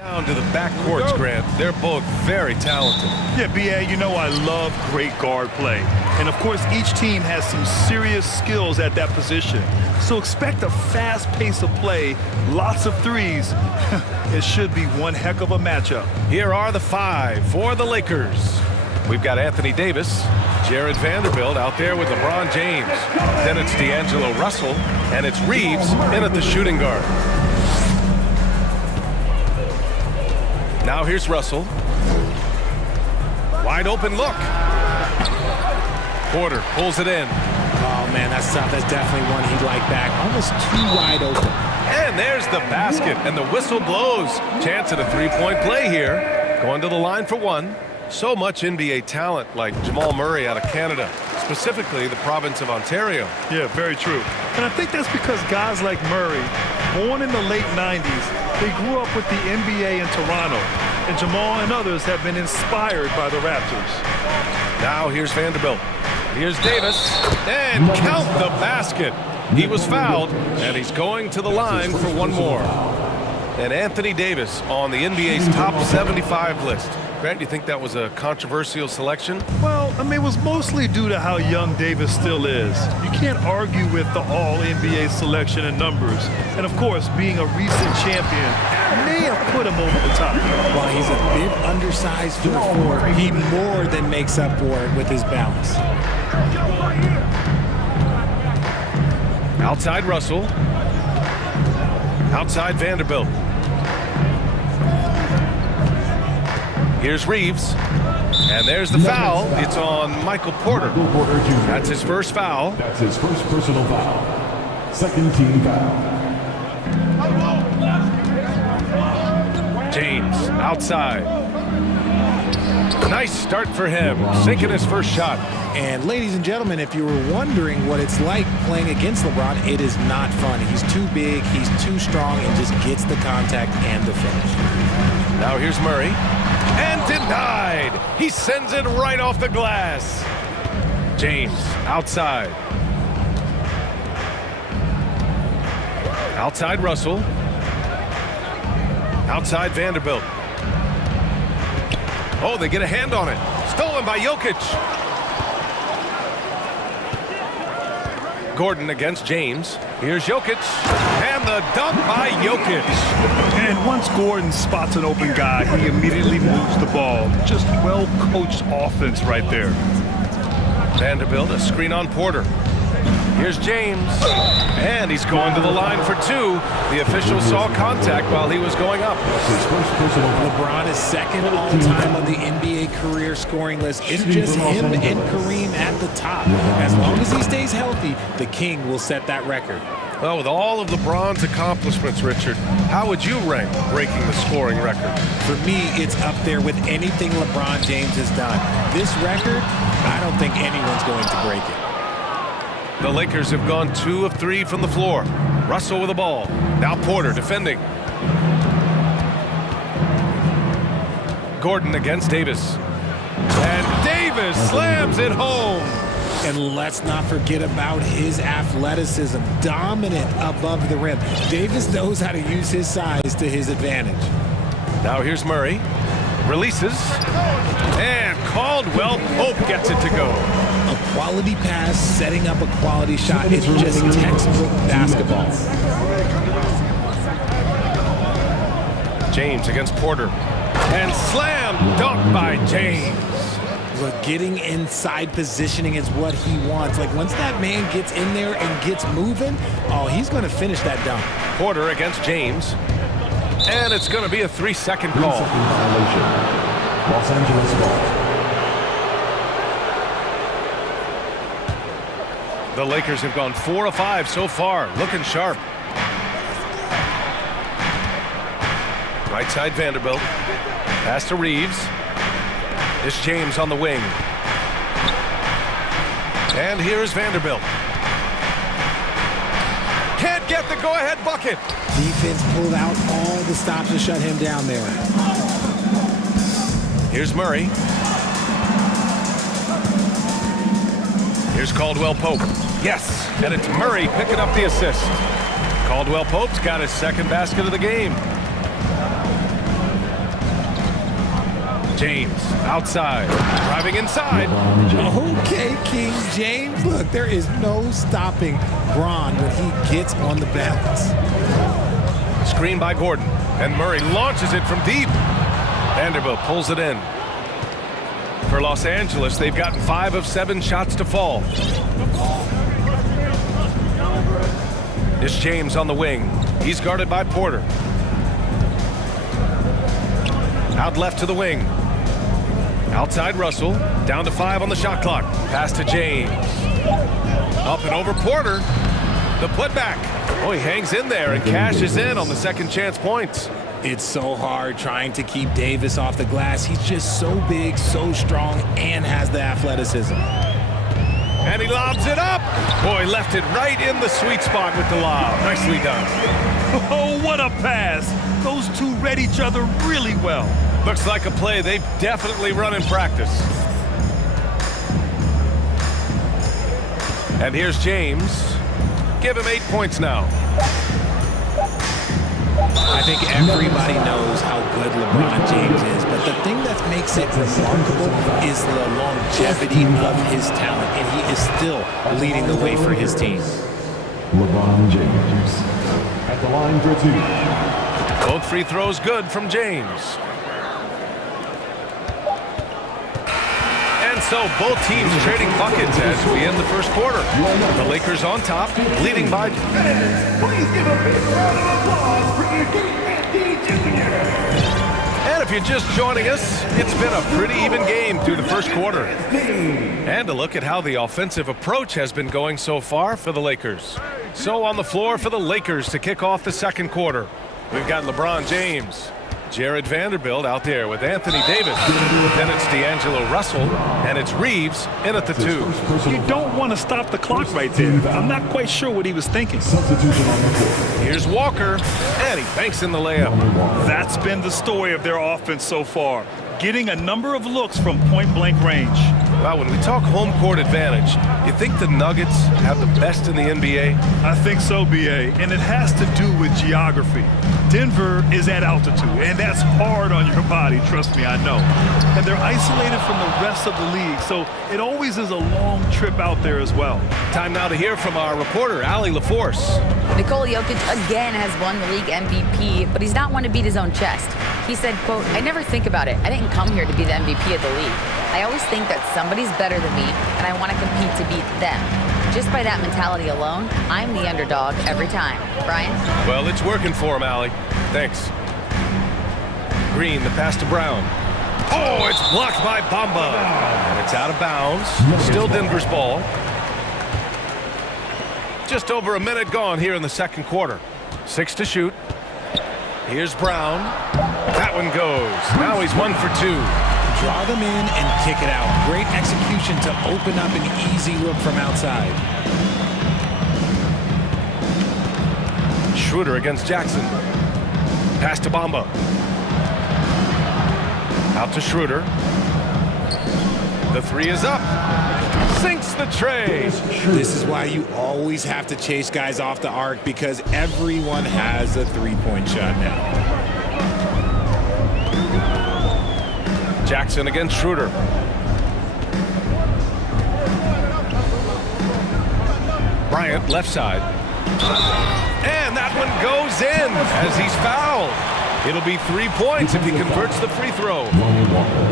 Down to the backcourts, Grant. They're both very talented. Yeah, B.A., you know I love great guard play. And, of course, each team has some serious skills at that position. So expect a fast pace of play, lots of threes. It should be one heck of a matchup. Here are the five for the Lakers. We've got Anthony Davis, Jared Vanderbilt out there with LeBron James. Then it's D'Angelo Russell, and it's Reeves in at the shooting guard. Now here's Russell. Wide open look. Porter pulls it in. Oh, man, that's tough. That's definitely one he'd like back. Almost too wide open. And there's the basket, and the whistle blows. Chance at a three-point play here. Going to the line for one. So much NBA talent like Jamal Murray out of Canada, specifically the province of Ontario. Yeah, very true. And I think that's because guys like Murray, born in the late 90s, they grew up with the NBA in Toronto. And Jamal and others have been inspired by the Raptors. Now here's Vanderbilt. Here's Davis. And count the basket. He was fouled, and he's going to the line for one more. And Anthony Davis on the NBA's top 75 list. Grant, do you think that was a controversial selection? Well, I mean, it was mostly due to how young Davis still is. You can't argue with the all-NBA selection and numbers. And, of course, being a recent champion may have put him over the top. While he's a bit undersized for a forward, he more than makes up for it with his balance. Outside Russell. Outside Vanderbilt. Here's Reeves. And there's the foul. It's on Michael Porter. That's his first foul. That's his first personal foul. Second team foul. James outside. Nice start for him. Sinking his first shot. And ladies and gentlemen, if you were wondering what it's like playing against LeBron, it is not fun. He's too big, he's too strong, and just gets the contact and the finish. Now here's Murray. And denied. He sends it right off the glass. James outside. Outside Russell. Outside Vanderbilt. Oh, they get a hand on it. Stolen by Jokic. Gordon against James. Here's Jokic. And the dunk by Jokic. And once Gordon spots an open guy, he immediately moves the ball. Just well-coached offense right there. Vanderbilt, a screen on Porter. Here's James. And he's going to the line for two. The official saw contact while he was going up. LeBron is second all-time on the NBA career scoring list. It's just him and Kareem at the top. As long as he stays healthy, the King will set that record. Well, with all of LeBron's accomplishments, Richard, how would you rank breaking the scoring record? For me, it's up there with anything LeBron James has done. This record, I don't think anyone's going to break it. The Lakers have gone 2 of 3 from the floor. Russell with the ball. Now Porter defending. Gordon against Davis. And Davis slams it home. And let's not forget about his athleticism. Dominant above the rim. Davis knows how to use his size to his advantage. Now here's Murray. Releases. And Caldwell Pope gets it to go. A quality pass, setting up a quality shot. It's just textbook basketball. James against Porter. And slam dunk by James. Look, getting inside positioning is what he wants. Like, once that man gets in there and gets moving, oh, he's going to finish that dunk. Porter against James. And it's going to be a 3-second call. Los Angeles ball. The Lakers have gone 4 of 5 so far, looking sharp. Right side Vanderbilt. Pass to Reeves. It's James on the wing. And here's Vanderbilt. Can't get the go-ahead bucket. Defense pulled out all the stops to shut him down there. Here's Murray. Here's Caldwell Pope. Yes, and it's Murray picking up the assist. Caldwell Pope's got his second basket of the game. James outside, driving inside. Okay, King James. Look, there is no stopping Bron when he gets on the bounce. Screen by Gordon, and Murray launches it from deep. Vanderbilt pulls it in. For Los Angeles, they've gotten 5 of 7 shots to fall. It's James on the wing. He's guarded by Porter. Out left to the wing. Outside Russell, down to 5 on the shot clock. Pass to James. Up and over Porter. The putback. Oh, he hangs in there and cashes in on the second chance points. It's so hard trying to keep Davis off the glass. He's just so big, so strong, and has the athleticism. And he lobs it up. Boy, left it right in the sweet spot with the lob. Nicely done. Oh, what a pass. Those two read each other really well. Looks like a play they've definitely run in practice. And here's James. Give him 8 points now. I think everybody knows how good LeBron James is, but the thing that makes it remarkable is the longevity of his talent, and he is still leading the way for his team. LeBron James at the line for 2. Both free throws good from James. And so both teams trading buckets as we end the first quarter. The Lakers on top, leading by... Please give a big round of applause for Anthony Jr. And if you're just joining us, it's been a pretty even game through the first quarter. And a look at how the offensive approach has been going so far for the Lakers. So on the floor for the Lakers to kick off the second quarter, we've got LeBron James, Jared Vanderbilt out there with Anthony Davis. Then it's D'Angelo Russell, and it's Reeves in at the 2. You don't want to stop the clock right there. I'm not quite sure what he was thinking. Substitution on the court. Here's Walker, and he banks in the layup. That's been the story of their offense so far, getting a number of looks from point-blank range. Well, when we talk home court advantage, you think the Nuggets have the best in the NBA? I think so, B.A., and it has to do with geography. Denver is at altitude, and that's hard on your body, trust me, I know. And they're isolated from the rest of the league, so it always is a long trip out there as well. Time now to hear from our reporter, Allie LaForce. Nikola Jokic again has won the league MVP, but he's not one to beat his own chest. He said, quote, "I never think about it. I didn't come here to be the MVP of the league. I always think that somebody's better than me, and I want to compete to beat them. Just by that mentality alone, I'm the underdog every time." Brian? Well, it's working for him, Allie. Thanks. Green, the pass to Brown. Oh, it's blocked by Bamba. And it's out of bounds. Still Denver's ball. Just over a minute gone here in the second quarter. 6 to shoot. Here's Brown. That one goes. Now he's 1 for 2. Draw them in and kick it out. Great execution to open up an easy look from outside. Schroeder against Jackson. Pass to Bamba. Out to Schroeder. The 3 is up. Sinks the tray. This is why you always have to chase guys off the arc, because everyone has a three-point shot now. Jackson against Schroeder. Bryant left side. And that one goes in as he's fouled. It'll be 3 points if he converts the free throw.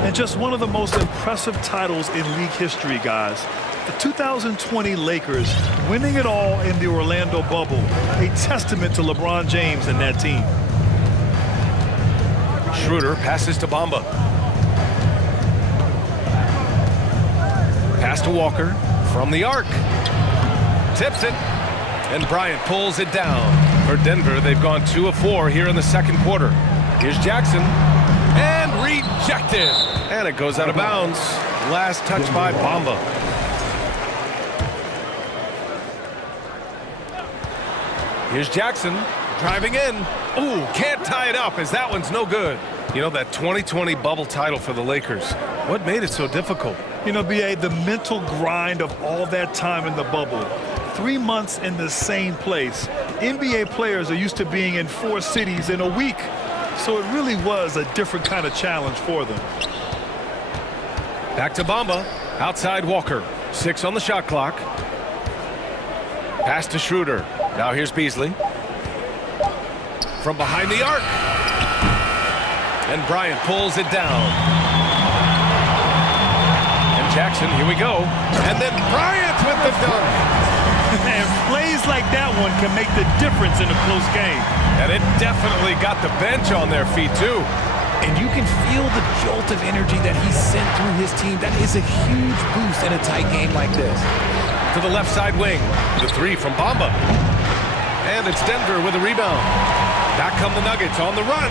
And just one of the most impressive titles in league history, guys. The 2020 Lakers winning it all in the Orlando bubble. A testament to LeBron James and that team. Schroeder passes to Bamba. Pass to Walker from the arc. Tips it. And Bryant pulls it down. For Denver, they've gone 2 of 4 here in the second quarter. Here's Jackson. And rejected. And it goes out of bounds. Last touch by Bamba. Here's Jackson driving in. Ooh, can't tie it up as that one's no good. You know, that 2020 bubble title for the Lakers. What made it so difficult? You know, B.A., the mental grind of all that time in the bubble. 3 months in the same place. NBA players are used to being in 4 cities in a week. So it really was a different kind of challenge for them. Back to Bamba. Outside Walker. 6 on the shot clock. Pass to Schroeder. Now here's Beasley. From behind the arc. And Bryant pulls it down. And Jackson, here we go. And then Bryant with the dunk. And plays like that one can make the difference in a close game. And it definitely got the bench on their feet, too. And you can feel the jolt of energy that he sent through his team. That is a huge boost in a tight game like this. To the left side wing. The 3 from Bamba. And it's Denver with a rebound. Back come the Nuggets on the run.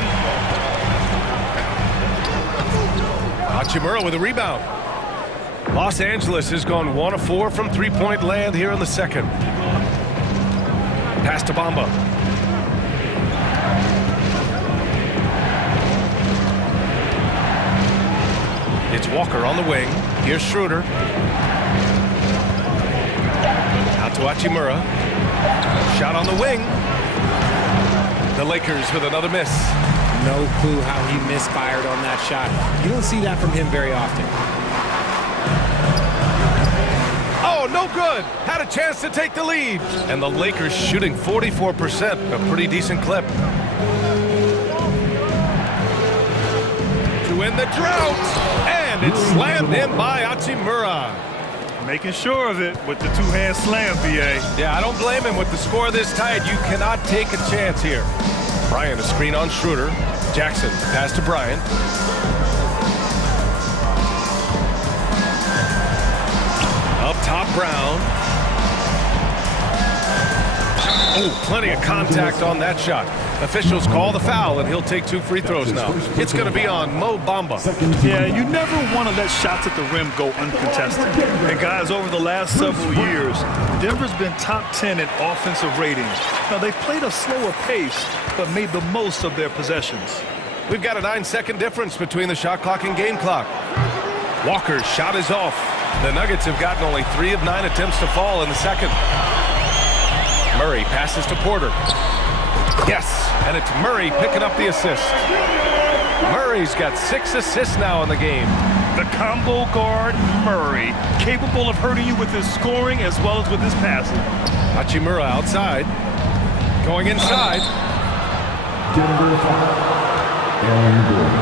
Hachimura with a rebound. Los Angeles has gone 1 of 4 from three-point land here in the second. Pass to Bamba. It's Walker on the wing. Here's Schroeder. Out to Hachimura. Shot on the wing. The Lakers with another miss. No clue how he misfired on that shot. You don't see that from him very often. Oh, no good. Had a chance to take the lead. And the Lakers shooting 44%, a pretty decent clip. To end the drought. And it's slammed in by Hachimura. Making sure of it with the two-hand slam, BA. Yeah, I don't blame him with the score this tight. You cannot take a chance here. Bryant, a screen on Schroeder. Jackson, pass to Bryant. Up top, Brown. Oh, plenty of contact on that shot. Officials call the foul, and he'll take 2 free throws now. It's going to be on Mo Bamba. Yeah, you never want to let shots at the rim go uncontested. And guys, over the last several years, Denver's been top 10 in offensive ratings. Now, they've played a slower pace, but made the most of their possessions. We've got a 9-second difference between the shot clock and game clock. Walker's shot is off. The Nuggets have gotten only 3 of 9 attempts to fall in the second. Murray passes to Porter. Yes, and it's Murray picking up the assist. Murray's got 6 assists now in the game. The combo guard, Murray, capable of hurting you with his scoring as well as with his passing. Hachimura outside. Going inside. Denver foul. Aaron Gordon.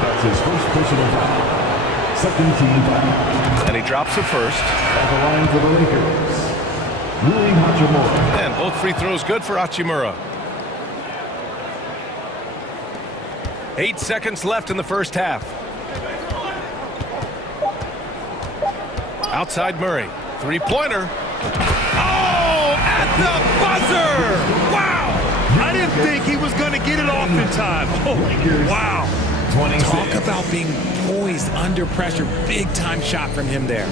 That's his first personal foul. Second team foul. And he drops the first. At the line for the Lakers, Rui Hachimura. And both free throws good for Hachimura. 8 seconds left in the first half. Outside Murray. 3-pointer. Oh, at the buzzer! Wow! I didn't think he was going to get it off in time. Oh, wow. Talk about being poised under pressure. Big time shot from him there.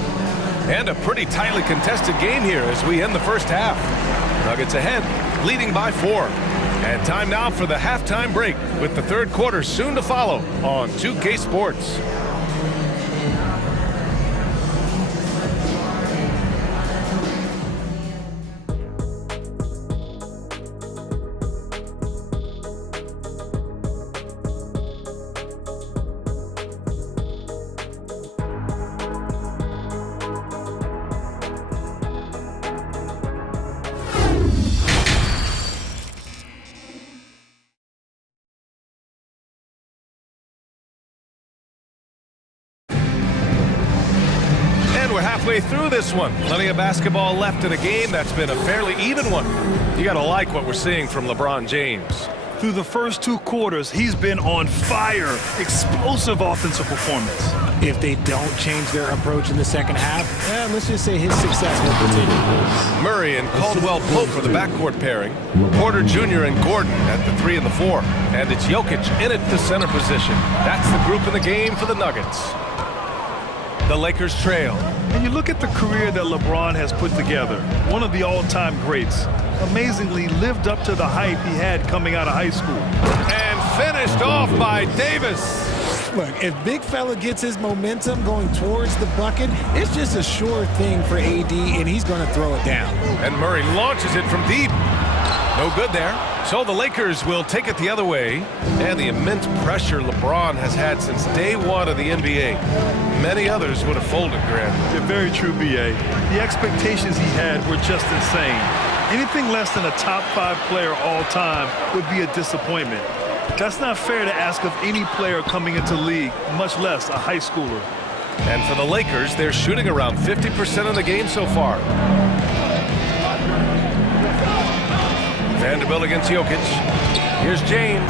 And a pretty tightly contested game here as we end the first half. Nuggets ahead, leading by 4. And time now for the halftime break, with the third quarter soon to follow on 2K Sports. We're halfway through this one. Plenty of basketball left in a game that's been a fairly even one. You got to like what we're seeing from LeBron James. Through the first 2 quarters, he's been on fire. Explosive offensive performance. If they don't change their approach in the second half, let's just say his success will continue. Murray and Caldwell-Pope are the backcourt pairing. Porter Jr. and Gordon at the 3 and the 4. And it's Jokic in at the center position. That's the group in the game for the Nuggets. The Lakers trail. And you look at the career that LeBron has put together. One of the all-time greats. Amazingly lived up to the hype he had coming out of high school. And finished off by Davis. Look, if big fella gets his momentum going towards the bucket, it's just a sure thing for AD, and he's going to throw it down. And Murray launches it from deep. No good there. So the Lakers will take it the other way, and the immense pressure LeBron has had since day one of the NBA. Many others would have folded, Grant. Yeah, very true, B.A. The expectations he had were just insane. Anything less than a top 5 player all time would be a disappointment. That's not fair to ask of any player coming into the league, much less a high schooler. And for the Lakers, they're shooting around 50% of the game so far. Vanderbilt against Jokic. Here's James.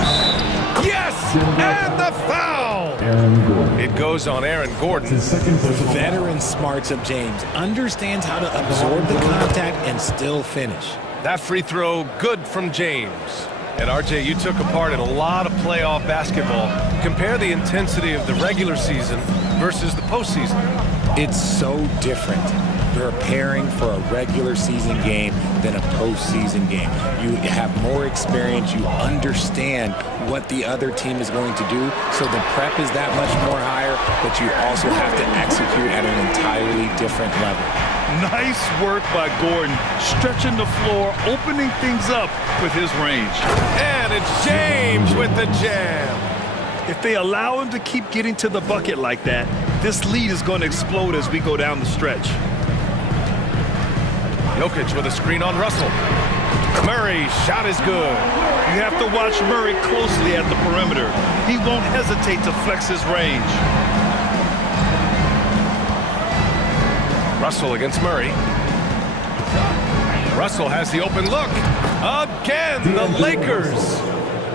Yes! And the foul! It goes on Aaron Gordon. The veteran smarts of James understands how to absorb the contact and still finish. That free throw, good from James. And RJ, you took a part in a lot of playoff basketball. Compare the intensity of the regular season versus the postseason. It's so different preparing for a regular season game than a postseason game. You have more experience, you understand what the other team is going to do, so the prep is that much more higher, but you also have to execute at an entirely different level. Nice work by Gordon, stretching the floor, opening things up with his range. And it's James with the jam. If they allow him to keep getting to the bucket like that, this lead is going to explode as we go down the stretch. Jokic with a screen on Russell. Murray, shot is good. You have to watch Murray closely at the perimeter. He won't hesitate to flex his range. Russell against Murray. Russell has the open look. Again, the Lakers.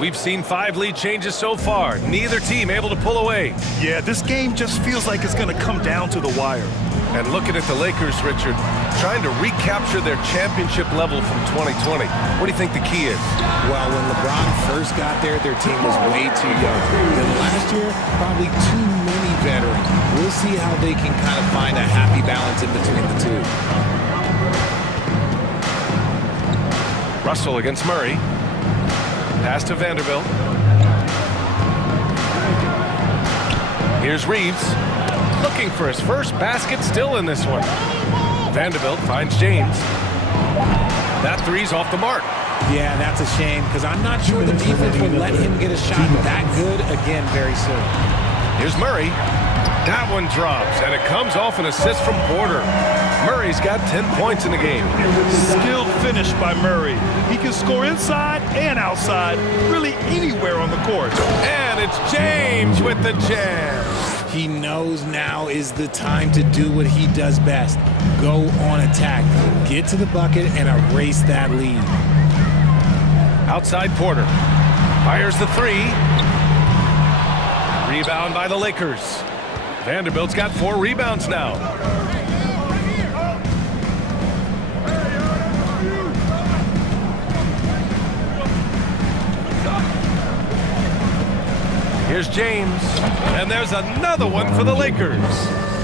We've seen 5 lead changes so far. Neither team able to pull away. Yeah, this game just feels like it's going to come down to the wire. And looking at the Lakers, Richard, trying to recapture their championship level from 2020. What do you think the key is? Well, when LeBron first got there, their team was way too young. Then last year, probably too many veterans. We'll see how they can kind of find a happy balance in between the two. Russell against Murray. Pass to Vanderbilt. Here's Reeves. Looking for his first basket, still in this one. Vanderbilt finds James. That three's off the mark. Yeah, that's a shame, because I'm not sure the defense will let him get a shot that good again very soon. Here's Murray. That one drops, and it comes off an assist from Porter. Murray's got 10 points in the game. Skilled finish by Murray. He can score inside and outside, really anywhere on the court. And it's James with the jam. He knows now is the time to do what he does best. Go on attack. Get to the bucket and erase that lead. Outside Porter. Fires the three. Rebound by the Lakers. Vanderbilt's got 4 rebounds now. Here's James, and there's another one for the Lakers.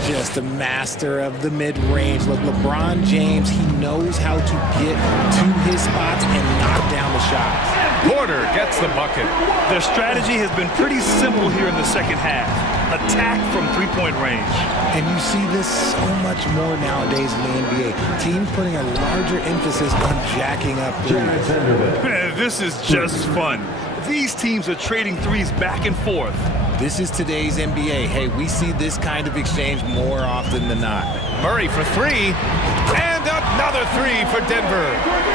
Just a master of the mid-range. Look, LeBron James, he knows how to get to his spots and knock down the shots. Porter gets the bucket. Their strategy has been pretty simple here in the second half. Attack from three-point range. And you see this so much more nowadays in the NBA. Teams putting a larger emphasis on jacking up threes. This is just fun. These teams are trading threes back and forth. This is today's NBA. Hey, we see this kind of exchange more often than not. Murray for 3, and another 3 for Denver.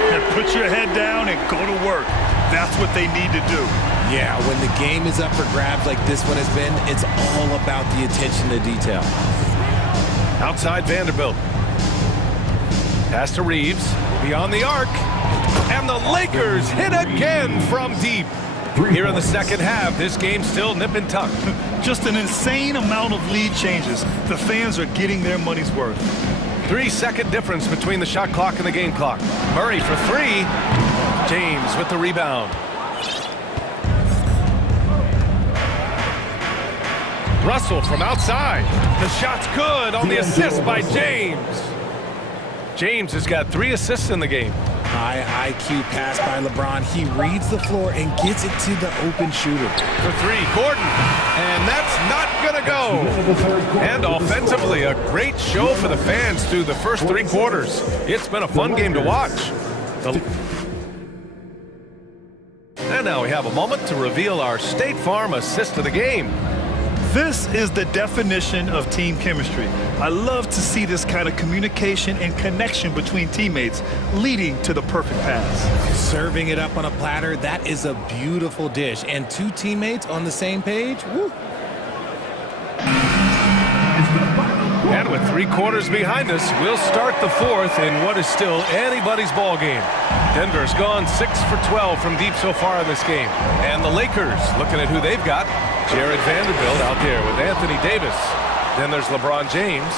And put your head down and go to work. That's what they need to do. Yeah, when the game is up for grabs like this one has been, it's all about the attention to detail. Outside Vanderbilt. Pass to Reeves, beyond the arc. And the Lakers hit again from deep. Here in the second half, this game's still nip and tuck. Just an insane amount of lead changes. The fans are getting their money's worth. 3-second difference between the shot clock and the game clock. Murray for 3. James with the rebound. Russell from outside. The shot's good on the assist by James. James has got 3 assists in the game. High IQ pass by LeBron. He reads the floor and gets it to the open shooter. For 3, Gordon. And that's not going to go. And offensively, a great show for the fans through the first 3 quarters. It's been a fun game to watch. And now we have a moment to reveal our State Farm assist of the game. This is the definition of team chemistry. I love to see this kind of communication and connection between teammates leading to the perfect pass. Serving it up on a platter, that is a beautiful dish. And two teammates on the same page, woo. And with 3 quarters behind us, we'll start the fourth in what is still anybody's ball game. Denver's gone 6 for 12 from deep so far in this game. And the Lakers, looking at who they've got, Jared Vanderbilt out there with Anthony Davis. Then there's LeBron James.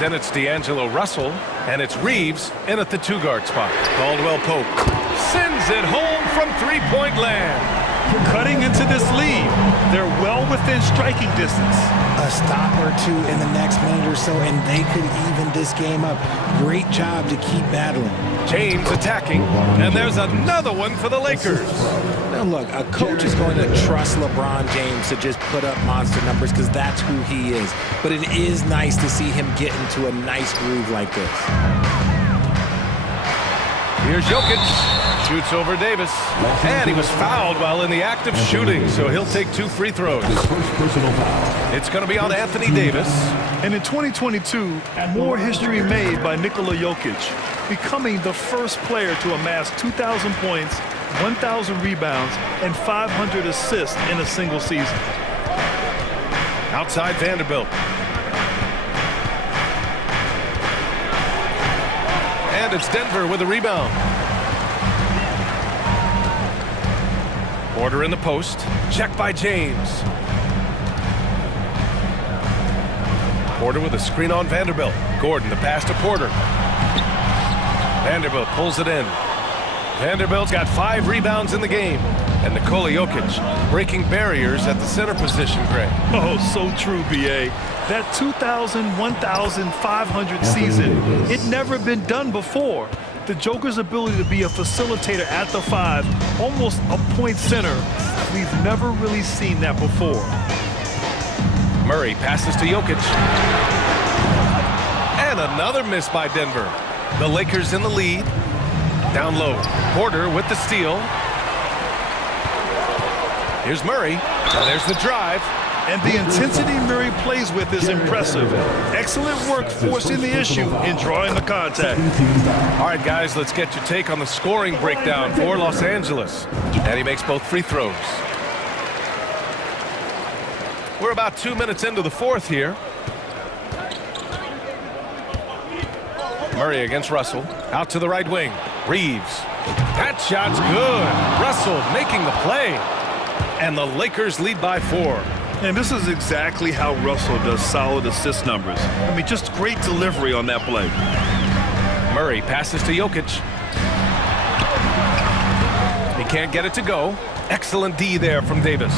Then it's D'Angelo Russell. And it's Reeves in at the 2-guard spot. Caldwell Pope sends it home from 3-point land. Cutting into this lead, they're well within striking distance. A stop or two in the next minute or so, and they could even this game up. Great job to keep battling. James attacking, and there's another one for the Lakers. Now look, a coach is going to trust LeBron James to just put up monster numbers because that's who he is. But it is nice to see him get into a nice groove like this. Here's Jokic. Shoots over Davis. And he was fouled while in the act of shooting, so he'll take 2 free throws. It's going to be on Anthony Davis. And in 2022, more history made by Nikola Jokic, becoming the first player to amass 2,000 points, 1,000 rebounds, and 500 assists in a single season. Outside Vanderbilt. And it's Denver with a rebound. Porter in the post. Check by James. Porter with a screen on Vanderbilt. Gordon, the pass to Porter. Vanderbilt pulls it in. Vanderbilt's got 5 rebounds in the game. And Nikola Jokic breaking barriers at the center position, Greg. Oh, so true, B.A. That 2,000, 1,500 season, it never been done before. The Joker's ability to be a facilitator at the 5, almost a point center, we've never really seen that before. Murray passes to Jokic. And another miss by Denver. The Lakers in the lead. Down low. Porter with the steal. Here's Murray. And there's the drive. And the intensity Murray plays with is impressive. Excellent work forcing the issue and drawing the contact. All right, guys, let's get your take on the scoring breakdown for Los Angeles. And he makes both free throws. We're about 2 minutes into the fourth here. Murray against Russell. Out to the right wing. Reeves. That shot's good. Russell making the play. And the Lakers lead by 4. And this is exactly how Russell does solid assist numbers. I mean, just great delivery on that play. Murray passes to Jokic. He can't get it to go. Excellent D there from Davis.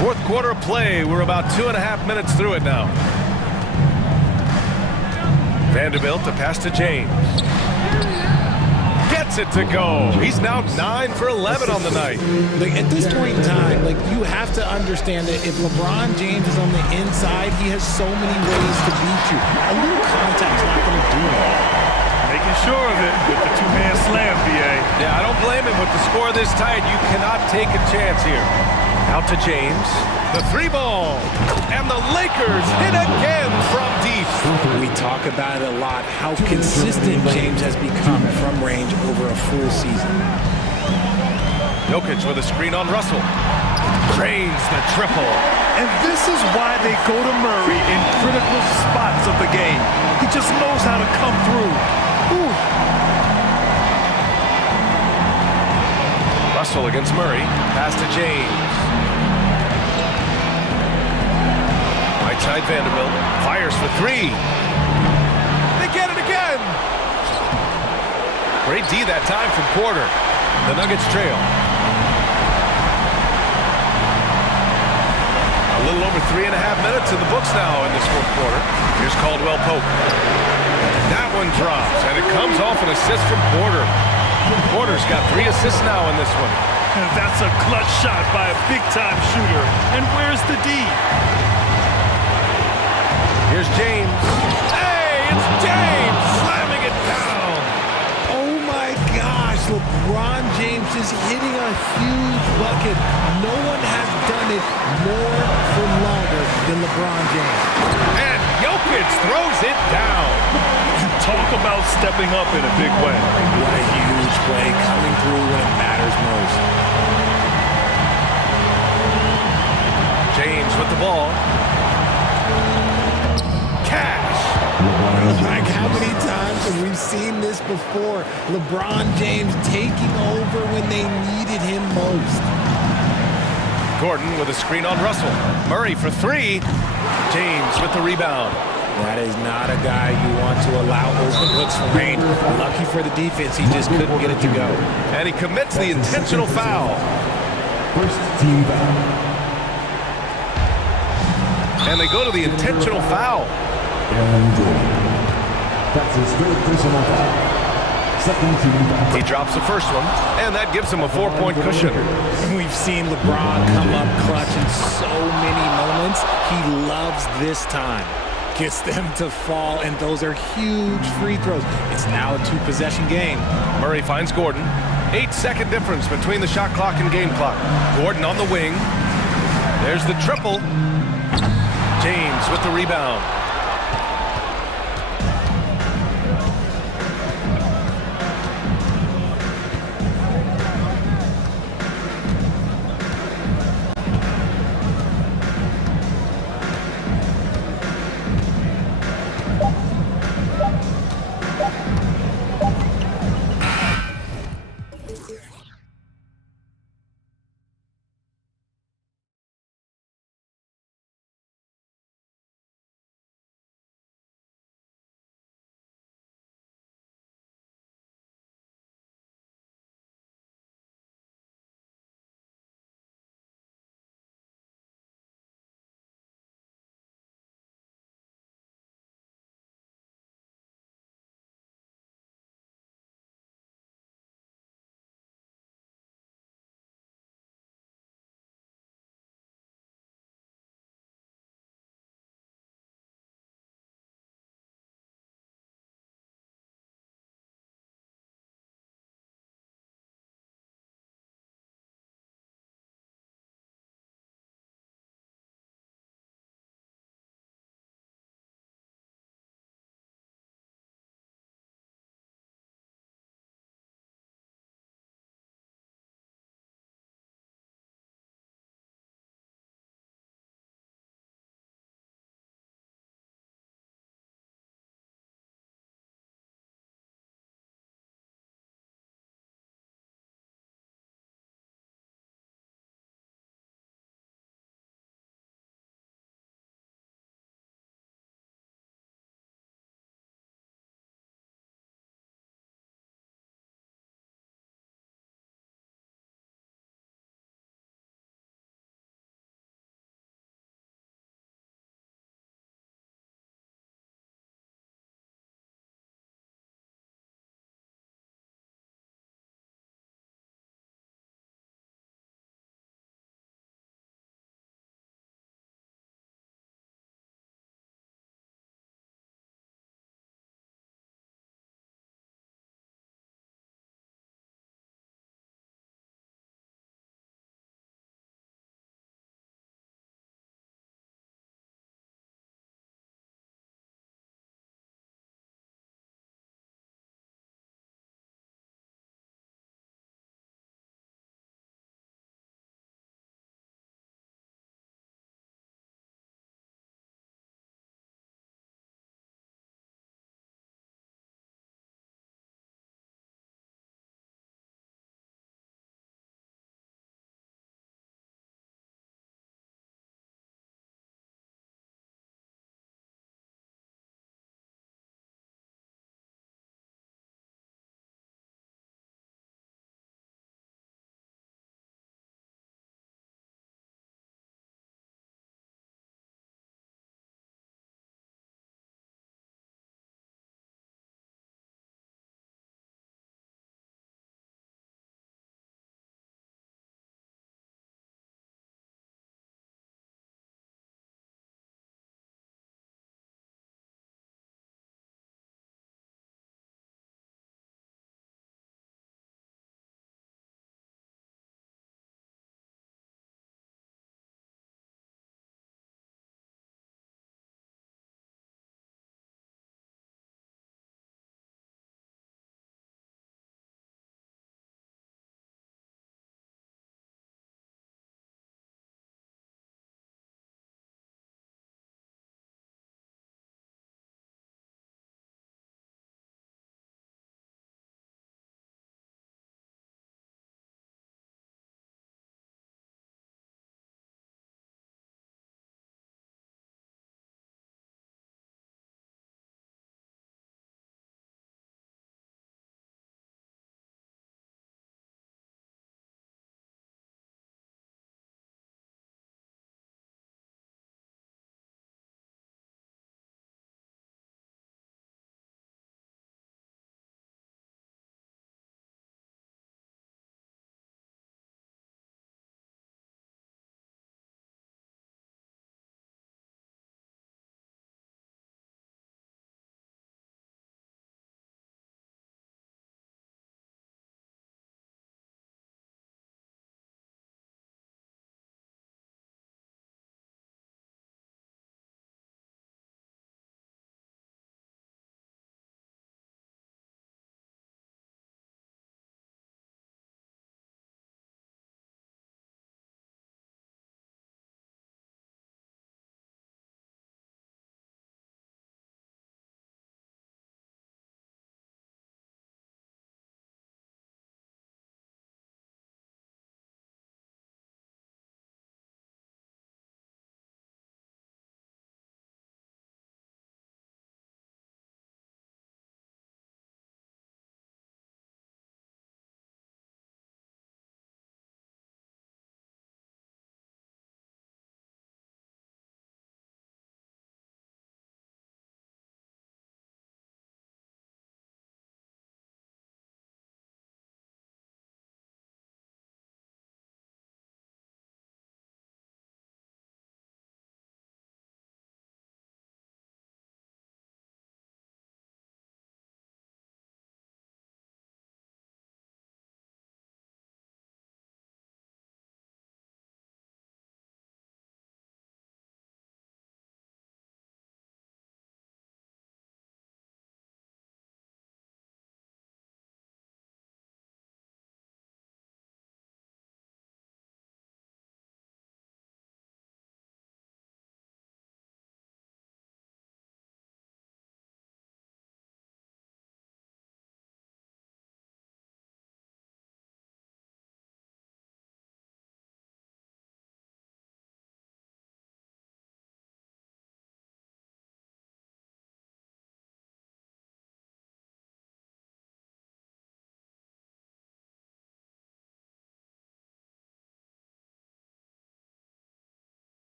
Fourth quarter of play. We're about 2.5 minutes through it now. Vanderbilt to pass to James. Gets it to go. He's now 9 for 11 on the night. Like, at this point in time, like, you have to understand that if LeBron James is on the inside, he has so many ways to beat you. A little contact's not going to do it. Making sure of it with the 2-man slam, B.A. Yeah, I don't blame him. With the score this tight, you cannot take a chance here. Out to James. The 3-ball. And the Lakers hit again from deep. We talk about it a lot, how consistent James has become from range over a full season. Jokic with a screen on Russell. Drains the triple. And this is why they go to Murray in critical spots of the game. He just knows how to come through. Ooh. Russell against Murray. Pass to James. Right side Vanderbilt. Fires for 3. They get it again. Great D that time from Porter. The Nuggets trail. A little over 3.5 minutes in the books now in this fourth quarter. Here's Caldwell Pope. That one drops, and it comes off an assist from Porter. Porter's got 3 assists now in this one. And that's a clutch shot by a big-time shooter. And where's the D? Here's James. Hey, it's James slamming it down. Oh my LeBron James is hitting a huge bucket. No one has done it more for longer than LeBron James. And Jokic throws it down. Talk about stepping up in a big way. What a huge play coming through when it matters most. James with the ball. Cash. Like how many times have we seen this before? LeBron James taking over when they needed him most. Gordon with a screen on Russell. Murray for three. James with the rebound. That is not a guy you want to allow open looks for rain. Lucky for the defense, he just couldn't get it to go. And he commits the intentional foul. First team foul. And they go to the intentional foul. And that's his third personal foul. Second team foul. He drops the first one, and that gives him a 4-point cushion. We've seen LeBron come up clutch in so many moments. He loves this time. Gets them to fall, and those are huge free throws. It's now a two-possession game. Murray finds Gordon. 8-second difference between the shot clock and game clock. Gordon on the wing. There's the triple. James with the rebound.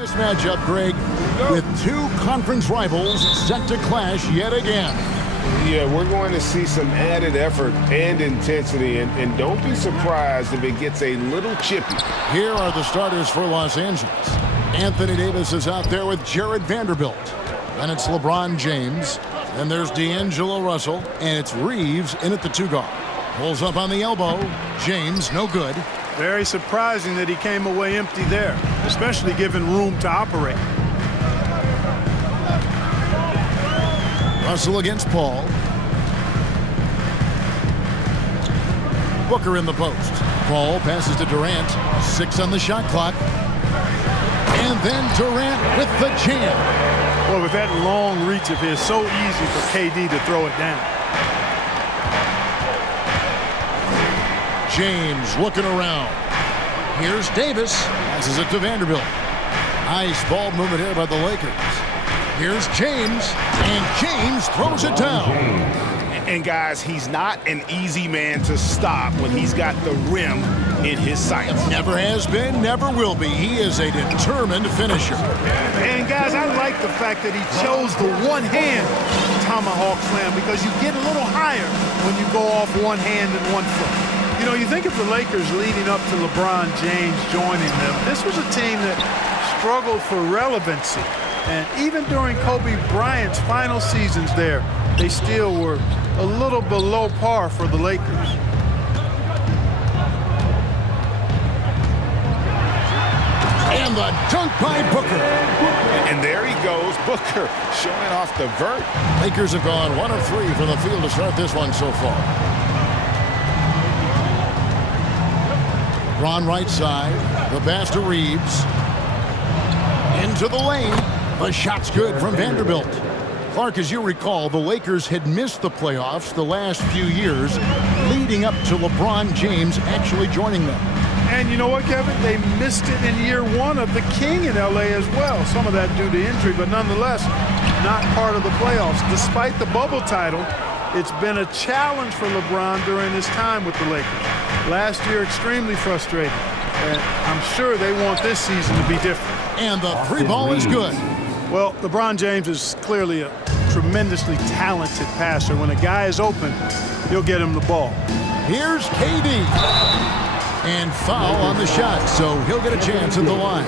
This matchup, Greg, with two conference rivals set to clash yet again. Yeah, we're going to see some added effort and intensity, and don't be surprised if it gets a little chippy. Here are the starters for Los Angeles. Anthony Davis is out there with Jared Vanderbilt. And it's LeBron James. Then there's D'Angelo Russell, and it's Reeves in at the 2-guard. Pulls up on the elbow. James, no good. Very surprising that he came away empty there, especially given room to operate. Russell against Paul. Booker in the post. Paul passes to Durant. 6 on the shot clock. And then Durant with the jam. Well, with that long reach of his, so easy for KD to throw it down. James looking around. Here's Davis. Passes it to Vanderbilt. Nice ball movement here by the Lakers. Here's James. And James throws it down. And guys, he's not an easy man to stop when he's got the rim in his sights. Never has been, never will be. He is a determined finisher. And guys, I like the fact that he chose the one-hand tomahawk slam because you get a little higher when you go off one hand and one foot. You know, you think of the Lakers leading up to LeBron James joining them. This was a team that struggled for relevancy. And even during Kobe Bryant's final seasons there, they still were a little below par for the Lakers. And the dunk by Booker. And there he goes, Booker showing off the vert. Lakers have gone 1 of 3 from the field to start this one so far. Ron right side. The pass to Reeves. Into the lane. The shot's good from Vanderbilt. Clark, as you recall, the Lakers had missed the playoffs the last few years, leading up to LeBron James actually joining them. And you know what, Kevin? They missed it in year 1 of the King in L.A. as well. Some of that due to injury, but nonetheless, not part of the playoffs. Despite the bubble title, it's been a challenge for LeBron during his time with the Lakers. Last year, extremely frustrating. And I'm sure they want this season to be different. And the 3 ball is good. Well, LeBron James is clearly a tremendously talented passer. When a guy is open, you'll get him the ball. Here's KD. And foul on the shot, so he'll get a chance at the line.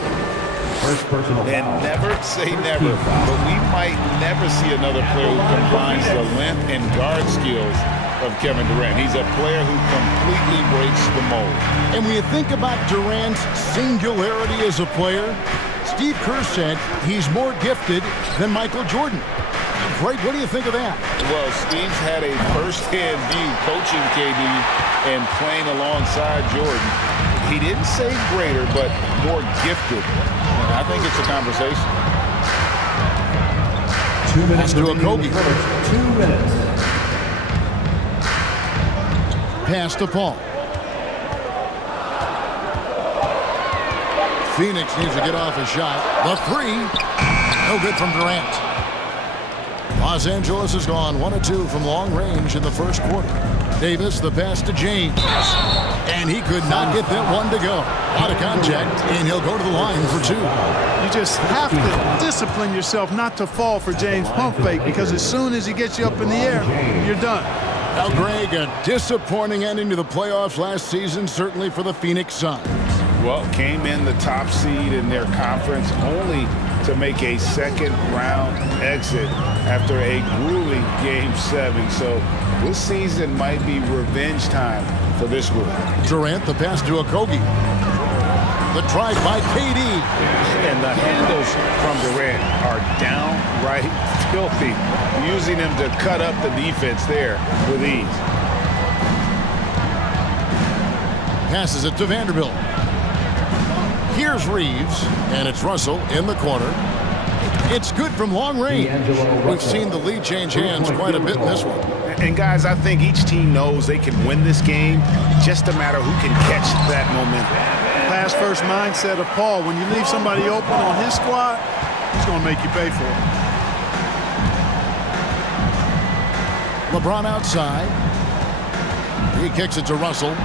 And never say never, but we might never see another player who combines the length and guard skills of Kevin Durant. He's a player who completely breaks the mold. And when you think about Durant's singularity as a player, Steve Kerr said he's more gifted than Michael Jordan. Greg, what do you think of that? Well, Steve's had a first-hand view coaching KD and playing alongside Jordan. He didn't say greater, but more gifted. And I think it's a conversation. 2 minutes to a Kobe. 2 minutes. Pass to Paul. Phoenix needs to get off a shot. The 3. No good from Durant. Los Angeles has gone 1 of 2 from long range in the first quarter. Davis, the pass to James. And he could not get that one to go. Out of contact, and he'll go to the line for 2. You just have to discipline yourself not to fall for James' pump fake, because as soon as he gets you up in the air, you're done. Now, Greg, a disappointing ending to the playoffs last season, certainly for the Phoenix Suns. Well, came in the top seed in their conference only to make a second-round exit after a grueling Game 7. So this season might be revenge time for this group. Durant, the pass to Okogie. The drive by KD. And the handles from Durant are downright filthy, using him to cut up the defense there with ease. Passes it to Vanderbilt. Here's Reeves, and it's Russell in the corner. It's good from long range. We've seen the lead change hands quite a bit in this one. And guys, I think each team knows they can win this game, just a matter who can catch that momentum. Pass first mindset of Paul. When you leave somebody open on his squad, he's going to make you pay for it. LeBron outside. He kicks it to Russell.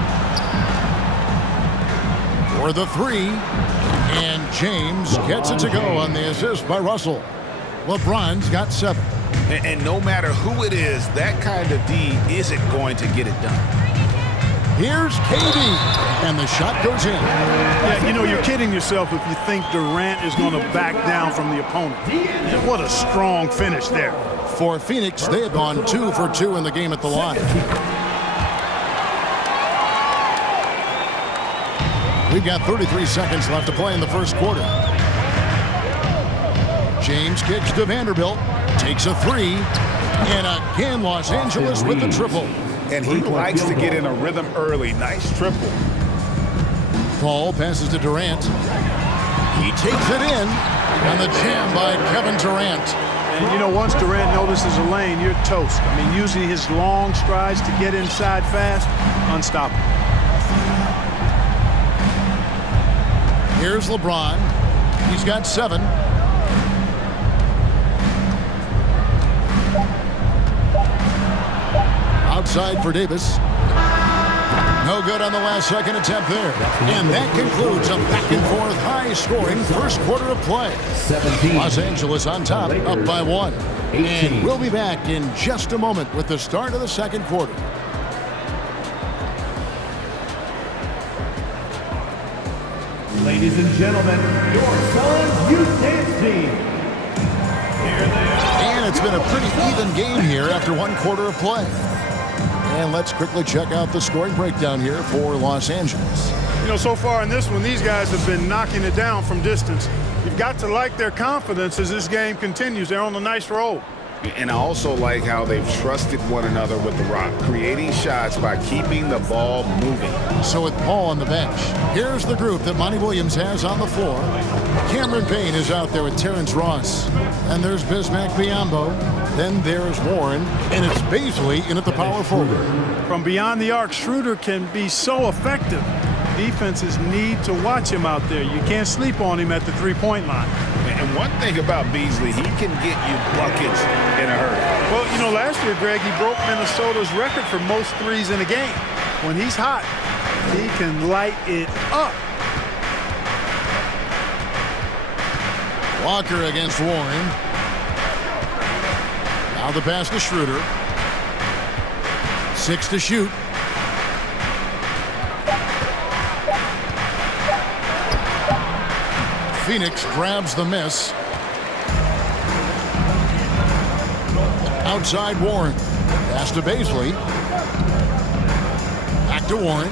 For the 3. And James gets it to go on the assist by Russell. LeBron's got 7. And no matter who it is, that kind of D isn't going to get it done. Here's KD, and the shot goes in. Yeah, you know, you're kidding yourself if you think Durant is going to back down from the opponent. What a strong finish there. For Phoenix, they have gone 2 for 2 in the game at the line. We've got 33 seconds left to play in the first quarter. James kicks to Vanderbilt, takes a 3, and again Los Angeles with the triple. And he likes to get in a rhythm early. Nice triple. Paul passes to Durant. He takes it in, and the jam by Kevin Durant. And, you know, once Durant notices a lane, you're toast. I mean, using his long strides to get inside fast, unstoppable. Here's LeBron. He's got 7. Outside for Davis. No good on the last second attempt there. And that concludes a back-and-forth high-scoring first quarter of play. 17. Los Angeles on top, up by 1. And we'll be back in just a moment with the start of the second quarter. Ladies and gentlemen, your Suns Youth Dance Team. Here they are. And it's been a pretty even game here after one quarter of play. And let's quickly check out the scoring breakdown here for Los Angeles. You know, so far in this one, these guys have been knocking it down from distance. You've got to like their confidence as this game continues. They're on a nice roll. And I also like how they've trusted one another with the rock, creating shots by keeping the ball moving. So with Paul on the bench, here's the group that Monty Williams has on the floor. Cameron Payne is out there with Terrence Ross. And there's Bismack Biyombo. Then there's Warren. And it's Baisley in at the power forward. From beyond the arc, Schroeder can be so effective. Defenses need to watch him out there. You can't sleep on him at the three-point line. And one thing about Beasley, he can get you buckets in a hurry. Well, you know, last year, Greg, he broke Minnesota's record for most threes in a game. When he's hot, he can light it up. Walker against Warren. Now the pass to Schroeder. 6 to shoot. Phoenix grabs the miss. Outside Warren. Pass to Baisley. Back to Warren.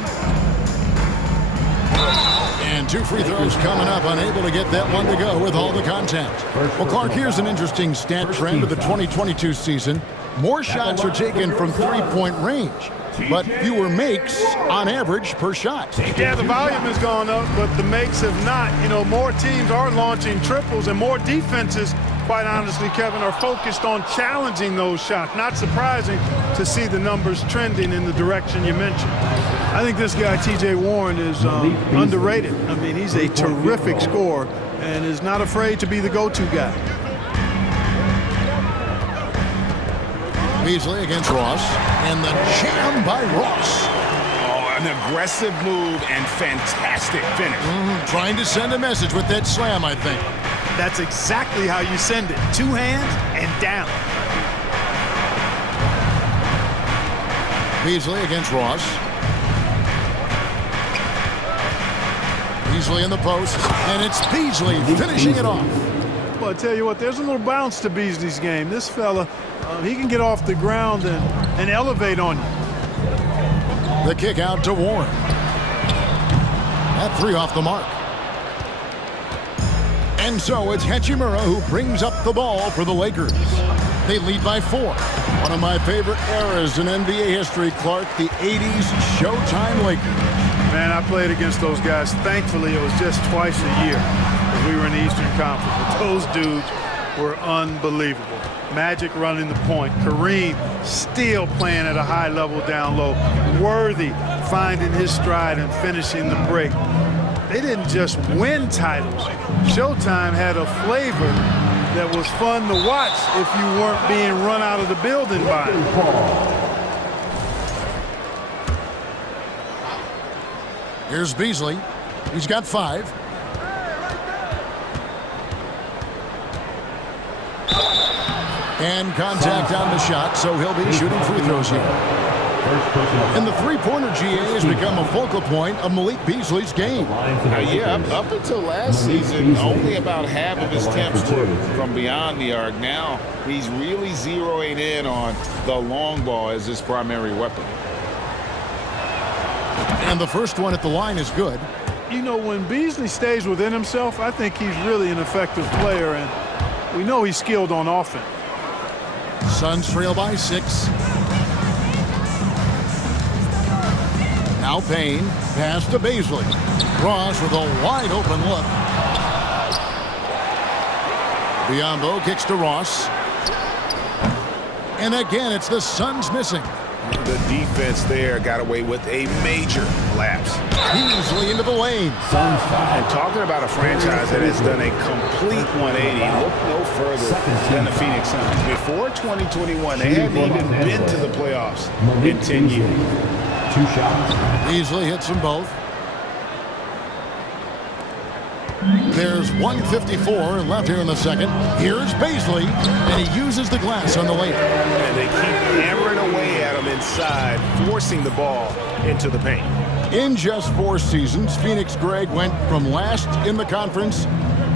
And 2 free throws coming up. Unable to get that one to go with all the contact. Well, Clark, here's an interesting stat trend of the 2022 season. More shots are taken from three-point range, but fewer makes on average per shot. Yeah, the volume has gone up, but the makes have not. You know, more teams are launching triples, and more defenses, quite honestly, Kevin, are focused on challenging those shots. Not surprising to see the numbers trending in the direction you mentioned. I think this guy, T.J. Warren, is underrated. I mean, he's a terrific scorer and is not afraid to be the go-to guy. Beasley against Ross, and the jam by Ross. Oh, an aggressive move and fantastic finish. Trying to send a message with that slam, I think. That's exactly how you send it. 2 hands and down. Beasley against Ross. Beasley in the post, and it's Beasley finishing it off. Well, I tell you what, there's a little bounce to Beasley's game. This fella, he can get off the ground and elevate on you. The kick out to Warren. That 3 off the mark. And so it's Hachimura who brings up the ball for the Lakers. They lead by 4. One of my favorite eras in NBA history, Clark, the 80s Showtime Lakers. Man, I played against those guys. Thankfully, it was just twice a year as we were in the Eastern Conference. But those dudes were unbelievable. Magic running the point. Kareem still playing at a high level down low. Worthy finding his stride and finishing the break. They didn't just win titles. Showtime had a flavor that was fun to watch if you weren't being run out of the building by it. Here's Beasley. He's got 5. And contact on the shot, so he'll be shooting free throws here. And the three-pointer GA has become a focal point of Malik Beasley's game. Yeah, up until last season, only about half of his attempts were from beyond the arc. Now he's really zeroing in on the long ball as his primary weapon. And the first one at the line is good. You know, when Beasley stays within himself, I think he's really an effective player, and we know he's skilled on offense. Suns trail by 6. Now Payne, pass to Beasley. Ross with a wide open look. Biyombo kicks to Ross. And again, it's the Suns missing. The defense there got away with a major lapse. Beasley into the lane. And talking about a franchise that has done a complete 180, look no further than the Phoenix Suns. Before 2021, they hadn't even been to the playoffs in 10 years. 2 shots. Beasley hits them both. There's 1:54 left here in the second. Here's Beasley, and he uses the glass on the layup. And they keep hammering away at him inside, forcing the ball into the paint. In just 4 seasons, Phoenix Greg went from last in the conference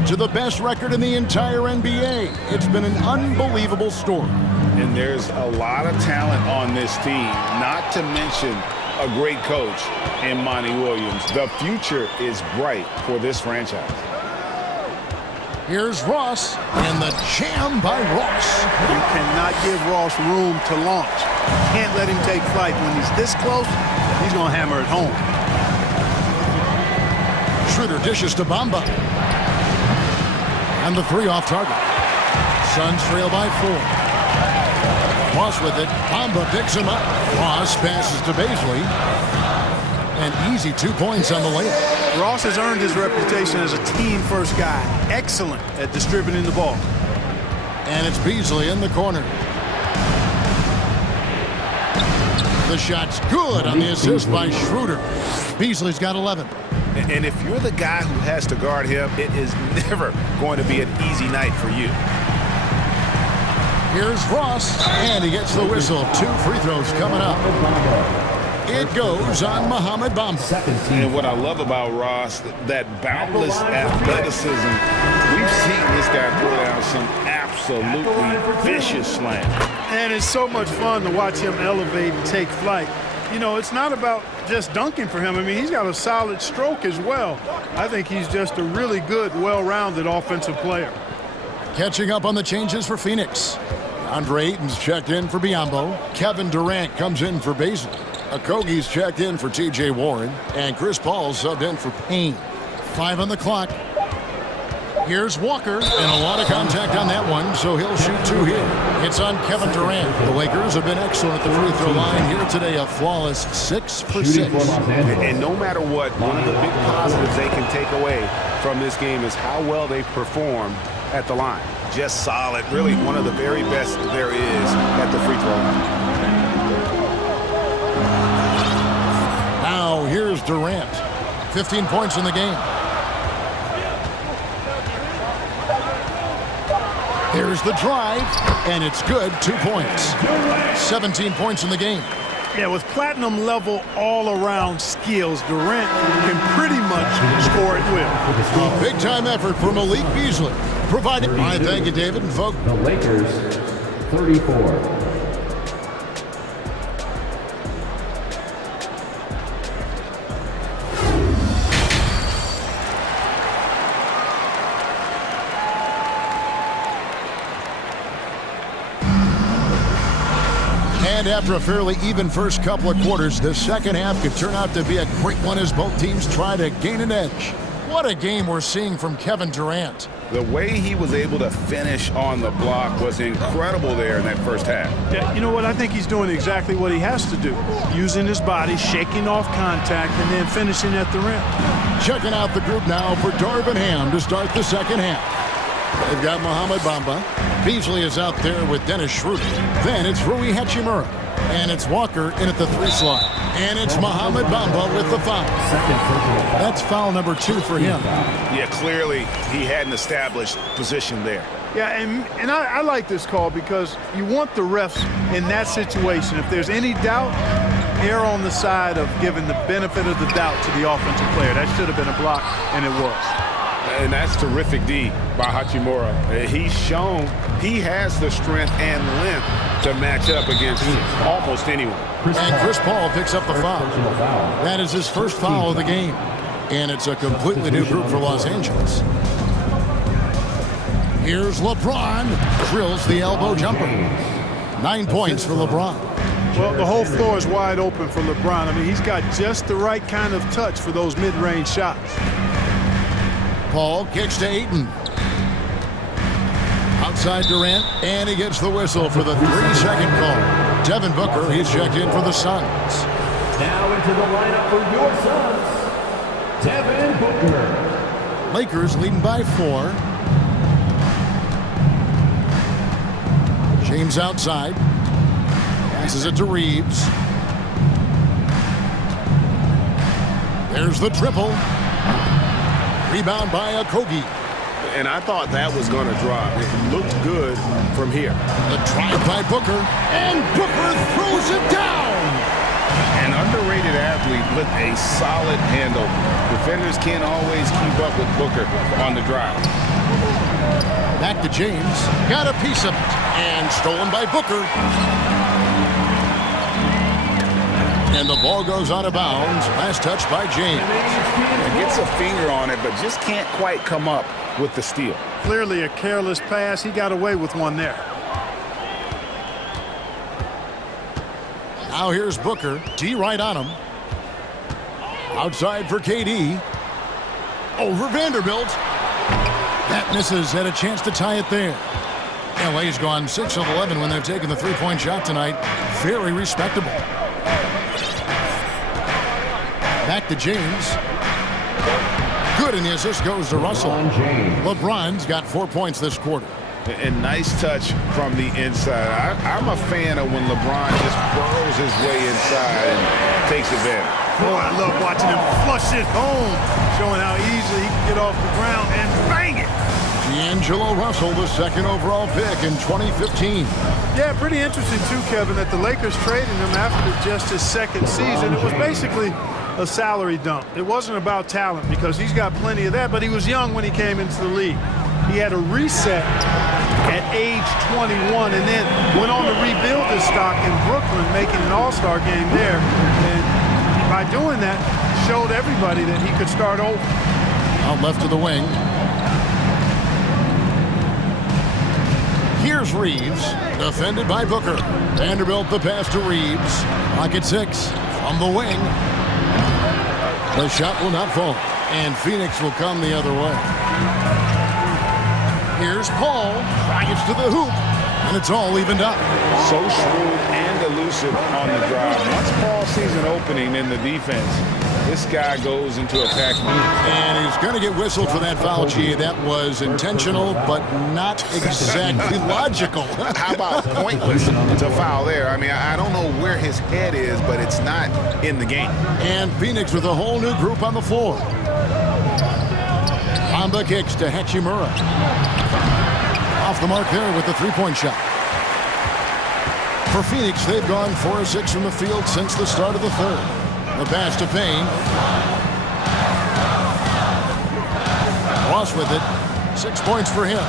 to the best record in the entire NBA. It's been an unbelievable story. And there's a lot of talent on this team, not to mention a great coach in Monty Williams. The future is bright for this franchise. Here's Ross, and the jam by Ross. You cannot give Ross room to launch. You can't let him take flight. When he's this close, he's going to hammer it home. Schroeder dishes to Bamba. And the 3 off target. Suns trail by 4. Ross with it. Bamba picks him up. Ross passes to Beasley. An easy 2 points on the layup. Ross has earned his reputation as a team-first guy. Excellent at distributing the ball. And it's Beasley in the corner. The shot's good on the assist by Schroeder. Beasley's got 11. And if you're the guy who has to guard him, it is never going to be an easy night for you. Here's Ross, and he gets the whistle. 2 free throws coming up. It goes on Mohamed Bamba. And what I love about Ross, that boundless athleticism. We've seen this guy throw down some absolutely vicious slam. And it's so much fun to watch him elevate and take flight. You know, it's not about just dunking for him. I mean, he's got a solid stroke as well. I think he's just a really good, well-rounded offensive player. Catching up on the changes for Phoenix. Andre Ayton's checked in for Biyombo. Kevin Durant comes in for Beasley. Okogie's checked in for T.J. Warren. And Chris Paul subbed in for Payne. 5 on the clock. Here's Walker, and a lot of contact on that one, so he'll shoot 2 here. It's on Kevin Durant. The Lakers have been excellent at the free throw line here today, a flawless 6 for 6. And no matter what, one of the big positives they can take away from this game is how well they perform at the line. Just solid, really one of the very best there is at the free throw line. Now here's Durant. 15 points in the game. Here's the drive, and it's good. 2 points. 17 points in the game. Yeah, with platinum level all-around skills, Durant can pretty much score at will. A big-time effort for Malik Beasley. Provided. All right, thank you, David and folks. The Lakers, 34. And after a fairly even first couple of quarters, the second half could turn out to be a great one as both teams try to gain an edge. What a game we're seeing from Kevin Durant. The way he was able to finish on the block was incredible there in that first half. Yeah, you know what? I think he's doing exactly what he has to do. Using his body, shaking off contact, and then finishing at the rim. Checking out the group now for Darvin Ham to start the second half. They've got Mohamed Bamba. Beasley is out there with Dennis Schroeder. Then it's Rui Hachimura. And it's Walker in at the 3 slot. And it's Mohamed Bamba with the foul. That's foul number 2 for him. Yeah, clearly he had an established position there. Yeah, and I like this call because you want the refs in that situation. If there's any doubt, err on the side of giving the benefit of the doubt to the offensive player. That should have been a block, and it was. And that's terrific D by Hachimura. He's shown he has the strength and length to match up against almost anyone. And Chris Paul picks up the foul. That is his first foul of the game. And it's a completely new group for Los Angeles. Here's LeBron. Drills the elbow jumper. 9 points for LeBron. Well, the whole floor is wide open for LeBron. I mean, he's got just the right kind of touch for those mid-range shots. Paul kicks to Ayton. Outside Durant, and he gets the whistle for the 3-second call. Devin Booker, he's checked in for the Suns. Now into the lineup for your Suns, Devin Booker. Lakers leading by 4. James outside. Passes it to Reeves. There's the triple. Rebound by Okogie. And I thought that was going to drop. It looked good from here. The drive by Booker. And Booker throws it down. An underrated athlete with a solid handle. Defenders can't always keep up with Booker on the drive. Back to James. Got a piece of it. And stolen by Booker. And the ball goes out of bounds. Last touch by James. Gets a finger on it, but just can't quite come up with the steal. Clearly a careless pass. He got away with one there. Now here's Booker. D right on him. Outside for KD. Over Vanderbilt. That misses. Had a chance to tie it there. LA's gone 6 of 11 when they've taken the three-point shot tonight. Very respectable. Back to James. Good, and the assist goes to Russell. LeBron's got 4 points this quarter. And nice touch from the inside. I'm a fan of when LeBron just burrows his way inside and takes advantage. Boy, I love watching him flush it home, showing how easily he can get off the ground and bang it. D'Angelo Russell, the second overall pick in 2015. Yeah, pretty interesting too, Kevin, that the Lakers traded him after just his second season. It was basically a salary dump. It wasn't about talent because he's got plenty of that, but he was young when he came into the league. He had a reset at age 21 and then went on to rebuild his stock in Brooklyn, making an all-star game there. And by doing that, showed everybody that he could start over. Out left to the wing. Here's Reeves, defended by Booker. Vanderbilt the pass to Reeves. Clock at 6 from the wing. The shot will not fall, and Phoenix will come the other way. Here's Paul, drives to the hoop, and it's all evened up. So shrewd and elusive on the drive. Once Paul sees an opening in the defense, this guy goes into attack mode. And he's going to get whistled for that foul, G. That was intentional, but not exactly logical. How about pointless to foul there? I mean, I don't know where his head is, but it's not in the game. And Phoenix with a whole new group on the floor. Amba kicks to Hachimura. Off the mark there with the three-point shot. For Phoenix, they've gone 4 of 6 from the field since the start of the third. The pass to Payne. Ross with it. 6 points for him.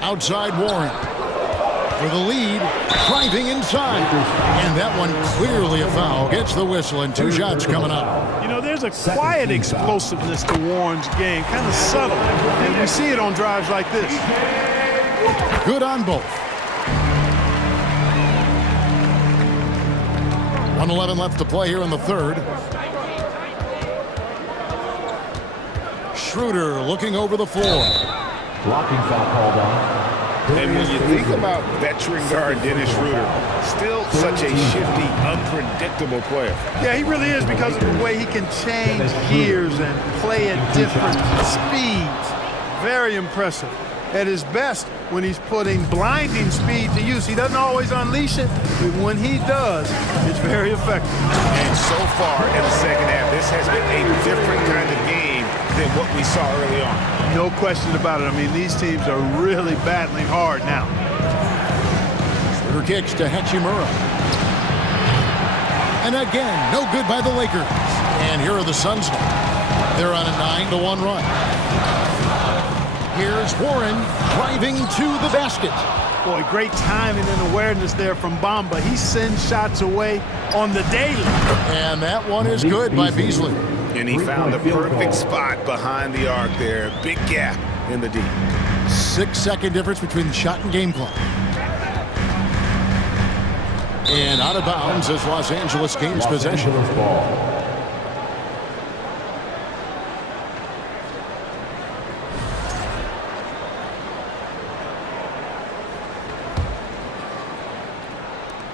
Outside Warren. For the lead. Driving inside. And that one clearly a foul. Gets the whistle and 2 shots coming up. You know, there's a quiet explosiveness to Warren's game. Kind of subtle. And we see it on drives like this. Good on both. 1:11 left to play here in the third. Schroeder looking over the floor. Blocking foul called on. And when you think about veteran guard Dennis Schroeder, still such a shifty, unpredictable player. Yeah, he really is because of the way he can change gears and play at different speeds. Very impressive. At his best, when he's putting blinding speed to use, he doesn't always unleash it, but when he does, it's very effective. And so far in the second half, this has been a different kind of game than what we saw early on. No question about it. I mean, these teams are really battling hard now. Shooter kicks to Hachimura. And again, no good by the Lakers. And here are the Suns now. They're on a 9-1 run. Here's Warren driving to the basket. Boy, great timing and awareness there from Bamba. He sends shots away on the daily. And that one is good by Beasley. And he found the perfect spot behind the arc there. Big gap in the D. 6-second difference between the shot and game clock. And out of bounds as Los Angeles gains possession.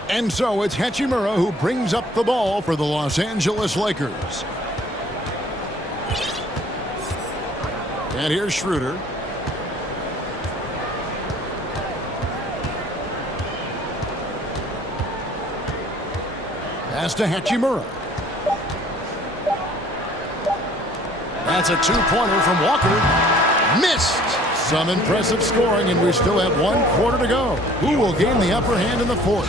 And so it's Hachimura who brings up the ball for the Los Angeles Lakers. And here's Schroeder. Pass to Hachimura. That's a two-pointer from Walker. Missed. Some impressive scoring, and we still have 1 quarter to go. Who will gain the upper hand in the fourth?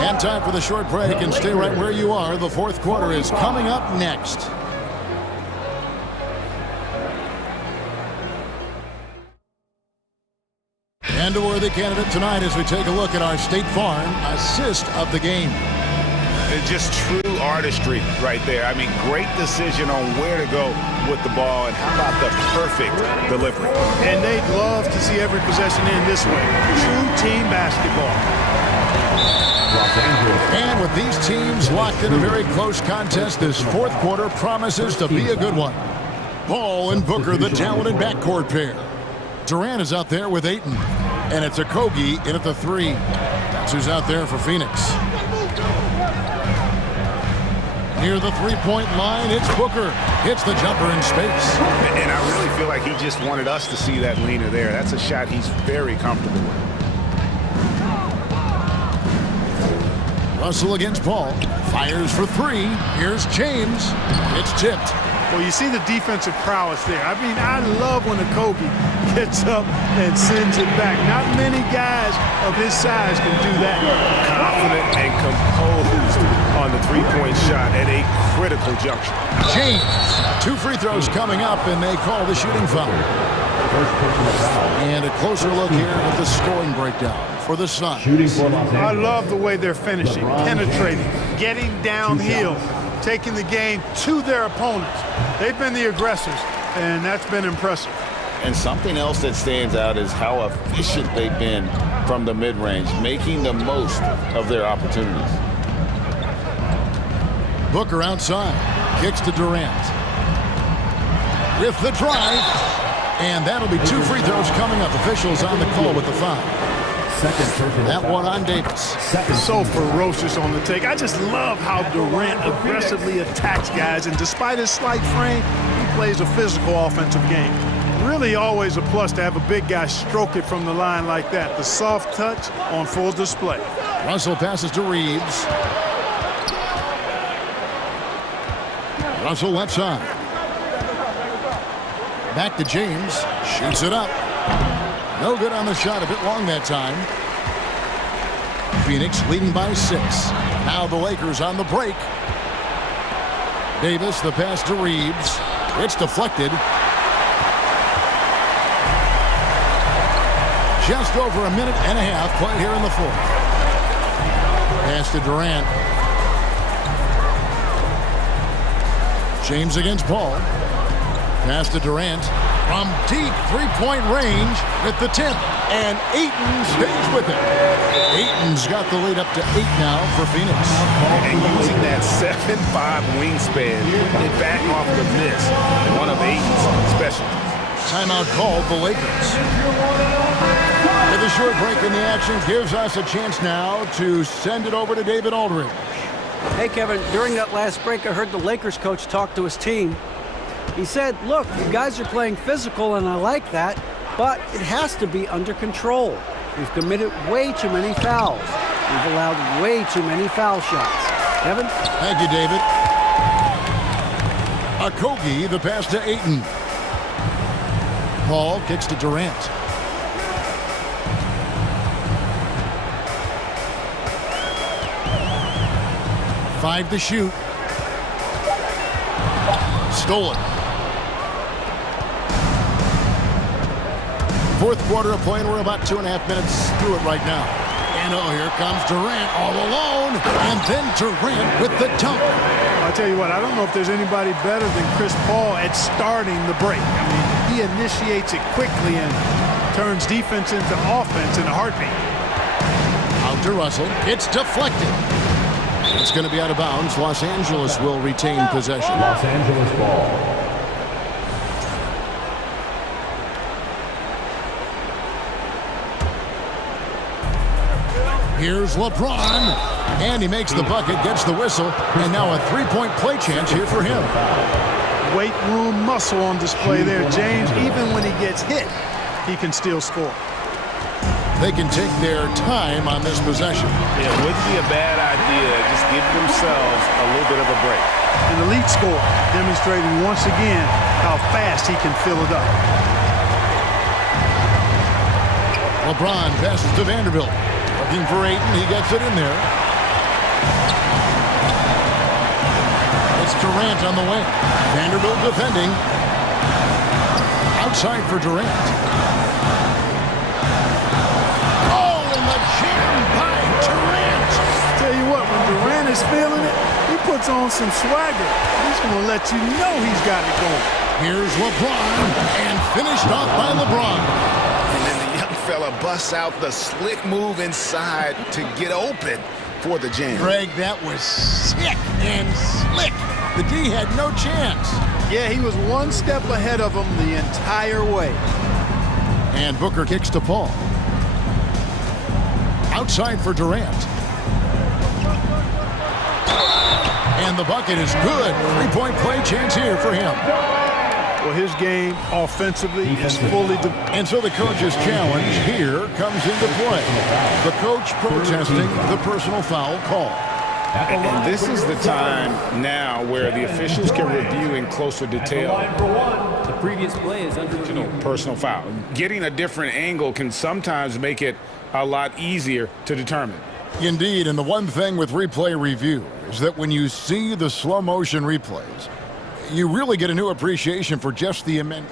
And time for the short break, and stay right where you are. The fourth quarter is coming up next. And a worthy candidate tonight as we take a look at our State Farm assist of the game. It's just true artistry right there. I mean, great decision on where to go with the ball, and how about the perfect delivery. And they'd love to see every possession in this way. True team basketball. And with these teams locked in a very close contest, this fourth quarter promises to be a good one. Ball and Booker, the talented backcourt pair. Durant is out there with Ayton, and it's Okogie in at the 3. That's who's out there for Phoenix. Near the three-point line, it's Booker. Hits the jumper in space. And I really feel like he just wanted us to see that leaner there. That's a shot he's very comfortable with. Russell against Paul. Fires for 3. Here's James. It's tipped. Well, you see the defensive prowess there. I mean, I love when Okogie gets up and sends it back. Not many guys of his size can do that. Confident and composed on the three-point shot at a critical juncture. James. 2 free throws coming up, and they call the shooting foul. And a closer look here at the scoring breakdown for the Suns. I love the way they're finishing, penetrating, getting downhill, taking the game to their opponents. They've been the aggressors, and that's been impressive. And something else that stands out is how efficient they've been from the mid-range, making the most of their opportunities. Booker outside, kicks to Durant. With the drive, and that'll be 2 free throws coming up. Officials on the call with the foul. That one on Davis. So ferocious on the take. I just love how Durant aggressively attacks guys, and despite his slight frame, he plays a physical offensive game. Really always a plus to have a big guy stroke it from the line like that. The soft touch on full display. Russell passes to Reeves. Russell left side. Back to James. Shoots it up. No good on the shot, a bit long that time. Phoenix leading by 6. Now the Lakers on the break. Davis, the pass to Reeves. It's deflected. Just over a minute and a half played here in the fourth. Pass to Durant. James against Paul. Pass to Durant. From deep three-point range with the tip. And Ayton stays with it. Ayton's got the lead up to 8 now for Phoenix. And using that 7'5" wingspan, it back off the miss. One of Ayton's specialties. Timeout called the Lakers. With a short break in the action gives us a chance now to send it over to David Aldridge. Hey, Kevin, during that last break, I heard the Lakers coach talk to his team. He said, look, you guys are playing physical, and I like that, but it has to be under control. We've committed way too many fouls. We've allowed way too many foul shots. Kevin? Thank you, David. Okogie, the pass to Ayton. Paul kicks to Durant. Five to shoot. Stolen. Fourth quarter of play, and we're about 2.5 minutes through it right now. And oh, here comes Durant all alone. And then Durant with the dunk. I'll tell you what, I don't know if there's anybody better than Chris Paul at starting the break. I mean, he initiates it quickly and turns defense into offense in a heartbeat. Out to Russell. It's deflected. It's going to be out of bounds. Los Angeles will retain possession. Los Angeles ball. Here's LeBron, and he makes the bucket, gets the whistle, and now a three-point play chance here for him. Weight room muscle on display there, James. Even when he gets hit, he can still score. They can take their time on this possession. It wouldn't be a bad idea. Just give themselves a little bit of a break. An elite score, demonstrating once again how fast he can fill it up. LeBron passes to Vanderbilt. Looking for Ayton, he gets it in there. It's Durant on the wing. Vanderbilt defending. Outside for Durant. Oh, and the jam by Durant. Tell you what, when Durant is feeling it, he puts on some swagger. He's going to let you know he's got it going. Here's LeBron, and finished off by LeBron. Fella busts out the slick move inside to get open for the jam. Greg, that was sick and slick. The D had no chance. Yeah, he was one step ahead of him the entire way. And Booker kicks to Paul. Outside for Durant. And the bucket is good. Three-point play chance here for him. Well, his game offensively is fully and so the coach's challenge here comes into play. The coach protesting the personal foul call. And this is the time now where the officials can review in closer detail. The previous play is under review. Personal foul. Getting a different angle can sometimes make it a lot easier to determine. Indeed, and the one thing with replay review is that when you see the slow motion replays, you really get a new appreciation for just the immense.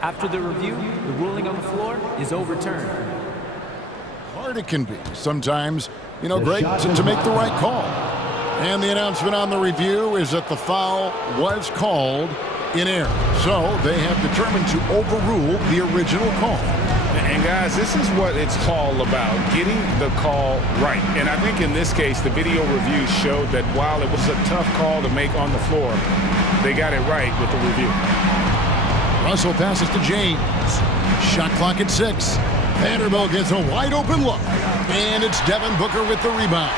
After the review, the ruling on the floor is overturned. Hard it can be sometimes, Greg, to make the right call. And the announcement on the review is that the foul was called in error. So they have determined to overrule the original call. And guys, this is what it's all about, getting the call right. And I think in this case, the video review showed that while it was a tough call to make on the floor, they got it right with the review. Russell passes to James. Shot clock at 6. Vanderbilt gets a wide open look. And it's Devin Booker with the rebound.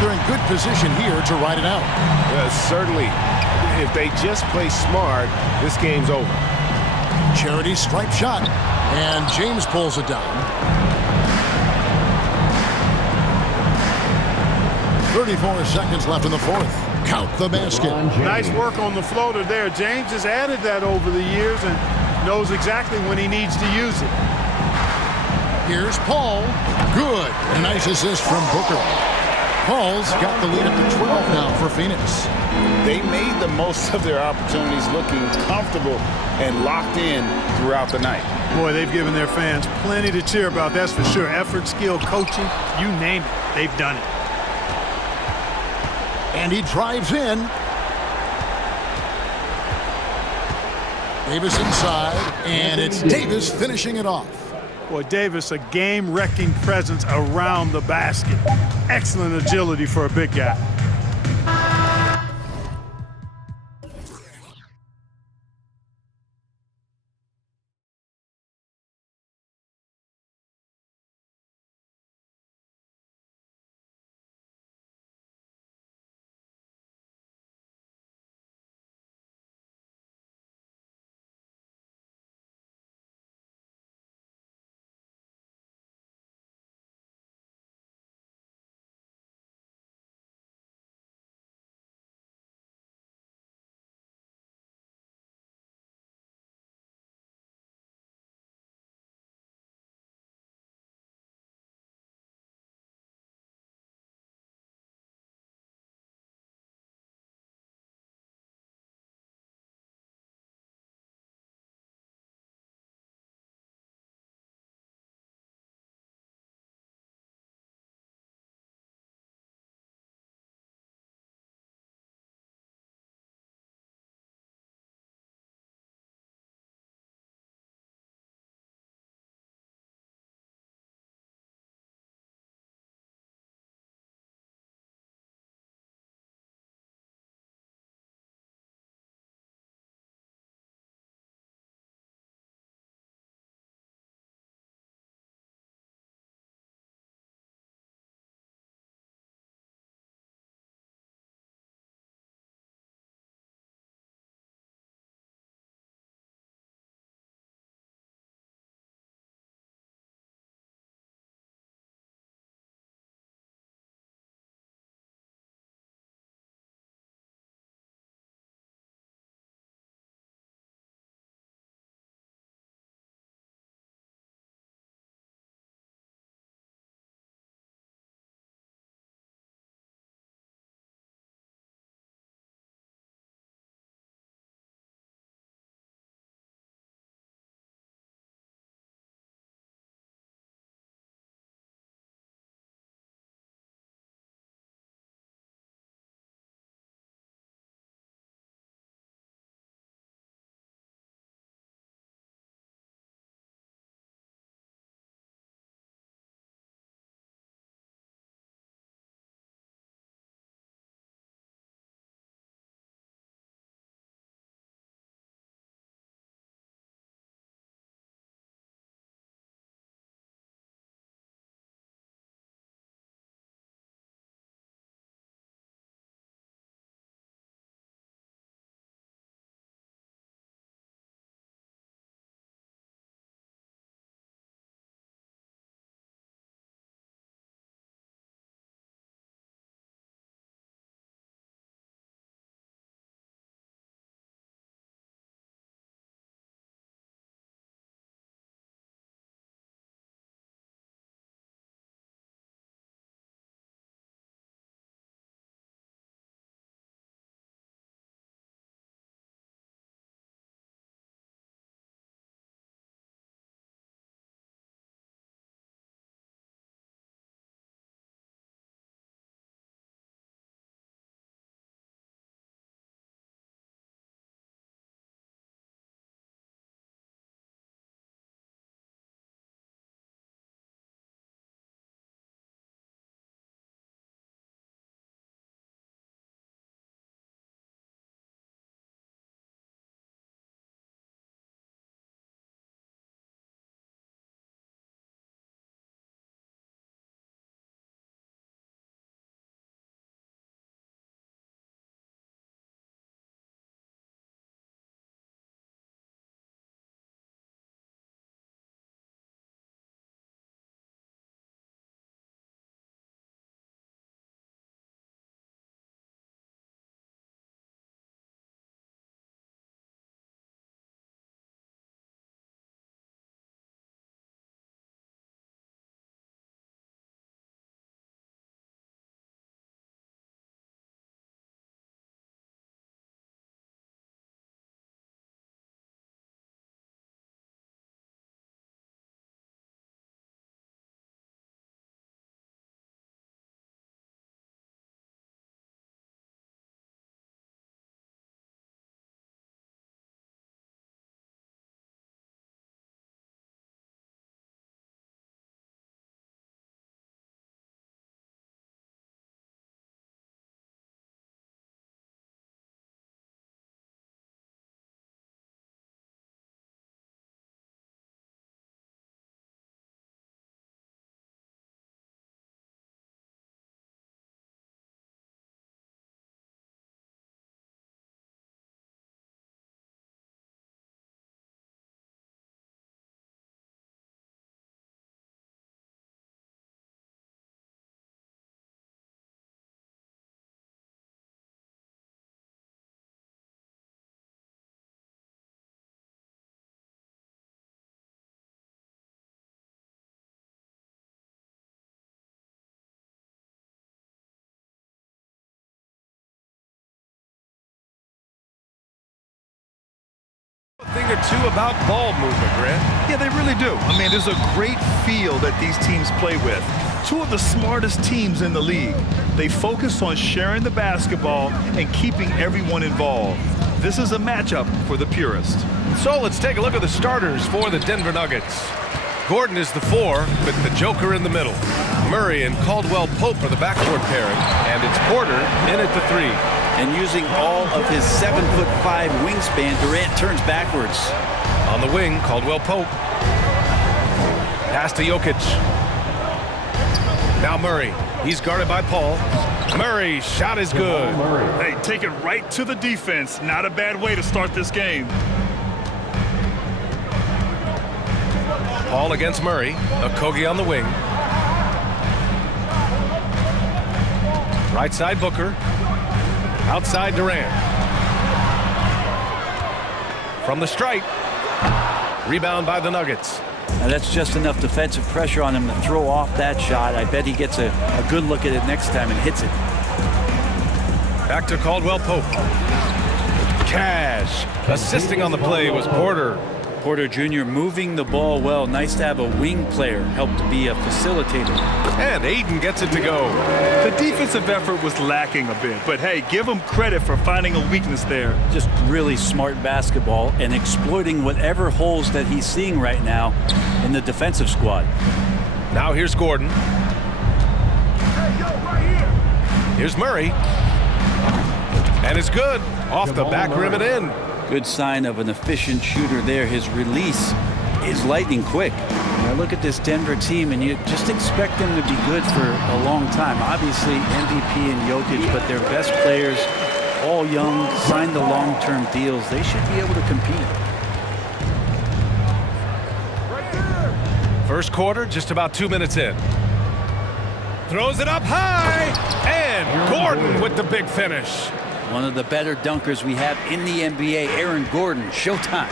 They're in good position here to ride it out. Certainly, if they just play smart, this game's over. Charity stripe shot. And James pulls it down. 34 seconds left in the fourth. Count the basket. Nice work on the floater there. James has added that over the years and knows exactly when he needs to use it. Here's Paul. Good. A nice assist from Booker. Paul's got the lead up to 12 now for Phoenix. They made the most of their opportunities, looking comfortable and locked in throughout the night. Boy, they've given their fans plenty to cheer about, that's for sure. Effort, skill, coaching, you name it, they've done it. And he drives in. Davis inside, and it's Davis finishing it off. Boy, Davis, a game-wrecking presence around the basket. Excellent agility for a big guy. thing or two about ball movement, Grant. Yeah, they really do. I mean, there's a great feel that these teams play with. Two of the smartest teams in the league. They focus on sharing the basketball and keeping everyone involved. This is a matchup for the purist. So let's take a look at the starters for the Denver Nuggets. Gordon is the 4 with the Joker in the middle. Murray and Caldwell Pope are the backcourt pairing, and it's Porter in at the 3. And using all of his 7'5" wingspan, Durant turns backwards. On the wing, Caldwell Pope. Pass to Jokic. Now Murray. He's guarded by Paul. Murray, shot is good. Hey, take it right to the defense. Not a bad way to start this game. Paul against Murray. Okogie on the wing. Right side Booker. Outside Durant. From the stripe. Rebound by the Nuggets. Now that's just enough defensive pressure on him to throw off that shot. I bet he gets a good look at it next time and hits it. Back to Caldwell Pope. Cash. Assisting on the play was Porter. Porter Jr. moving the ball well. Nice to have a wing player help to be a facilitator. And Aiden gets it to go. The defensive effort was lacking a bit, but hey, give him credit for finding a weakness there. Just really smart basketball and exploiting whatever holes that he's seeing right now in the defensive squad. Now here's Gordon. Here's Murray. And it's good. Off the back rim and in. Good sign of an efficient shooter there. His release is lightning quick. Now look at this Denver team, and you just expect them to be good for a long time. Obviously, MVP and Jokic, but their best players, all young, signed the long-term deals. They should be able to compete. First quarter, just about 2 minutes in. Throws it up high, and Gordon with the big finish. One of the better dunkers we have in the NBA, Aaron Gordon. Showtime.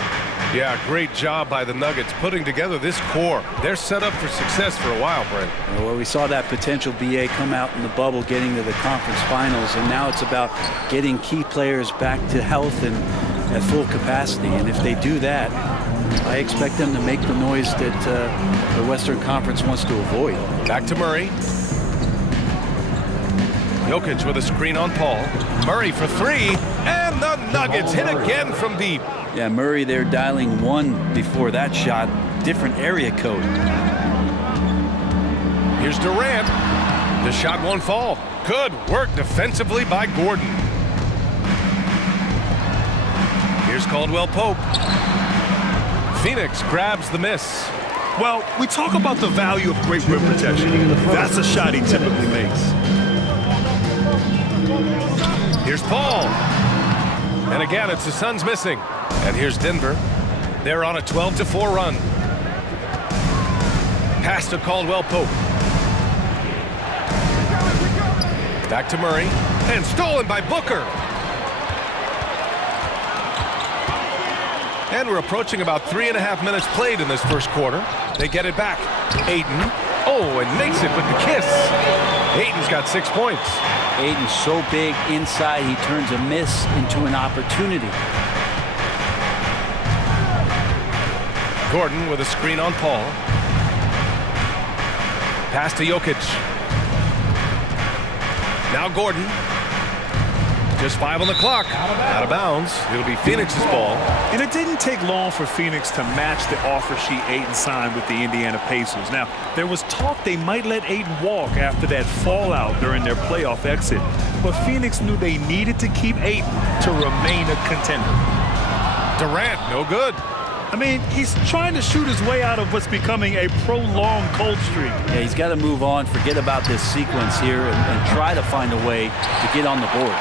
Yeah, great job by the Nuggets putting together this core. They're set up for success for a while, Brent. Well, we saw that potential BA come out in the bubble, getting to the conference finals, and now it's about getting key players back to health and at full capacity. And if they do that, I expect them to make the noise that the Western Conference wants to avoid. Back to Murray. Jokic with a screen on Paul. Murray for 3, and the Nuggets hit again from deep. Yeah, Murray there dialing 1 before that shot. Different area code. Here's Durant. The shot won't fall. Good work defensively by Gordon. Here's Caldwell Pope. Phoenix grabs the miss. Well, we talk about the value of great rim protection. That's a shot he typically makes. Here's Paul. And again, it's the Suns missing. And here's Denver. They're on a 12-4 run. Pass to Caldwell Pope. Back to Murray. And stolen by Booker. And we're approaching about 3.5 minutes played in this first quarter. They get it back. Aiden. Oh, and makes it with the kiss. Aiden's got 6 points. Aiden's so big inside, he turns a miss into an opportunity. Gordon with a screen on Paul. Pass to Jokic. Now Gordon. Just 5 on the clock. Out of bounds. It'll be Phoenix's ball. And it didn't take long for Phoenix to match the offer sheet Aiden signed with the Indiana Pacers. Now, there was talk they might let Aiden walk after that fallout during their playoff exit. But Phoenix knew they needed to keep Aiden to remain a contender. Durant, no good. I mean, he's trying to shoot his way out of what's becoming a prolonged cold streak. Yeah, he's got to move on, forget about this sequence here, and try to find a way to get on the board.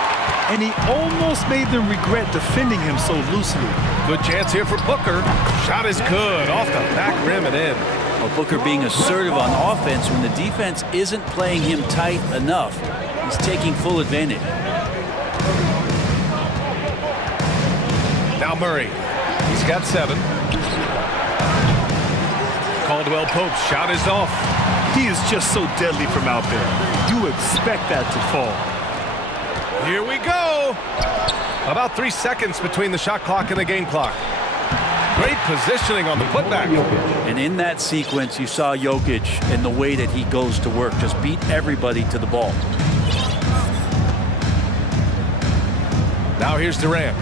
And he almost made them regret defending him so loosely. Good chance here for Booker. Shot is good. Off the back rim and in. Well, Booker being assertive on offense when the defense isn't playing him tight enough. He's taking full advantage. Now Murray. He's got 7. Caldwell Pope's shot is off. He is just so deadly from out there. You expect that to fall. Here we go. About 3 seconds between the shot clock and the game clock. Great positioning on the putback. And in that sequence, you saw Jokic and the way that he goes to work. Just beat everybody to the ball. Now here's Durant.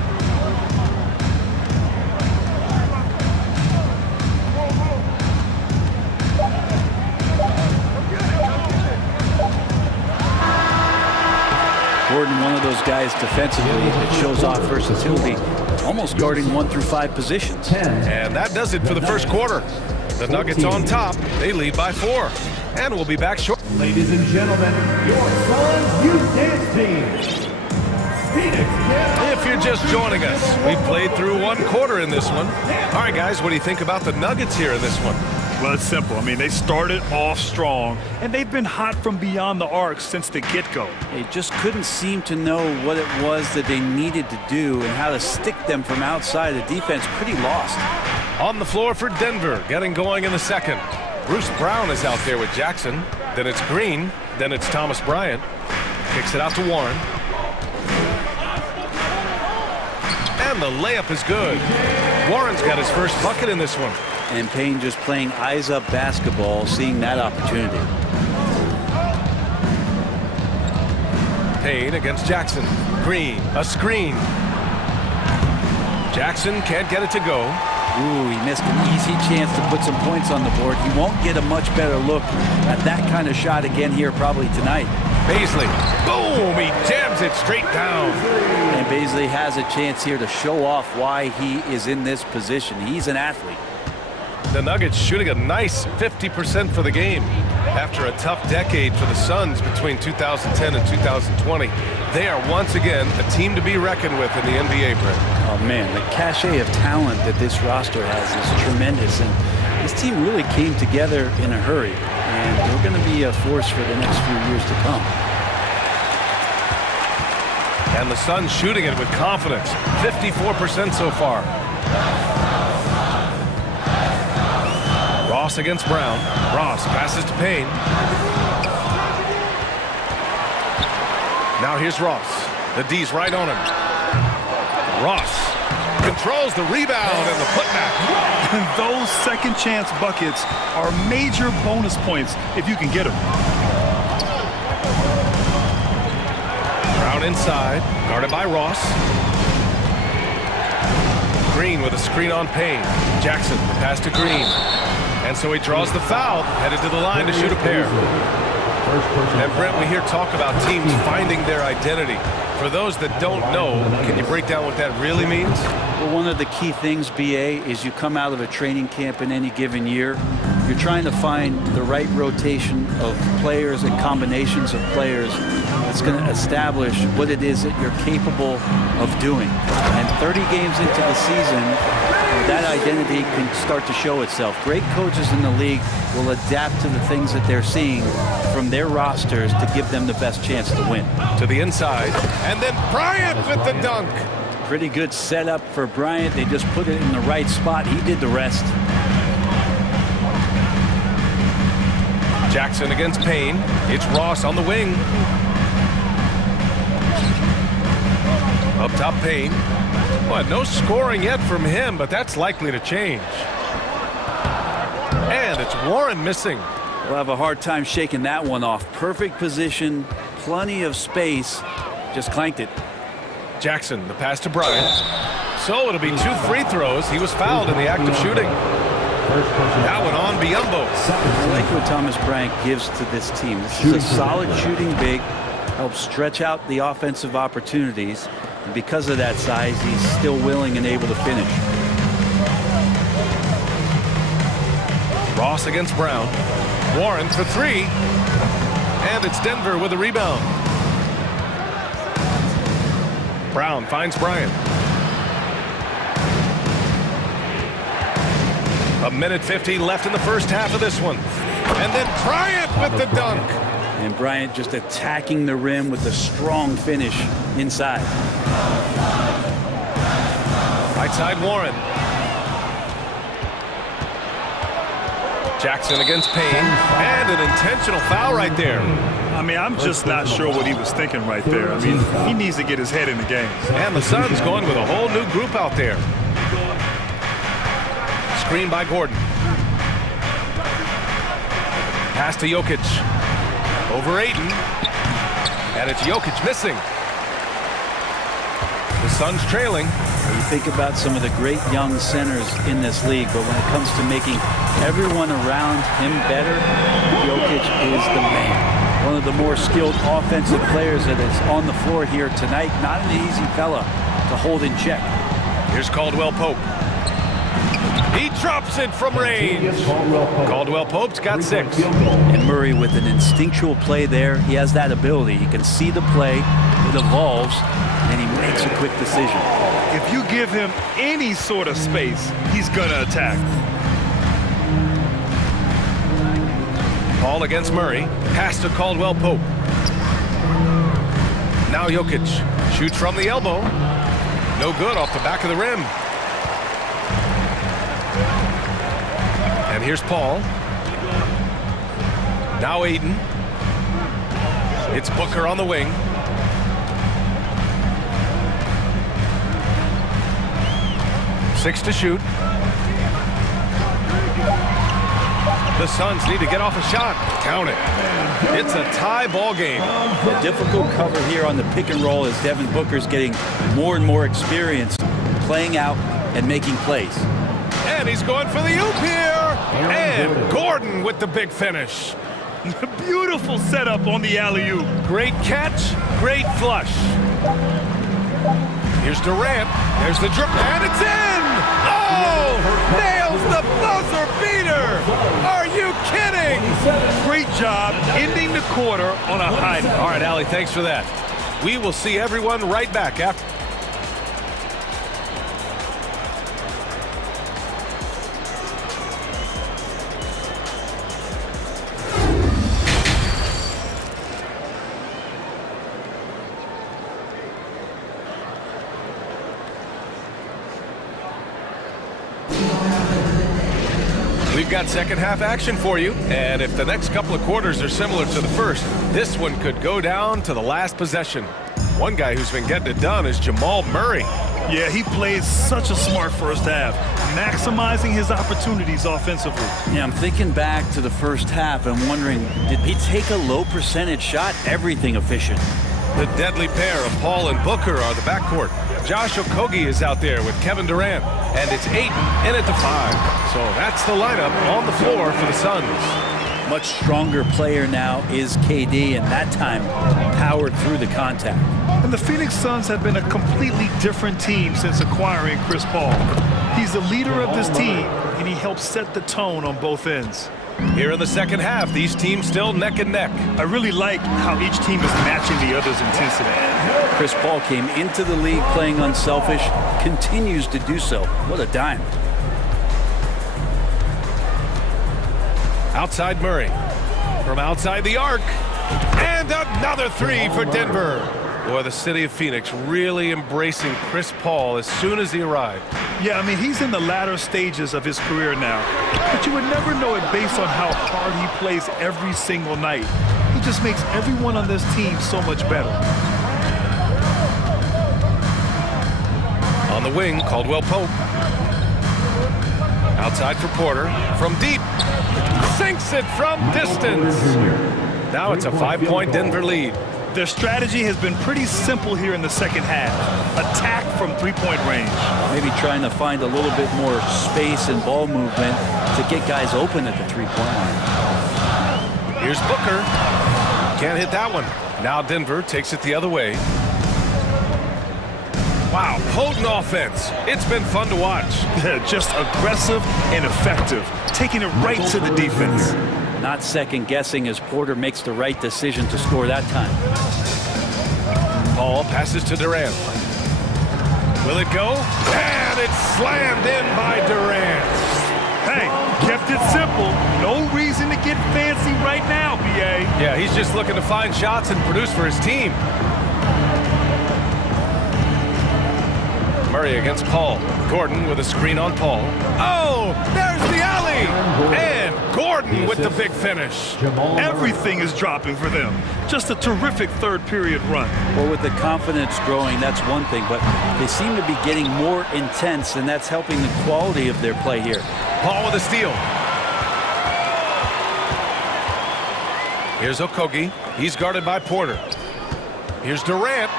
Gordon, one of those guys defensively that shows off versatility, almost guarding 1 through 5 positions. And that does it for the first quarter. The Nuggets on top. They lead by 4. And we'll be back shortly. Ladies and gentlemen, your Suns Youth Dance Team. If you're just joining us, we played through 1 quarter in this one. All right, guys, what do you think about the Nuggets here in this one? Well, it's simple. I mean, they started off strong, and they've been hot from beyond the arc since the get-go. They just couldn't seem to know what it was that they needed to do and how to stick them from outside. The defense pretty lost. On the floor for Denver, getting going in the second. Bruce Brown is out there with Jackson. Then it's Green. Then it's Thomas Bryant. Kicks it out to Warren. And the layup is good. Warren's got his first bucket in this one. And Payne just playing eyes-up basketball, seeing that opportunity. Payne against Jackson. Green, a screen. Jackson can't get it to go. Ooh, he missed an easy chance to put some points on the board. He won't get a much better look at that kind of shot again here probably tonight. Baisley, boom, he jams it straight down. And Baisley has a chance here to show off why he is in this position. He's an athlete. The Nuggets shooting a nice 50% for the game. After a tough decade for the Suns between 2010 and 2020, they are once again a team to be reckoned with in the NBA, Brent. Oh, man, the cachet of talent that this roster has is tremendous. And this team really came together in a hurry. And they're going to be a force for the next few years to come. And the Suns shooting it with confidence. 54% so far. Ross against Brown. Ross passes to Payne. Now here's Ross. The D's right on him. Ross controls the rebound and the putback. And those second chance buckets are major bonus points if you can get them. Brown inside, guarded by Ross. Green with a screen on Payne. Jackson, the pass to Green. And so he draws the foul, headed to the line to shoot a pair. And Brent, we hear talk about teams finding their identity. For those that don't know, can you break down what that really means? Well, one of the key things, BA, is you come out of a training camp in any given year. You're trying to find the right rotation of players and combinations of players that's going to establish what it is that you're capable of doing. And 30 games into the season, that identity can start to show itself. Great coaches in the league will adapt to the things that they're seeing from their rosters to give them the best chance to win. To the inside, and then Bryant with the dunk. Pretty good setup for Bryant. They just put it in the right spot. He did the rest. Jackson against Payne. It's Ross on the wing. Up top, Payne. Well, no scoring yet from him, but that's likely to change. And it's Warren missing. We'll have a hard time shaking that one off. Perfect position, plenty of space. Just clanked it. Jackson, the pass to Bryant. So it'll be 2 free throws. He was fouled in the act of shooting. That one on Biyombo. I like what Thomas Bryant gives to this team. This is a solid shooting big, helps stretch out the offensive opportunities. And because of that size, he's still willing and able to finish. Ross against Brown. Warren for 3. And it's Denver with a rebound. Brown finds Bryant. A minute 50 left in the first half of this one. And then Bryant with the dunk. And Bryant just attacking the rim with a strong finish inside. Right side Warren. Jackson against Payne. And an intentional foul right there. I mean, I'm just not sure what he was thinking right there. I mean, he needs to get his head in the game. And the Suns going with a whole new group out there. screen by Gordon. Pass to Jokic. Over Ayton. And it's Jokic missing. The Suns trailing. You think about some of the great young centers in this league, but when it comes to making everyone around him better, Jokic is the man. One of the more skilled offensive players that is on the floor here tonight. Not an easy fella to hold in check. Here's Caldwell Pope. He drops it from range. Caldwell Pope's got 6. And Murray with an instinctual play there. He has that ability. He can see the play, it evolves, and he makes a quick decision. If you give him any sort of space, he's gonna attack. Ball against Murray. Pass to Caldwell Pope. Now Jokic shoots from the elbow. No good off the back of the rim. And here's Paul. Now Ayton. It's Booker on the wing. Six to shoot. The Suns need to get off a shot. Count it. It's a tie ball game. The difficult cover here on the pick and roll as Devin Booker's getting more and more experience playing out and making plays. And he's going for the oop here. And Gordon with the big finish. Beautiful setup on the alley-oop. Great catch, great flush. Here's Durant. There's the dribble, and it's in! Oh! Nails the buzzer beater! Are you kidding? Great job ending the quarter on a high note. All right, Allie, thanks for that. We will see everyone right back after. We've got second half action for you, and if the next couple of quarters are similar to the first, this one could go down to the last possession. One guy who's been getting it done is Jamal Murray. Yeah, he played such a smart first half, maximizing his opportunities offensively. Yeah, I'm thinking back to the first half and wondering, did he take a low percentage shot? Everything efficient. The deadly pair of Paul and Booker are the backcourt. Josh Okogie is out there with Kevin Durant, and it's Ayton in at the 5. So that's the lineup on the floor for the Suns. Much stronger player now is KD, and that time powered through the contact. And the Phoenix Suns have been a completely different team since acquiring Chris Paul. He's the leader of this team, and he helps set the tone on both ends. Here in the second half, these teams still neck and neck. I really like how each team is matching the other's intensity. Chris Paul came into the league playing unselfish, continues to do so. What a dime. Outside Murray. From outside the arc. And another 3 for Denver. Boy, the city of Phoenix really embracing Chris Paul as soon as he arrived. Yeah, I mean, he's in the latter stages of his career now. But you would never know it based on how hard he plays every single night. He just makes everyone on this team so much better. On the wing, Caldwell Pope. Outside for Porter. From deep. Sinks it from distance. Now it's a 5-point Denver lead. Their strategy has been pretty simple here in the second half. Attack from three-point range. Maybe trying to find a little bit more space and ball movement to get guys open at the three-point line. Here's Booker. Can't hit that one. Now Denver takes it the other way. Wow, potent offense. It's been fun to watch. Just aggressive and effective, taking it right to the defense. Not second-guessing as Porter makes the right decision to score that time. Paul passes to Durant. Will it go? And it's slammed in by Durant. Hey, kept it simple. No reason to get fancy right now, B.A. Yeah, he's just looking to find shots and produce for his team. Murray against Paul. Gordon with a screen on Paul. Oh, there's the alley! And Gordon Gordon with the big finish. Everything is dropping for them. Just a terrific third period run. Well, with the confidence growing, that's one thing, but they seem to be getting more intense, and that's helping the quality of their play here. Paul with a steal. Here's Okogie. He's guarded by Porter. Here's Durant.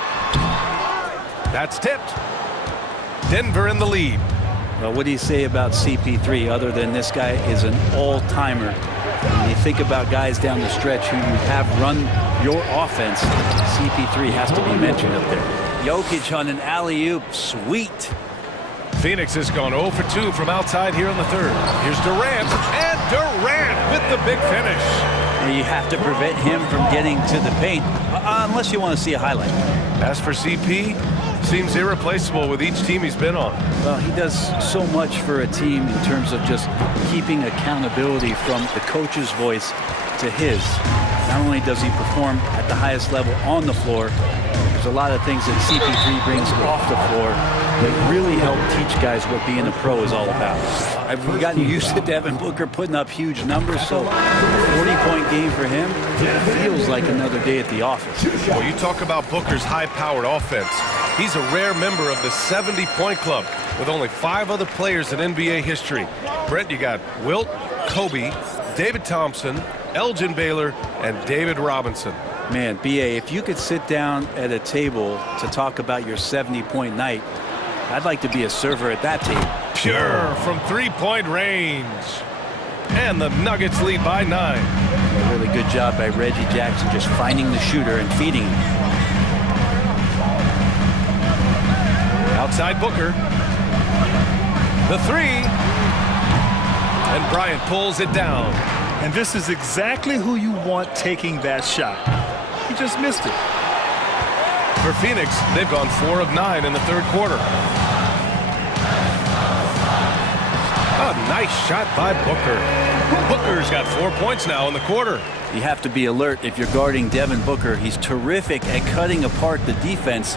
That's tipped. Denver in the lead. Well, what do you say about CP3 other than this guy is an all-timer? When you think about guys down the stretch who you have run your offense, CP3 has to be mentioned up there. Jokic on an alley-oop. Sweet. Phoenix has gone 0 for 2 from outside here in the third. Here's Durant, and Durant with the big finish. You have to prevent him from getting to the paint, unless you want to see a highlight. As for CP, seems irreplaceable with each team he's been on. Well, he does so much for a team in terms of just keeping accountability from the coach's voice to his. Not only does he perform at the highest level on the floor, there's a lot of things that CP3 brings off the floor that really help teach guys what being a pro is all about. I've gotten used to Devin Booker putting up huge numbers, so a 40-point game for him feels like another day at the office. Well, you talk about Booker's high-powered offense. He's a rare member of the 70-point club with only 5 other players in NBA history. Brent, you got Wilt, Kobe, David Thompson, Elgin Baylor, and David Robinson. Man, B.A., if you could sit down at a table to talk about your 70-point night, I'd like to be a server at that table. Pure from 3-point range. And the Nuggets lead by 9. A really good job by Reggie Jackson just finding the shooter and feeding him. Outside Booker. The 3. And Bryant pulls it down. And this is exactly who you want taking that shot. He just missed it. For Phoenix, they've gone 4 of 9 in the third quarter. A nice shot by Booker. Booker's got 4 points now in the quarter. You have to be alert if you're guarding Devin Booker. He's terrific at cutting apart the defense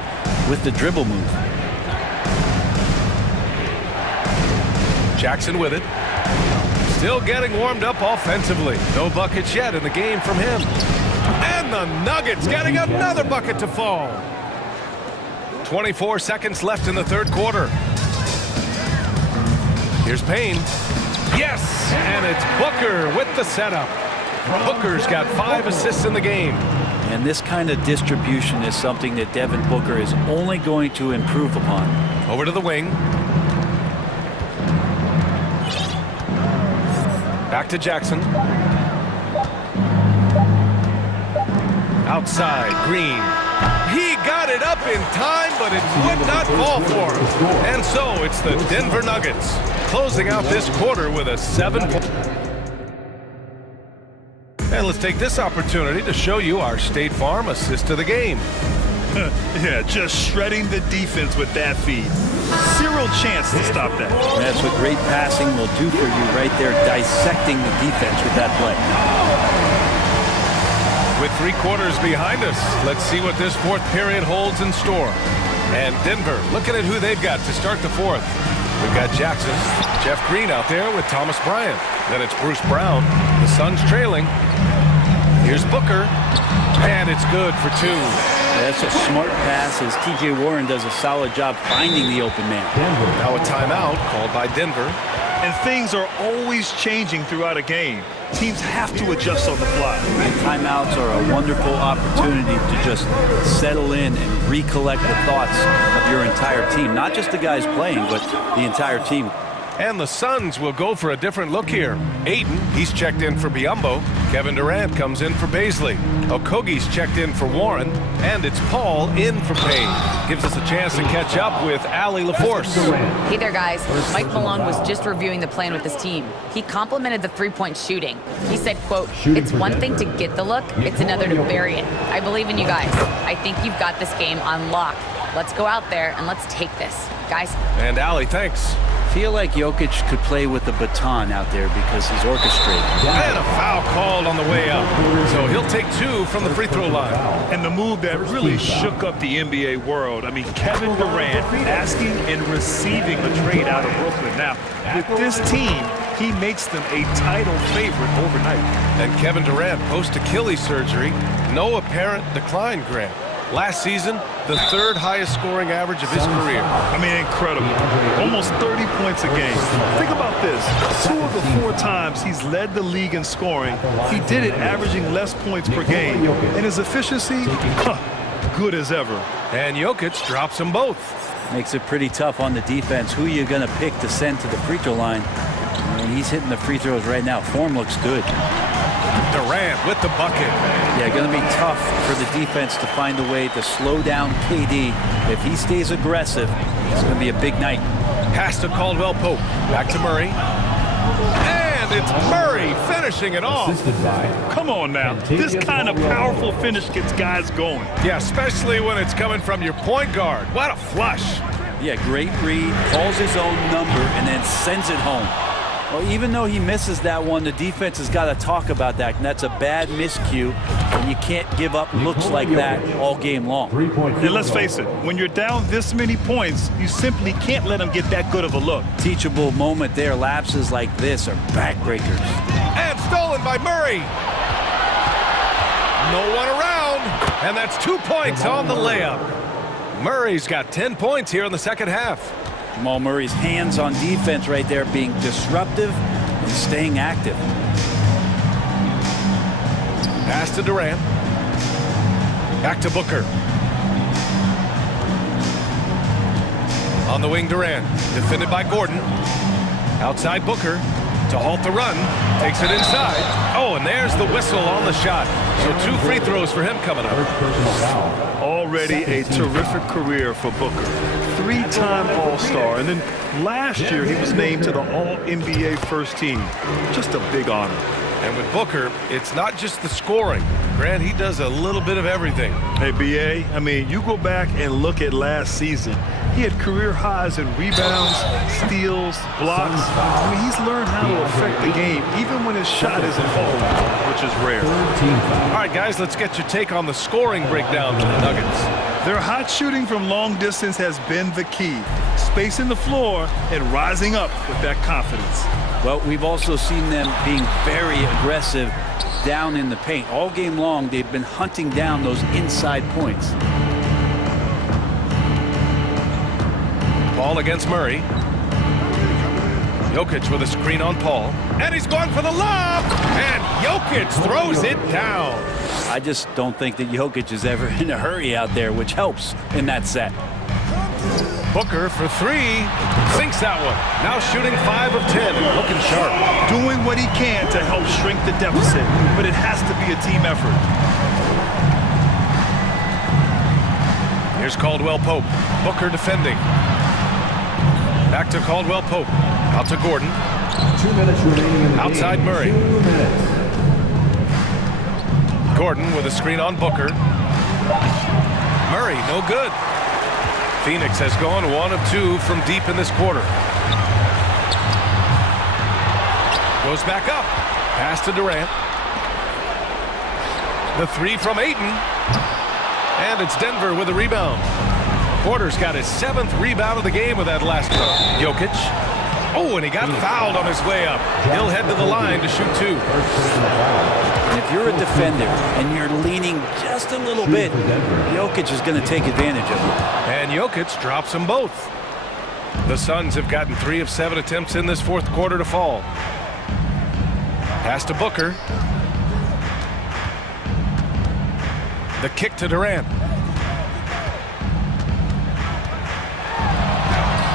with the dribble move. Jackson with it. Still getting warmed up offensively. No buckets yet in the game from him. And the Nuggets getting another bucket to fall. 24 seconds left in the third quarter. Here's Payne. Yes! And it's Booker with the setup. Booker's got 5 assists in the game. And this kind of distribution is something that Devin Booker is only going to improve upon. Over to the wing. Back to Jackson. Outside, Green. He got it up in time, but it would not fall for him. And so it's the Denver Nuggets closing out this quarter with a 7-point. And let's take this opportunity to show you our State Farm assist of the game. Yeah, just shredding the defense with that feed. Zero chance to stop that. That's what great passing will do for you right there, dissecting the defense with that play. With 3 quarters behind us, let's see what this fourth period holds in store. And Denver looking at who they've got to start the fourth. We've got Jackson, Jeff Green out there with Thomas Bryant. Then it's Bruce Brown. The Suns trailing. Here's Booker. And it's good for 2. That's a smart pass as T.J. Warren does a solid job finding the open man. Now a timeout called by Denver. And things are always changing throughout a game. Teams have to adjust on the fly. Timeouts are a wonderful opportunity to just settle in and recollect the thoughts of your entire team. Not just the guys playing, but the entire team. And the Suns will go for a different look here. Ayton, he's checked in for Biyombo. Kevin Durant comes in for Baisley. Okogie's checked in for Warren. And it's Paul in for Payne. Gives us a chance to catch up with Allie LaForce. Hey there, guys. Mike Malone was just reviewing the plan with his team. He complimented the 3-point shooting. He said, quote, "It's one thing to get the look, it's another to bury it. I believe in you guys. I think you've got this game on lock. Let's go out there and let's take this, guys." And Allie, thanks. Feel like Jokic could play with the baton out there because he's orchestrating. And a foul called on the way up. So he'll take 2 from the free throw line. And the move that really shook up the NBA world. I mean, Kevin Durant asking and receiving a trade out of Brooklyn. Now, with this team, he makes them a title favorite overnight. And Kevin Durant, post-Achilles surgery, no apparent decline, Grant. Last season, the third highest scoring average of his career. I mean, incredible. Almost 30 points a game. Think about this. 2 of the 4 times he's led the league in scoring, he did it averaging less points per game. And his efficiency, good as ever. And Jokic drops them both. Makes it pretty tough on the defense. Who are you going to pick to send to the free throw line? And he's hitting the free throws right now. Form looks good. Durant with the bucket. Yeah, going to be tough for the defense to find a way to slow down KD. If he stays aggressive, it's going to be a big night. Pass to Caldwell-Pope. Back to Murray. And it's Murray finishing it off. Come on now. This kind of powerful finish gets guys going. Yeah, especially when it's coming from your point guard. What a flush. Yeah, great read. Calls his own number and then sends it home. Well, even though he misses that one, the defense has got to talk about that, and that's a bad miscue, and you can't give up looks like that all game long. And let's face it, when you're down this many points, you simply can't let them get that good of a look. Teachable moment there. Lapses like this are backbreakers. And stolen by Murray. No one around, and that's 2 points on the layup. Murray's got 10 points here in the second half. Jamal Murray's hands on defense right there, being disruptive and staying active. Pass to Durant. Back to Booker. On the wing, Durant. Defended by Gordon. Outside Booker. To halt the run. Takes it inside. Oh, and there's the whistle on the shot. So 2 free throws for him coming up. Already a terrific career for Booker. 3-time All-Star, and then last year he was named to the All-NBA first team. Just a big honor. And with Booker, it's not just the scoring. Grant, he does a little bit of everything. Hey, B.A., I mean, you go back and look at last season. He had career highs in rebounds, steals, blocks. I mean, he's learned how to affect the game, even when his shot isn't falling, which is rare. All right, guys, let's get your take on the scoring breakdown for the Nuggets. Their hot shooting from long distance has been the key. Spacing the floor and rising up with that confidence. Well, we've also seen them being very aggressive down in the paint. All game long, they've been hunting down those inside points. Paul against Murray. Jokic with a screen on Paul. And he's going for the lob! And Jokic throws it down. I just don't think that Jokic is ever in a hurry out there, which helps in that set. Booker for 3. Sinks that one. Now shooting 5 of 10 and looking sharp. Doing what he can to help shrink the deficit, but it has to be a team effort. Here's Caldwell-Pope. Booker defending. Back to Caldwell-Pope. Out to Gordon. 2 minutes remaining. Outside Murray. 2 minutes. Gordon with a screen on Booker. Murray, no good. Phoenix has gone 1 of 2 from deep in this quarter. Goes back up. Pass to Durant. The 3 from Ayton. And it's Denver with a rebound. Porter's got his 7th rebound of the game with that last one. Jokic. Oh, and he got fouled on his way up. He'll head to the line to shoot 2. And if you're a defender and you're leaning just a little bit, Jokic is going to take advantage of it. And Jokic drops them both. The Suns have gotten 3 of 7 attempts in this fourth quarter to fall. Pass to Booker. The kick to Durant.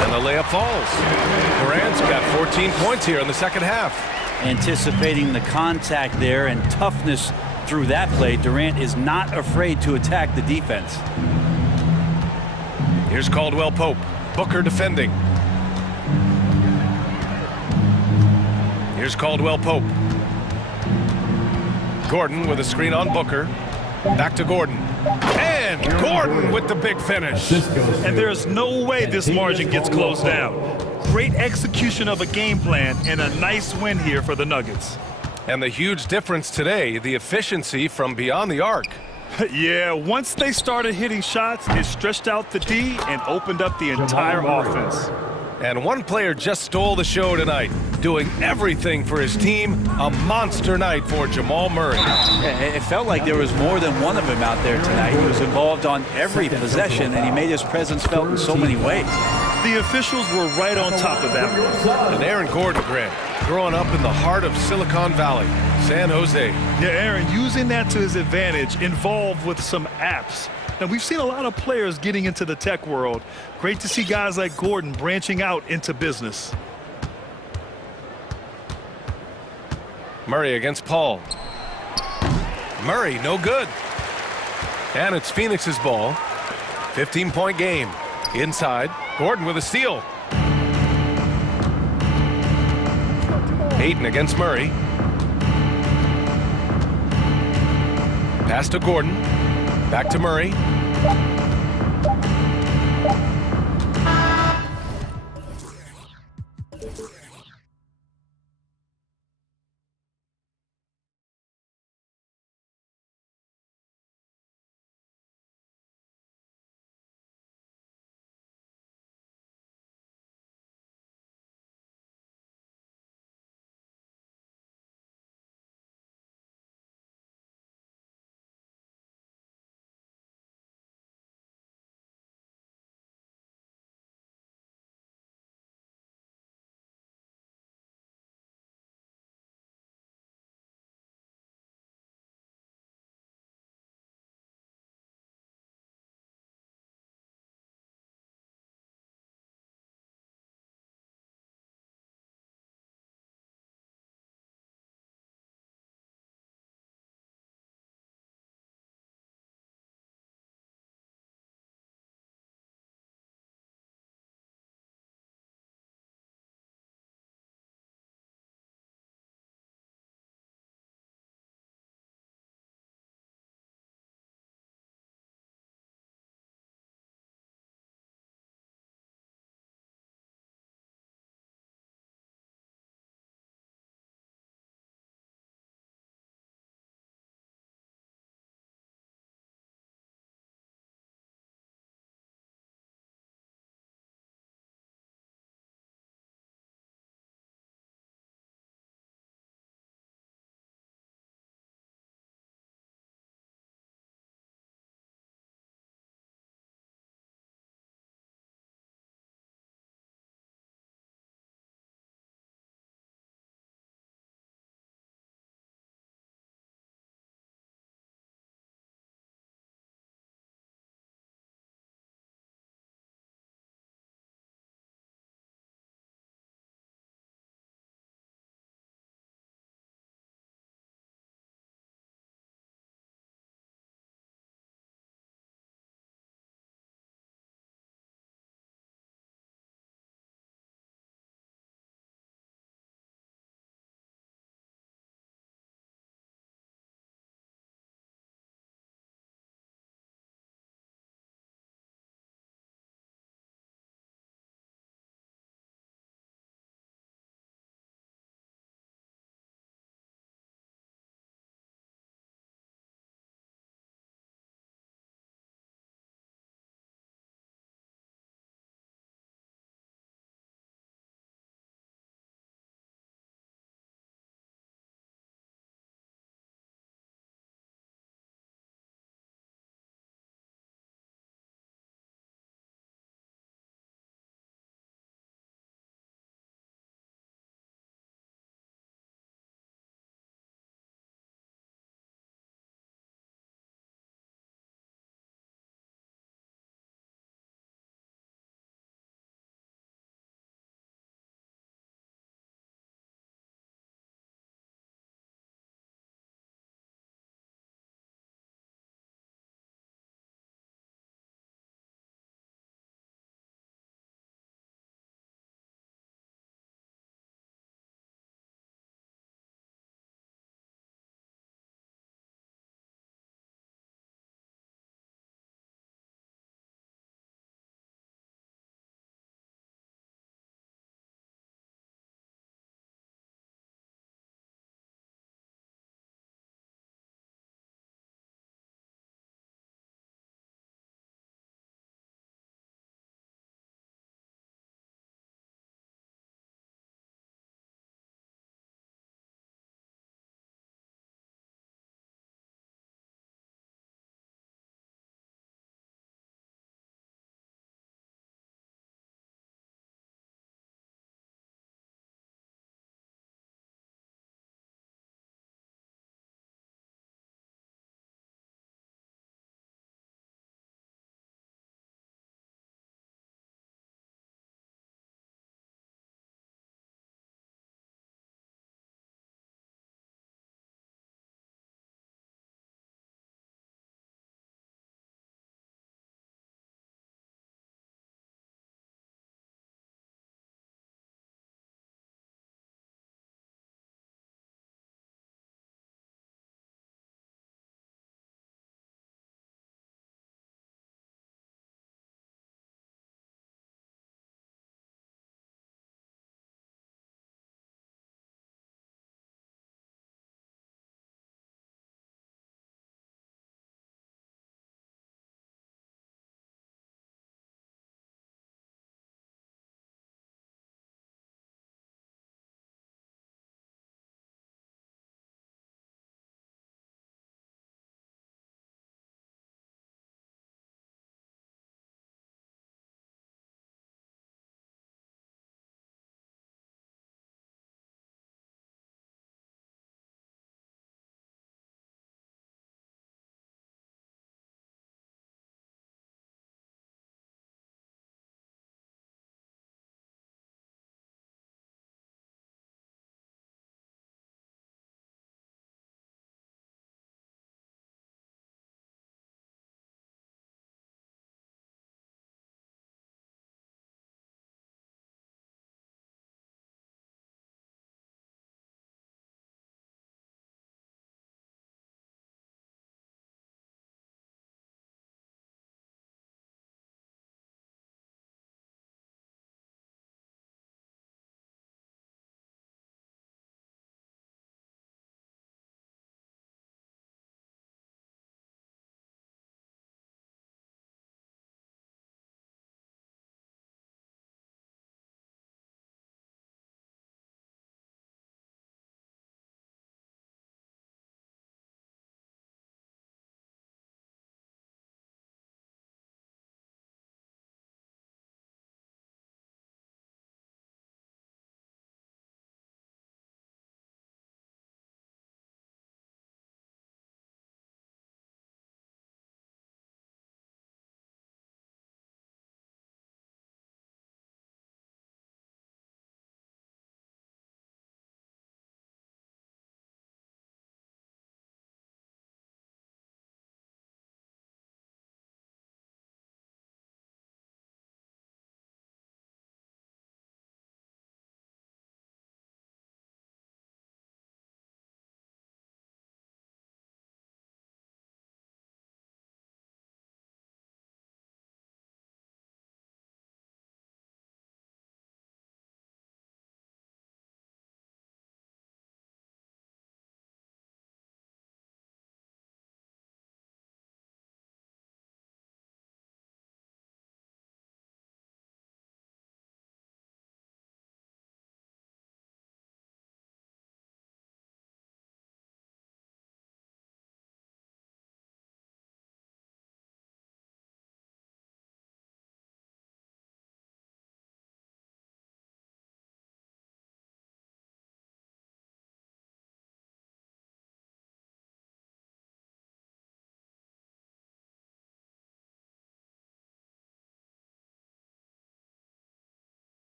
And the layup falls. Durant's got 14 points here in the second half. Anticipating the contact there and toughness through that play, Durant is not afraid to attack the defense. Here's Caldwell-Pope. Booker defending. Here's Caldwell-Pope. Gordon with a screen on Booker. Back to Gordon. And Gordon with the big finish. And there's no way this margin gets closed down. Great execution of a game plan and a nice win here for the Nuggets. And the huge difference today, the efficiency from beyond the arc. Yeah, once they started hitting shots, it stretched out the D and opened up the entire offense. And one player just stole the show tonight, doing everything for his team. A monster night for Jamal Murray. Yeah, it felt like there was more than one of them out there tonight. He was involved on every possession, and he made his presence felt in so many ways. The officials were right on top of that one. And Aaron Gordon, Grant, growing up in the heart of Silicon Valley, San Jose. Yeah, Aaron, using that to his advantage, involved with some apps. Now, we've seen a lot of players getting into the tech world. Great to see guys like Gordon branching out into business. Murray against Paul. Murray, no good. And it's Phoenix's ball. 15-point game. Inside, Gordon with a steal. Ayton against Murray. Pass to Gordon. Back to Murray.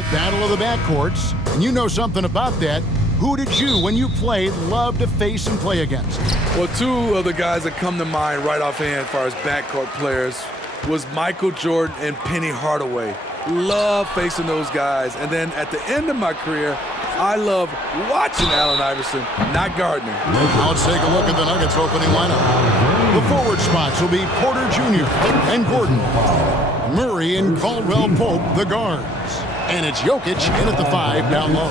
Battle of the backcourts, and you know something about that. Who did you, when you played, love to face and play against? Well, two of the guys that come to mind right offhand as far as backcourt players was Michael Jordan and Penny Hardaway. Love facing those guys. And then at the end of my career, I love watching Allen Iverson, not guarding him. Now let's take a look at the Nuggets opening lineup. The forward spots will be Porter Jr. and Gordon. Murray and Caldwell Pope, the guards. And it's Jokic in at the 5 down low.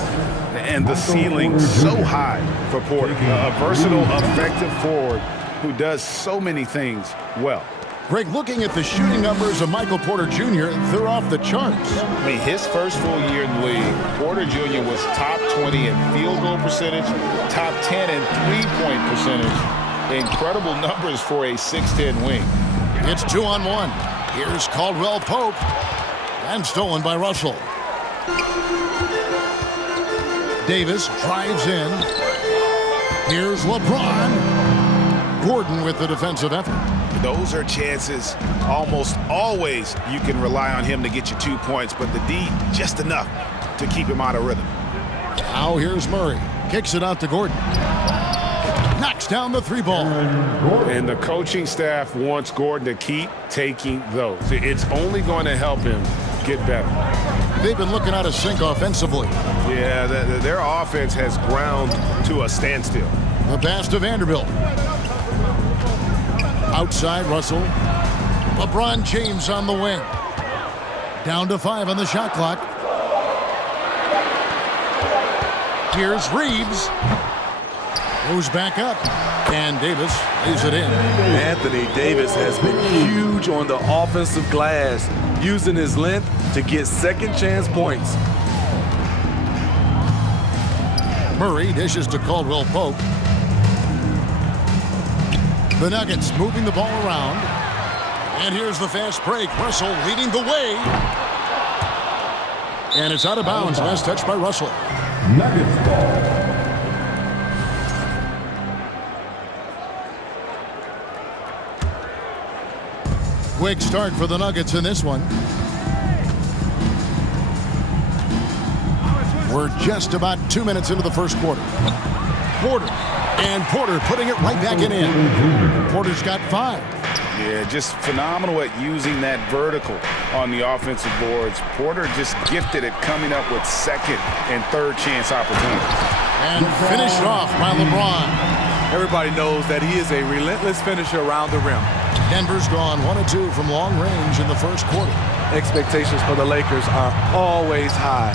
And the ceiling so high for Porter. A versatile, effective forward who does so many things well. Greg, looking at the shooting numbers of Michael Porter Jr., they're off the charts. I mean, his first full year in the league, Porter Jr. was top 20 in field goal percentage, top 10 in three-point percentage. Incredible numbers for a 6'10 wing. It's 2-on-1. Here's Caldwell Pope. And stolen by Russell. Davis drives in. Here's LeBron. Gordon with the defensive effort. Those are chances almost always you can rely on him to get you 2 points, but the D just enough to keep him out of rhythm. Now here's Murray. Kicks it out to Gordon. Knocks down the 3-ball. And the coaching staff wants Gordon to keep taking those. It's only going to help him get better. They've been looking out of sync offensively. Yeah, their offense has ground to a standstill. The pass to Vanderbilt. Outside Russell. LeBron James on the wing. Down to 5 on the shot clock. Here's Reeves. Goes back up. And Davis lays it in. Anthony Davis has been huge on the offensive glass, using his length to get second chance points. Murray dishes to Caldwell Pope. The Nuggets moving the ball around. And here's the fast break. Russell leading the way. And it's out of bounds. Last touch by Russell. Nuggets ball. Quick start for the Nuggets in this one. We're just about 2 minutes into the first quarter. Porter. And Porter putting it right back in. Porter's got 5. Yeah, just phenomenal at using that vertical on the offensive boards. Porter just gifted at coming up with second and third chance opportunities. And finished off by LeBron. Everybody knows that he is a relentless finisher around the rim. Denver's gone 1 of 2 from long range in the first quarter. Expectations for the Lakers are always high,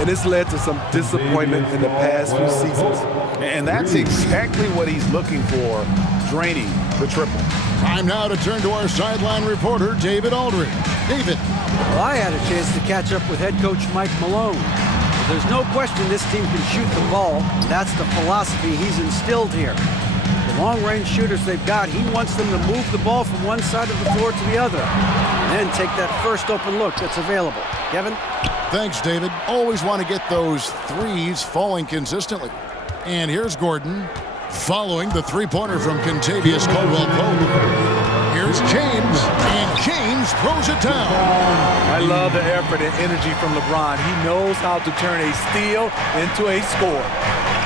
and it's led to some disappointment in the past few seasons. And that's exactly what he's looking for, draining the triple. Time now to turn to our sideline reporter, David Aldridge. David. Well, I had a chance to catch up with head coach Mike Malone. There's no question this team can shoot the ball. That's the philosophy he's instilled here. The long-range shooters they've got, he wants them to move the ball from one side of the floor to the other, and then take that first open look that's available. Kevin? Thanks, David. Always want to get those threes falling consistently. And here's Gordon, following the three-pointer from Contavious Caldwell-Pope. Here's James, and James throws it down. I love the effort and energy from LeBron. He knows how to turn a steal into a score.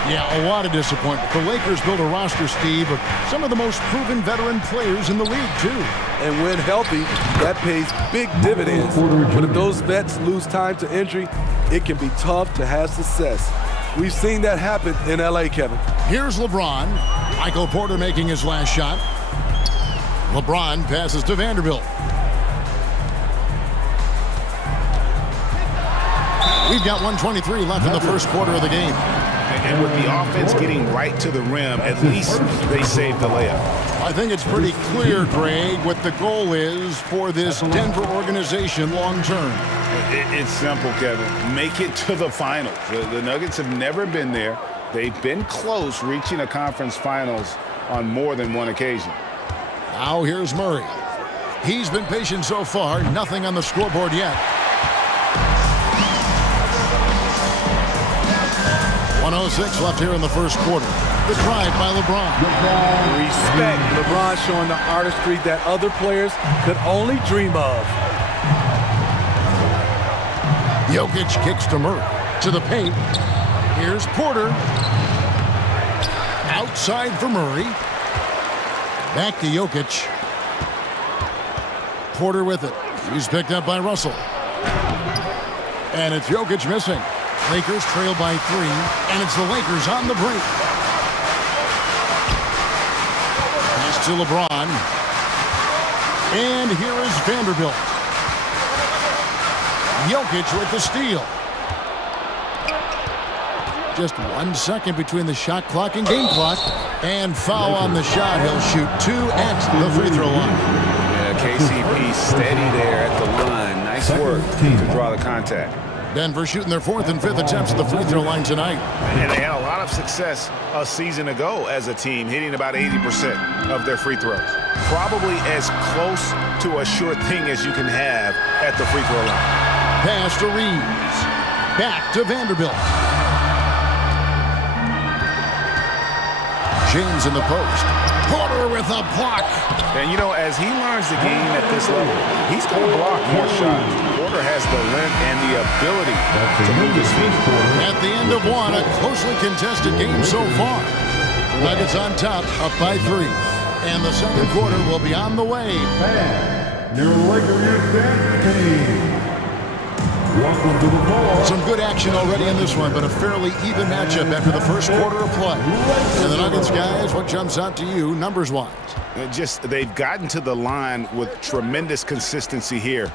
Yeah, a lot of disappointment. The Lakers built a roster, Steve, of some of the most proven veteran players in the league, too. And when healthy, that pays big dividends. But if those vets lose time to injury, it can be tough to have success. We've seen that happen in LA, Kevin. Here's LeBron. Michael Porter making his last shot. LeBron passes to Vanderbilt. We've got 1:23 left in the first quarter of the game. And with the offense getting right to the rim, at least they saved the layup. I think it's pretty clear, Greg, what the goal is for this Denver organization long term. It's simple, Kevin. Make it to the finals. The Nuggets have never been there. They've been close reaching a conference finals on more than one occasion. Now here's Murray. He's been patient so far. Nothing on the scoreboard yet. 1:06 left here in the first quarter. The drive by LeBron. Respect. LeBron showing the artistry that other players could only dream of. Jokic kicks to Murray. To the paint. Here's Porter. Outside for Murray. Back to Jokic. Porter with it. He's picked up by Russell. And it's Jokic missing. Lakers trail by 3, and it's the Lakers on the break. Pass to LeBron. And here is Vanderbilt. Jokic with the steal. Just 1 second between the shot clock and game clock. And foul on the shot. He'll shoot 2 at the free throw line. Yeah, KCP steady there at the line. Nice work to draw the contact. Denver shooting their 4th and 5th attempts at the free throw line tonight. And they had a lot of success a season ago as a team, hitting about 80% of their free throws. Probably as close to a sure thing as you can have at the free throw line. Pass to Reeves. Back to Vanderbilt. James in the post. Porter with a block. And, you know, as he learns the game at this level, he's going to block more shots. Porter has the length and the ability to move his feet. At the end of one, a closely contested game so far. Nuggets on top, up by 3. And the second quarter will be on the way. Your Lakers dance team. Welcome to the ball. Some good action already in this one, but a fairly even matchup after the first quarter of play. And the Nuggets guys, what jumps out to you numbers-wise? Just they've gotten to the line with tremendous consistency here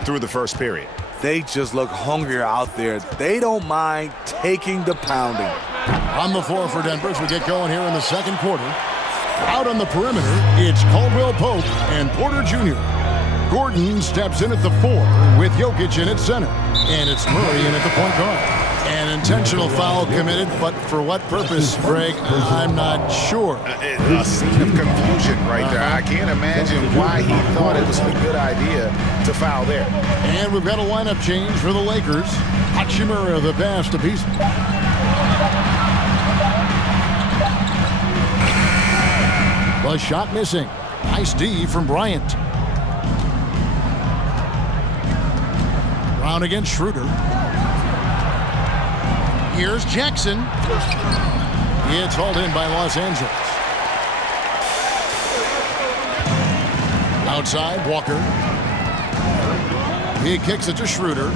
through the first period. They just look hungrier out there. They don't mind taking the pounding. On the floor for Denver as we get going here in the second quarter. Out on the perimeter, it's Caldwell Pope and Porter Jr. Gordon steps in at the 4 with Jokic in at center. And it's Murray in at the point guard. An intentional foul committed, but for what purpose, Greg? I'm not sure. A scene of confusion right there. I can't imagine why he thought it was a good idea to foul there. And we've got a lineup change for the Lakers. Hachimura the pass to Beasley. The shot missing. Nice D from Bryant. Brown against Schroeder. Here's Jackson. It's hauled in by Los Angeles. Outside, Walker. He kicks it to Schroeder.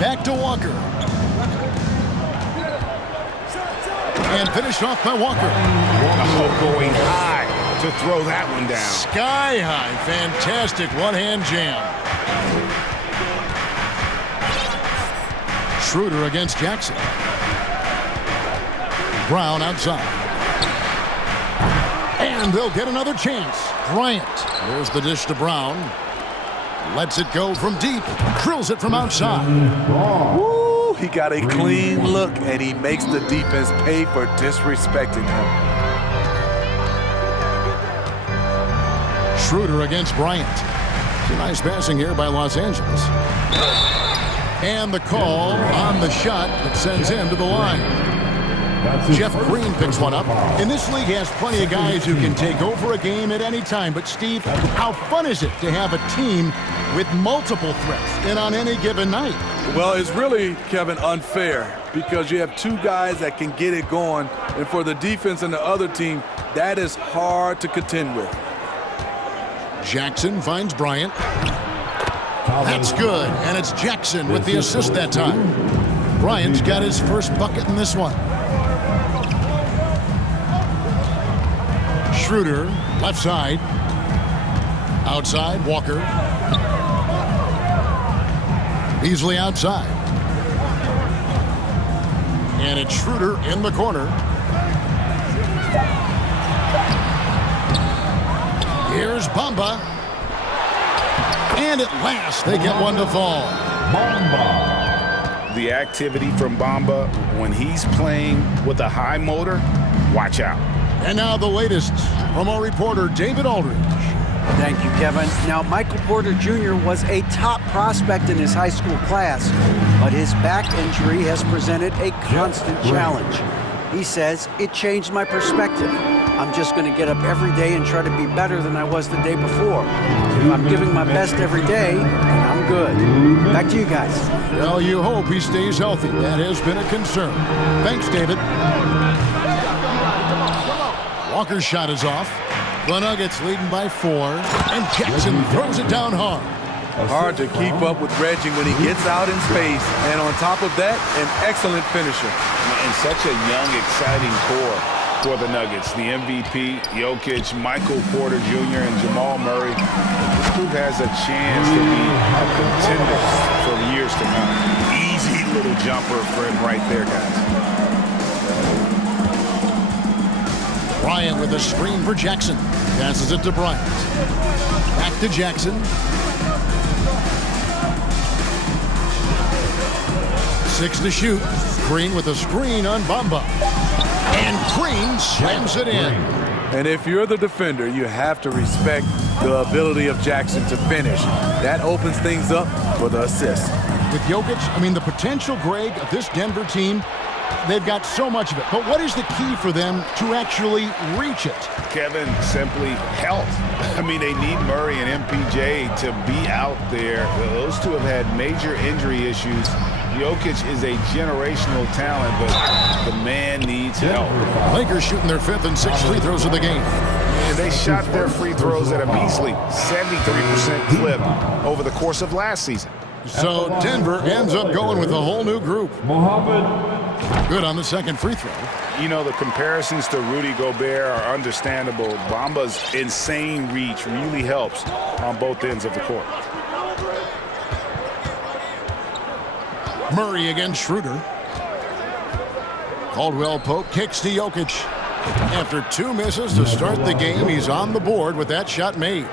Back to Walker. And finished off by Walker. Oh, going high to throw that one down. Sky high. Fantastic one-hand jam. Schroeder against Jackson. Brown outside. And they'll get another chance. Bryant. There's the dish to Brown. Lets it go from deep. Drills it from outside. Woo! He got a clean look, and he makes the defense pay for disrespecting him. Schroeder against Bryant. Some nice passing here by Los Angeles. And the call on the shot that sends him to the line. Jeff Green picks one up. And this league has plenty of guys who can take over a game at any time. But, Steve, how fun is it to have a team with multiple threats in on any given night? Well, it's really, Kevin, unfair because you have two guys that can get it going. And for the defense and the other team, that is hard to contend with. Jackson finds Bryant. That's good, and it's Jackson with the assist that time. Bryant's got his first bucket in this one. Schroeder, left side. Outside, Walker. Beasley outside. And it's Schroeder in the corner. Here's Bamba. And at last, they get one to fall. Bamba. The activity from Bamba when he's playing with a high motor, watch out. And now the latest from our reporter, David Aldridge. Thank you, Kevin. Now, Michael Porter Jr. was a top prospect in his high school class, but his back injury has presented a constant challenge. He says, it changed my perspective. I'm just going to get up every day and try to be better than I was the day before. If I'm giving my best every day, then I'm good. Back to you guys. Well, you hope he stays healthy. That has been a concern. Thanks, David. Walker's shot is off. The Nuggets leading by 4, and Jackson throws it down hard. Hard to keep up with Reggie when he gets out in space. And on top of that, an excellent finisher. And such a young, exciting core for the Nuggets. The MVP, Jokic, Michael Porter Jr., and Jamal Murray. This group has a chance to be a contender for years to come. Easy little jumper for him right there, guys. Bryant with a screen for Jackson. Passes it to Bryant. Back to Jackson. 6 to shoot. Green with a screen on Bamba. And Green slams it in. And if you're the defender, you have to respect the ability of Jackson to finish. That opens things up for the assist. With Jokic, I mean, the potential, Greg, of this Denver team, they've got so much of it. But what is the key for them to actually reach it? Kevin, simply health. I mean, they need Murray and MPJ to be out there. Those two have had major injury issues. Jokic is a generational talent, but the man needs help. Lakers shooting their 5th and 6th free throws of the game. And they shot their free throws at a measly 73% clip over the course of last season. So Denver ends up going with a whole new group. Good on the second free throw. You know, the comparisons to Rudy Gobert are understandable. Bamba's insane reach really helps on both ends of the court. Murray against Schroeder. Caldwell Pope kicks to Jokic. After 2 misses to start the game, he's on the board with that shot made.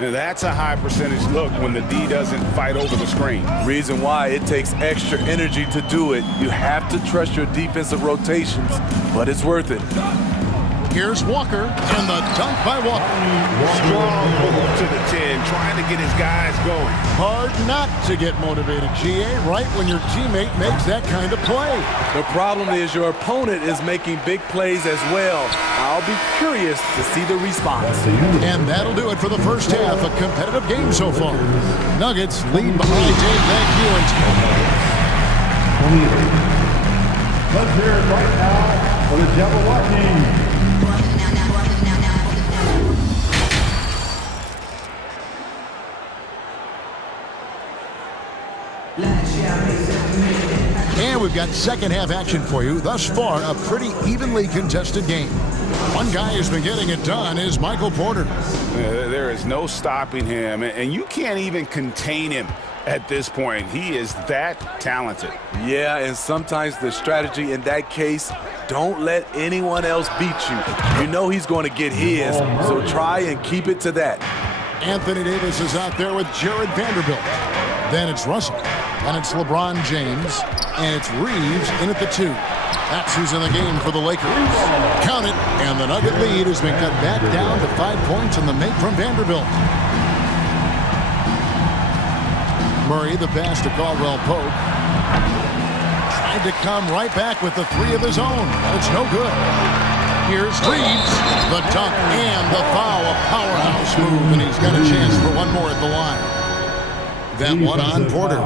Now that's a high percentage look when the D doesn't fight over the screen. Reason why it takes extra energy to do it. You have to trust your defensive rotations, but it's worth it. Here's Walker, and the dunk by Walker. Strong move to the 10, trying to get his guys going. Hard not to get motivated, GA, right when your teammate makes that kind of play. The problem is your opponent is making big plays as well. I'll be curious to see the response. And that'll do it for the first half. A competitive game so far. Nuggets lead behind Dave. Thank you. Let's hear it right now for the Jabberwock team. And we've got second half action for you. Thus far, a pretty evenly contested game. One guy who's been getting it done is Michael Porter. There is no stopping him, and you can't even contain him at this point. He is that talented. Yeah, and sometimes the strategy in that case, don't let anyone else beat you. You know he's going to get his, so try and keep it to that. Anthony Davis is out there with Jared Vanderbilt. Then it's Russell. Then it's LeBron James. And it's Reeves in at the 2. That's who's in the game for the Lakers. Count it, and the Nugget lead has been cut back down to 5 points in the make from Vanderbilt. Murray, the pass to Caldwell Pope. Tried to come right back with the 3 of his own, but it's no good. Here's Reeves, the dunk and the foul, a powerhouse move, and he's got a chance for one more at the line. That one on Porter.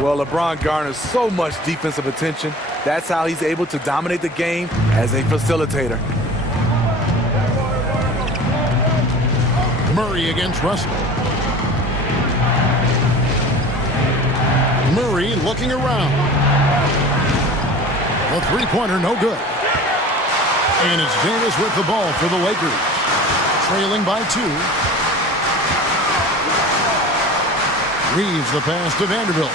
Well, LeBron garners so much defensive attention. That's how he's able to dominate the game as a facilitator. Murray against Russell. Murray looking around. The three-pointer, no good. And it's Davis with the ball for the Lakers. Trailing by 2. Reeves the pass to Vanderbilt.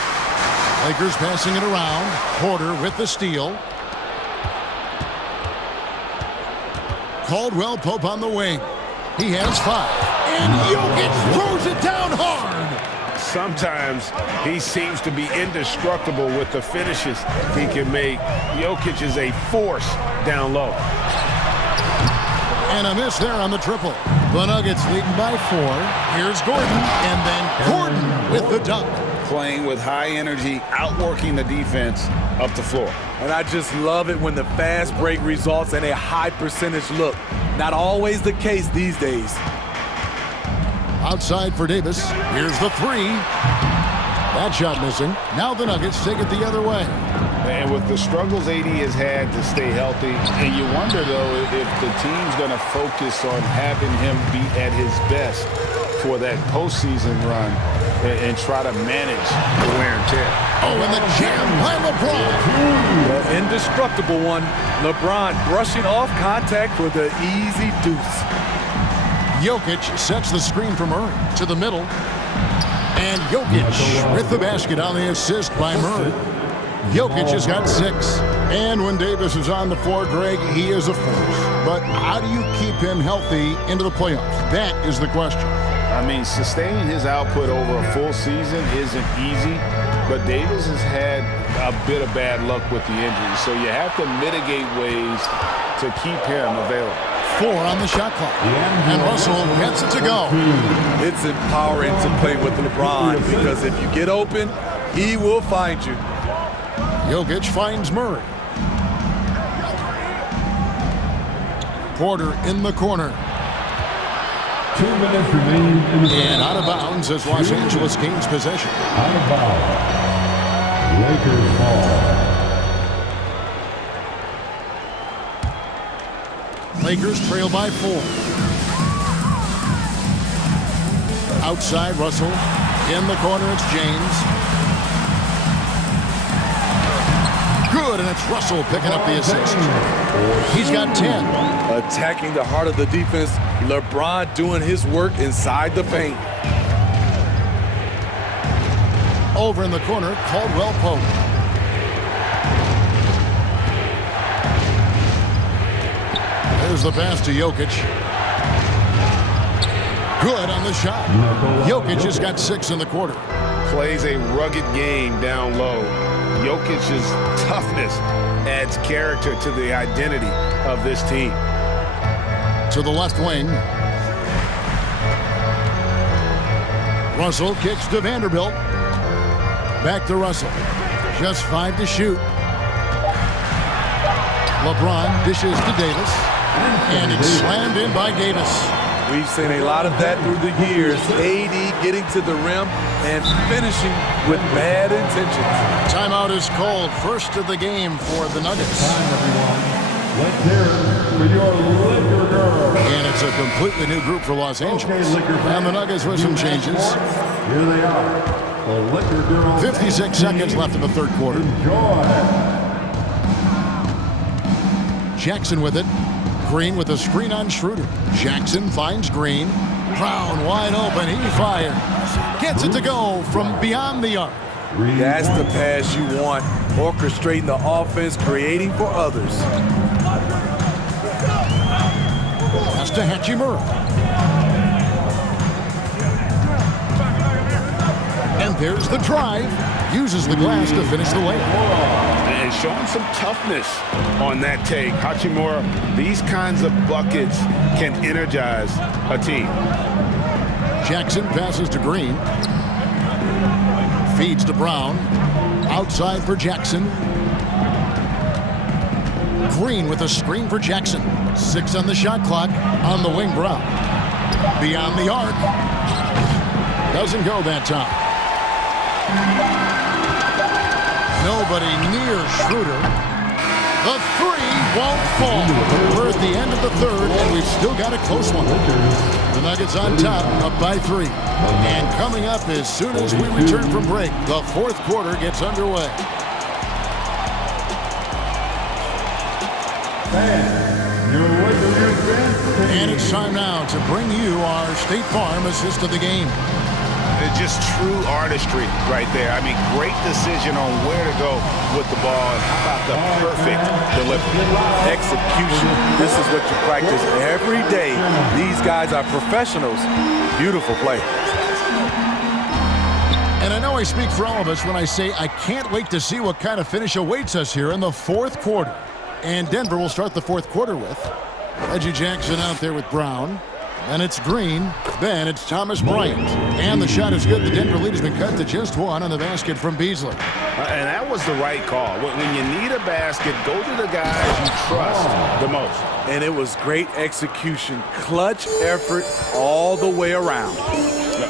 Lakers passing it around. Porter with the steal. Caldwell Pope on the wing. He has 5. And Jokic throws it down hard. Sometimes he seems to be indestructible with the finishes he can make. Jokic is a force down low. And a miss there on the triple. The Nuggets leading by 4. Here's Gordon, and then Gordon with the dunk. Playing with high energy, outworking the defense up the floor. And I just love it when the fast break results in a high percentage look. Not always the case these days. Outside for Davis. Here's the three. That shot missing. Now the Nuggets take it the other way. And with the struggles AD has had to stay healthy, and you wonder, though, if the team's going to focus on having him be at his best for that postseason run and try to manage the wear and tear. Oh, and the jam by LeBron. The indestructible one. LeBron brushing off contact for the easy deuce. Jokic sets the screen from Murray to the middle. And Jokic with the basket on the assist by Murray. Jokic has got 6. And when Davis is on the floor, Greg, he is a force. But how do you keep him healthy into the playoffs? That is the question. I mean, sustaining his output over a full season isn't easy, but Davis has had a bit of bad luck with the injury. So you have to mitigate ways to keep him available. 4 on the shot clock. And Russell gets it to go. It's empowering to play with LeBron because if you get open, he will find you. Jokic finds Murray. Porter in the corner. 2 minutes remaining in the game. And out of bounds as Los Angeles gains possession. Out of bounds. Lakers ball. Lakers trail by 4. Outside, Russell. In the corner, it's James. Good, and it's Russell picking up the assist. He's got 10. Attacking the heart of the defense. LeBron doing his work inside the paint. Over in the corner, Caldwell Pope. There's the pass to Jokic. Good on the shot. Jokic has got 6 in the quarter. Plays a rugged game down low. Jokic's toughness adds character to the identity of this team. To the left wing. Russell kicks to Vanderbilt. Back to Russell. Just 5 to shoot. LeBron dishes to Davis. And it's slammed in by Davis. We've seen a lot of that through the years. AD getting to the rim and finishing with bad intentions. Timeout is called. First of the game for the Nuggets. Time, everyone. Let's hear it for your Laker girls. And it's a completely new group for Los Angeles. And the Nuggets with some changes. Here they are. The Laker girls. 56 seconds left in the third quarter. Enjoy. Jackson with it. Green with a screen on Schroeder. Jackson finds Green. Brown wide open. He fires. Gets it to go from beyond the arc. That's the pass you want. Orchestrating the offense, creating for others. Pass to Hachimura. And there's the drive. Uses the glass to finish the layup. And showing some toughness on that take. Hachimura, these kinds of buckets can energize a team. Jackson passes to Green. Feeds to Brown. Outside for Jackson. Green with a screen for Jackson. 6 on the shot clock. On the wing, Brown. Beyond the arc. Doesn't go that time. Nobody near Schroeder. The 3 won't fall. We're at the end of the third, and we've still got a close one. The Nuggets on top, up by 3. And coming up as soon as we return from break, the fourth quarter gets underway. And it's time now to bring you our State Farm assist of the game. It's just true artistry right there. I mean, great decision on where to go with the ball. And how about the perfect delivery? Execution. This is what you practice every day. These guys are professionals. Beautiful play. And I know I speak for all of us when I say I can't wait to see what kind of finish awaits us here in the fourth quarter. And Denver will start the fourth quarter with Reggie Jackson out there with Brown. Then it's Green. Then it's Thomas Bryant. And the shot is good. The Denver lead has been cut to just one on the basket from Beasley. And that was the right call. When you need a basket, go to the guys you trust the most. And it was great execution. Clutch effort all the way around.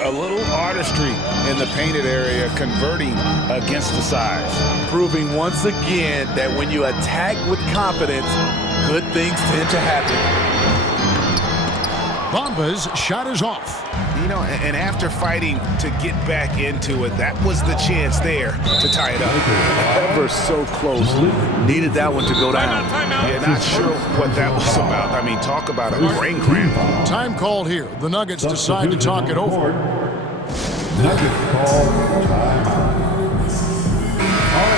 A little artistry in the painted area, converting against the size. Proving once again that when you attack with confidence, good things tend to happen. Bamba's shot is off. You know, and after fighting to get back into it, that was the chance there to tie it up. Ever so close. Needed that one to go down. Yeah, not sure what that was about. I mean, talk about a brain cramp. Time called here. The Nuggets decide to talk it over. Nuggets call timeout.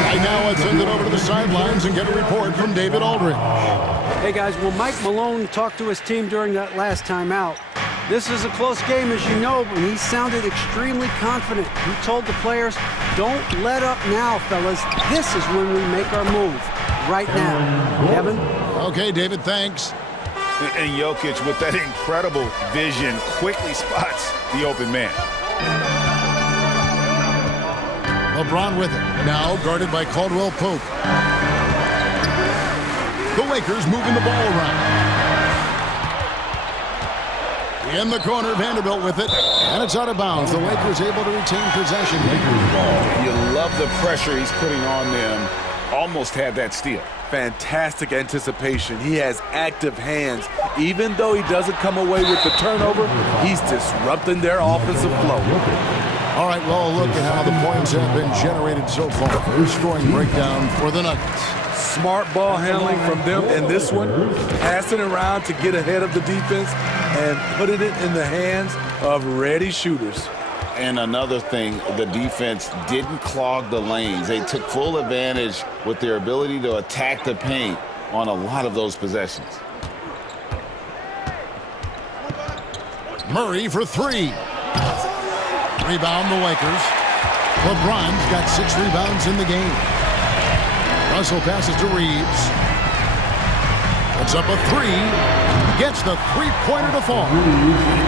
Right now, let's send it over to the sidelines and get a report from David Aldridge. Hey, guys, well, Mike Malone talked to his team during that last timeout. This is a close game, as you know, but he sounded extremely confident. He told the players, don't let up now, fellas. This is when we make our move. Right now. Kevin? Okay, David, thanks. And Jokic, with that incredible vision, quickly spots the open man. LeBron with it. Now guarded by Caldwell Pope. The Lakers moving the ball around. In the corner, Vanderbilt with it. And it's out of bounds. The Lakers able to retain possession. You love the pressure he's putting on them. Almost had that steal. Fantastic anticipation. He has active hands. Even though he doesn't come away with the turnover, he's disrupting their offensive flow. All right, well, look at how the points have been generated so far. First scoring breakdown for the Nuggets. Smart ball handling from them in this one. Passing around to get ahead of the defense and putting it in the hands of ready shooters. And another thing, the defense didn't clog the lanes. They took full advantage with their ability to attack the paint on a lot of those possessions. Murray for three. Rebound the Lakers. LeBron's got 6 rebounds in the game. Russell passes to Reeves. Puts up a three. Gets the three-pointer to fall.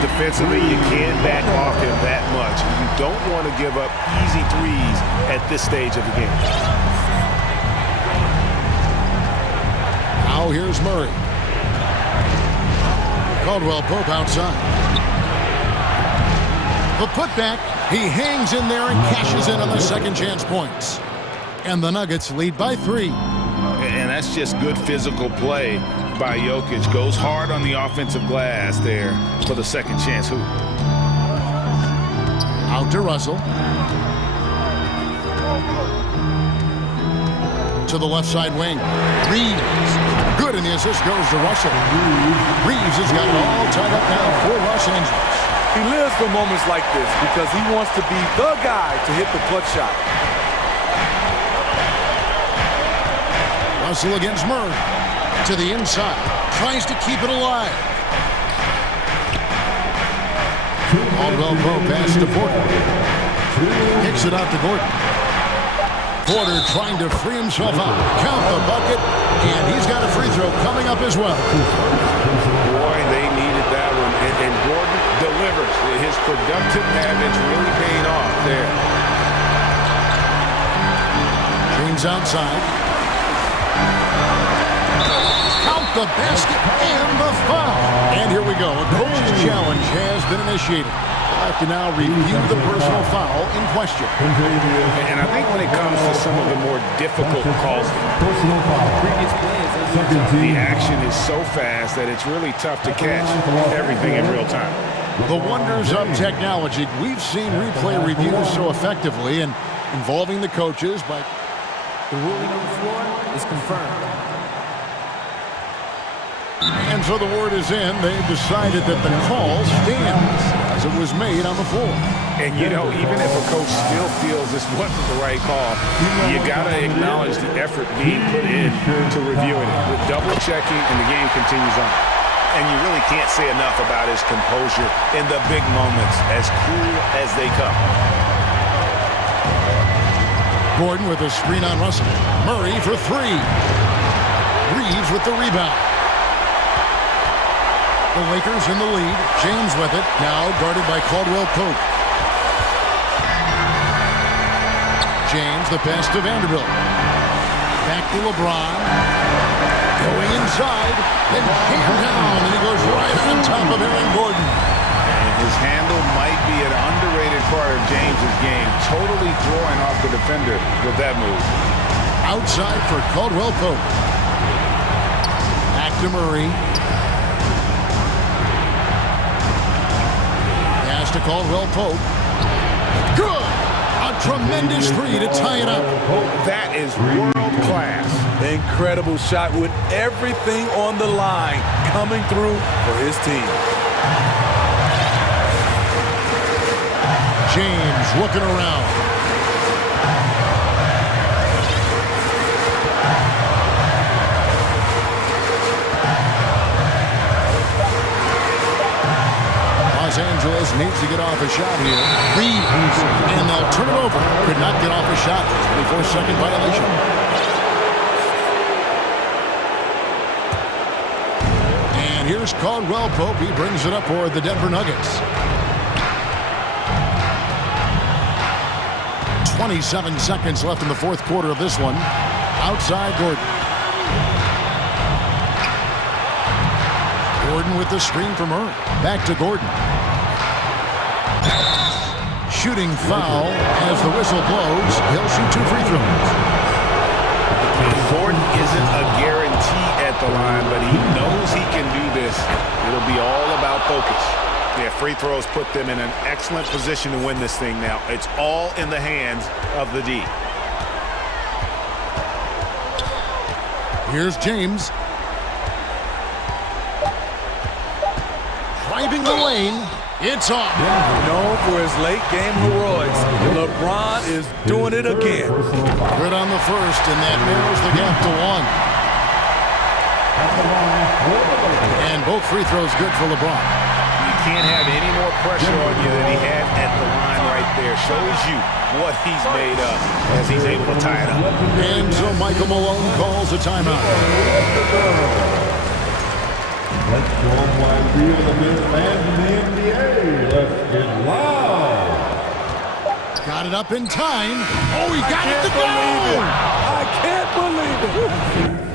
Defensively, you can't back off him that much. You don't want to give up easy threes at this stage of the game. Now here's Murray. Caldwell Pope outside. The putback, he hangs in there and cashes in on the second chance points. And the Nuggets lead by 3. And that's just good physical play by Jokic. Goes hard on the offensive glass there for the second chance hoop. Out to Russell. To the left side wing. Reeves. Good, and the assist goes to Russell. Reeves has got it all tied up now for Los Angeles. He lives for moments like this because he wants to be the guy to hit the clutch shot. Russell against Murray. To the inside. Tries to keep it alive. Caldwell Pope pass to Porter. Kicks it out to Gordon. Porter trying to free himself out. Count the bucket. And he's got a free throw coming up as well. Boy, they needed that one. And Gordon delivers. His productive habits really paying off there. James outside. Count the basket and the foul. And here we go. A coach's challenge has been initiated. We'll have to now review the personal foul in question. And I think when it comes to some of the more difficult calls, the action is so fast that it's really tough to catch everything in real time. The wonders of technology. We've seen replay reviews so effectively and involving the coaches by... The ruling on the floor is confirmed. And so the word is in. They've decided that the call stands as it was made on the floor. And, you know, even if a coach still feels this wasn't the right call, you got to acknowledge the effort being put in to reviewing it. With double-checking, and the game continues on. And you really can't say enough about his composure in the big moments, as cool as they come. Gordon with a screen on Russell. Murray for three. Reeves with the rebound. The Lakers in the lead. James with it. Now guarded by Caldwell Pope. James, the pass to Vanderbilt. Back to LeBron. Going inside. And jammed down. And he goes right on top of Aaron Gordon. And his handle might be an underrated part of James's game. Totally throwing off the defender with that move. Outside for Caldwell Pope. Back to Murray. Pass to Caldwell Pope. Good! A tremendous three to tie it up. That is world class. Incredible shot with everything on the line coming through for his team. James looking around. Los Angeles needs to get off a shot here. Reeves, and they'll turn it over. Could not get off a shot. 24-second violation. And here's Caldwell Pope. He brings it up for the Denver Nuggets. 27 seconds left in the fourth quarter of this one. Outside Gordon. Gordon with the screen from Murray. Back to Gordon. Shooting foul as the whistle blows. He'll shoot 2 free throws. Gordon isn't a guarantee at the line, but he knows he can do this. It'll be all about focus. Yeah, free throws put them in an excellent position to win this thing now. It's all in the hands of the D. Here's James. Driving the lane. It's off. Known for his late game heroics, LeBron is doing it again. Good on the first, and that narrows the gap to 1. And both free throws good for LeBron. Can't have any more pressure on you than he had at the line right there. Shows you what he's made of as he's able to tie it up. And so Michael Malone calls a timeout. Let's go on wide field of the best man in the NBA. Let's get loud. Got it up in time. Oh, he got it to go! I can't believe it.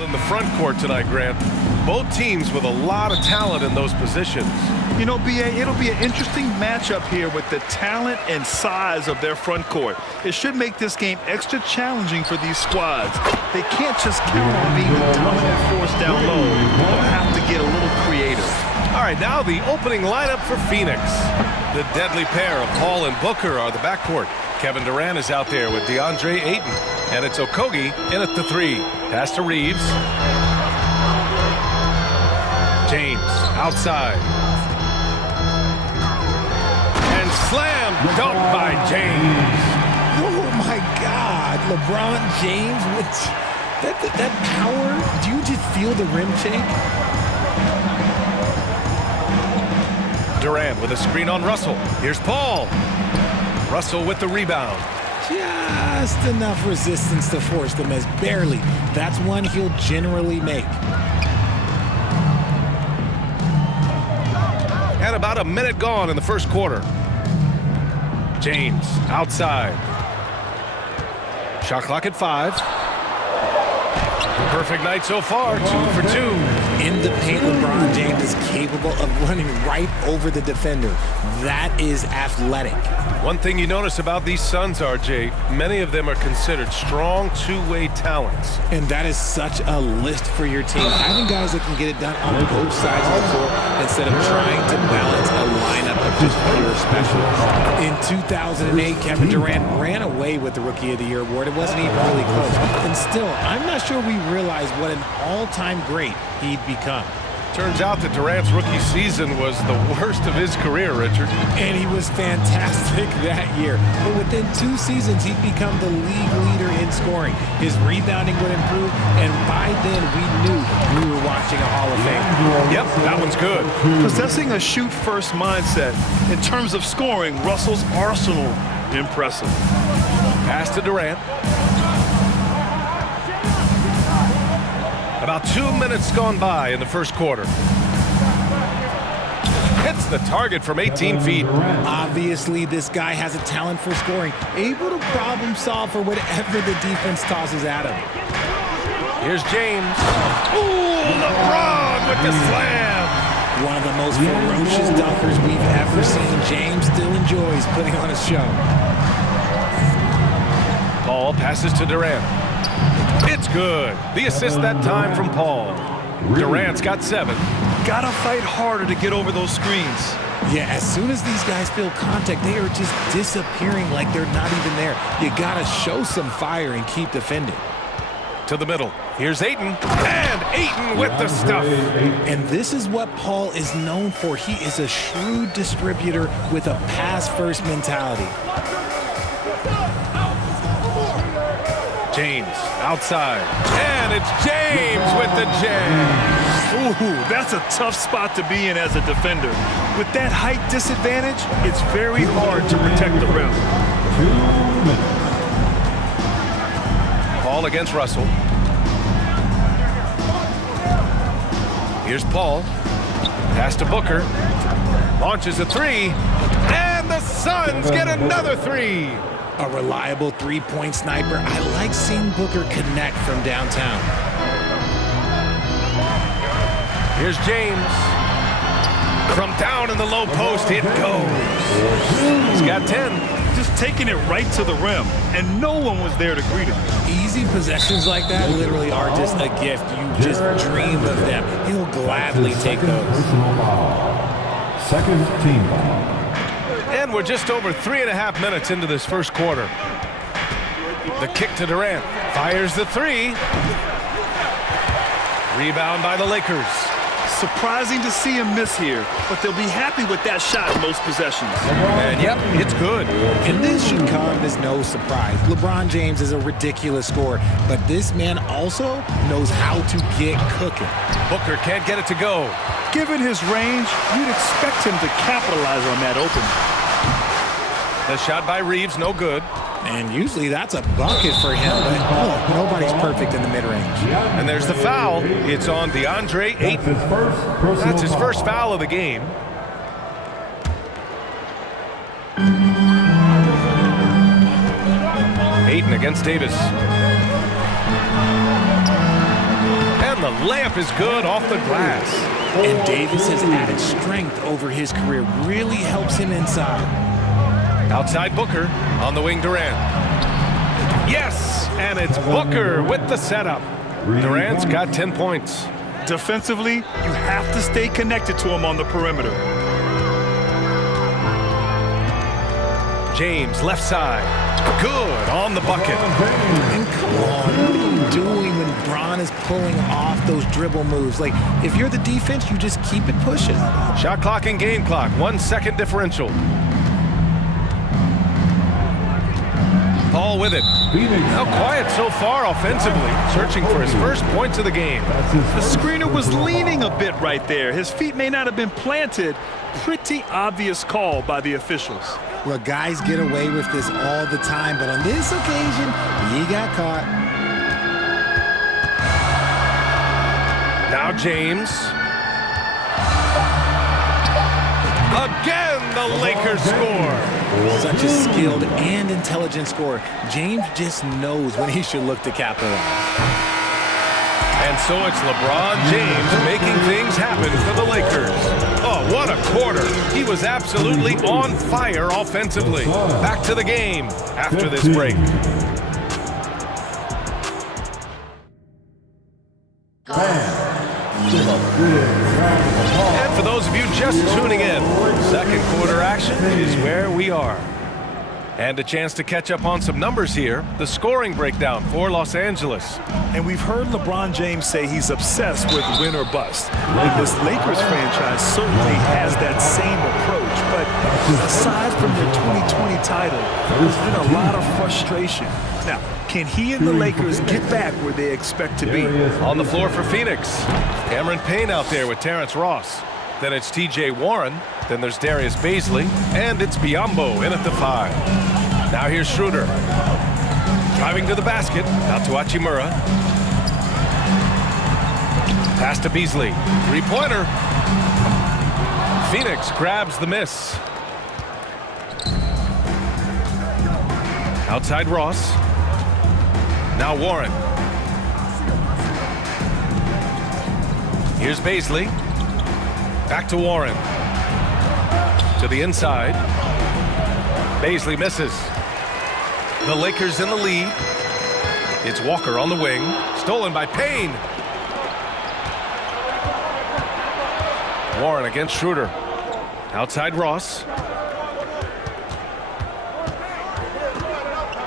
In the front court tonight, Grant. Both teams with a lot of talent in those positions. You know, BA, it'll be an interesting matchup here with the talent and size of their front court. It should make this game extra challenging for these squads. They can't just count on being the dominant force down low. They'll have to get a little creative. All right, now the opening lineup for Phoenix. The deadly pair of Paul and Booker are the backcourt. Kevin Durant is out there with DeAndre Ayton. And it's Okogie in at the 3. Pass to Reeves. James outside. And slam dunk by James. Oh my God, LeBron James with that power. Do you just feel the rim shake? Durant with a screen on Russell. Here's Paul. Russell with the rebound. Just enough resistance to force them as barely. That's one he'll generally make. And about a minute gone in the first quarter. James outside. Shot clock at 5. Perfect night so far, 2 for 2. In the paint, LeBron James is capable of running right over the defender. That is athletic. One thing you notice about these Suns, RJ, many of them are considered strong two-way talents. And that is such a list for your team. Having guys that can get it done on both sides of the floor instead of trying to balance a lineup of just pure specialists. In 2008, Kevin Durant ran away with the Rookie of the Year award. It wasn't even really close. And still, I'm not sure we realize what an all-time great he'd become. Turns out that Durant's rookie season was the worst of his career, Richard. And he was fantastic that year. But within 2 seasons, he'd become the league leader in scoring. His rebounding would improve, and by then we knew we were watching a Hall of Fame. Yep, that one's good. Possessing a shoot-first mindset, in terms of scoring, Russell's arsenal, impressive. Pass to Durant. About 2 minutes gone by in the first quarter. Hits the target from 18 feet. Obviously, this guy has a talent for scoring, able to problem solve for whatever the defense tosses at him. Here's James. Ooh, LeBron with the slam. One of the most ferocious dunkers we've ever seen. James still enjoys putting on a show. Paul passes to Durant. It's good. The assist that time from Paul. Durant's got 7. Gotta fight harder to get over those screens. Yeah, as soon as these guys feel contact, they are just disappearing like they're not even there. You gotta show some fire and keep defending. To the middle. Here's Ayton. And Ayton with the stuff. And this is what Paul is known for. He is a shrewd distributor with a pass-first mentality. James outside. And it's James with the jam. Ooh, that's a tough spot to be in as a defender. With that height disadvantage, it's very hard to protect the rim. 2 minutes. Paul against Russell. Here's Paul. Pass to Booker. Launches a 3. And the Suns get another 3. A reliable three-point sniper. I like seeing Booker connect from downtown. Here's James. From down in the low post, it goes. He's got 10. Just taking it right to the rim, and no one was there to greet him. Easy possessions like that literally are just a gift. You just dream of them. He'll gladly take those. Second team foul. And we're just over 3.5 minutes into this first quarter. The kick to Durant. Fires the 3. Rebound by the Lakers. Surprising to see him miss here, but they'll be happy with that shot in most possessions. And yep, it's good. And this should come as no surprise. LeBron James is a ridiculous scorer, but this man also knows how to get cooking. Booker can't get it to go. Given his range, you'd expect him to capitalize on that opening. The shot by Reeves, no good. And usually that's a bucket for him, but look, nobody's perfect in the mid-range. And there's the foul. It's on DeAndre Ayton. That's his first foul of the game. Ayton against Davis. Layup is good off the glass. And Davis has added strength over his career. Really helps him inside. Outside Booker, on the wing Durant. Yes, and it's Booker with the setup. Durant's got 10 points. Defensively, you have to stay connected to him on the perimeter. James, left side. Good on the bucket. And come on, what are you doing when Bron is pulling off those dribble moves? Like, if you're the defense, you just keep it pushing. Shot clock and game clock, 1 second differential. Paul with it. Now quiet so far offensively, searching for his first points of the game. The screener was leaning a bit right there. His feet may not have been planted. Pretty obvious call by the officials. Well, guys get away with this all the time, but on this occasion, he got caught. Now James. Again, the Lakers score. Such a skilled and intelligent scorer. James just knows when he should look to capitalize. And so it's LeBron James making things happen for the Lakers. Oh, what a quarter. He was absolutely on fire offensively. Back to the game after this break. And for those of you just tuning in, second quarter action is where we are. And a chance to catch up on some numbers here. The scoring breakdown for Los Angeles. And we've heard LeBron James say he's obsessed with win or bust. And this Lakers franchise certainly has that same approach. But aside from their 2020 title, there's been a lot of frustration. Now, can he and the Lakers get back where they expect to be? On the floor for Phoenix, Cameron Payne out there with Terrence Ross. Then it's T.J. Warren. Then there's Darius Baisley. And it's Biyombo in at the 5. Now here's Schroeder. Driving to the basket. Out to Hachimura. Pass to Beasley. Three-pointer. Phoenix grabs the miss. Outside Ross. Now Warren. Here's Baisley. Back to Warren. To the inside. Baisley misses. The Lakers in the lead. It's Walker on the wing. Stolen by Payne. Warren against Schroeder. Outside Ross.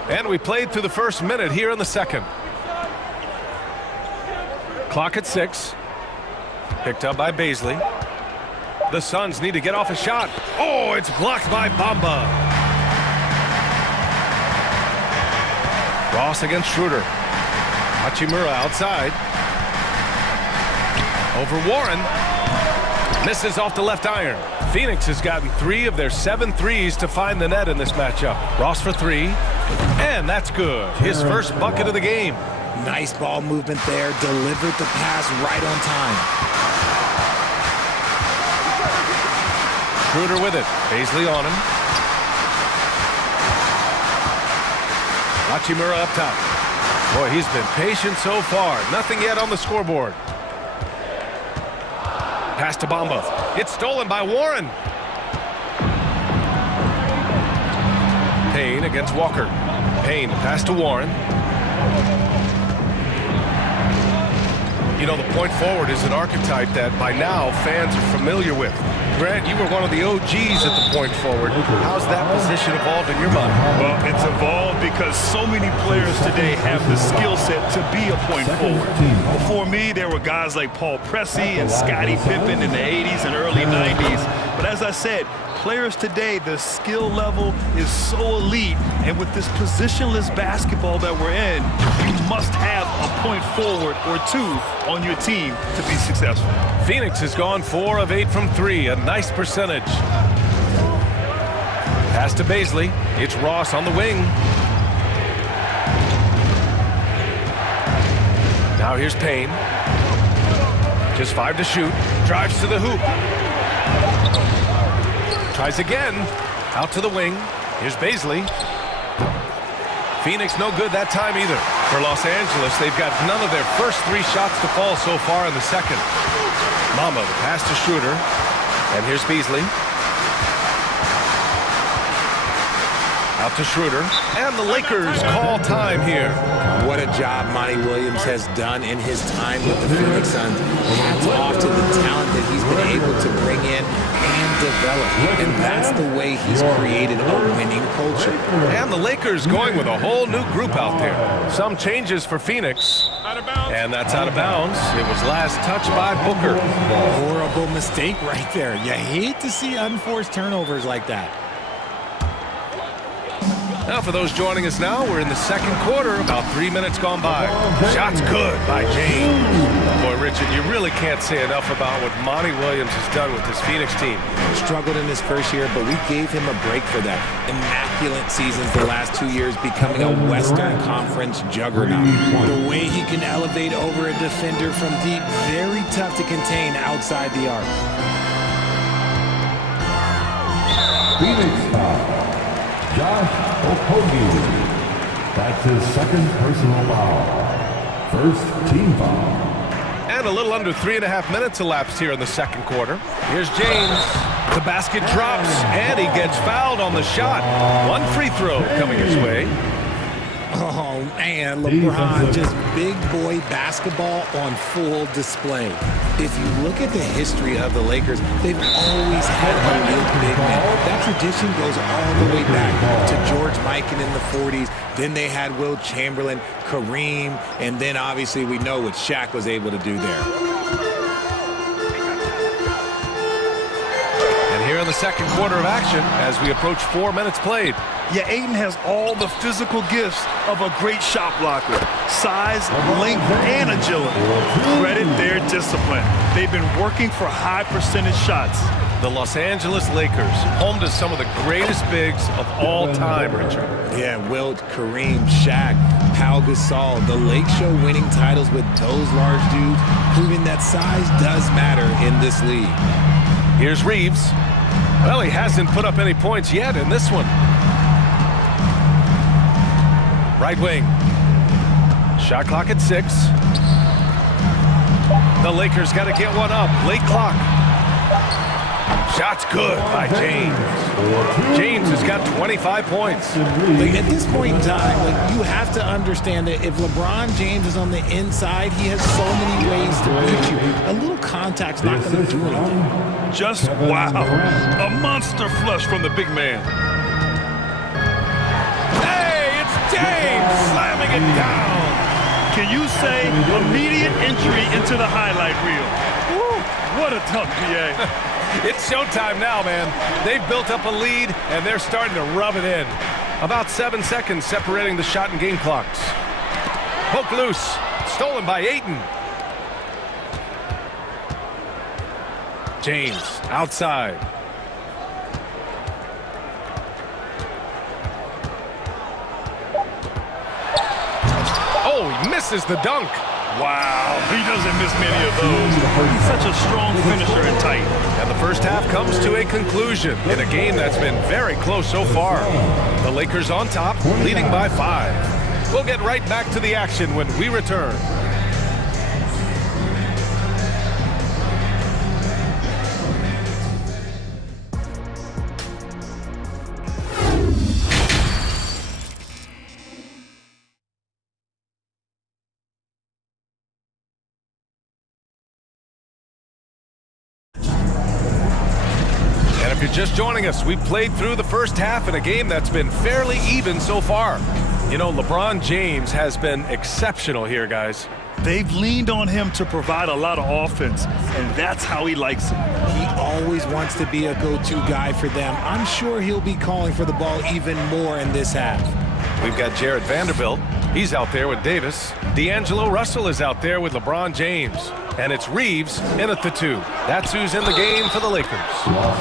And we played through the first minute here in the second. Clock at 6. Picked up by Baisley. The Suns need to get off a shot. Oh, it's blocked by Bamba. Ross against Schroeder. Hachimura outside. Over Warren. Misses off the left iron. Phoenix has gotten 3 of their 7 threes to find the net in this matchup. Ross for 3. And that's good. His first bucket of the game. Nice ball movement there. Delivered the pass right on time. Schroeder with it. Baisley on him. Hachimura up top. Boy, he's been patient so far. Nothing yet on the scoreboard. Pass to Bamba. It's stolen by Warren. Payne against Walker. Payne, pass to Warren. You know, the point forward is an archetype that by now fans are familiar with. Grant, you were one of the OGs at the point forward. How's that position evolved in your mind? Well, it's evolved because so many players today have the skill set to be a point forward. Before me, there were guys like Paul Pressey and Scottie Pippen in the 80s and early 90s. But as I said, players today, the skill level is so elite. And with this positionless basketball that we're in, you must have a point forward or 2 on your team to be successful. Phoenix has gone 4 of 8 from 3, a nice percentage. Pass to Baisley. It's Ross on the wing. Now here's Payne. Just 5 to shoot. Drives to the hoop. Tries again. Out to the wing. Here's Baisley. Phoenix no good that time either. For Los Angeles, they've got none of their first 3 shots to fall so far in the second. Mama, the pass to Schroeder. And here's Beasley. Out to Schroeder. And the Lakers call time here. What a job Monty Williams has done in his time with the Phoenix Suns. Hats off to the talent that he's been able to bring in and develop. And that's the way he's created a winning culture. And the Lakers going with a whole new group out there. Some changes for Phoenix. And that's out of bounds. It was last touched by Booker. Horrible mistake right there. You hate to see unforced turnovers like that. Now for those joining us now, we're in the second quarter, about 3 minutes gone by. Shots good by James. Boy, Richard, you really can't say enough about what Monty Williams has done with this Phoenix team. Struggled in his first year, but we gave him a break for that. Immaculate seasons the last 2 years, becoming a Western Conference juggernaut. The way he can elevate over a defender from deep, very tough to contain outside the arc. Phoenix foul. Josh Okogie. That's his second personal foul. First team foul. And a little under 3.5 minutes elapsed here in the second quarter. Here's James. The basket drops, and he gets fouled on the shot. 1 free throw coming his way. Oh, man, LeBron, just big boy basketball on full display. If you look at the history of the Lakers, they've always had a real big man. That tradition goes all the way back to George Mikan in the 40s. Then they had Will Chamberlain, Kareem, and then obviously we know what Shaq was able to do there. Here in the second quarter of action as we approach 4 minutes played. Yeah, Ayton has all the physical gifts of a great shot blocker. Size, length, and agility. Credit their discipline. They've been working for high percentage shots. The Los Angeles Lakers, home to some of the greatest bigs of all time, Richard. Yeah, Wilt, Kareem, Shaq, Pau Gasol. The Lake Show winning titles with those large dudes, proving that size does matter in this league. Here's Reeves. Well, he hasn't put up any points yet in this one. Right wing. Shot clock at 6. The Lakers got to get one up. Late clock. Shot's good by James. James has got 25 points. At this point in time, you have to understand that if LeBron James is on the inside, he has so many ways to beat you. A little contact's not going to do anything. Just wow. A monster flush from the big man. Hey, it's James slamming it down. Can you say immediate entry into the highlight reel? Woo, what a dunk, PA. It's showtime now, man. They've built up a lead, and they're starting to rub it in. About 7 seconds separating the shot and game clocks. Poke loose. Stolen by Ayton. James outside. Oh, he misses the dunk. Wow, he doesn't miss many of those. He's such a strong finisher and tight. And the first half comes to a conclusion in a game that's been very close so far. The Lakers on top, leading by 5. We'll get right back to the action when we return. If you're just joining us, we've played through the first half in a game that's been fairly even so far. You know, LeBron James has been exceptional here, guys. They've leaned on him to provide a lot of offense, and that's how he likes it. He always wants to be a go-to guy for them. I'm sure he'll be calling for the ball even more in this half. We've got Jared Vanderbilt. He's out there with Davis. D'Angelo Russell is out there with LeBron James. And it's Reeves in at the 2. That's who's in the game for the Lakers.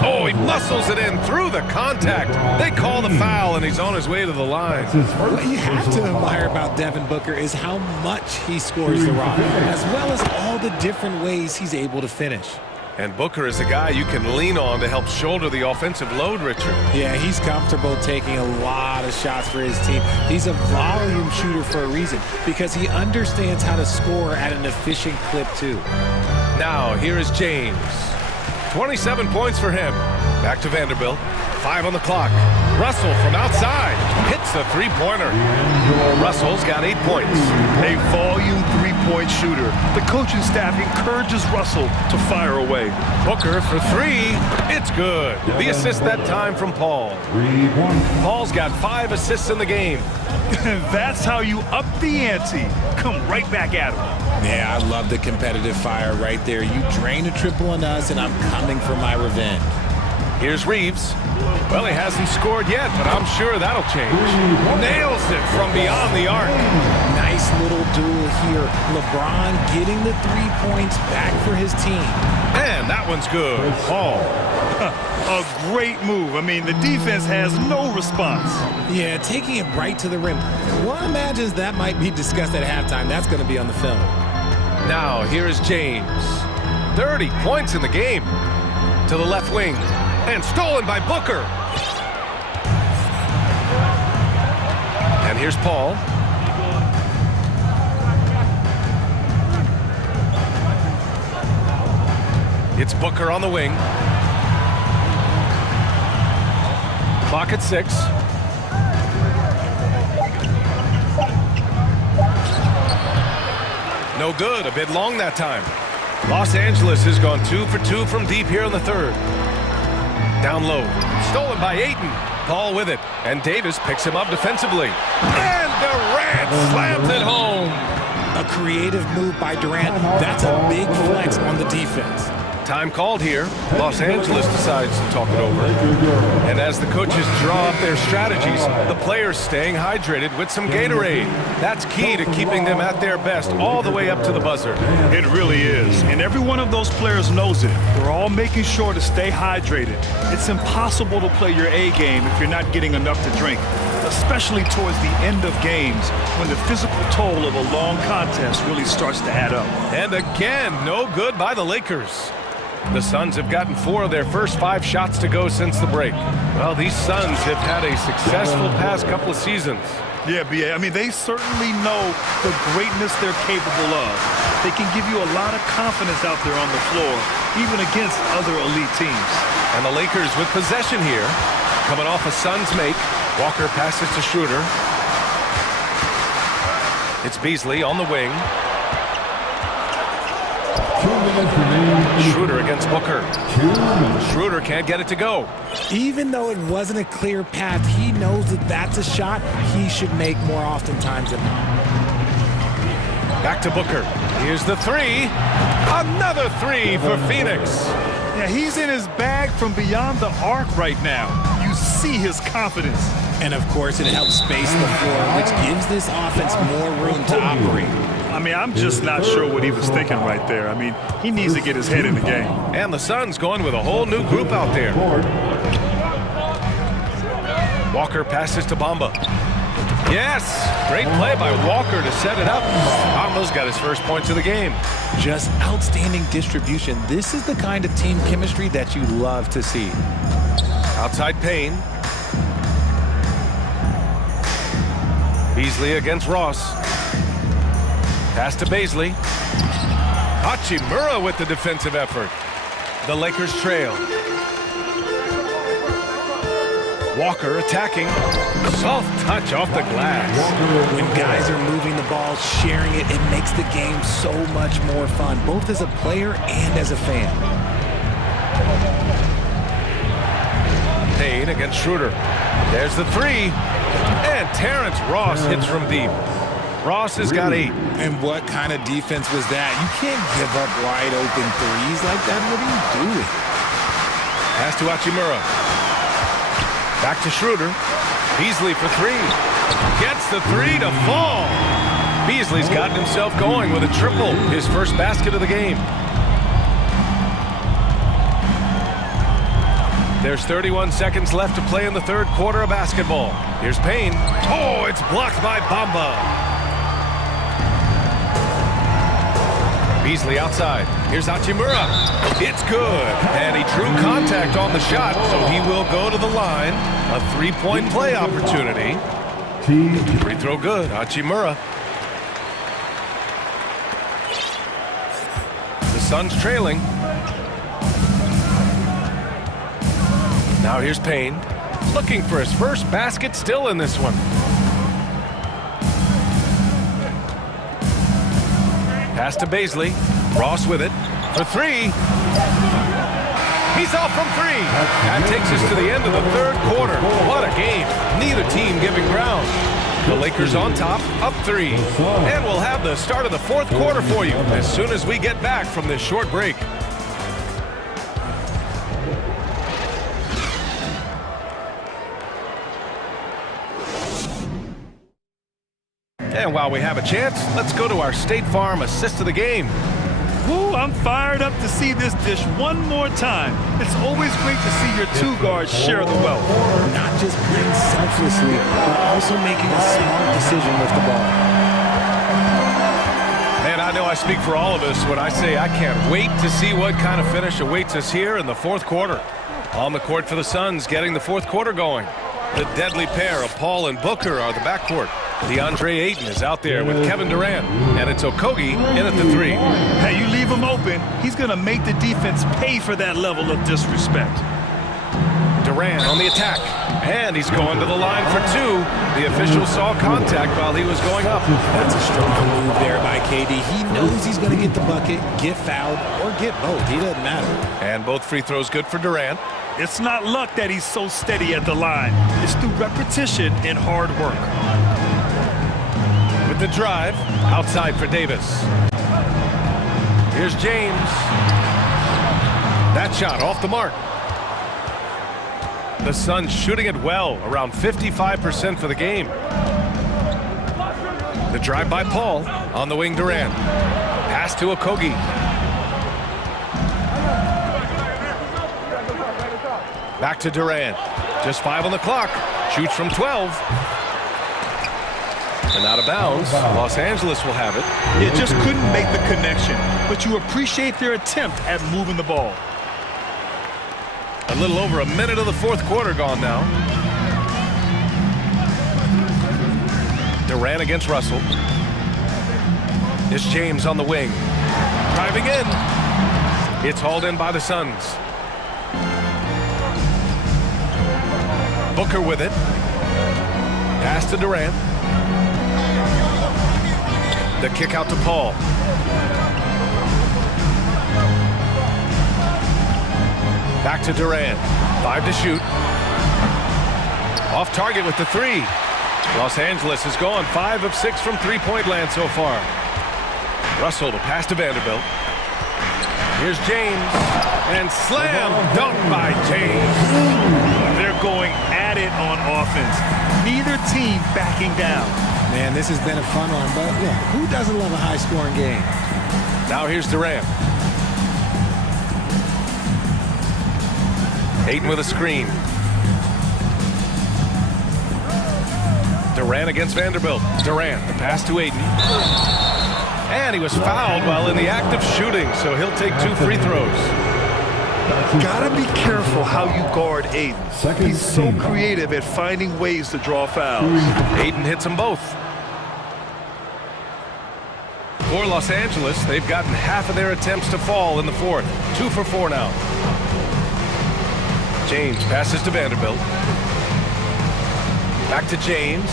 Oh, he muscles it in through the contact. They call the foul, and he's on his way to the line. What you have to admire about Devin Booker is how much he scores the rock, as well as all the different ways he's able to finish. And Booker is a guy you can lean on to help shoulder the offensive load, Richard. Yeah, he's comfortable taking a lot of shots for his team. He's a volume shooter for a reason because he understands how to score at an efficient clip, too. Now, here is James. 27 points for him. Back to Vanderbilt. 5 on the clock. Russell from outside hits the three-pointer. Russell's got 8 points. A volume three-point shooter. The coaching staff encourages Russell to fire away. Booker for 3. It's good. The assist that time from Paul. Paul's got 5 assists in the game. That's how you up the ante. Come right back at him. Yeah, I love the competitive fire right there. You drain a triple on us, and I'm coming for my revenge. Here's Reeves. Well, he hasn't scored yet, but I'm sure that'll change. Nails it from beyond the arc. Nice little duel here. LeBron getting the 3 points back for his team. And that one's good. Paul. A great move. I mean, the defense has no response. Yeah, taking it right to the rim. One imagines that might be discussed at halftime. That's going to be on the film. Now, here is James. 30 points in the game. To the left wing. And stolen by Booker. And here's Paul. It's Booker on the wing. Clock at 6. No good. A bit long that time. Los Angeles has gone 2 for 2 from deep here in the third. Down low. Stolen by Ayton. Paul with it. And Davis picks him up defensively. And Durant slams it home. A creative move by Durant. That's a big flex on the defense. Time called here. Los Angeles decides to talk it over. And as the coaches draw up their strategies, the players staying hydrated with some Gatorade. That's key to keeping them at their best all the way up to the buzzer. It really is. And every one of those players knows it. They're all making sure to stay hydrated. It's impossible to play your A game if you're not getting enough to drink, especially towards the end of games when the physical toll of a long contest really starts to add up. And again, no good by the Lakers. The Suns have gotten 4 of their first 5 shots to go since the break. Well, these Suns have had a successful past couple of seasons. Yeah, B.A., I mean, they certainly know the greatness they're capable of. They can give you a lot of confidence out there on the floor, even against other elite teams. And the Lakers with possession here. Coming off a Suns make. Walker passes to Schroeder. It's Beasley on the wing. Schroeder against Booker. Schroeder can't get it to go. Even though it wasn't a clear path, he knows that that's a shot he should make more oftentimes than not. Back to Booker. Here's the 3. Another 3 for Phoenix. Yeah, he's in his bag from beyond the arc right now. You see his confidence. And of course, it helps space the floor, which gives this offense more room to operate. I mean, I'm just not sure what he was thinking right there. I mean, he needs to get his head in the game. And the Suns going with a whole new group out there. Walker passes to Bamba. Yes, great play by Walker to set it up. Bamba's got his first points of the game. Just outstanding distribution. This is the kind of team chemistry that you love to see. Outside Payne. Beasley against Ross. Pass to Beasley. Hachimura with the defensive effort. The Lakers trail. Walker attacking. Soft touch off the glass. When guys are moving the ball, sharing it, it makes the game so much more fun, both as a player and as a fan. Payne against Schroeder. There's the 3. And Terrence Ross hits from deep. Ross has got 8. And what kind of defense was that? You can't give up wide open threes like that. What are you doing? Pass to Hachimura. Back to Schroeder. Beasley for 3. Gets the 3 to fall. Beasley's gotten himself going with a triple. His first basket of the game. There's 31 seconds left to play in the third quarter of basketball. Here's Payne. Oh, it's blocked by Bamba. Beasley outside. Here's Hachimura. It's good. And he drew contact on the shot, so he will go to the line. A three-point play opportunity. Free throw good. Hachimura. The Suns trailing. Now here's Payne. Looking for his first basket, still in this one. Pass to Beasley. Ross with it for three. He's off from three. That takes us to the end of the third quarter. What a game. Neither team giving ground. The Lakers on top, up three. And we'll have the start of the fourth quarter for you as soon as we get back from this short break. And while we have a chance, let's go to our State Farm assist of the game. Woo, I'm fired up to see this dish one more time. It's always great to see your two guards share the wealth. Not just playing selflessly, but also making a smart decision with the ball. Man, I know I speak for all of us when I say I can't wait to see what kind of finish awaits us here in the fourth quarter. On the court for the Suns, getting the fourth quarter going. The deadly pair of Paul and Booker are the backcourt. DeAndre Ayton is out there with Kevin Durant, and it's Okogie in at the three. Hey, you leave him open, he's going to make the defense pay for that level of disrespect. Durant on the attack, and he's going to the line for two. The official saw contact while he was going up. That's a strong move there by KD. He knows he's going to get the bucket, get fouled, or get both. He doesn't matter. And both free throws good for Durant. It's not luck that he's so steady at the line. It's through repetition and hard work. With the drive, outside for Davis. Here's James. That shot off the mark. The Suns shooting it well, around 55% for the game. The drive by Paul, on the wing Durant. Pass to Okogie. Back to Durant. Just 5 on the clock. Shoots from 12. And out of bounds. Los Angeles will have it. You just couldn't make the connection, but you appreciate their attempt at moving the ball. A little over a minute of the fourth quarter gone now. Durant against Russell. It's James on the wing. Driving in. It's hauled in by the Suns. Booker with it. Pass to Durant. The kick out to Paul. Back to Durant. 5 to shoot. Off target with the three. Los Angeles has gone 5 of 6 from three-point land so far. Russell to pass to Vanderbilt. Here's James. And slam dunk by James. They're going at it on offense. Neither team backing down. Man, this has been a fun one, but yeah, who doesn't love a high-scoring game? Now here's Durant. Ayton with a screen. Durant against Vanderbilt. Durant, the pass to Ayton. And he was fouled while in the act of shooting, so he'll take 2 free throws. Gotta be careful how you guard Ayton. He's so creative at finding ways to draw fouls. Ayton hits them both. For Los Angeles, they've gotten half of their attempts to fall in the fourth. 2 for 4 now. James passes to Vanderbilt. Back to James.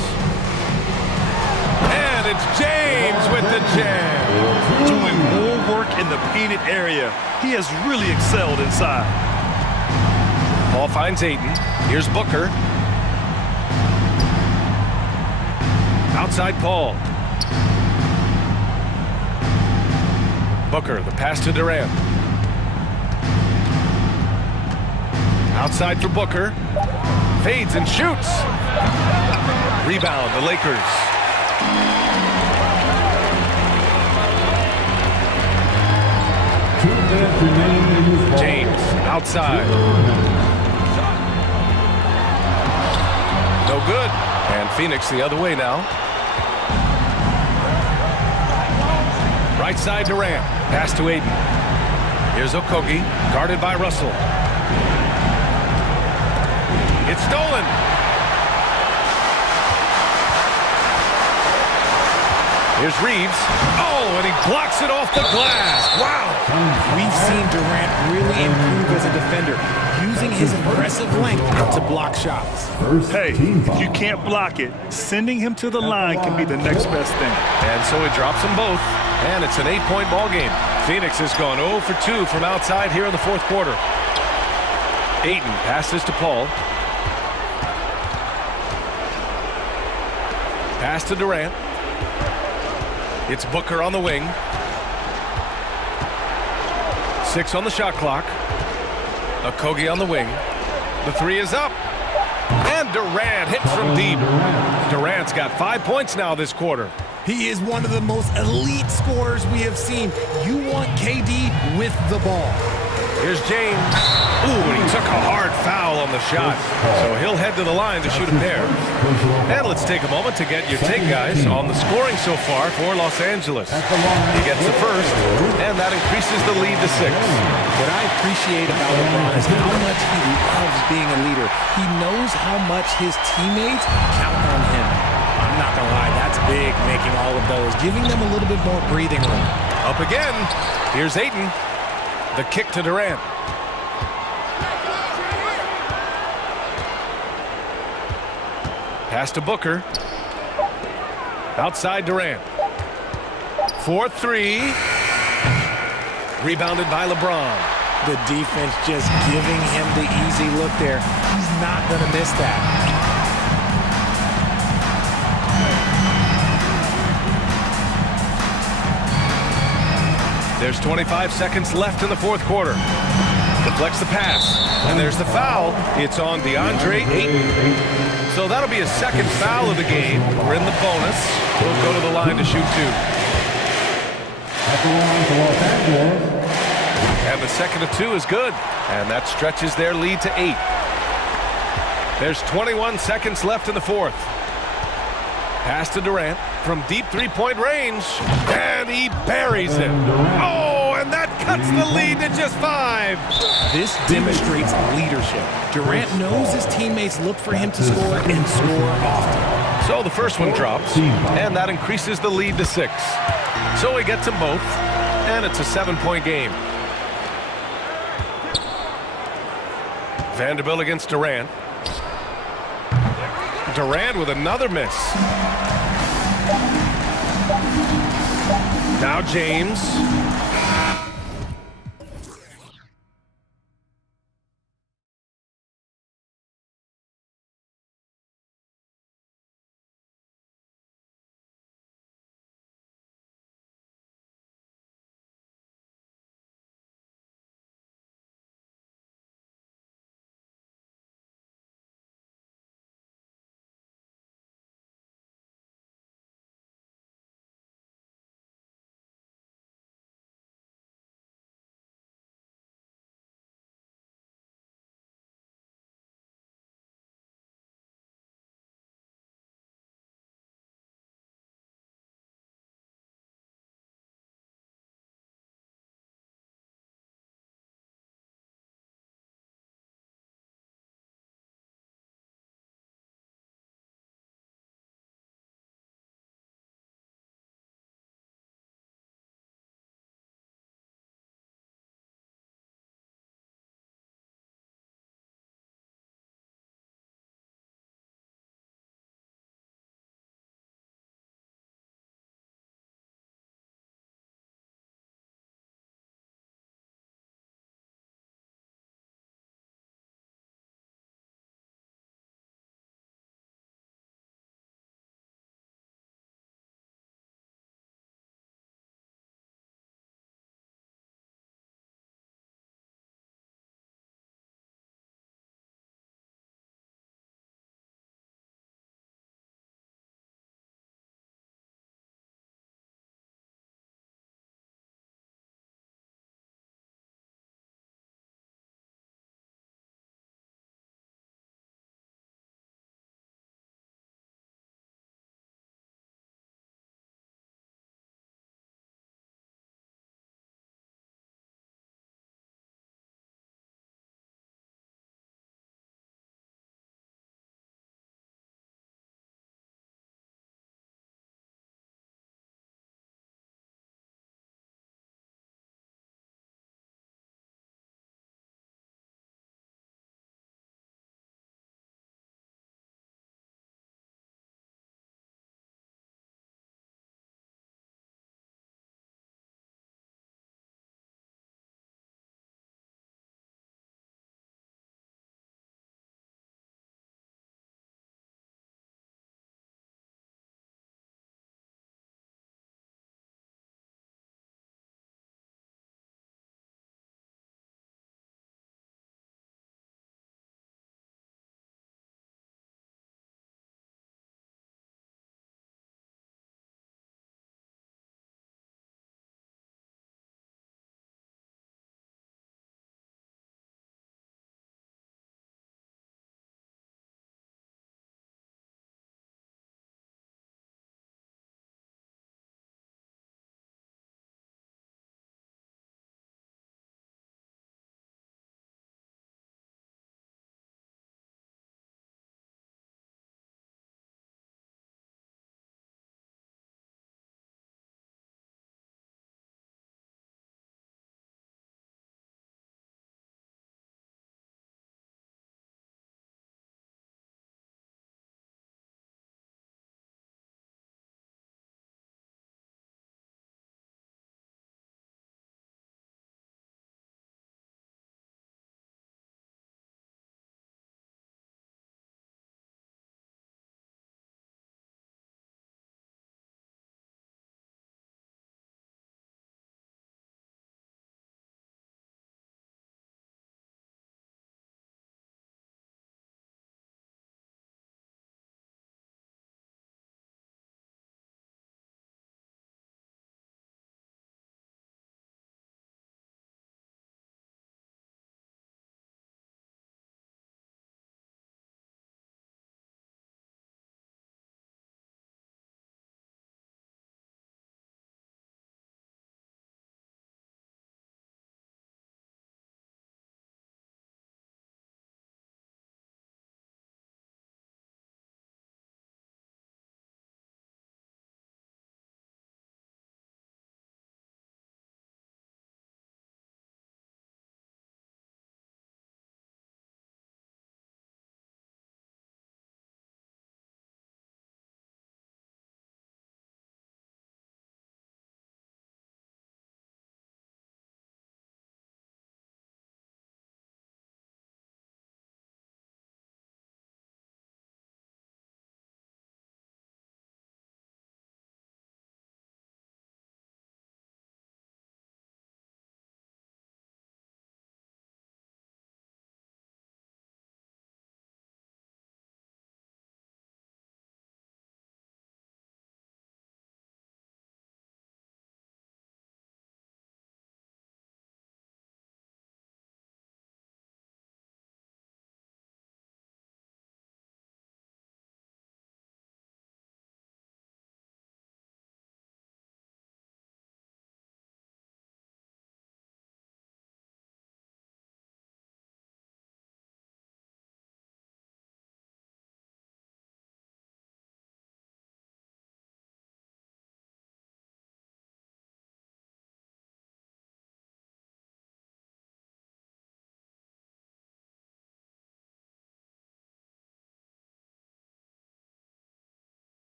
And it's James with the jam. Doing more work in the painted area. He has really excelled inside. Paul finds Ayton. Here's Booker. Outside Paul. Booker, the pass to Durant. Outside for Booker. Fades and shoots. Rebound, the Lakers. James, outside. No good. And Phoenix the other way now. Right side Durant. Pass to Aiden. Here's Okogie, guarded by Russell. It's stolen. Here's Reeves. Oh, and he blocks it off the glass. Wow. We've seen Durant really improve as a defender, using his impressive length to block shots. Hey, if you can't block it, sending him to the line can be the next best thing. And so he drops them both, and it's an 8-point ball game. Phoenix has gone 0 for 2 from outside here in the fourth quarter. Ayton passes to Paul. Pass to Durant. It's Booker on the wing. 6 on the shot clock. Okogie on the wing. The three is up. And Durant hits from deep. Durant's got 5 points now this quarter. He is one of the most elite scorers we have seen. You want KD with the ball. Here's James. Ooh, and he took a hard foul on the shot. So he'll head to the line to shoot a pair. And let's take a moment to get your take, guys, on the scoring so far for Los Angeles. He gets the first, and that increases the lead to 6. What I appreciate about LeBron is how much he loves being a leader. He knows how much his teammates count on him. I'm not going to lie, that's big, making all of those, giving them a little bit more breathing room. Up again. Here's Ayton. The kick to Durant. Pass to Booker. Outside Durant. 4-3. Rebounded by LeBron. The defense just giving him the easy look there. He's not going to miss that. There's 25 seconds left in the fourth quarter. Deflects the pass. And there's the foul. It's on DeAndre Ayton. So that'll be his second foul of the game. We're in the bonus. We'll go to the line to shoot 2. And the second of 2 is good. And that stretches their lead to 8. There's 21 seconds left in the fourth. Pass to Durant from deep three-point range. And he buries it. Oh, and that cuts the lead to just 5. This demonstrates leadership. Durant knows his teammates look for him to score and score often. So the first one drops, and that increases the lead to 6. So he gets them both, and it's a 7-point game. Vanderbilt against Durant. Durant with another miss. Now James.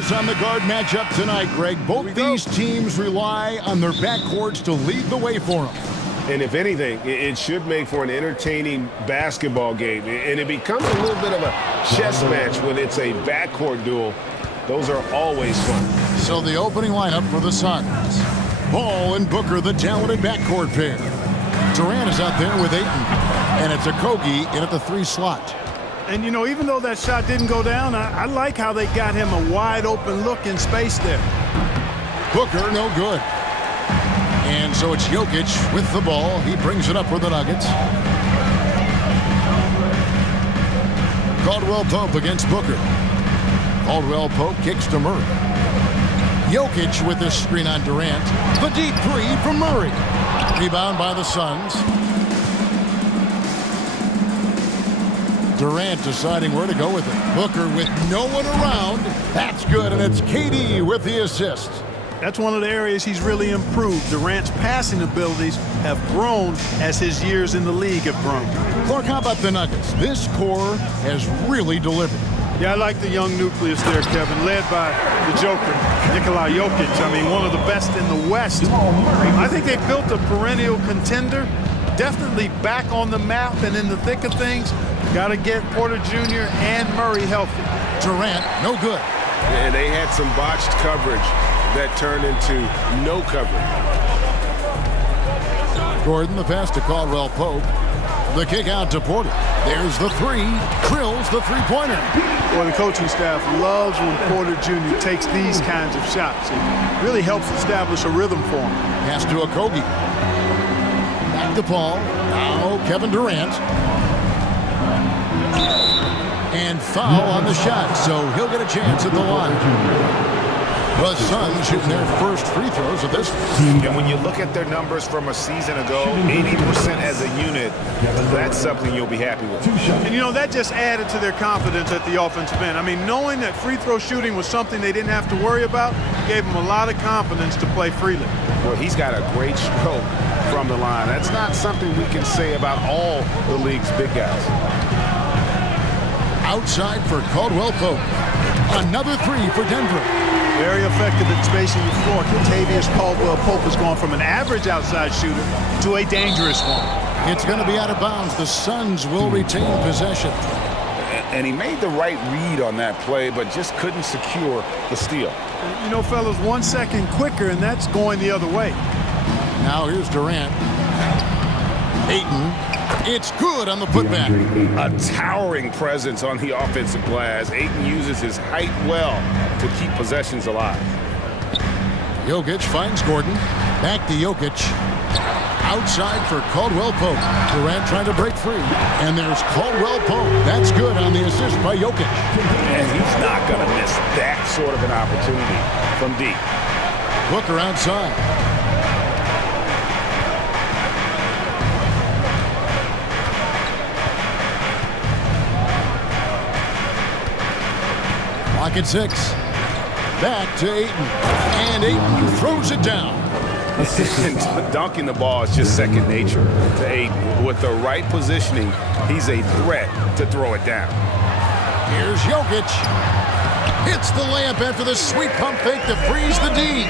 Focus on the guard matchup tonight, Greg. Both these teams rely on their backcourts to lead the way for them. And if anything, it should make for an entertaining basketball game. And it becomes a little bit of a chess match when it's a backcourt duel. Those are always fun. So the opening lineup for the Suns. Ball and Booker, the talented backcourt pair. Durant is out there with Ayton. And it's Okogie in at the 3 slot. And, you know, even though that shot didn't go down, I like how they got him a wide-open look in space there. Booker, no good. And so it's Jokic with the ball. He brings it up for the Nuggets. Caldwell Pope against Booker. Caldwell Pope kicks to Murray. Jokic with this screen on Durant. The deep 3 from Murray. Rebound by the Suns. Durant deciding where to go with it. Booker with no one around. That's good, and it's KD with the assist. That's one of the areas he's really improved. Durant's passing abilities have grown as his years in the league have grown. Clark, how about the Nuggets? This core has really delivered. Yeah, I like the young nucleus there, Kevin, led by the Joker, Nikola Jokic. I mean, one of the best in the West. I think they've built a perennial contender, definitely back on the map and in the thick of things. Got to get Porter Jr. and Murray healthy. Durant, no good. And they had some botched coverage that turned into no coverage. Gordon, the pass to Caldwell Pope. The kick out to Porter. There's the 3. Drills the three-pointer. Well, the coaching staff loves when Porter Jr. takes these kinds of shots. It really helps establish a rhythm for him. Pass to Okogie. Back to Paul. Now Kevin Durant. And foul on the shot, so he'll get a chance at the line. The Suns shooting their first free throws of this. And when you look at their numbers from a season ago, 80% as a unit, that's something you'll be happy with. And, you know, that just added to their confidence at the offensive end. I mean, knowing that free throw shooting was something they didn't have to worry about gave them a lot of confidence to play freely. Well, he's got a great stroke from the line. That's not something we can say about all the league's big guys. Outside for Caldwell Pope. Another 3 for Denver. Very effective at spacing the floor. Kentavious Caldwell-Pope has gone from an average outside shooter to a dangerous one. It's going to be out of bounds. The Suns will retain possession. And he made the right read on that play, but just couldn't secure the steal. You know, fellas, 1 second quicker, and that's going the other way. Now here's Durant. Ayton. It's good on the putback. A towering presence on the offensive glass. Ayton uses his height well to keep possessions alive. Jokic finds Gordon. Back to Jokic. Outside for Caldwell Pope. Durant trying to break free. And there's Caldwell Pope. That's good on the assist by Jokic. And he's not going to miss that sort of an opportunity from deep. Booker outside. Clock at 6. Back to Ayton. And Ayton throws it down. Dunking the ball is just second nature to Ayton. With the right positioning, he's a threat to throw it down. Here's Jokic. Hits the layup after the sweet pump fake to freeze the D.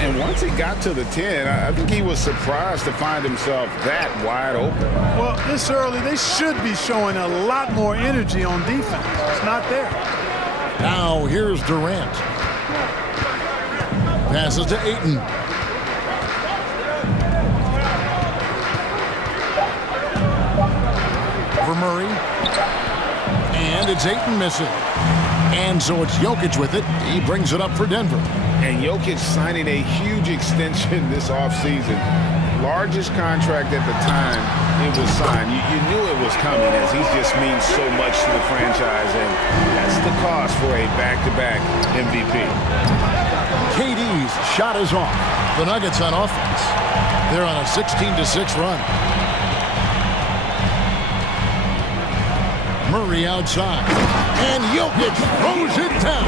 And once he got to the 10, I think he was surprised to find himself that wide open. Well, this early, they should be showing a lot more energy on defense. It's not there. Now here's Durant. Passes to Ayton. For Murray. And it's Ayton missing. And so it's Jokic with it. He brings it up for Denver. And Jokic signing a huge extension this offseason. Largest contract at the time it was signed. You knew it was coming, as he just means so much to the franchise, and that's the cost for a back-to-back MVP. KD's shot is off. The Nuggets on offense. They're on a 16-6 run. Murray outside. And Jokic throws it down.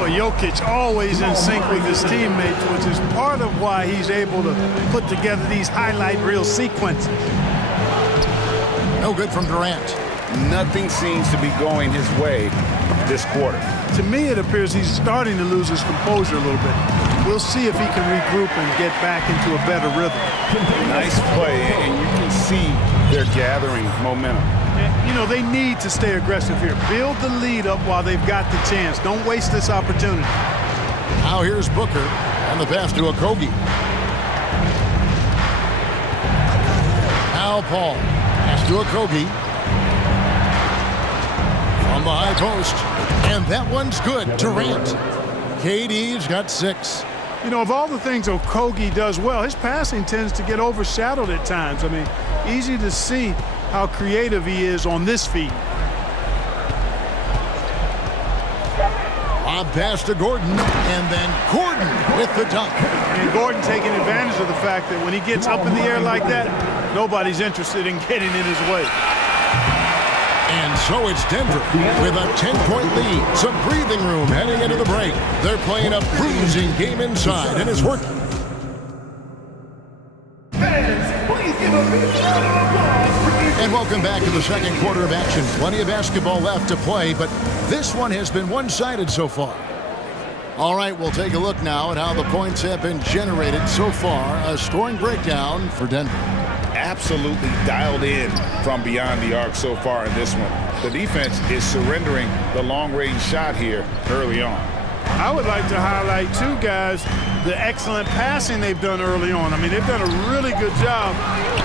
Boy, Jokic always in sync with his teammates, which is part of why he's able to put together these highlight reel sequences. No good from Durant. Nothing seems to be going his way this quarter. To me, it appears he's starting to lose his composure a little bit. We'll see if he can regroup and get back into a better rhythm. Nice play, and you can see they're gathering momentum. You know, they need to stay aggressive here. Build the lead up while they've got the chance. Don't waste this opportunity. Now here's Booker and the pass to Okogie. Now Paul. Pass to Okogie. From the high post. And that one's good. Durant. KD's got 6. You know, of all the things Okogie does well, his passing tends to get overshadowed at times. I mean, easy to see how creative he is on this feed. Lob pass to Gordon, and then Gordon with the dunk. And Gordon taking advantage of the fact that when he gets up in the air like that, nobody's interested in getting in his way. And so it's Denver with a 10-point lead. Some breathing room heading into the break. They're playing a bruising game inside, and it's working. And welcome back to the second quarter of action. Plenty of basketball left to play, but this one has been one-sided so far. All right, we'll take a look now at how the points have been generated so far. A scoring breakdown for Denver. Absolutely dialed in from beyond the arc so far in this one. The defense is surrendering the long-range shot here early on. I would like to highlight, too, guys, the excellent passing they've done early on. I mean, they've done a really good job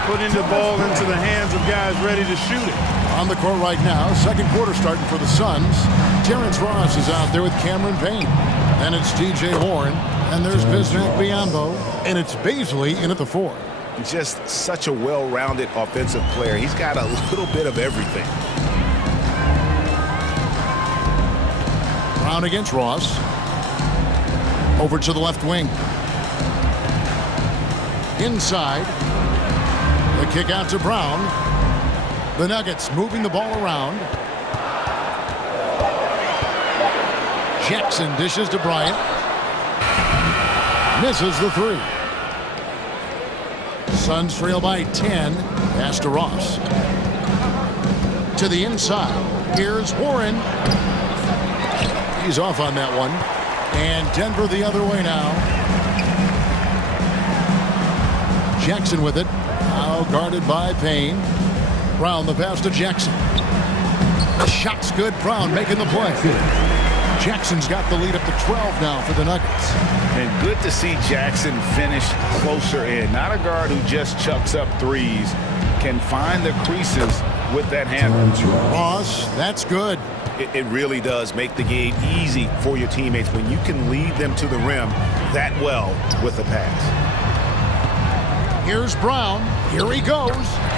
putting the ball into the hands of guys ready to shoot it. On the court right now, second quarter starting for the Suns. Terrence Ross is out there with Cameron Payne. And it's TJ Warren. And there's Bismack Biyombo. And it's Baisley in at the 4. Just such a well-rounded offensive player. He's got a little bit of everything. Brown against Ross. Over to the left wing. Inside. The kick out to Brown. The Nuggets moving the ball around. Jackson dishes to Bryant. Misses the 3. Suns trail by 10. Pass to Ross. To the inside. Here's Warren. He's off on that one. And Denver the other way now. Jackson with it. Now guarded by Payne. Brown the pass to Jackson. The shot's good. Brown making the play. Jackson's got the lead up to 12 now for the Nuggets. And good to see Jackson finish closer in. Not a guard who just chucks up threes. Can find the creases with that handle. Ross, that's good. It really does make the game easy for your teammates when you can lead them to the rim that well with the pass. Here's Brown. Here he goes.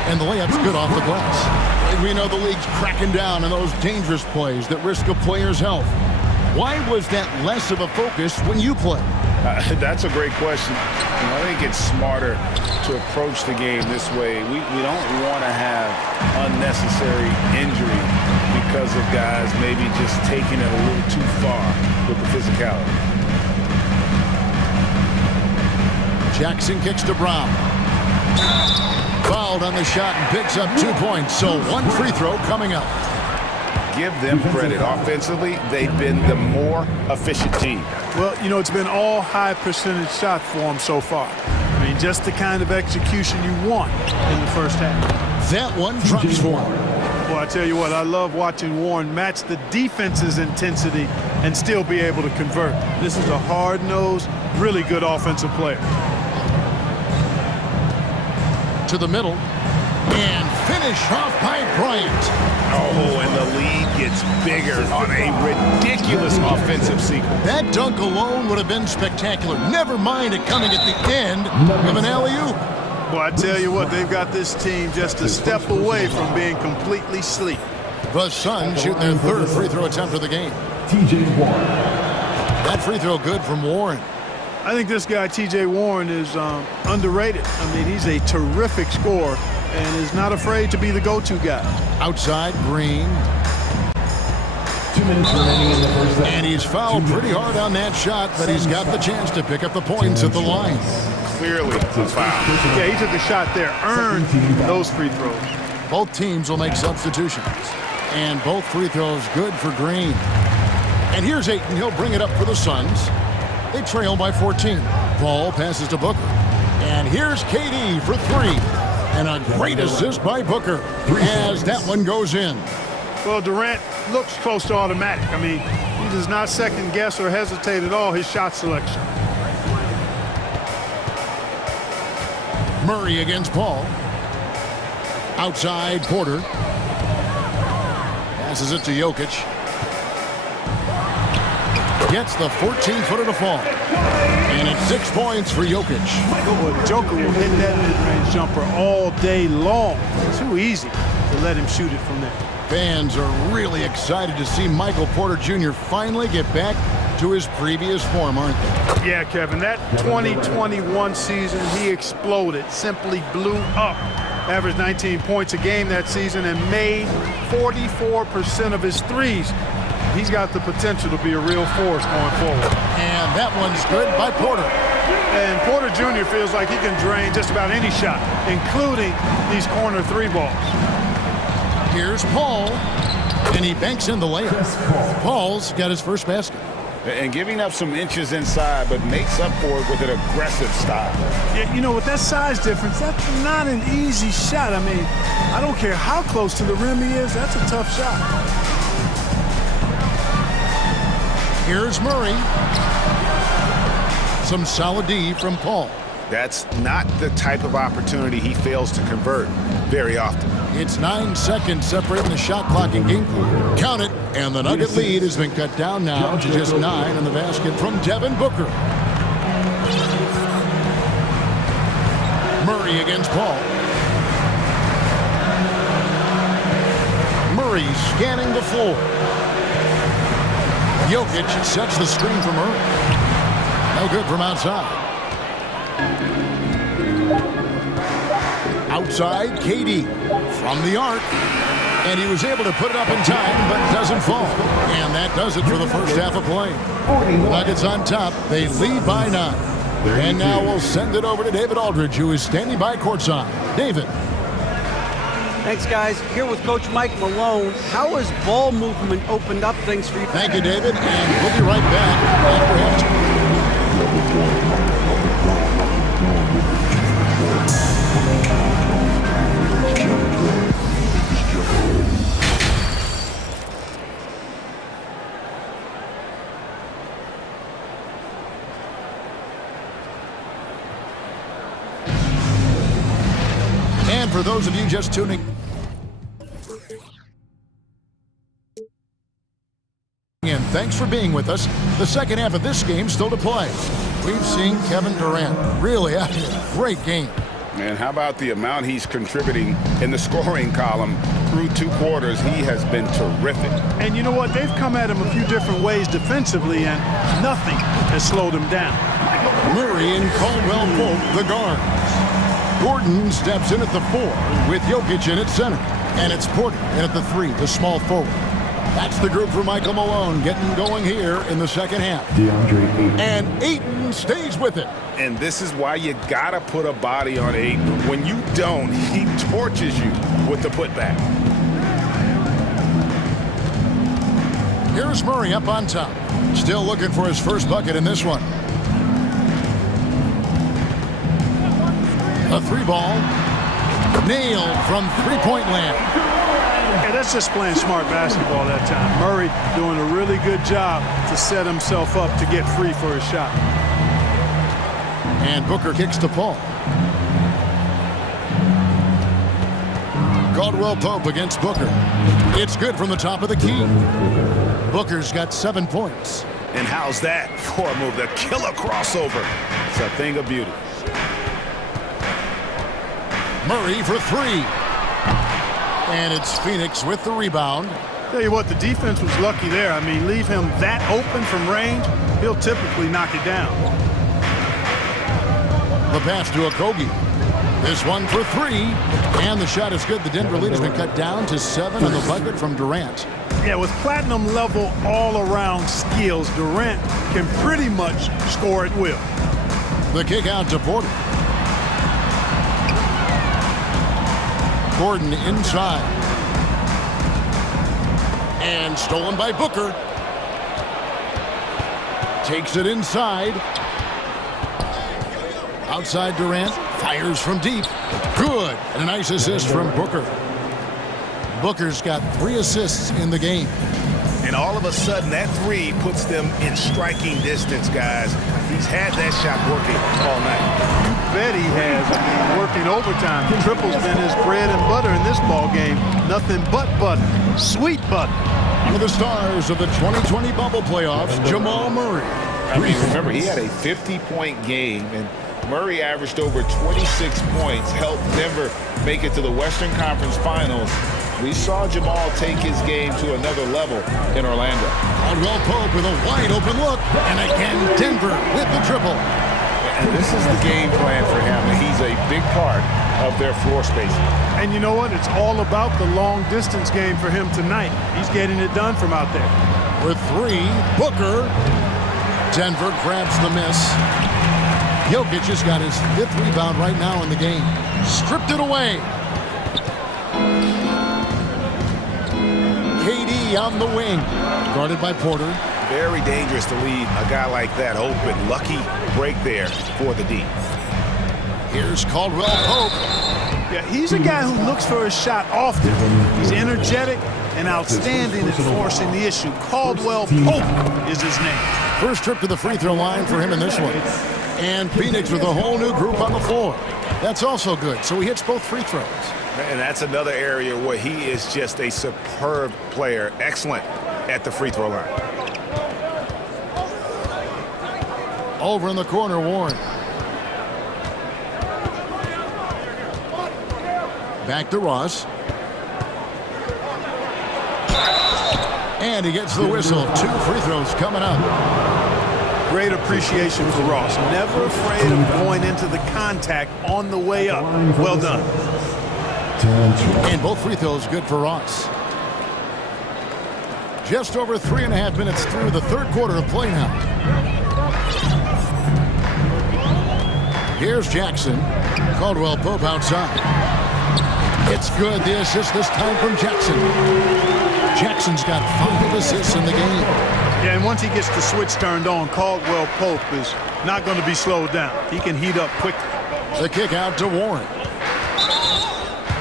And the layup's good off the glass. And we know the league's cracking down on those dangerous plays that risk a player's health. Why was that less of a focus when you play? That's a great question. I think it's smarter to approach the game this way. We don't want to have unnecessary injury because of guys maybe just taking it a little too far with the physicality. Jackson kicks to Brown. Fouled on the shot and picks up 2 points. So one free throw coming up. Give them credit. Offensively, they've been the more efficient team. Well, you know, it's been all high percentage shot for them so far. I mean, just the kind of execution you want in the first half. That one drops for him. Well, I tell you what, I love watching Warren match the defense's intensity and still be able to convert. This is a hard-nosed, really good offensive player. To the middle. And finish off by Bryant. Oh, and the lead gets bigger on a ridiculous offensive sequence. That dunk alone would have been spectacular. Never mind it coming at the end of an alley-oop. Well, I tell you what, they've got this team just a step away from being completely asleep. The Suns shooting their third free throw attempt of the game. TJ Warren. That free throw good from Warren. I think this guy, TJ Warren, is underrated. I mean, he's a terrific scorer and is not afraid to be the go-to guy. Outside, Green. 2 minutes remaining in the first half. And he's fouled pretty hard on that shot, but he's got the chance to pick up the points at the line. Clearly a foul. Yeah, he took a shot there, earned those free throws. Both teams will make substitutions. And both free throws good for Green. And here's Ayton. He'll bring it up for the Suns. They trail by 14. Ball passes to Booker. And here's KD for three. And a great assist by Booker as that one goes in. Well, Durant looks close to automatic. I mean, he does not second guess or hesitate at all his shot selection. Murray against Paul. Outside Porter. Passes it to Jokic. Gets the 14-footer to fall. And it's 6 points for Jokic. Well, Joker will hit that mid-range jumper all day long. Too easy to let him shoot it from there. Fans are really excited to see Michael Porter Jr. finally get back to his previous form, aren't they? Yeah, Kevin, that 2021 season, he exploded, simply blew up. Averaged 19 points a game that season and made 44% of his threes. He's got the potential to be a real force going forward. And that one's good by Porter. And Porter Jr. feels like he can drain just about any shot, including these corner three balls. Here's Paul, and he banks in the layup. Paul's got his first basket. And giving up some inches inside, but makes up for it with an aggressive style. Yeah, you know, with that size difference, that's not an easy shot. I mean, I don't care how close to the rim he is, that's a tough shot. Here's Murray. Some solid D from Paul. That's not the type of opportunity he fails to convert very often. It's 9 seconds separating the shot clock and game clock. Count it, and the Nugget lead has been cut down now to just 9 in the basket from Devin Booker. Murray against Paul. Murray scanning the floor. Jokic sets the screen for Murray. No good from outside. Outside, KD from the arc. And he was able to put it up in time, but doesn't fall. And that does it for the first half of play. Nuggets on top. They lead by 9. And now we'll send it over to David Aldridge, who is standing by courtside. David. Thanks, guys. Here with Coach Mike Malone. How has ball movement opened up things for you? Thank you, David. And we'll be right back after halftime. And for those of you just tuning in, thanks for being with us. The second half of this game still to play. We've seen Kevin Durant really having a great game. And how about the amount he's contributing in the scoring column through 2 quarters? He has been terrific. And you know what? They've come at him a few different ways defensively, and nothing has slowed him down. Murray and Caldwell Pope, the guards. Gordon steps in at the 4 with Jokic in at center. And it's Porter in at the 3, the small forward. That's the group for Michael Malone getting going here in the second half. And Ayton stays with it. And this is why you gotta put a body on Ayton. When you don't, he torches you with the putback. Here's Murray up on top. Still looking for his first bucket in this one. A 3-ball. Nailed from three-point land. Yeah, that's just playing smart basketball that time. Murray doing a really good job to set himself up to get free for his shot. And Booker kicks to Paul. Caldwell Pope against Booker. It's good from the top of the key. Booker's got 7 points. And how's that for a move? The killer crossover. It's a thing of beauty. Murray for 3. And it's Phoenix with the rebound. Tell you what, the defense was lucky there. I mean, leave him that open from range, he'll typically knock it down. The pass to Okogie. This one for 3. And the shot is good. The Denver lead has been cut down to 7 in the bucket from Durant. Yeah, with platinum level all-around skills, Durant can pretty much score at will. The kick out to Porter. Gordon inside. And stolen by Booker. Takes it inside. Outside Durant. Fires from deep. Good. And a nice assist from Booker. Booker's got 3 assists in the game. And all of a sudden, that 3 puts them in striking distance, guys. He's had that shot working all night. You bet he has. I mean, working overtime. The triple's been his bread and butter in this ball game. Nothing but butter. Sweet butter. One of the stars of the 2020 bubble playoffs, Jamal Murray. I mean, remember, he had a 50-point game, and Murray averaged over 26 points, helped Denver make it to the Western Conference Finals. We saw Jamal take his game to another level in Orlando. Caldwell Pope with a wide-open look, and again Denver with the triple. And this is the game plan for him. He's a big part of their floor spacing. And you know what? It's all about the long-distance game for him tonight. He's getting it done from out there. With 3, Booker. Denver grabs the miss. Jokic has got his 5th rebound right now in the game. Stripped it away. KD on the wing. Guarded by Porter. Very dangerous to leave a guy like that open. Lucky break there for the D. Here's Caldwell Pope. Yeah, he's a guy who looks for his shot often. He's energetic and outstanding at forcing the issue. Caldwell Pope is his name. First trip to the free throw line for him in this one. And Phoenix with a whole new group on the floor. That's also good. So he hits both free throws. And that's another area where he is just a superb player. Excellent at the free throw line. Over in the corner, Warren. Back to Ross. And he gets the whistle. 2 free throws coming up. Great appreciation for Ross. Never afraid of going into the contact on the way up. Well done. And both free throws good for Ross. Just over 3.5 minutes through the third quarter of play now. Here's Jackson. Caldwell Pope outside. It's good. The assist this time from Jackson. Jackson's got 5 assists in the game. Yeah, and once he gets the switch turned on, Caldwell Pope is not going to be slowed down. He can heat up quickly. The kick out to Warren.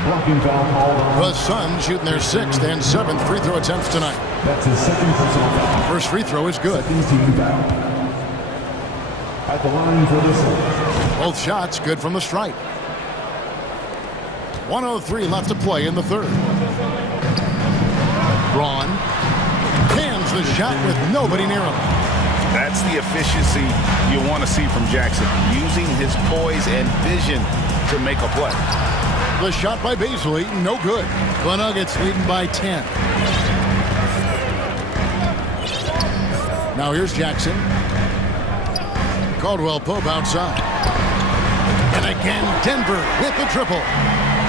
The Suns shooting their 6th and 7th free throw attempts tonight. That's his 2nd personal foul. First free throw is good. Team foul. At the line for this one. Both shots good from the stripe. 1:03 left to play in the third. Braun cans the shot with nobody near him. That's the efficiency you want to see from Jackson, using his poise and vision to make a play. The shot by Beasley, no good. The Nuggets leading by 10. Now here's Jackson. Caldwell Pope outside. And again, Denver with the triple.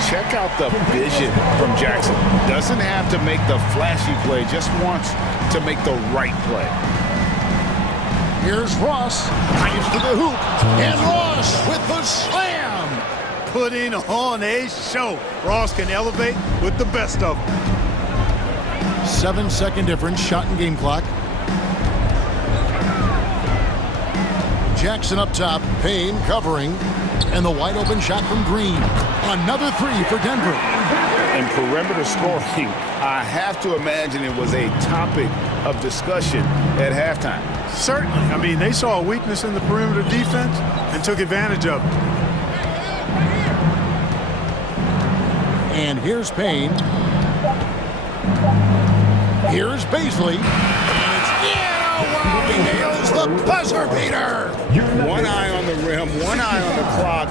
Check out the vision from Jackson. Doesn't have to make the flashy play, just wants to make the right play. Here's Ross. Drives to the hoop. And Ross with the slam. Putting on a show. Ross can elevate with the best of them. 7-second difference, shot and game clock. Jackson up top, Payne covering, and the wide open shot from Green. Another 3 for Denver. And perimeter scoring, I have to imagine it was a topic of discussion at halftime. Certainly. I mean, they saw a weakness in the perimeter defense and took advantage of it. And here's Payne. Here's Beasley. And it's he nails the buzzer beater. One eye on the rim, one eye on the clock.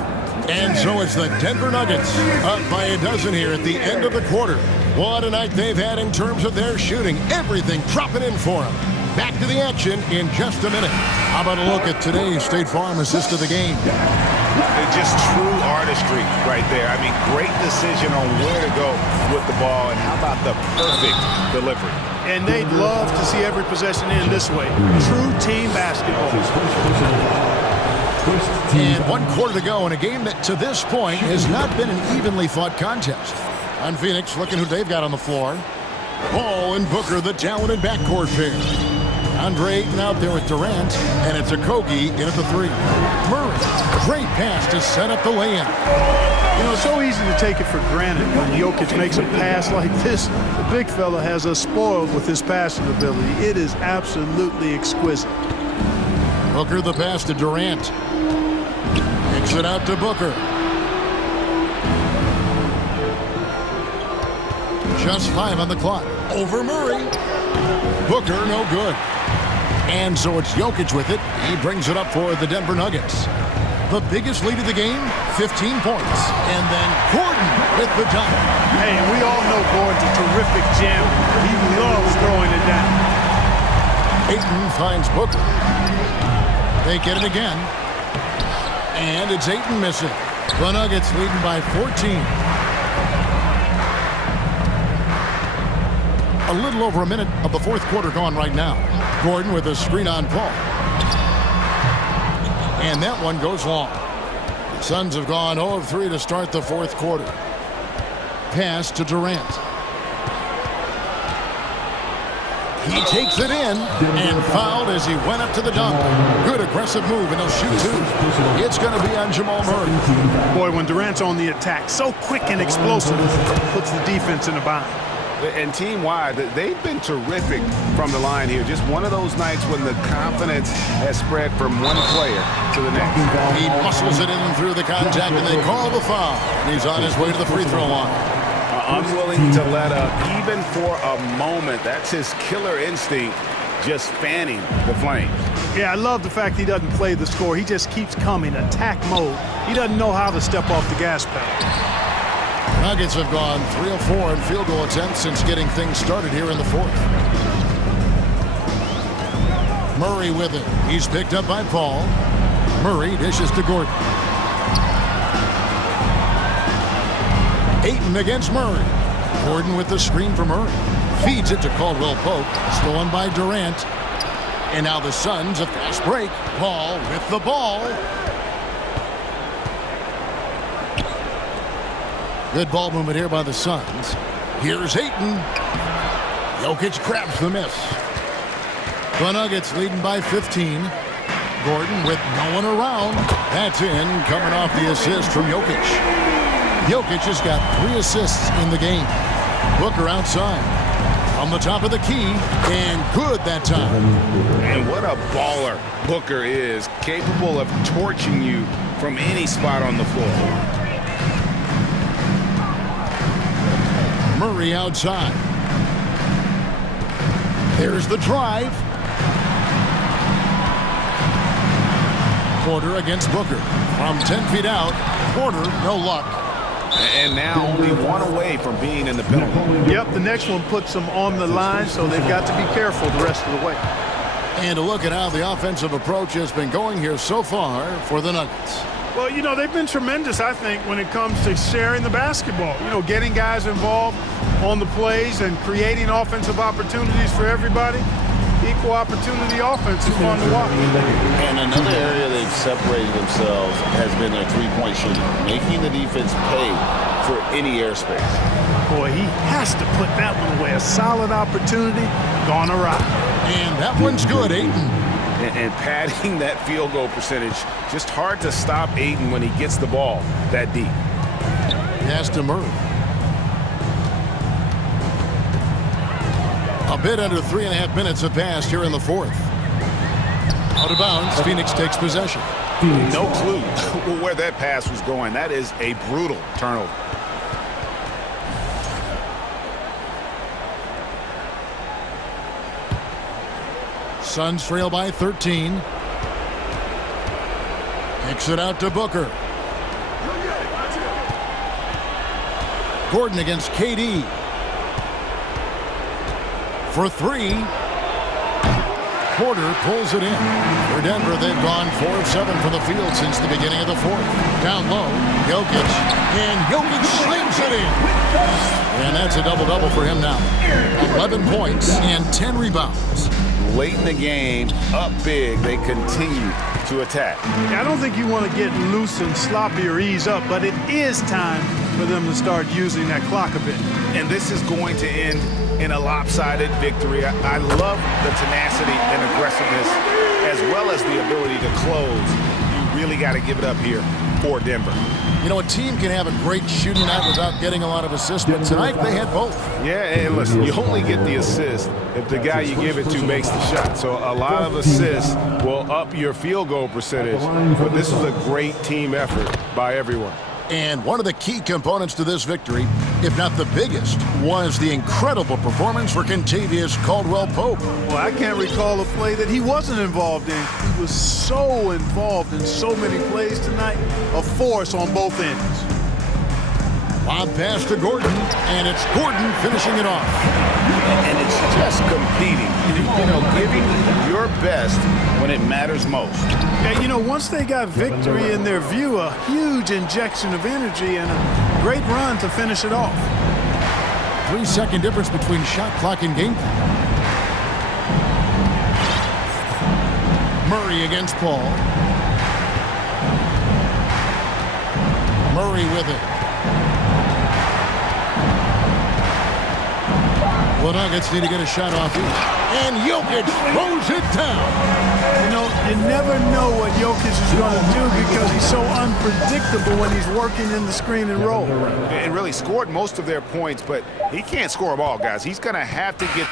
And so it's the Denver Nuggets up by a dozen here at the end of the quarter. What a night they've had in terms of their shooting. Everything dropping in for them. Back to the action in just a minute. How about a look at today's State Farm assist of the game? Just true artistry right there. I mean, great decision on where to go with the ball, and how about the perfect delivery. And they'd love to see every possession end this way. True team basketball. And 1 quarter to go in a game that to this point has not been an evenly fought contest. On Phoenix, looking who they've got on the floor. Ball and Booker, the talented backcourt pair. Andre Ayton out there with Durant, and it's Okogie in at the 3. Murray, great pass to set up the lay-in. You know, it's so easy to take it for granted when Jokic makes a pass like this. The big fella has us spoiled with his passing ability. It is absolutely exquisite. Booker the pass to Durant. Kicks it out to Booker. Just 5 on the clock. Over Murray. Booker, no good. And so it's Jokic with it. He brings it up for the Denver Nuggets. The biggest lead of the game, 15 points. And then Gordon with the dunk. Hey, and we all know Gordon's a terrific jammer. He loves throwing it down. Ayton finds Booker. They get it again. And it's Ayton missing. The Nuggets leading by 14. A little over a minute of the fourth quarter gone right now. Gordon with a screen on Paul. And that one goes long. The Suns have gone 0 of 3 to start the fourth quarter. Pass to Durant. He takes it in and fouled as he went up to the dunk. Good aggressive move, and he'll shoot 2. It's going to be on Jamal Murray. Boy, when Durant's on the attack, so quick and explosive, puts the defense in a bind. And team-wide, they've been terrific from the line here. Just one of those nights when the confidence has spread from one player to the next. He muscles it in through the contact, and they call the foul. He's on his way to the free throw line. Unwilling to let up, even for a moment. That's his killer instinct, just fanning the flames. Yeah, I love the fact he doesn't play the score. He just keeps coming, attack mode. He doesn't know how to step off the gas pedal. Nuggets have gone 3 of 4 in field goal attempts since getting things started here in the fourth. Murray with it. He's picked up by Paul. Murray dishes to Gordon. Ayton against Murray. Gordon with the screen for Murray. Feeds it to Caldwell Pope. Stolen by Durant. And now the Suns, a fast break. Paul with the ball. Good ball movement here by the Suns. Here's Ayton. Jokic grabs the miss. The Nuggets leading by 15. Gordon with no one around. That's in, coming off the assist from Jokic. Jokic has got 3 assists in the game. Booker outside. On the top of the key, and good that time. And what a baller Booker is. Capable of torching you from any spot on the floor. Murray outside. There's the drive. Porter against Booker. From 10 feet out, Porter, no luck. And now only one away from being in the penalty. Yep, the next one puts them on the line, so they've got to be careful the rest of the way. And a look at how the offensive approach has been going here so far for the Nuggets. Well, you know, they've been tremendous, I think, when it comes to sharing the basketball. You know, getting guys involved on the plays and creating offensive opportunities for everybody. Equal opportunity offense is fun to watch. And another area they've separated themselves has been their three-point shooting, making the defense pay for any airspace. Boy, he has to put that one away. A solid opportunity, gone awry. And that one's good, Ayton. And padding that field goal percentage, just hard to stop Ayton when he gets the ball that deep. Pass to Murray. A bit under 3.5 minutes have passed here in the fourth. Out of bounds, Phoenix takes possession. No clue where that pass was going. That is a brutal turnover. Suns trail by 13. Kicks it out to Booker. Gordon against KD. For 3. Porter pulls it in. For Denver, they've gone 4 of 7 from the field since the beginning of the fourth. Down low, Jokic. And Jokic slings it in. And that's a double-double for him now. 11 points and 10 rebounds. Late in the game, up big, they continue to attack. I don't think you want to get loose and sloppy or ease up, but it is time for them to start using that clock a bit. And this is going to end in a lopsided victory. I love the tenacity and aggressiveness as well as the ability to close. You really got to give it up here for Denver. You know, a team can have a great shooting night without getting a lot of assists, but tonight they had both. Yeah, and listen, you only get the assist if the guy you give it to makes the shot. So a lot of assists will up your field goal percentage, but this was a great team effort by everyone. And one of the key components to this victory, if not the biggest, was the incredible performance for Kentavious Caldwell-Pope. Well, I can't recall a play that he wasn't involved in. He was so involved in so many plays tonight, a force on both ends. Lob pass to Gordon, and it's Gordon finishing it off. And it's just competing, you know, giving your best when it matters most. And, you know, once they got victory in their view, a huge injection of energy and a great run to finish it off. 3-second difference between shot clock and game clock. Murray against Paul. Murray with it. The Nuggets need to get a shot off here. And Jokic throws it down. You know, you never know what Jokic is going to do because he's so unpredictable when he's working in the screen and roll. And really scored most of their points, but he can't score them all, guys. He's going to have to get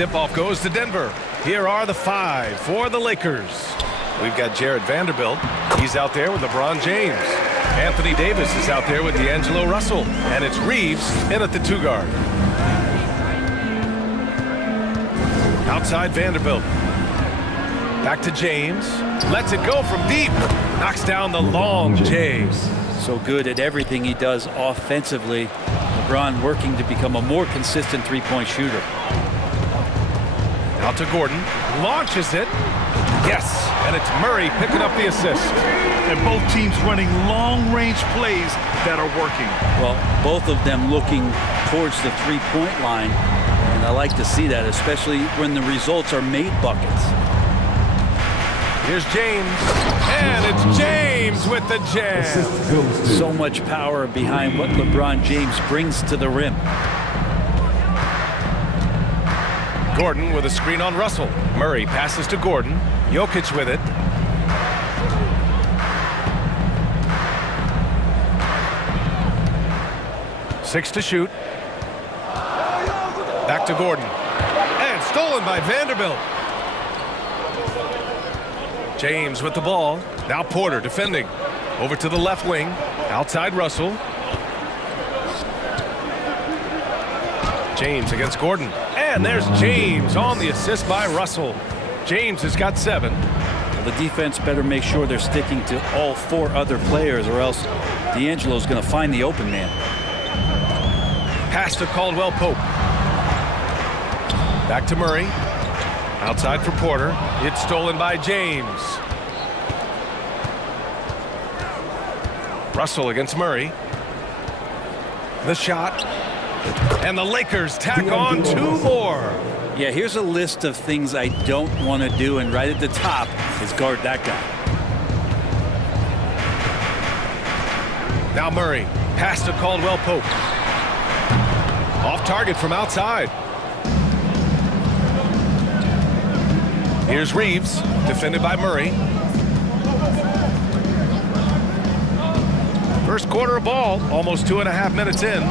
Tip-off goes to Denver. Here are the 5 for the Lakers. We've got Jared Vanderbilt. He's out there with LeBron James. Anthony Davis is out there with D'Angelo Russell. And it's Reeves in at the 2 guard. Outside Vanderbilt. Back to James. Lets it go from deep. Knocks down the long James. So good at everything he does offensively. LeBron working to become a more consistent three-point shooter. Out to Gordon. Launches it. Yes, and it's Murray picking up the assist. And both teams running long-range plays that are working. Well, both of them looking towards the three-point line, and I like to see that, especially when the results are made buckets. Here's James, and it's James with the jam. So much power behind what LeBron James brings to the rim. Gordon with a screen on Russell. Murray passes to Gordon. Jokic with it. Six to shoot. Back to Gordon. And stolen by Vanderbilt. James with the ball. Now Porter defending. Over to the left wing. Outside Russell. James against Gordon. And there's James on the assist by Russell. James has got 7. Well, the defense better make sure they're sticking to all 4 other players, or else D'Angelo's going to find the open man. Pass to Caldwell Pope. Back to Murray. Outside for Porter. It's stolen by James. Russell against Murray. The shot. And the Lakers tack on 2 more. Yeah, here's a list of things I don't want to do, and right at the top is guard that guy. Now Murray. Pass to Caldwell Pope. Off target from outside. Here's Reeves, defended by Murray. First quarter of ball, almost 2.5 minutes in.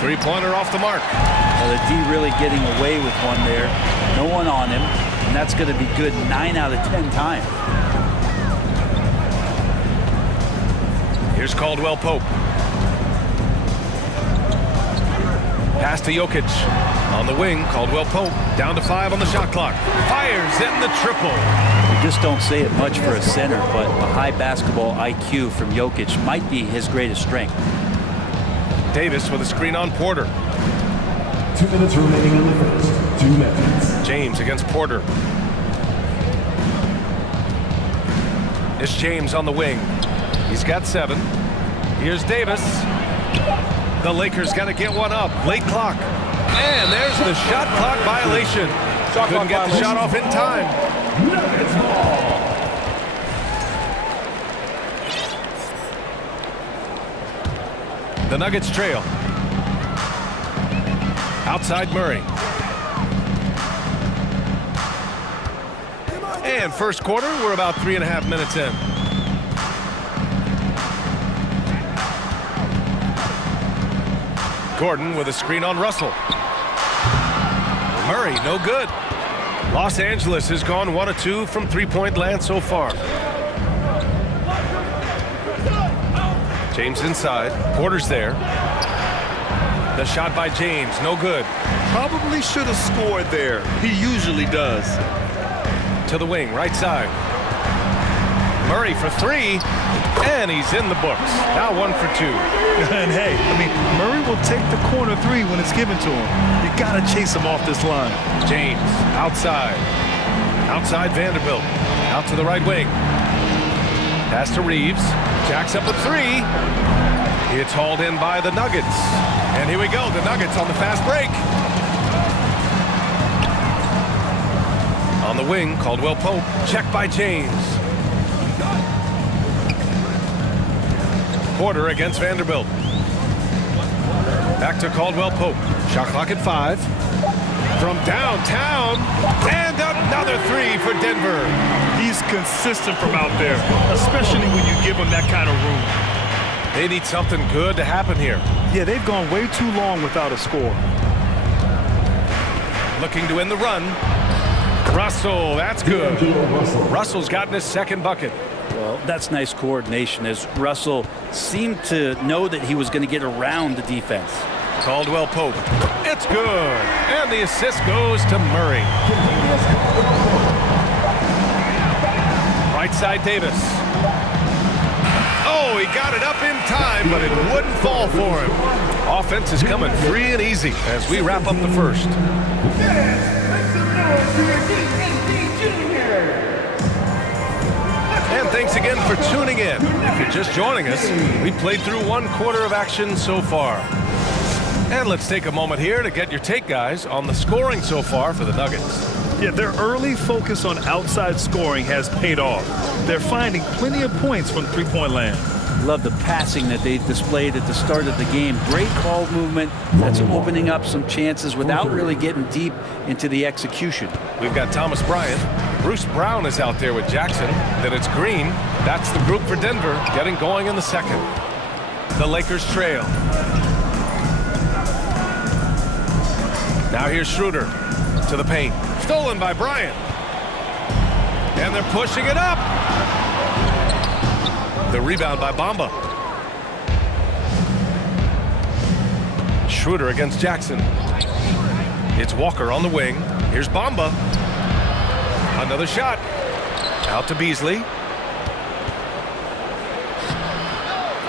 Three-pointer off the mark. Well, the D really getting away with one there. No one on him, and that's going to be good 9 out of 10 times. Here's Caldwell Pope. Pass to Jokic. On the wing, Caldwell Pope down to 5 on the shot clock. Fires in the triple. We just don't say it much for a center, but a high basketball IQ from Jokic might be his greatest strength. Davis with a screen on Porter. 2 minutes remaining in the first. 2 minutes. James against Porter. It's James on the wing. He's got 7. Here's Davis. The Lakers got to get one up. Late clock. And there's the shot clock violation. Couldn't get the shot off in time. The Nuggets trail. Outside Murray. And first quarter, we're about 3.5 minutes in. Gordon with a screen on Russell. Murray, no good. Los Angeles has gone 1 of 2 from three-point land so far. James inside. Porter's there. The shot by James, no good. Probably should have scored there. He usually does. To the wing, right side. Murray for 3, and he's in the books. Now 1 for 2. And hey, I mean, Murray will take the corner 3 when it's given to him. You gotta chase him off this line. James, outside. Outside Vanderbilt. Out to the right wing. Pass to Reeves. Jacks up a 3. It's hauled in by the Nuggets. And here we go, the Nuggets on the fast break. On the wing, Caldwell Pope. Checked by James. Porter against Vanderbilt. Back to Caldwell Pope. Shot clock at 5. From downtown. And another 3 for Denver. He's consistent from out there, especially when you give him that kind of room. They need something good to happen here. Yeah, they've gone way too long without a score. Looking to end the run. Russell, that's good. Russell's gotten his second bucket. Well, that's nice coordination as Russell seemed to know that he was going to get around the defense. Caldwell Pope. It's good. And the assist goes to Murray. Right side Davis. Oh, he got it up in time, but it wouldn't fall for him. Offense is coming free and easy as we wrap up the first. And thanks again for tuning in. If you're just joining us, we played through one quarter of action so far. And let's take a moment here to get your take, guys, on the scoring so far for the Nuggets. Yeah, their early focus on outside scoring has paid off. They're finding plenty of points from three-point land. Love the passing that they displayed at the start of the game. Great ball movement. That's opening up some chances without really getting deep into the execution. We've got Thomas Bryant. Bruce Brown is out there with Jackson. Then it's Green. That's the group for Denver getting going in the second. The Lakers trail. Now here's Schroeder to the paint. Stolen by Bryant. And they're pushing it up. The rebound by Bamba. Schroeder against Jackson. It's Walker on the wing. Here's Bamba. Another shot. Out to Beasley.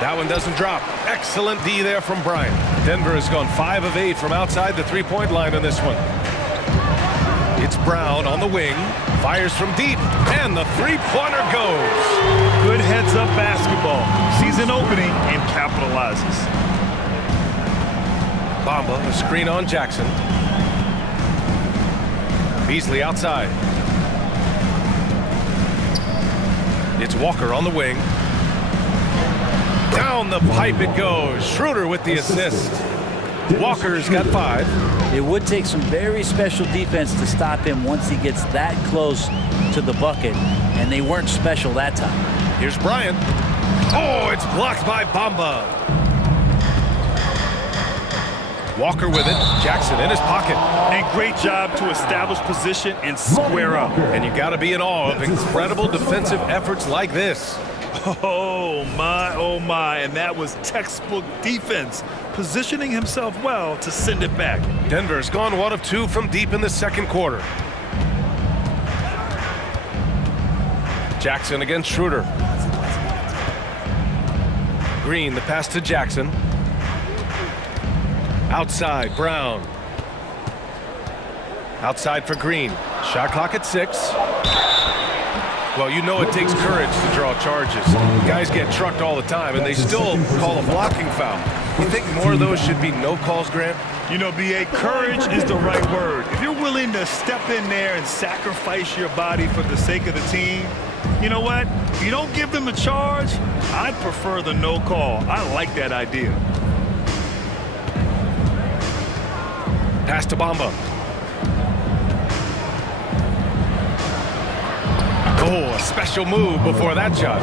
That one doesn't drop. Excellent D there from Bryant. Denver has gone 5 of 8 from outside the three-point line in this one. It's Brown on the wing. Fires from deep. And the three-pointer goes. Good heads-up basketball. Sees an opening and capitalizes. Bamba, a screen on Jackson. Beasley outside. It's Walker on the wing. Down the pipe it goes. Schroeder with the assist. Walker's got 5. It would take some very special defense to stop him once he gets that close to the bucket, and they weren't special that time. Here's Bryant. Oh, it's blocked by Bamba. Walker with it. Jackson in his pocket. And great job to establish position and square up. And you got to be in awe of incredible defensive efforts like this. Oh my, and that was textbook defense, positioning himself well to send it back. Denver's gone 1 of 2 from deep in the second quarter. Jackson against Schroeder. Green, the pass to Jackson. Outside, Brown. Outside for Green. Shot clock at 6. Well, you know it takes courage to draw charges. Guys get trucked all the time, and they still call a blocking foul. You think more of those should be no calls, Grant? You know, B.A., courage is the right word. If you're willing to step in there and sacrifice your body for the sake of the team, you know what? If you don't give them a charge, I'd prefer the no call. I like that idea. Pass to Bamba. Oh, a special move before that shot.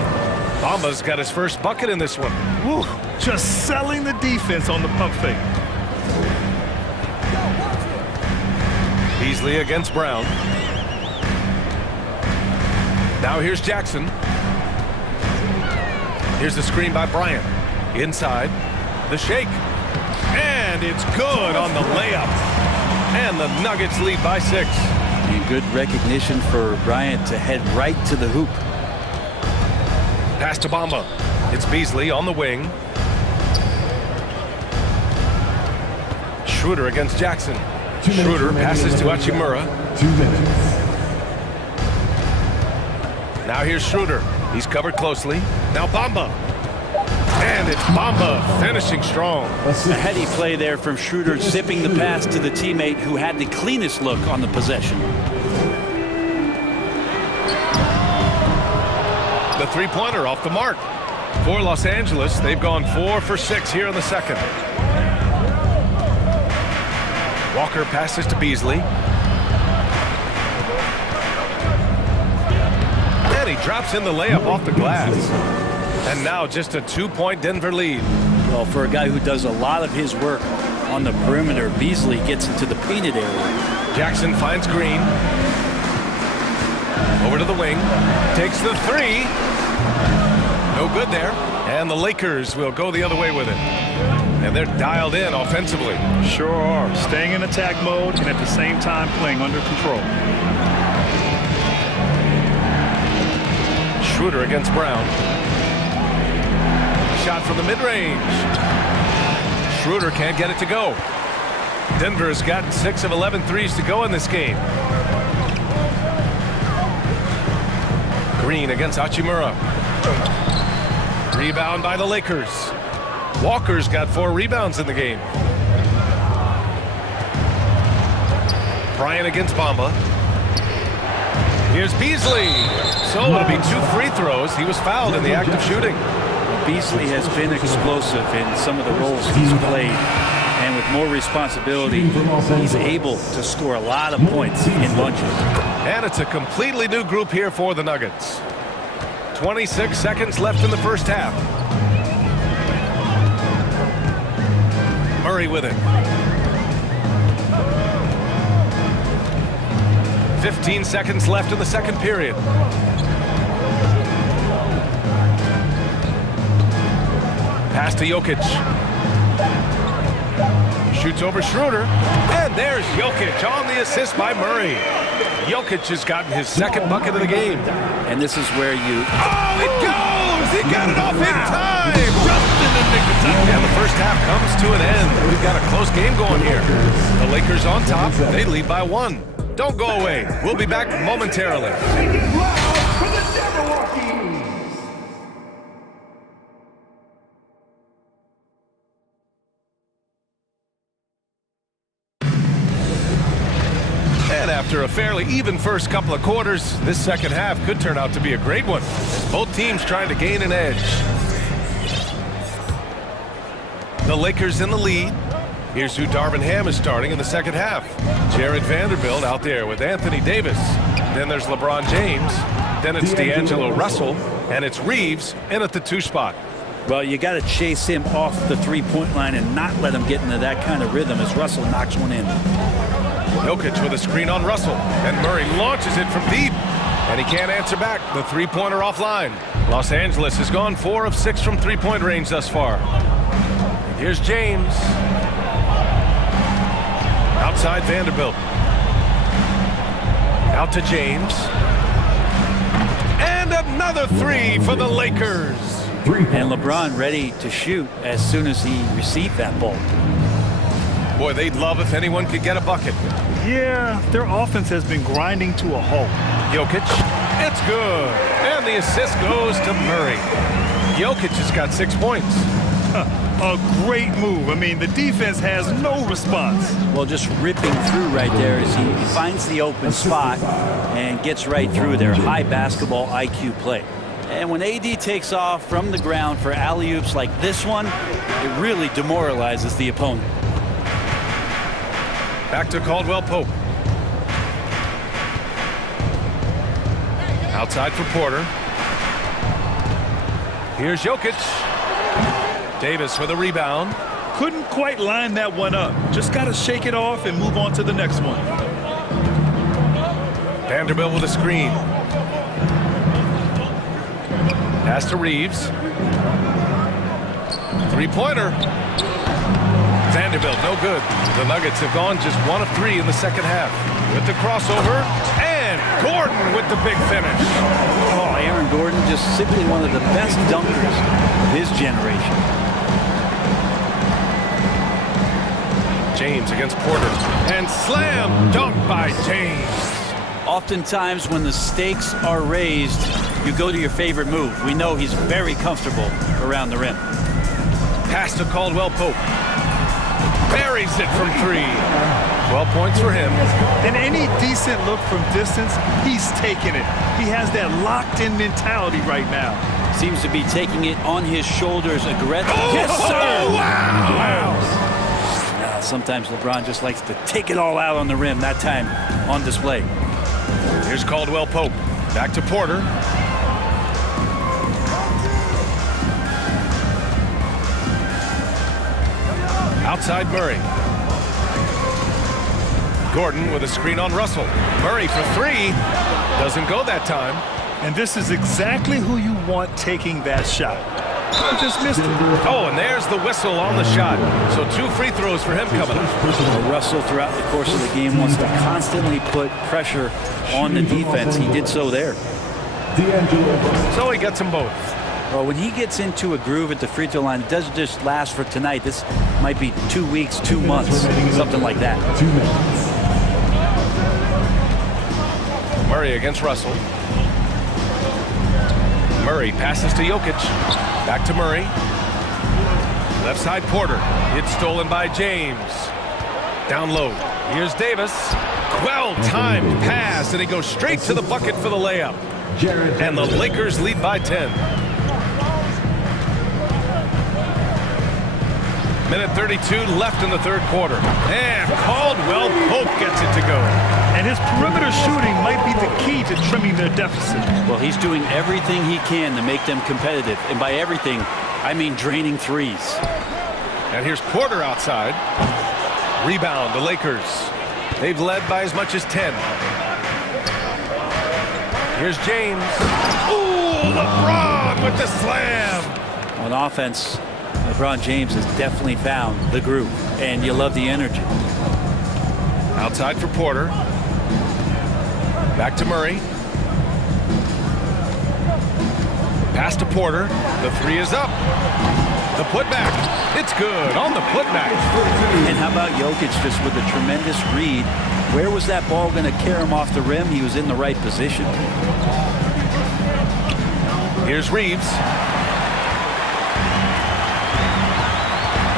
Bamba's got his first bucket in this one. Woo, just selling the defense on the pump fake. Beasley against Brown. Now here's Jackson. Here's the screen by Bryant. Inside. The shake. And it's good on the layup. And the Nuggets lead by 6. And good recognition for Bryant to head right to the hoop. Pass to Bamba. It's Beasley on the wing. Schroeder against Jackson. Schroeder passes to Hachimura. 2 minutes. Now here's Schroeder. He's covered closely. Now Bamba. And it's Bamba finishing strong. A heady play there from Schroeder, zipping the pass to the teammate who had the cleanest look on the possession. The three-pointer off the mark. For Los Angeles, they've gone 4 for 6 here in the second. Walker passes to Beasley. And he drops in the layup off the glass. And now just a 2-point Denver lead. Well, for a guy who does a lot of his work on the perimeter, Beasley gets into the painted area. Jackson finds Green. Over to the wing. Takes the three. No good there. And the Lakers will go the other way with it. And they're dialed in offensively. Sure are. Staying in attack mode and at the same time playing under control. Schroeder against Brown. Shot from the mid-range. Schroeder can't get it to go. Denver's got 6 of 11 threes to go in this game. Green against Hachimura. Rebound by the Lakers. Walker's got 4 rebounds in the game. Bryant against Bamba. Here's Beasley. So it'll be 2 free throws. He was fouled in the act of shooting. Beasley has been explosive in some of the roles he's played. And with more responsibility, he's able to score a lot of points in bunches. And it's a completely new group here for the Nuggets. 26 seconds left in the first half. Murray with it. 15 seconds left in the second period. Pass to Jokic. Shoots over Schroeder. And there's Jokic on the assist by Murray. Jokic has gotten his second bucket of the game. And this is where you... Oh, it goes! He got it off in time! Just in the nick of time. And the first half comes to an end. We've got a close game going here. The Lakers on top. They lead by 1. Don't go away. We'll be back momentarily. And after a fairly even first couple of quarters, this second half could turn out to be a great one, as both teams trying to gain an edge. The Lakers in the lead. Here's who Darvin Ham is starting in the second half. Jared Vanderbilt out there with Anthony Davis. Then there's LeBron James. Then it's D'Angelo Russell. And it's Reeves in at the 2 spot. Well, you got to chase him off the 3-point line and not let him get into that kind of rhythm as Russell knocks one in. Jokic with a screen on Russell. And Murray launches it from deep. And he can't answer back. The 3-pointer offline. Los Angeles has gone 4 of 6 from 3-point range thus far. Here's James. Outside Vanderbilt. Out to James. And another 3 for the Lakers. And LeBron ready to shoot as soon as he received that ball. Boy, they'd love if anyone could get a bucket. Yeah, their offense has been grinding to a halt. Jokic, it's good. And the assist goes to Murray. Jokic has got 6 points. A great move. I mean, the defense has no response. Well, just ripping through right there as he finds the open spot and gets right through there. High basketball IQ play. And when AD takes off from the ground for alley-oops like this one, it really demoralizes the opponent. Back to Caldwell Pope. Outside for Porter. Here's Jokic. Davis with a rebound. Couldn't quite line that one up. Just got to shake it off and move on to the next one. Vanderbilt with a screen. Pass to Reeves. 3-pointer. Vanderbilt, no good. The Nuggets have gone just 1 of 3 in the second half. With the crossover, and Gordon with the big finish. Oh, Aaron Gordon just simply one of the best dunkers of his generation. James against Porter, and slam dunk by James. Oftentimes when the stakes are raised, you go to your favorite move. We know he's very comfortable around the rim. Pass to Caldwell Pope. Buries it from 3. 12 points for him. And any decent look from distance, he's taking it. He has that locked-in mentality right now. Seems to be taking it on his shoulders aggressively. Oh, yes, sir! Wow! Now, sometimes LeBron just likes to take it all out on the rim, that time on display. Here's Caldwell Pope. Back to Porter. Outside Murray. Gordon with a screen on Russell. Murray for three. Doesn't go that time. And this is exactly who you want taking that shot. He just missed it. Oh, and there's the whistle on the shot. So 2 free throws for him coming up. Russell, throughout the course of the game, wants to constantly put pressure on the defense. He did so there. So he gets them both. Well, when he gets into a groove at the free throw line, it doesn't just last for tonight. This might be 2 weeks, 2 months, something like that. 2 minutes. Murray against Russell. Murray passes to Jokic. Back to Murray. Left side Porter. It's stolen by James. Down low. Here's Davis. Well-timed pass, and he goes straight to the bucket for the layup. And the Lakers lead by 10. Minute 32 left in the third quarter. And Caldwell Pope gets it to go. And his perimeter shooting might be the key to trimming their deficit. Well, he's doing everything he can to make them competitive. And by everything, I mean draining threes. And here's Porter outside. Rebound, the Lakers. They've led by as much as 10. Here's James. Ooh, LeBron with the slam. On offense, LeBron James has definitely found the groove, and you love the energy. Outside for Porter. Back to Murray. Pass to Porter. The three is up. The putback. It's good on the putback. And how about Jokic just with a tremendous read? Where was that ball going to carry him off the rim? He was in the right position. Here's Reeves.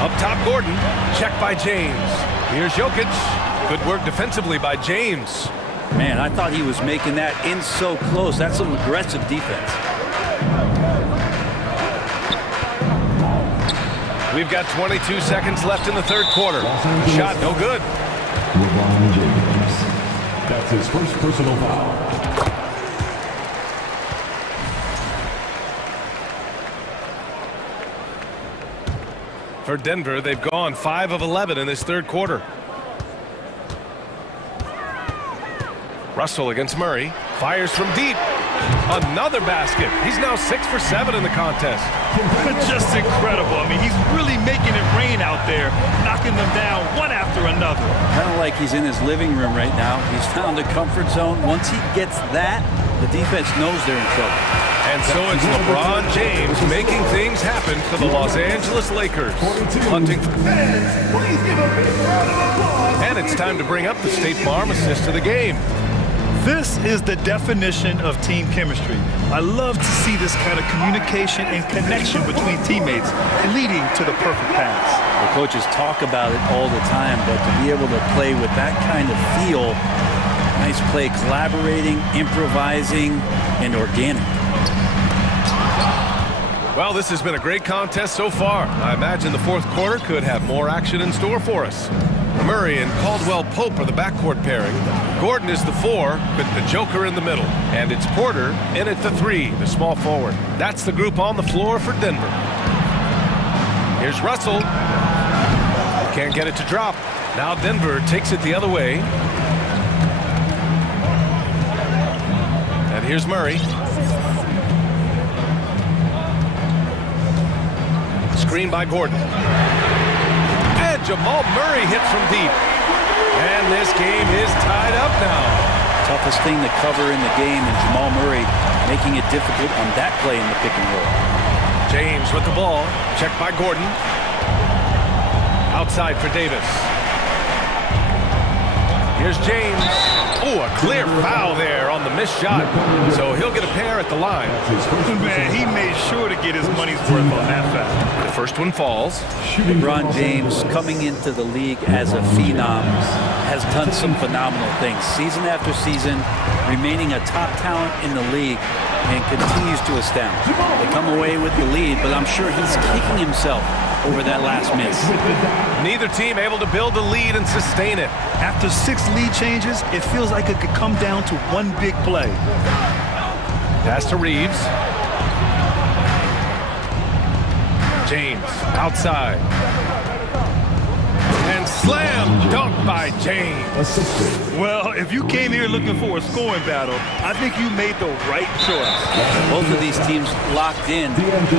Up top, Gordon. Check by James. Here's Jokic. Good work defensively by James. Man, I thought he was making that in so close. That's some aggressive defense. We've got 22 seconds left in the third quarter. Shot no good. LeBron James. That's his first personal foul. For Denver, they've gone 5 of 11 in this third quarter. Russell against Murray. Fires from deep. Another basket. He's now 6 for 7 in the contest. Just incredible. I mean, he's really making it rain out there, knocking them down one after another. Kind of like he's in his living room right now. He's found a comfort zone. Once he gets that, the defense knows they're in trouble. And so it's LeBron James making things happen for the Los Angeles Lakers. Hunting. Please give a big round of applause. And it's time to bring up the State Farm assist of the game. This is the definition of team chemistry. I love to see this kind of communication and connection between teammates leading to the perfect pass. The coaches talk about it all the time, but to be able to play with that kind of feel, nice play, collaborating, improvising, and organic. Well, this has been a great contest so far. I imagine the fourth quarter could have more action in store for us. Murray and Caldwell Pope are the backcourt pairing. Gordon is the 4, with the Joker in the middle. And it's Porter in at the 3, the small forward. That's the group on the floor for Denver. Here's Russell. Can't get it to drop. Now Denver takes it the other way. And here's Murray. Screen by Gordon. And Jamal Murray hits from deep. And this game is tied up now. Toughest thing to cover in the game, and Jamal Murray making it difficult on that play in the pick and roll. James with the ball. Checked by Gordon. Outside for Davis. Here's James. Oh, a clear foul there on the missed shot. So he'll get a pair at the line. Man, he made sure to get his money's worth on that foul. The first one falls. LeBron James, coming into the league as a phenom, has done some phenomenal things. Season after season, remaining a top talent in the league, and continues to astound. They come away with the lead, but I'm sure he's kicking himself over that last miss. Neither team able to build a lead and sustain it. After 6 lead changes, it feels like it could come down to one big play. Pass to Reeves. James outside. And And slam dunk by James. Well, if you came here looking for a scoring battle, I think you made the right choice. Both of these teams locked in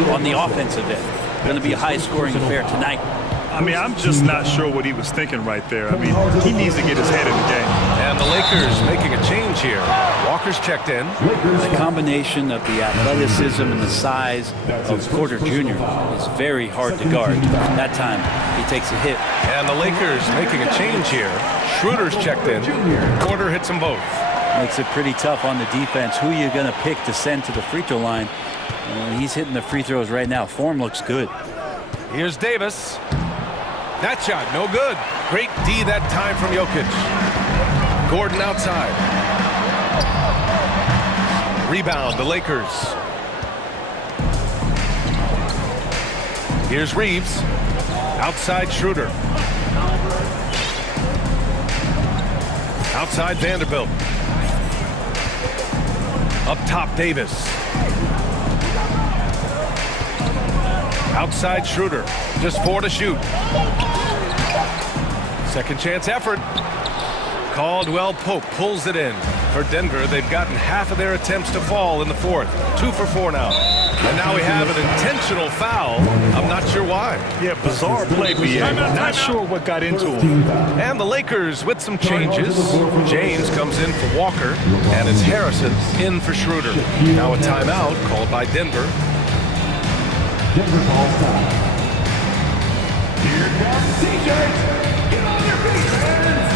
on the offensive end. Going to be a high-scoring affair tonight. I mean, I'm just not sure what he was thinking right there. I mean, he needs to get his head in the game. And the Lakers making a change here. Walker's checked in. The combination of the athleticism and the size of Porter Jr. is very hard to guard. That time, he takes a hit. And the Lakers making a change here. Schroeder's checked in. Porter hits them both. Makes it pretty tough on the defense. Who are you going to pick to send to the free throw line? He's hitting the free throws right now. Form looks good. Here's Davis. That shot, no good. Great D that time from Jokic. Gordon outside. Rebound, the Lakers. Here's Reeves. Outside Schroeder. Outside Vanderbilt. Up top Davis. Outside Schroeder. Just 4 to shoot. Second chance effort. Caldwell Pope pulls it in. For Denver, they've gotten half of their attempts to fall in the fourth. 2 for 4 now. And now we have an intentional foul. I'm not sure why. Yeah, bizarre play, BA. Not sure what got into him. And the Lakers with some changes. James comes in for Walker. And it's Harrison in for Schroeder. Now a timeout called by Denver. Denver calls time. Here comes TJ. Get on your feet, fans.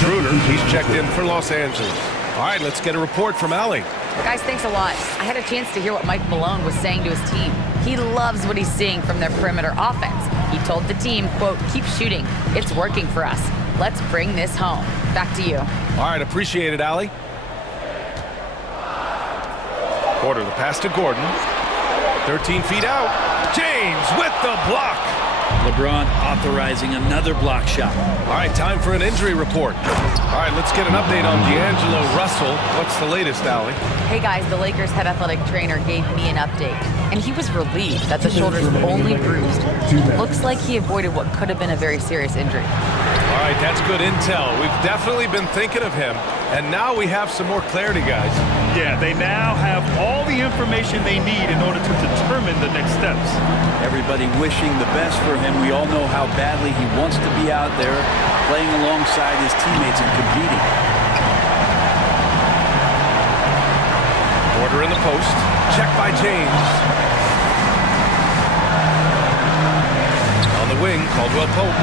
Schroeder, he's checked in for Los Angeles. All right, let's get a report from Allie. Guys, thanks a lot. I had a chance to hear what Mike Malone was saying to his team. He loves what he's seeing from their perimeter offense. He told the team, quote, keep shooting. It's working for us. Let's bring this home. Back to you. All right, appreciate it, Allie. Porter, the pass to Gordon. 13 feet out. James with the block. LeBron authorizing another block shot. All right, time for an injury report. All right, let's get an update on D'Angelo Russell. What's the latest, Allie? Hey guys, the Lakers head athletic trainer gave me an update, and he was relieved that the shoulder's only bruised. Looks like he avoided what could have been a very serious injury. All right, that's good intel. We've definitely been thinking of him, and now we have some more clarity, guys. Yeah, they now have all the information they need in order to determine the next steps. Everybody wishing the best for him. We all know how badly he wants to be out there playing alongside his teammates and competing. Porter in the post. Check by James. On the wing, Caldwell Pope.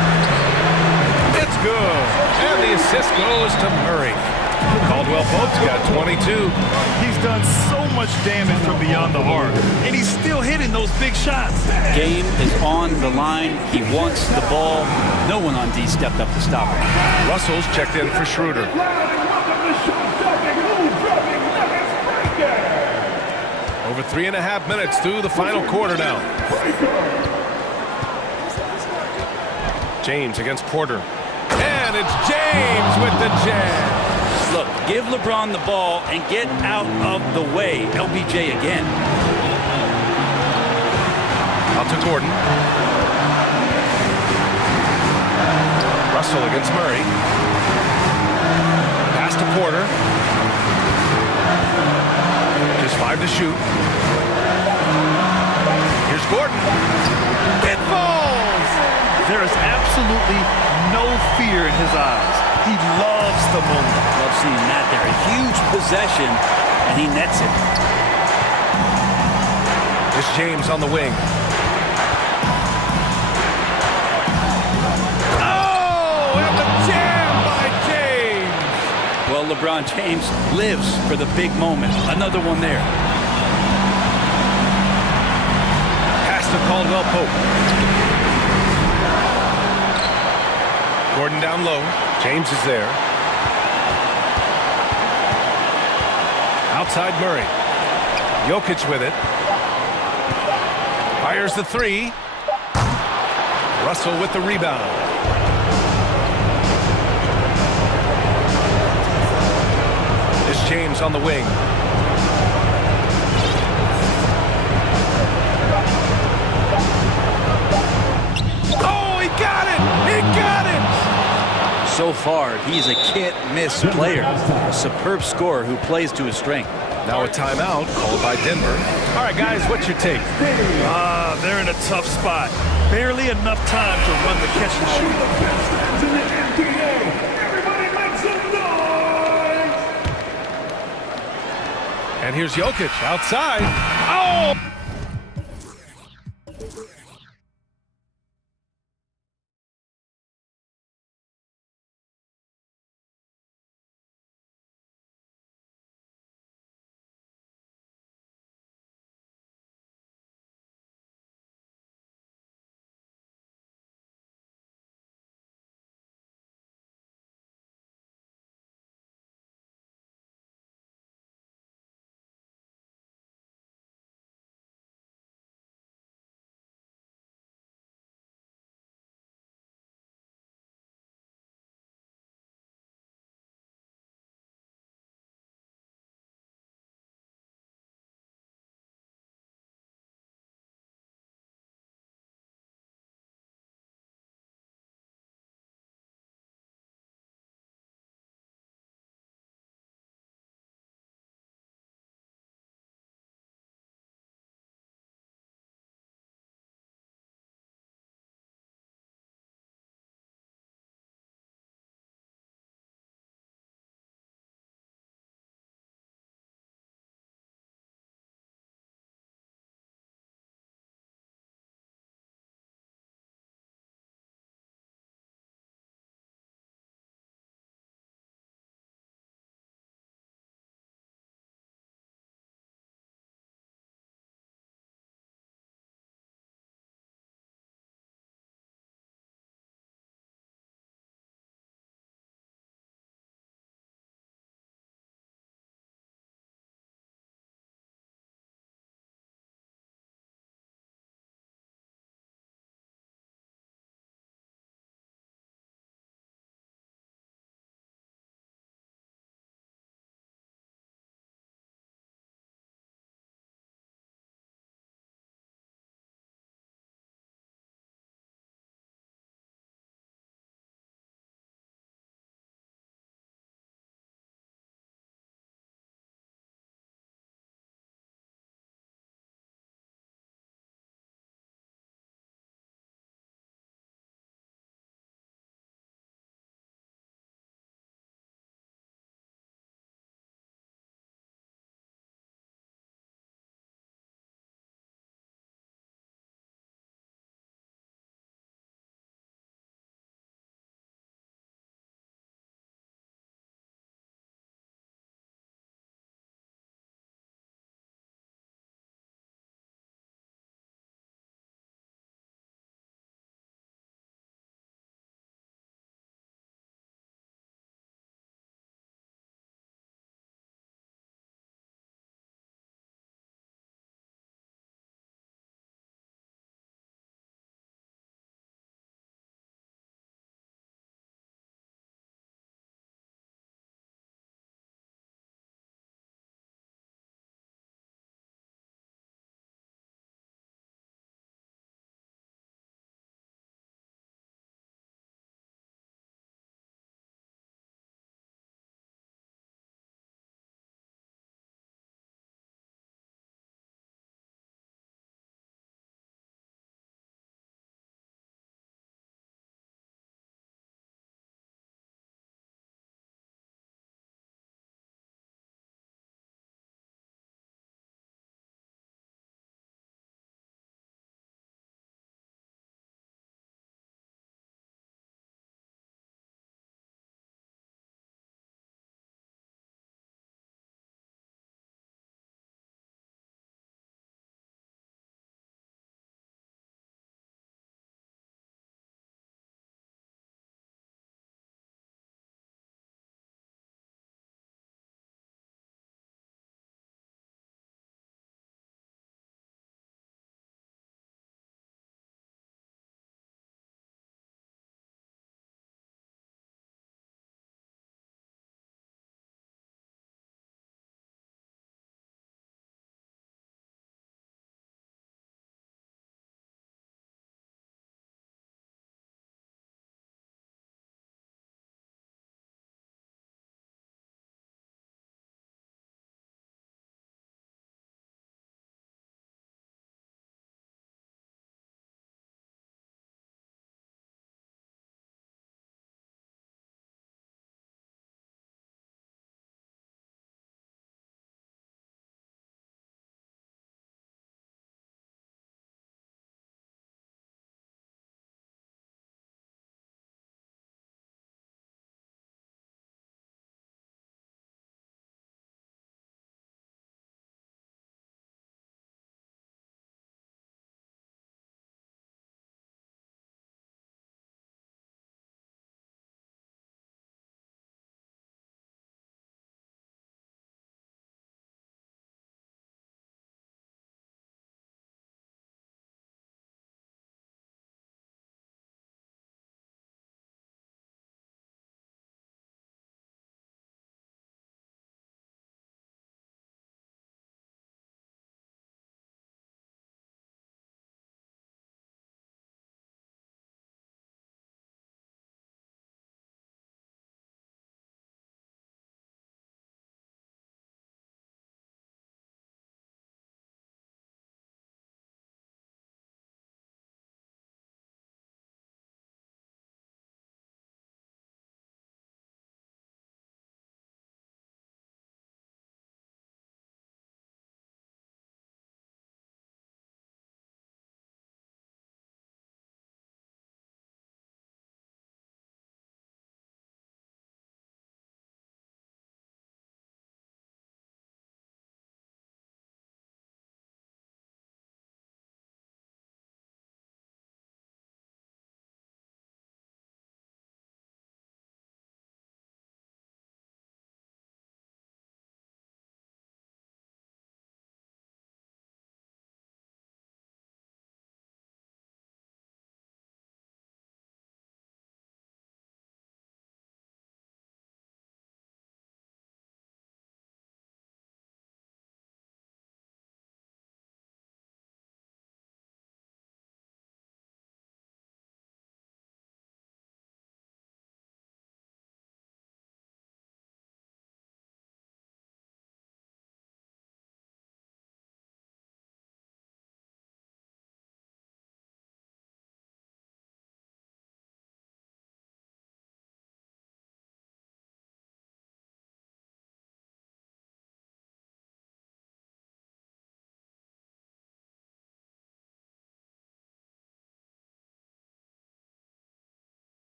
It's good. And the assist goes to Murray. Caldwell Pope's got 22. He's done so much damage from beyond the arc, and he's still hitting those big shots. Game is on the line. He wants the ball. No one on D stepped up to stop him. Russell's checked in for Schroeder. Over 3.5 minutes through the final quarter now. James against Porter. And it's James with the jam. Look, give LeBron the ball and get out of the way. LBJ again. Out to Gordon. Russell against Murray. Pass to Porter. Just 5 to shoot. Here's Gordon. It falls! There is absolutely no fear in his eyes. He loves the moment. Love seeing that there. A huge possession, and he nets it. Here's James on the wing. Oh, and the jam by James! Well, LeBron James lives for the big moment. Another one there. Pass to Caldwell Pope. Gordon down low. James is there. Outside Murray. Jokic with it. Fires the three. Russell with the rebound. It's James on the wing. Oh, he got it! He got it! So far, he's a can't-miss player. A superb scorer who plays to his strength. Now a timeout called by Denver. All right, guys, what's your take? They're in a tough spot. Barely enough time to run the catch and shoot. Everybody make some noise! And here's Jokic outside. Oh!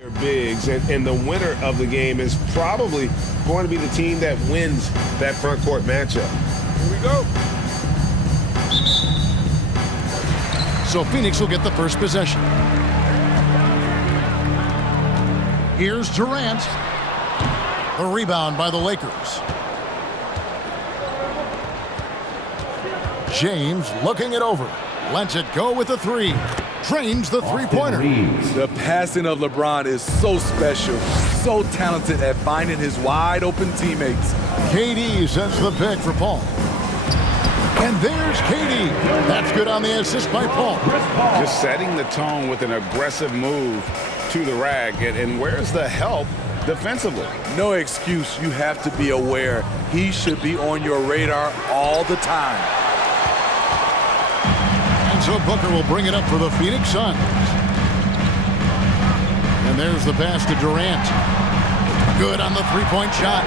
They're bigs, and the winner of the game is probably going to be the team that wins that front court matchup. Here we go. So Phoenix will get the first possession. Here's Durant. The rebound by the Lakers. James looking it over. Lets it go with a three. Drains the three-pointer. The passing of LeBron is so special, so talented at finding his wide-open teammates. KD sends the pick for Paul. And there's KD. That's good on the assist by Paul. Just setting the tone with an aggressive move to the rack. And where's the help defensively? No excuse. You have to be aware. He should be on your radar all the time. And so Booker will bring it up for the Phoenix Suns. And there's the pass to Durant. Good on the three-point shot.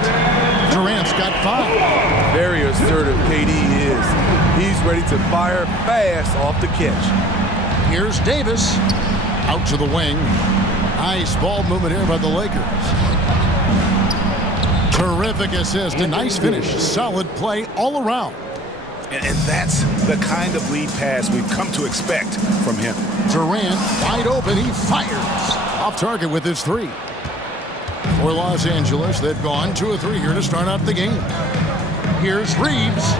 Durant's got 5. Very assertive KD is. He's ready to fire fast off the catch. Here's Davis. Out to the wing. Nice ball movement here by the Lakers. Terrific assist. A nice finish. Solid play all around. And that's the kind of lead pass we've come to expect from him. Durant wide open. He fires. Off target with his 3. For Los Angeles, they've gone 2 of 3 here to start out the game. Here's Reeves.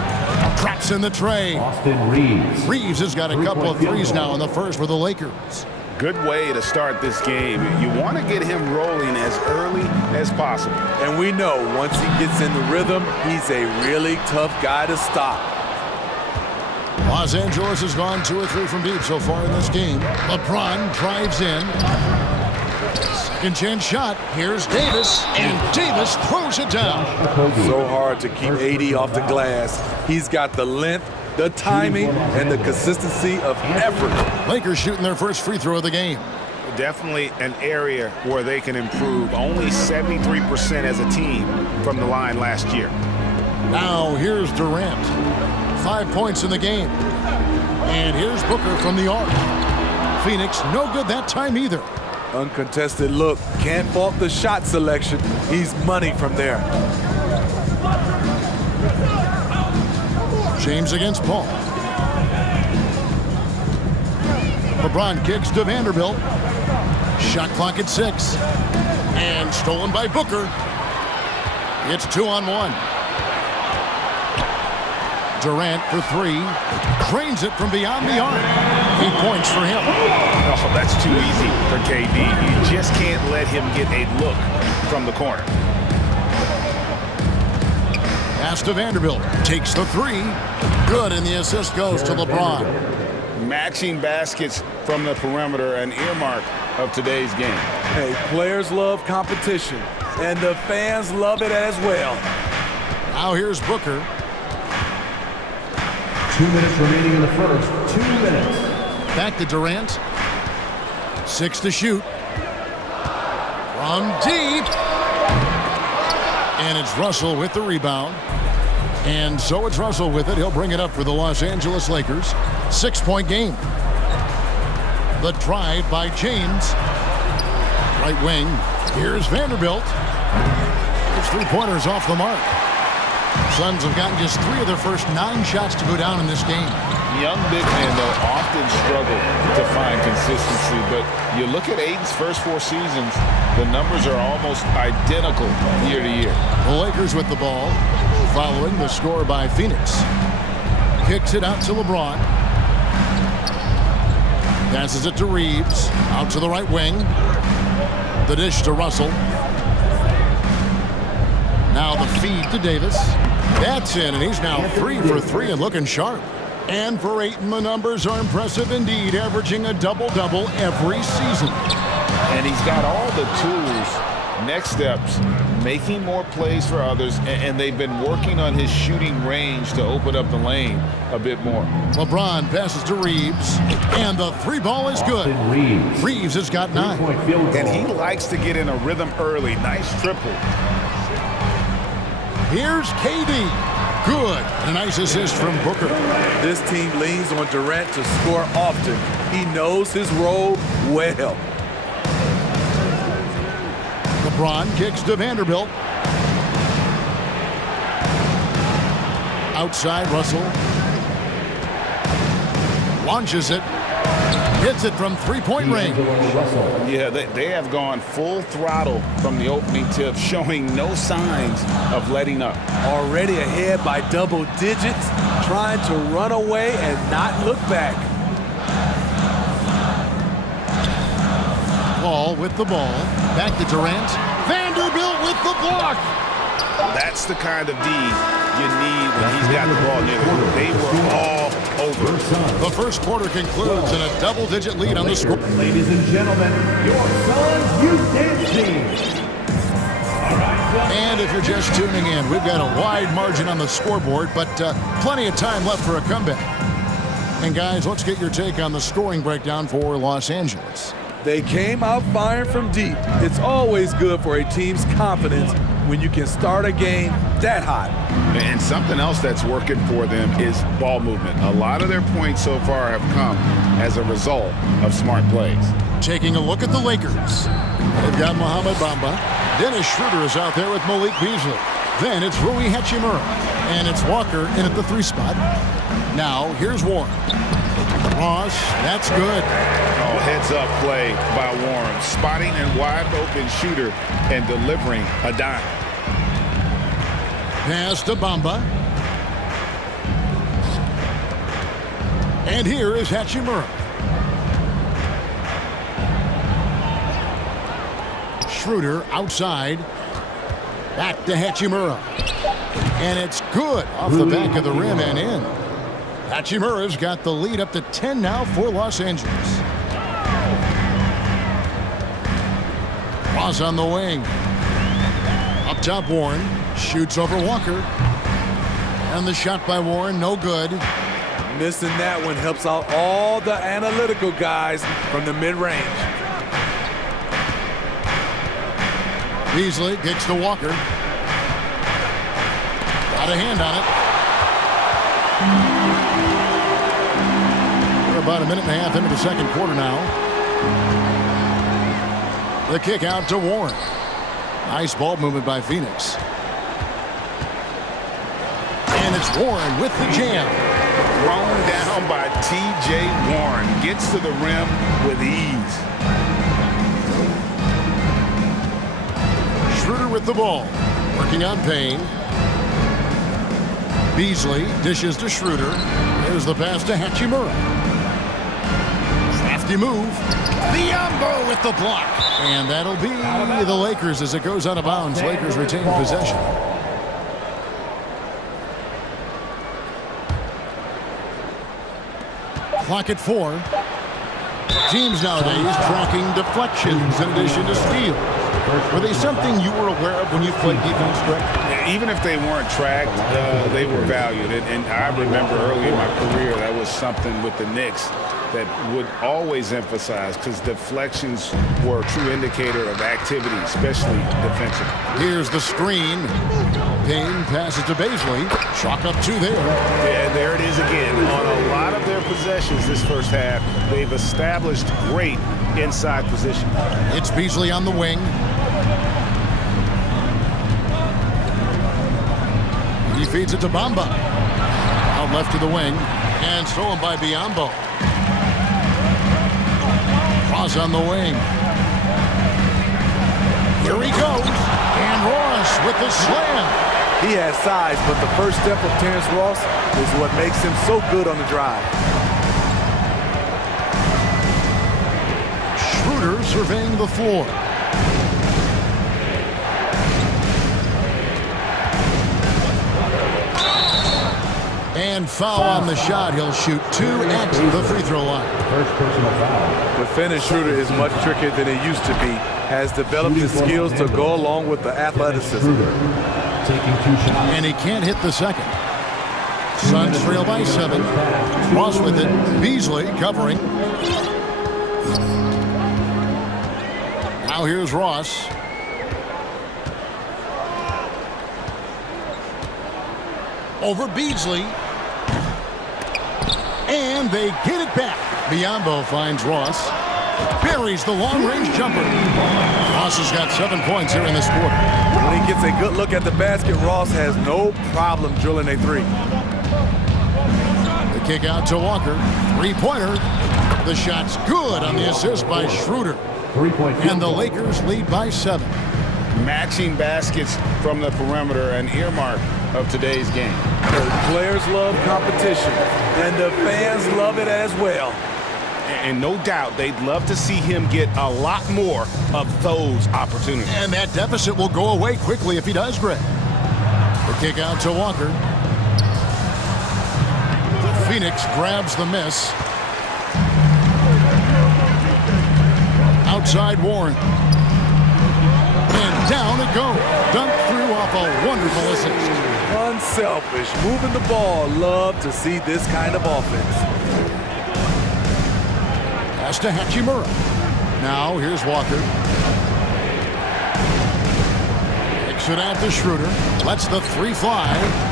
Traps in the tray. Austin Reeves. Reeves has got a couple of threes now in the first for the Lakers. Good way to start this game. You want to get him rolling as early as possible. And we know once he gets in the rhythm, he's a really tough guy to stop. Los Angeles has gone 2 or 3 from deep so far in this game. LeBron drives in. Second chance shot. Here's Davis. And Davis throws it down. So hard to keep AD off the glass. He's got the length, the timing, and the consistency of effort. Lakers shooting their first free throw of the game. Definitely an area where they can improve. Only 73% as a team from the line last year. Now here's Durant. 5 points in the game. And here's Booker from the arc. Phoenix no good that time either. Uncontested look. Can't fault the shot selection. He's money from there. James against Paul. LeBron kicks to Vanderbilt. Shot clock at 6. And stolen by Booker. It's 2-on-1. Durant for 3. Drains it from beyond the arc. 8 points for him. Oh, that's too easy for KD. You just can't let him get a look from the corner. Pass to Vanderbilt. Takes the 3. Good, and the assist goes to LeBron. Matching baskets from the perimeter, an earmark of today's game. Hey, players love competition, and the fans love it as well. Now here's Booker. 2 minutes remaining in the first. 2 minutes. Back to Durant. 6 to shoot. From deep. And it's Russell with the rebound. And so it's Russell with it. He'll bring it up for the Los Angeles Lakers. 6-point game. The drive by James. Right wing. Here's Vanderbilt. His 3-pointers off the mark. Suns have gotten just 3 of their first 9 shots to go down in this game. Young big men, though, often struggle to find consistency, but you look at Aiden's first 4 seasons, the numbers are almost identical year to year. The Lakers with the ball, following the score by Phoenix. Kicks it out to LeBron. Passes it to Reeves, out to the right wing. The dish to Russell. Now the feed to Davis. That's in, and he's now 3 for 3 and looking sharp. And for Ayton, the numbers are impressive indeed, averaging a double-double every season. And he's got all the tools. Next steps, making more plays for others, and they've been working on his shooting range to open up the lane a bit more. LeBron passes to Reeves, and the 3 ball is good. Reeves has got 9. And he likes to get in a rhythm early. Nice triple. Here's KD. Good. A nice assist from Booker. This team leans on Durant to score often. He knows his role well. Braun kicks to Vanderbilt. Outside, Russell. Launches it. Hits it from three-point range. Yeah, they have gone full throttle from the opening tip, showing no signs of letting up. Already ahead by double digits, trying to run away and not look back. Paul with the ball. Back to Durant. Vanderbilt with the block. That's the kind of D you need when he's got the ball near the hoop. They were all over. The first quarter concludes in a double-digit lead on the score. Ladies and gentlemen, your son's youth dance team. And if you're just tuning in, we've got a wide margin on the scoreboard, but plenty of time left for a comeback. And guys, let's get your take on the scoring breakdown for Los Angeles. They came out firing from deep. It's always good for a team's confidence when you can start a game that hot. And something else that's working for them is ball movement. A lot of their points so far have come as a result of smart plays. Taking a look at the Lakers. They've got Mohamed Bamba. Dennis Schroeder is out there with Malik Beasley. Then it's Rui Hachimura. And it's Walker in at the 3 spot. Now, here's Warren. Ross, that's good. Oh, heads-up play by Warren. Spotting a wide-open shooter and delivering a dime. Pass to Bamba. And here is Hachimura. Schroeder outside. Back to Hachimura. And it's good off the back of the rim and in. Hachimura's got the lead up to 10 now for Los Angeles. Ross on the wing. Up top, Warren. Shoots over Walker. And the shot by Warren, no good. Missing that one helps out all the analytical guys from the mid-range. Beasley kicks to Walker. Got a hand on it. We're about a minute and a half into the second quarter now. The kick out to Warren. Nice ball movement by Phoenix. And it's Warren with the jam. Thrown down by T.J. Warren. Gets to the rim with ease. Schroeder with the ball. Working on Payne. Beasley dishes to Schroeder. There's the pass to Hachimura. Crafty move. Biyombo with the block. And that'll be the Lakers as it goes out of bounds. Lakers retain possession. Clock at 4. Teams nowadays tracking deflections in addition to steals. Were they something you were aware of when you played defense, Greg? Even if they weren't tracked, they were valued. And I remember early in my career, that was something with the Knicks that would always emphasize, because deflections were a true indicator of activity, especially defensively. Here's the screen. Payne passes to Beasley. Chalk up 2 there. Yeah, there it is again. On a lot of their possessions this first half, they've established great inside position. It's Beasley on the wing. He feeds it to Bamba. Out left to the wing. And stolen by Biyombo. Ross on the wing. Here he goes. And Ross with the slam. He has size, but the first step of Terrence Ross is what makes him so good on the drive. Schroeder surveying the floor. And foul on the shot. He'll shoot 2 at the free throw line. First personal foul. Defending Schroeder is much trickier than it used to be. Has developed the skills to go along with the athleticism. Taking 2 shots. And he can't hit the second. Suns trail by 7. Ross with it. Beasley covering. Now here's Ross. Over Beasley. And they get it back. Biyombo finds Ross. Buries the long-range jumper. Ross has got 7 points here in this quarter. When he gets a good look at the basket, Ross has no problem drilling a three. The kick out to Walker. Three-pointer. The shot's good on the assist by Schroeder. And the Lakers lead by 7. Matching baskets from the perimeter, an earmark of today's game. The players love competition, and the fans love it as well. And no doubt they'd love to see him get a lot more of those opportunities. And that deficit will go away quickly if he does, Greg. The kick out to Walker. Phoenix grabs the miss. Outside Warren. And down it goes. Dunked through off a wonderful assist. Unselfish, moving the ball. Love to see this kind of offense. Pass to Hachimura. Now here's Walker. Kicks it out to Schroeder. Lets the three fly.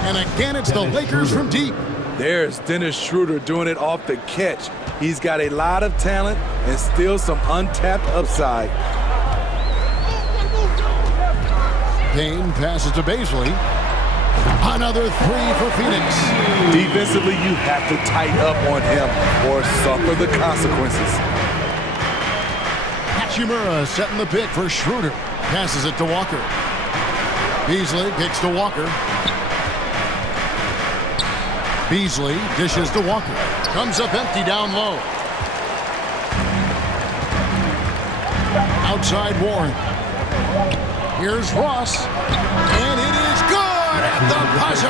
And again, it's the Lakers from deep. There's Dennis Schroeder doing it off the catch. He's got a lot of talent and still some untapped upside. Payne passes to Baisley. Another three for Phoenix. Defensively, you have to tighten up on him or suffer the consequences. Hachimura setting the pick for Schroeder. Passes it to Walker. Beasley kicks to Walker. Beasley dishes to Walker. Comes up empty down low. Outside Warren. Here's Ross. And it is good at the buzzer.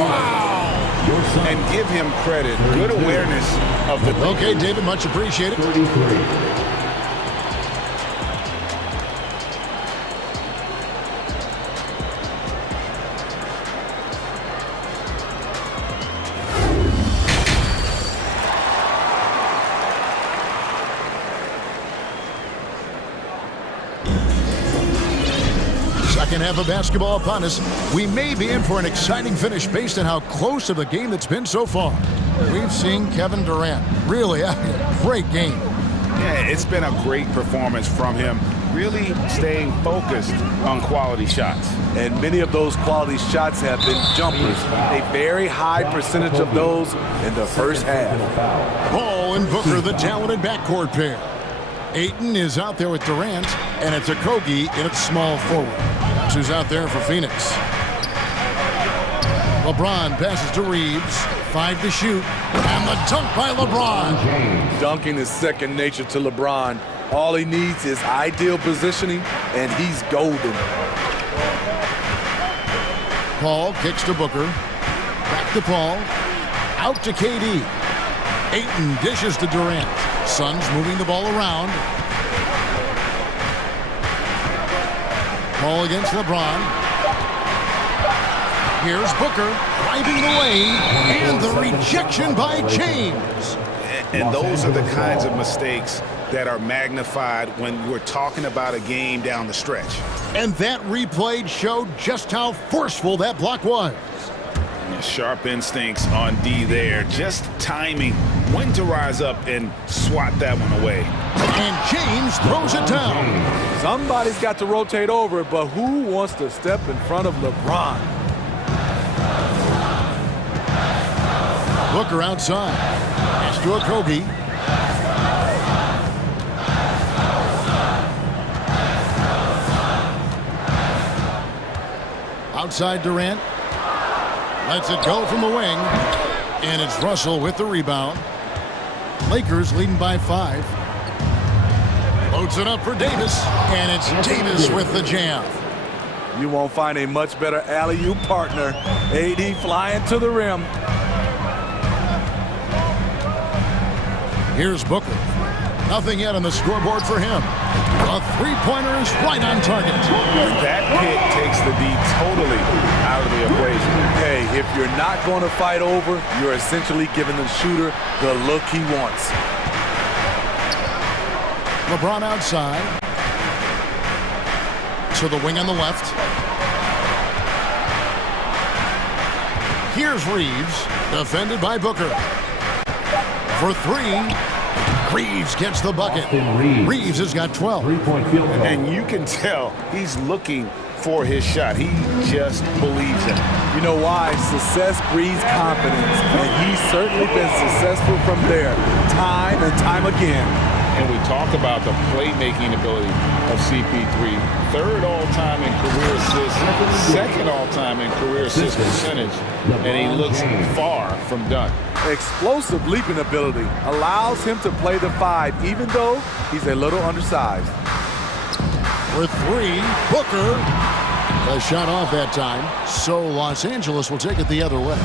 Wow. And give him credit. Good awareness of the... Okay, David, much appreciated. 33. Second half of basketball upon us. We may be in for an exciting finish based on how close of the game that's been so far. We've seen Kevin Durant really having a great game. Yeah, it's been a great performance from him. Really staying focused on quality shots. And many of those quality shots have been jumpers. A very high percentage of those in the first half. Ball and Booker, the talented backcourt pair. Ayton is out there with Durant, and it's Okogie in its small forward. That's who's out there for Phoenix. LeBron passes to Reeves. 5 to shoot. And the dunk by LeBron. Dunking is second nature to LeBron. All he needs is ideal positioning, and he's golden. Paul kicks to Booker. Back to Paul. Out to KD. Ayton dishes to Durant. Suns moving the ball around. Paul against LeBron. Here's Booker driving the lane, and the rejection by James. And those are the kinds of mistakes that are magnified when we're talking about a game down the stretch. And that replay showed just how forceful that block was. Sharp instincts on D there. Just timing when to rise up and swat that one away. And James throws it down. Somebody's got to rotate over, but who wants to step in front of LeBron? Booker outside. Pass to Okogie. Outside Durant. Lets it go from the wing. And it's Russell with the rebound. Lakers leading by 5. Loads it up for Davis. And it's Davis with the jam. You won't find a much better alley-oop partner. AD flying to the rim. Here's Booker. Nothing yet on the scoreboard for him. A three-pointer is right on target. That pick takes the D totally out of the equation. Hey, if you're not going to fight over, you're essentially giving the shooter the look he wants. LeBron outside. To the wing on the left. Here's Reeves, defended by Booker. For 3. Reeves gets the bucket. Reeves has got 12. And you can tell he's looking for his shot. He just believes in it. You know why? Success breeds confidence, and he's certainly been successful from there, time and time again. And we talk about the playmaking ability of CP3. Third all-time in career assists, second all-time in career assist percentage, and he looks far from done. Explosive leaping ability allows him to play the 5, even though he's a little undersized. For 3, Booker. A shot off that time, so Los Angeles will take it the other way.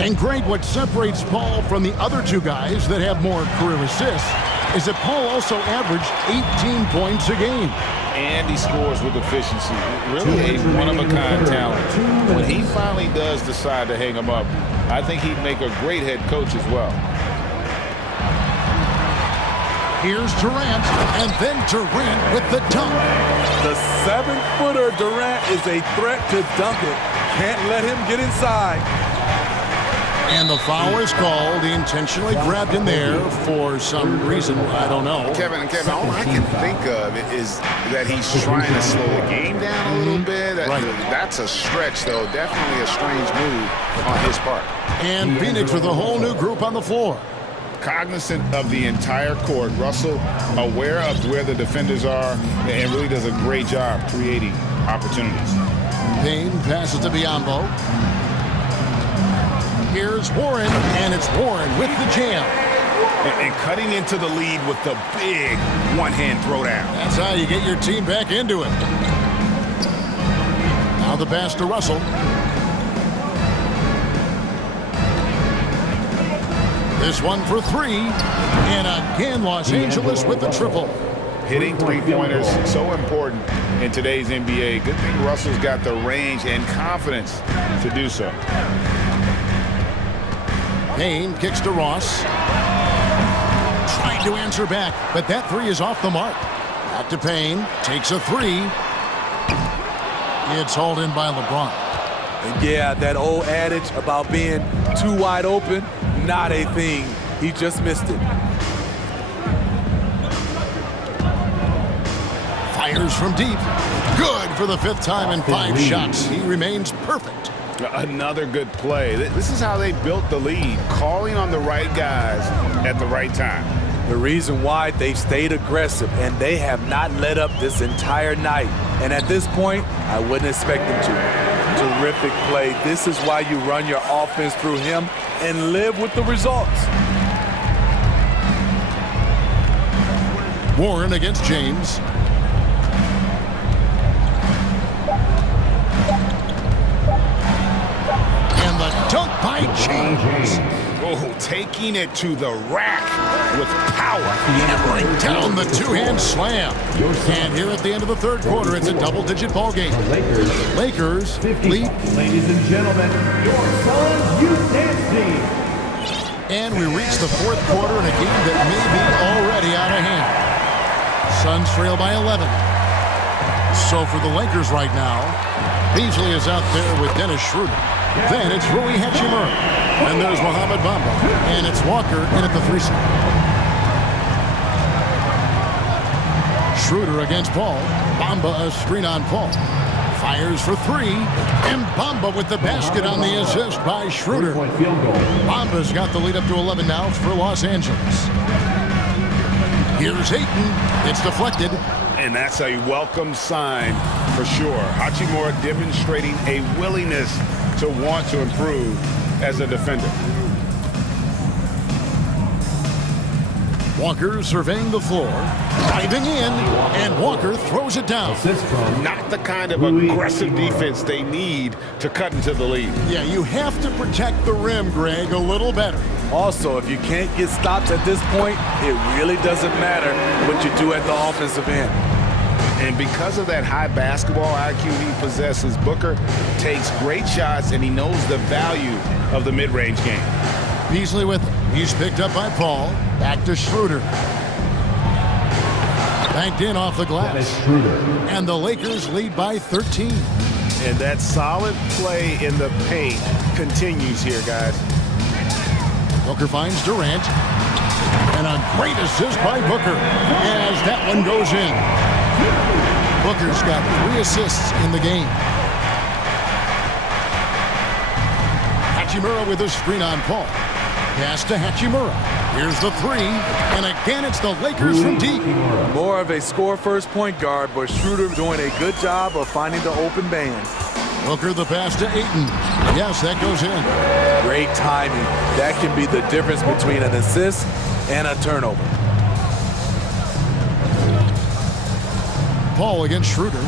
And Greg, what separates Paul from the other 2 guys that have more career assists is that Paul also averaged 18 points a game. And he scores with efficiency. Really a one-of-a-kind talent. When he finally does decide to hang him up, I think he'd make a great head coach as well. Here's Durant, and then Durant with the dunk. The 7-footer Durant is a threat to dunk it. Can't let him get inside. And the foul is called. He intentionally grabbed him there for some reason. I don't know. Kevin, all I can think of is that he's trying to slow the game down a little bit. Right. That's a stretch, though. Definitely a strange move on his part. And Phoenix with a whole new group on the floor. Cognizant of the entire court, Russell aware of where the defenders are and really does a great job creating opportunities. Payne passes to Biyombo. Here's Warren, and it's Warren with the jam. And cutting into the lead with the big one-hand throwdown. That's how you get your team back into it. Now the pass to Russell. This one for 3, and again Los Angeles with the triple. Hitting three-pointers, so important in today's NBA. Good thing Russell's got the range and confidence to do so. Payne kicks to Ross. Trying to answer back, but that 3 is off the mark. Back to Payne, takes a 3. It's hauled in by LeBron. And yeah, that old adage about being too wide open, not a thing. He just missed it. Fires from deep. Good for the 5th time in 5 shots. He remains perfect. Another good play. This is how they built the lead, calling on the right guys at the right time. The reason why they've stayed aggressive, and they have not let up this entire night. And at this point, I wouldn't expect them to. Terrific play. This is why you run your offense through him and live with the results. Warren against James. And the dunk by James. Oh, taking it to the rack with power. Hammering down the 2-hand slam. And here at the end of the 3rd quarter, it's a double-digit ball game. Lakers lead. Ladies and gentlemen, your Suns Youth Dance Team. And we reach the 4th quarter in a game that may be already out of hand. Suns trail by 11. So for the Lakers right now, Beasley is out there with Dennis Schroeder. Then it's Rui Hachimura. And there's Mohamed Bamba. And it's Walker in at the 3 slot. Schroeder against Paul. Bamba a screen on Paul. Fires for 3. And Bamba with the basket on the assist by Schroeder. Bamba's got the lead up to 11 now for Los Angeles. Here's Ayton. It's deflected. And that's a welcome sign for sure. Hachimura demonstrating a willingness to want to improve as a defender. Walker surveying the floor, diving in, and Walker throws it down. Not the kind of aggressive defense they need to cut into the lead. Yeah, you have to protect the rim, Greg, a little better. Also, if you can't get stops at this point, it really doesn't matter what you do at the offensive end. And because of that high basketball IQ he possesses, Booker takes great shots, and he knows the value of the mid-range game. Beasley with him. He's picked up by Paul. Back to Schroeder. Banked in off the glass. And the Lakers lead by 13. And that solid play in the paint continues here, guys. Booker finds Durant. And a great assist by Booker as that one goes in. Booker's got 3 assists in the game. Hachimura with a screen on Paul. Pass to Hachimura. Here's the 3. And again, it's the Lakers from deep. More of a score-first point guard, but Schroeder doing a good job of finding the open man. Booker the pass to Ayton. Yes, that goes in. Great timing. That can be the difference between an assist and a turnover. Paul against Schroeder.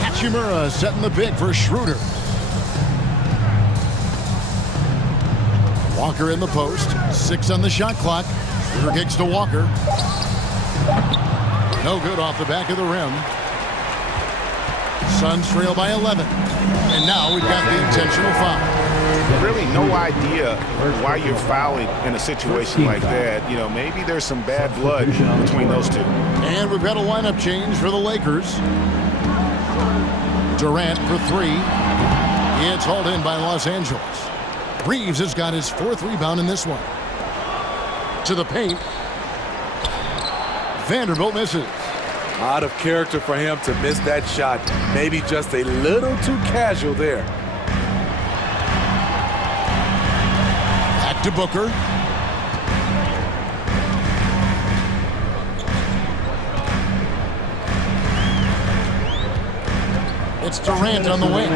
Hachimura setting the pick for Schroeder. Walker in the post. 6 on the shot clock. Schroeder kicks to Walker. No good off the back of the rim. Suns trail by 11. And now we've got the intentional foul. Really no idea why you're fouling in a situation like that. You know, maybe there's some bad blood between those two. And we've got a lineup change for the Lakers. Durant for 3. It's hauled in by Los Angeles. Reeves has got his 4th rebound in this one. To the paint. Vanderbilt misses. Out of character for him to miss that shot. Maybe just a little too casual there. Back to Booker. It's Durant on the wing.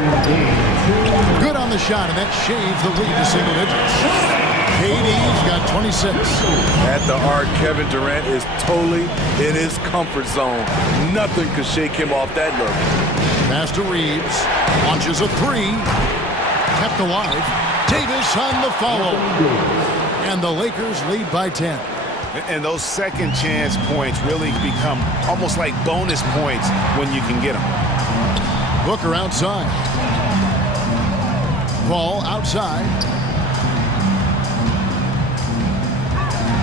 Good on the shot, and that shaves the lead to single digits. KD's got 26. At the arc, Kevin Durant is totally in his comfort zone. Nothing could shake him off that look. Pass to Reeves. Launches a 3. Kept alive. Davis on the follow. And the Lakers lead by 10. And those second chance points really become almost like bonus points when you can get them. Booker outside. Paul outside.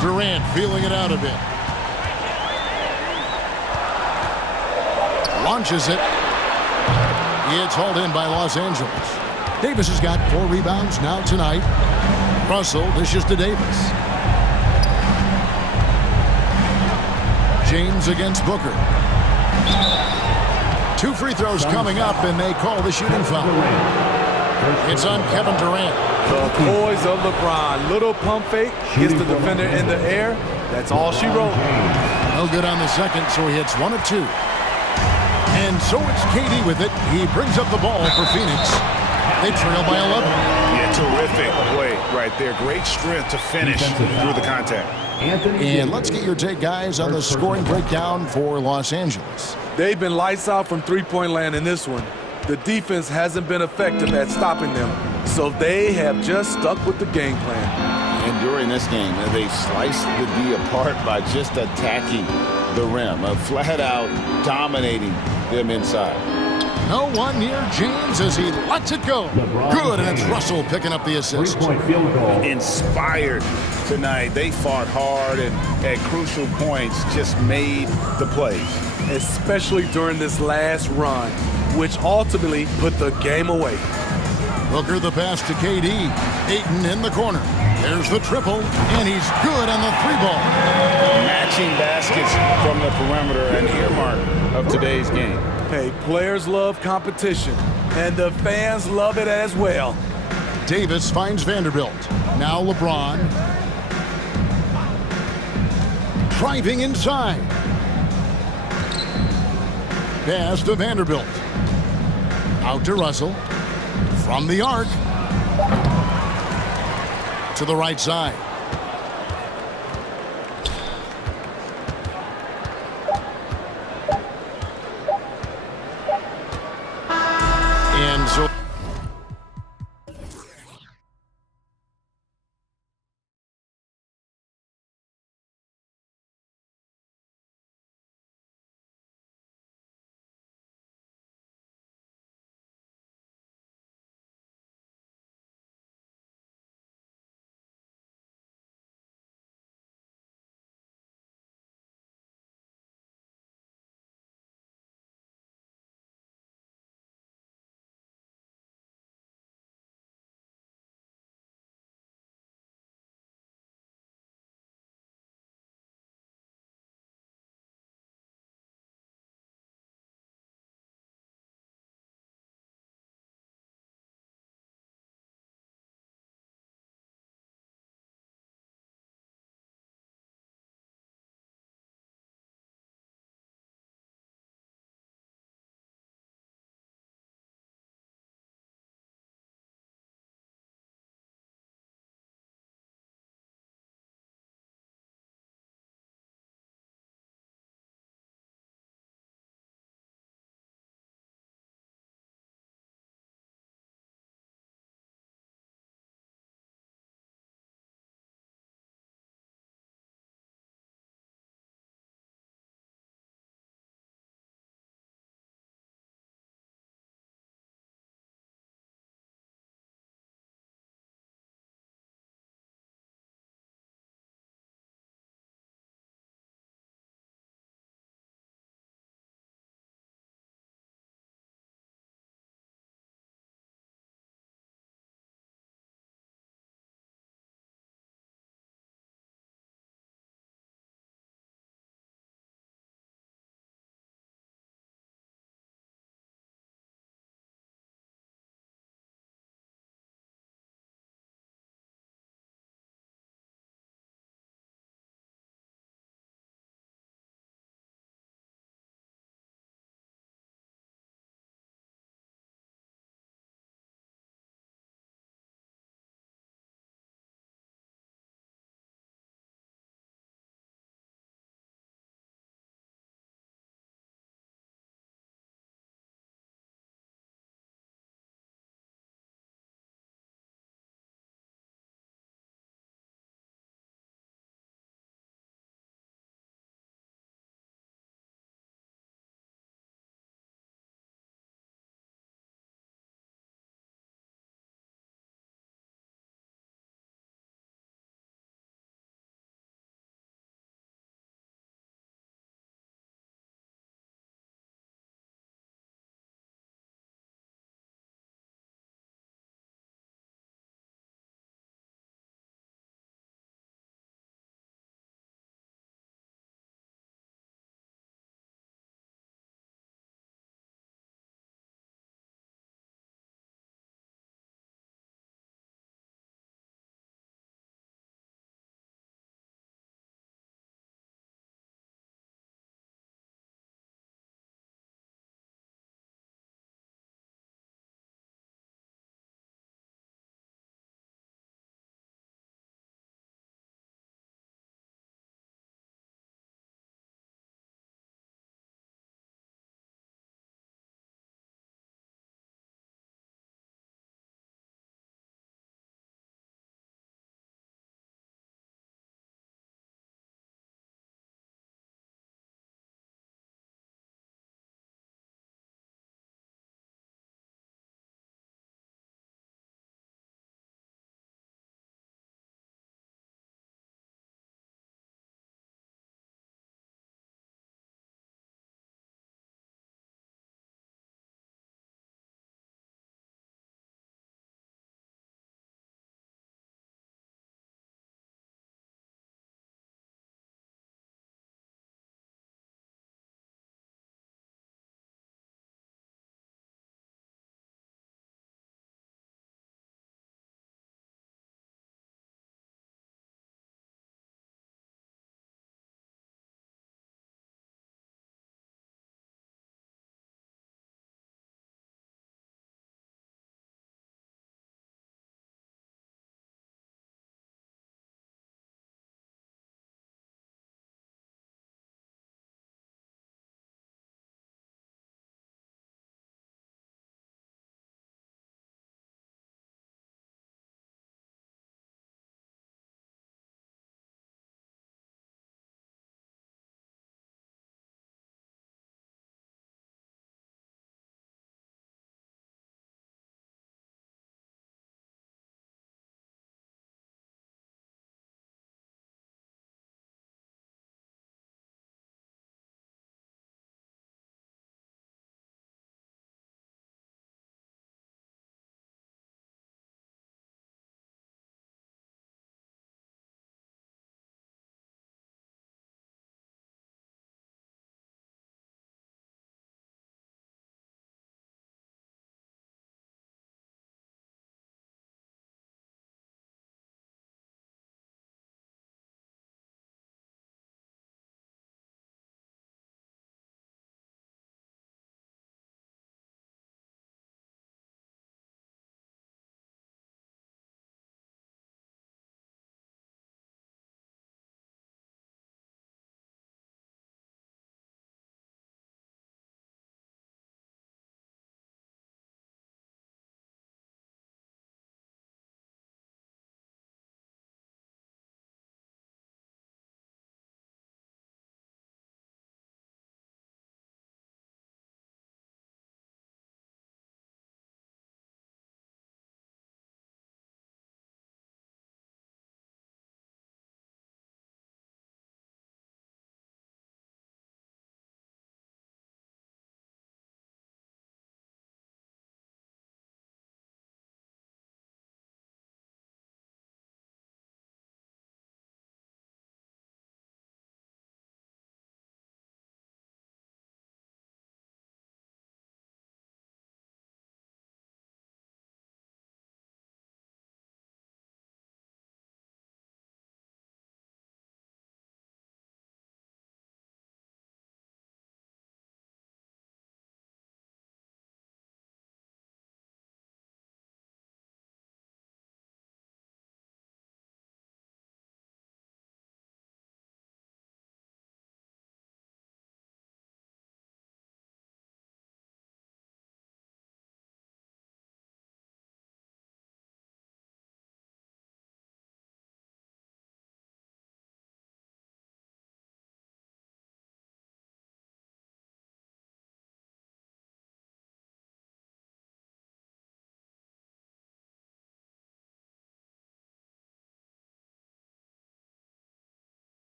Durant feeling it out a bit. Launches it. It's hauled in by Los Angeles. Davis has got 4 rebounds now tonight. Russell dishes to Davis. James against Booker. 2 free throws coming up, and they call the shooting foul. It's on Kevin Durant. The poise of LeBron. Little pump fake. Gets the defender in the air. That's all she wrote. No good on the second, so he hits 1 of 2. And so it's KD with it. He brings up the ball for Phoenix. They trail by 11. Yeah, terrific play right there. Great strength to finish through the contact. And let's get your take, guys, on the scoring breakdown for Los Angeles. They've been lights out from three-point land in this one. The defense hasn't been effective at stopping them, so they have just stuck with the game plan. And during this game, they sliced the D apart by just attacking the rim, flat out dominating them inside. No one near James as he lets it go. Good, and it's Russell picking up the assist. Inspired tonight. They fought hard and at crucial points just made the plays. Especially during this last run, which ultimately put the game away. Booker the pass to KD. Ayton in the corner. There's the triple, and he's good on the 3-ball. Matching baskets from the perimeter, an earmark of today's game. Hey, players love competition, and the fans love it as well. Davis finds Vanderbilt. Now LeBron. Driving inside. Pass to Vanderbilt. Out to Russell. From the arc. To the right side. And so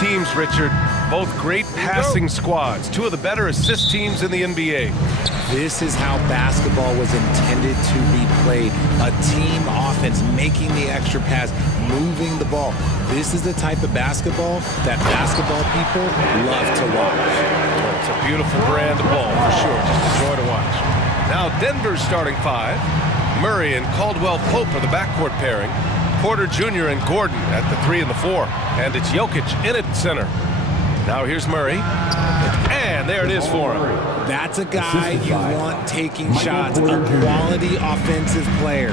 teams, Richard. Both great passing squads. Two of the better assist teams in the NBA. This is how basketball was intended to be played. A team offense, making the extra pass, moving the ball. This is the type of basketball that basketball people love to watch. It's a beautiful brand of ball, for sure. Just a joy to watch. Now Denver's starting five. Murray and Caldwell Pope are the backcourt pairing. Porter Jr. and Gordon at the 3 and the 4. And it's Jokic in at center. Now here's Murray. And there it is for him. That's a guy you want taking shots, a quality offensive player.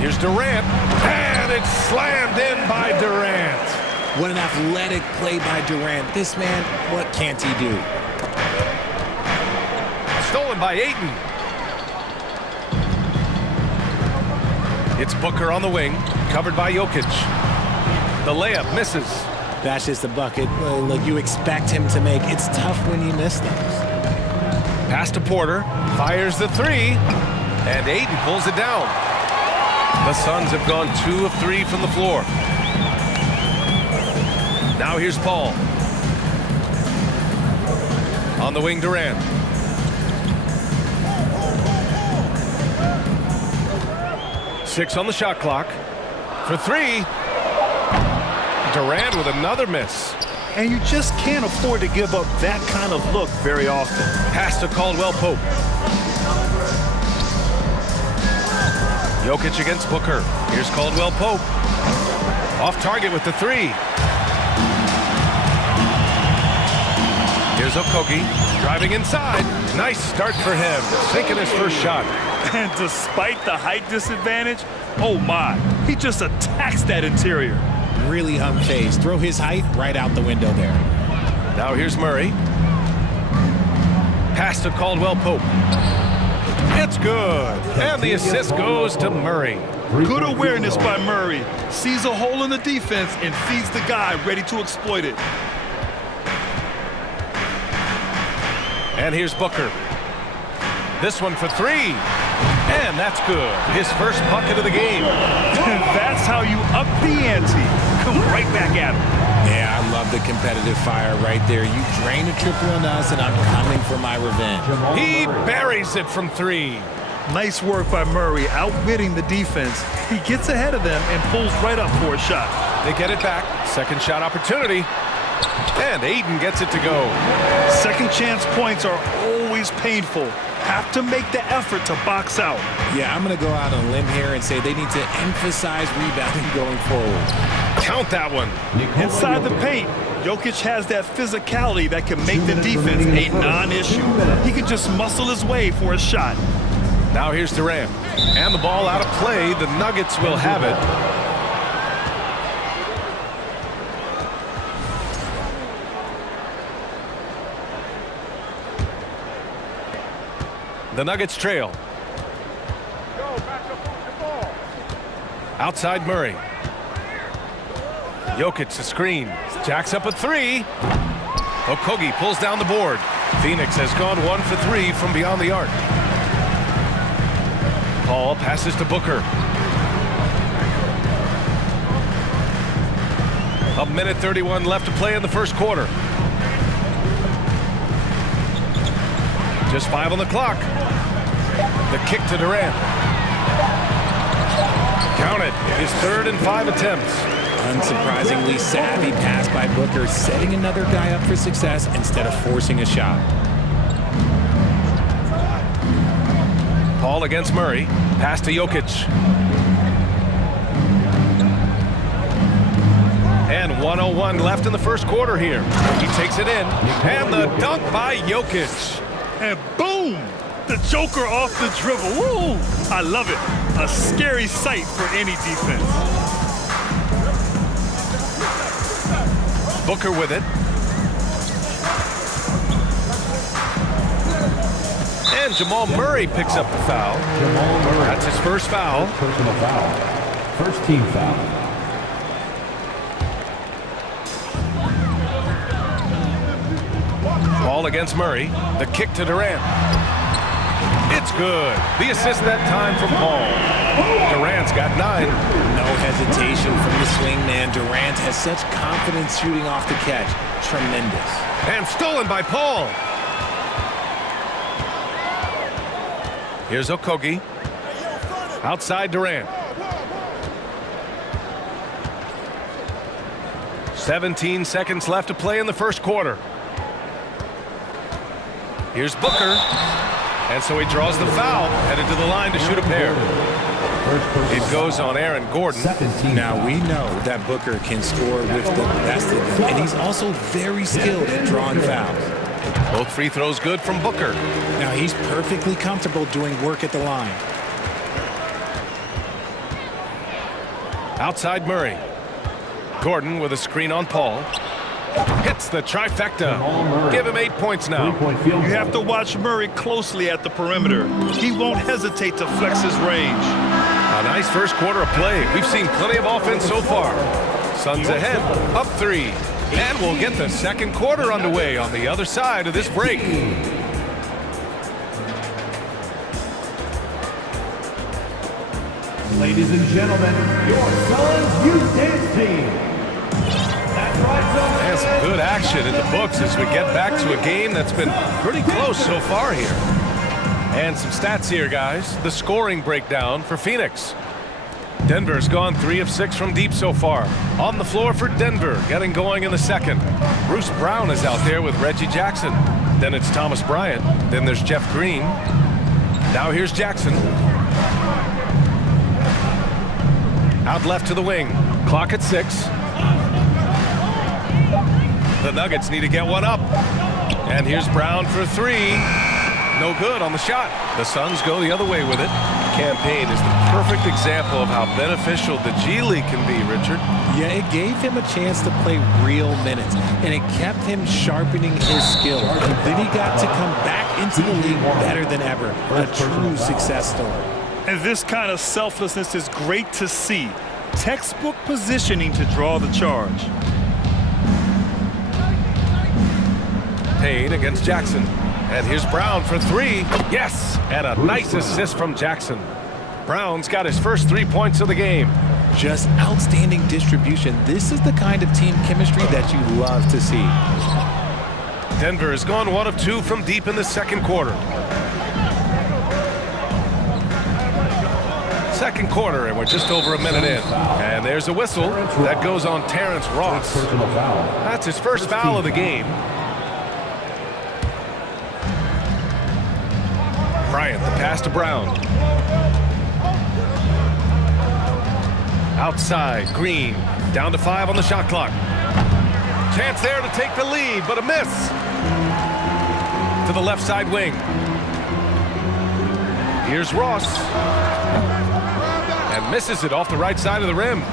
Here's Durant. And it's slammed in by Durant. What an athletic play by Durant. This man, what can't he do? Stolen by Ayton. It's Booker on the wing, covered by Jokic. The layup misses. That's just a bucket. Look, you expect him to make. It's tough when you miss those. Pass to Porter, fires the 3, and Ayton pulls it down. The Suns have gone 2 of 3 from the floor. Now here's Paul. On the wing, Durant. Six on the shot clock. For 3. Durant with another miss. And you just can't afford to give up that kind of look very often. Pass to Caldwell Pope. Jokic against Booker. Here's Caldwell Pope. Off target with the 3. Here's Okogie driving inside. Nice start for him. Sinking his first shot. And despite the height disadvantage, oh my, he just attacks that interior. Really unfazed. Throw his height right out the window there. Now here's Murray. Pass to Caldwell Pope. It's good. And the assist goes to Murray. Good awareness by Murray. Sees a hole in the defense and feeds the guy ready to exploit it. And here's Booker. This one for 3. And that's good. His first bucket of the game. And that's how you up the ante. Come right back at him. Yeah, I love the competitive fire right there. You drain a triple on us, and I'm coming for my revenge. He buries it from 3. Nice work by Murray, outwitting the defense. He gets ahead of them and pulls right up for a shot. They get it back. Second shot opportunity. And Ayton gets it to go. Second chance points are always painful. Have to make the effort to box out. Yeah, I'm going to go out on a limb here and say they need to emphasize rebounding going forward. Count that one. Inside the paint, Jokic has that physicality that can make the defense a non-issue. He can just muscle his way for a shot. Now here's Durant. And the ball out of play. The Nuggets will have it. The Nuggets trail. Outside Murray. Jokic, a screen. Jacks up a 3. Okogie pulls down the board. Phoenix has gone 1 for 3 from beyond the arc. Paul passes to Booker. A minute 31 left to play in the first quarter. Just 5 on the clock. The kick to Durant. Counted. His 3rd and 5 attempts. Unsurprisingly savvy pass by Booker, setting another guy up for success instead of forcing a shot. Paul against Murray. Pass to Jokic. And 1:01 left in the first quarter here. He takes it in. And the dunk by Jokic. And boom! The Joker off the dribble. Woo! I love it. A scary sight for any defense. Booker with it. And Jamal Murray picks up the foul. Jamal Murray. That's his first foul. Personal foul. First team foul. Paul against Murray. The kick to Durant. It's good. The assist that time from Paul. Durant's got 9. No hesitation from the swingman. Durant has such confidence shooting off the catch. Tremendous. And stolen by Paul. Here's Okogie. Outside Durant. 17 seconds left to play in the first quarter. Here's Booker. And so he draws the foul, headed to the line to shoot a pair. It goes on Aaron Gordon. Now we know that Booker can score with the best of them, and he's also very skilled at drawing fouls. Both free throws good from Booker. Now he's perfectly comfortable doing work at the line. Outside Murray. Gordon with a screen on Paul. Hits the trifecta. Give him 8 points now. You have to watch Murray closely at the perimeter. He won't hesitate to flex his range. A nice first quarter of play. We've seen plenty of offense so far. Suns ahead, up 3. And we'll get the second quarter underway on the other side of this break. Ladies and gentlemen, your Suns Youth Dance Team. And some good action in the books as we get back to a game that's been pretty close so far here. And some stats here, guys. The scoring breakdown for Phoenix. Denver's gone 3 of 6 from deep so far. On the floor for Denver, getting going in the second. Bruce Brown is out there with Reggie Jackson. Then it's Thomas Bryant. Then there's Jeff Green. Now here's Jackson. Out left to the wing. Clock at 6. The Nuggets need to get one up. And here's Brown for 3. No good on the shot. The Suns go the other way with it. Campaign is the perfect example of how beneficial the G League can be, Richard. Yeah, it gave him a chance to play real minutes, and it kept him sharpening his skill. Then he got to come back into the league better than ever. A true success story. And this kind of selflessness is great to see. Textbook positioning to draw the charge. Payne against Jackson. And here's Brown for 3. Yes! And a nice assist from Jackson. Brown's got his first 3 points of the game. Just outstanding distribution. This is the kind of team chemistry that you love to see. Denver has gone 1 of 2 from deep in the second quarter. Second quarter, and we're just over a minute in. And there's a whistle that goes on Terrence Ross. That's his first foul of the game. Bryant, the pass to Brown. Outside, Green. Down to 5 on the shot clock. Chance there to take the lead, but a miss. To the left side wing. Here's Ross. And misses it off the right side of the rim.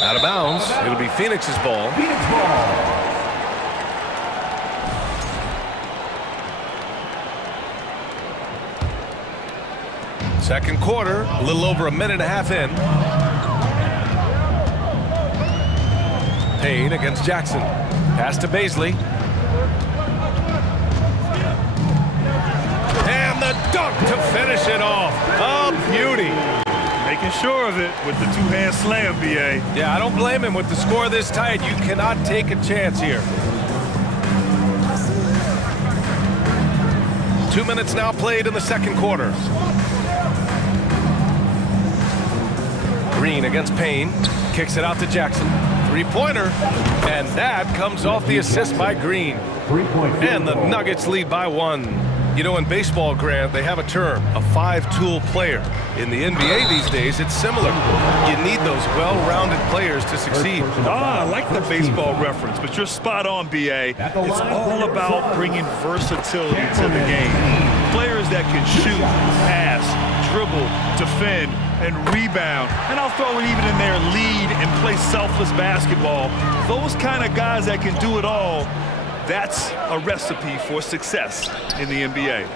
Out of bounds. It'll be Phoenix's ball. Phoenix ball. Second quarter, a little over a minute and a half in. Payne against Jackson. Pass to Baisley. And the dunk to finish it off. A beauty. Making sure of it with the two-hand slam, B.A. Yeah, I don't blame him with the score this tight. You cannot take a chance here. 2 minutes now played in the second quarter. Green against Payne. Kicks it out to Jackson. Three-pointer. And that comes off the assist by Green. And the Nuggets lead by 1. You know, in baseball, Grant, they have a term, a 5-tool player. In the NBA these days, it's similar. You need those well-rounded players to succeed. I like the baseball reference, but you're spot on, B.A. It's all about bringing versatility to the game. Players that can shoot, pass, dribble, defend, and rebound. And I'll throw it even in there, lead and play selfless basketball. Those kind of guys that can do it all, that's a recipe for success in the NBA.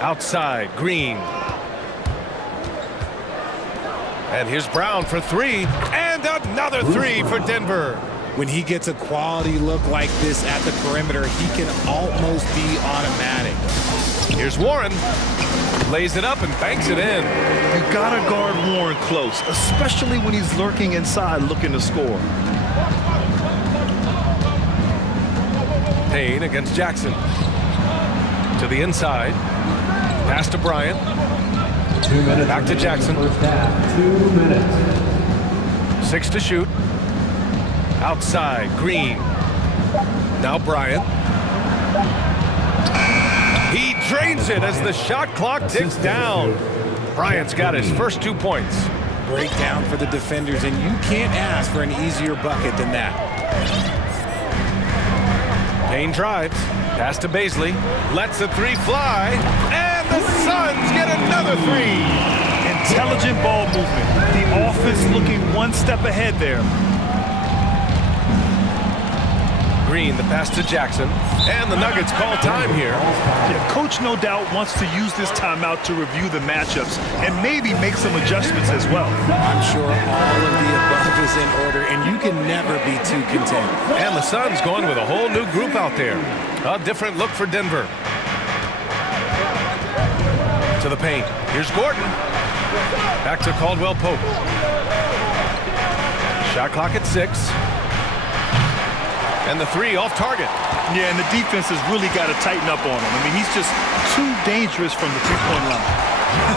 Outside, Green. And here's Brown for 3. And another 3 for Denver. When he gets a quality look like this at the perimeter, he can almost be automatic. Here's Warren. Lays it up and banks it in. You gotta guard Warren close, especially when he's lurking inside looking to score. Payne against Jackson. To the inside. Pass to Bryant. 2 minutes. Back to Jackson. First half. 2 minutes. 6 to shoot. Outside, Green. Now Bryant. He drains it as the shot clock ticks down. Bryant's got his first 2 points. Breakdown for the defenders, and you can't ask for an easier bucket than that. Payne drives. Pass to Baisley. Lets a three fly. And the Suns get another three. Intelligent ball movement. The offense looking one step ahead there. Green, the pass to Jackson. And the Nuggets call time here. Yeah, coach no doubt wants to use this timeout to review the matchups and maybe make some adjustments as well. I'm sure all of the above is in order, and you can never be too content. And the Suns going with a whole new group out there. A different look for Denver. To the paint. Here's Gordon. Back to Caldwell Pope. Shot clock at 6. And the three off target. Yeah, and the defense has really got to tighten up on him. I mean, he's just too dangerous from the three-point line.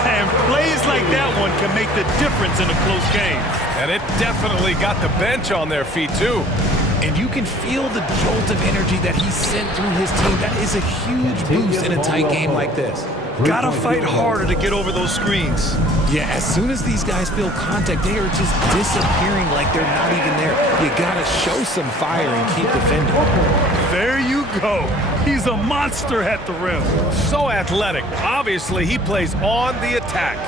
And plays like that one can make the difference in a close game. And it definitely got the bench on their feet, too. And you can feel the jolt of energy that he sent through his team. That is a huge boost in a tight game like this. Gotta fight harder to get over those screens. Yeah, as soon as these guys feel contact, they are just disappearing like they're not even there. You gotta show some fire and keep defending. There you go. He's a monster at the rim. So athletic. Obviously, he plays on the attack.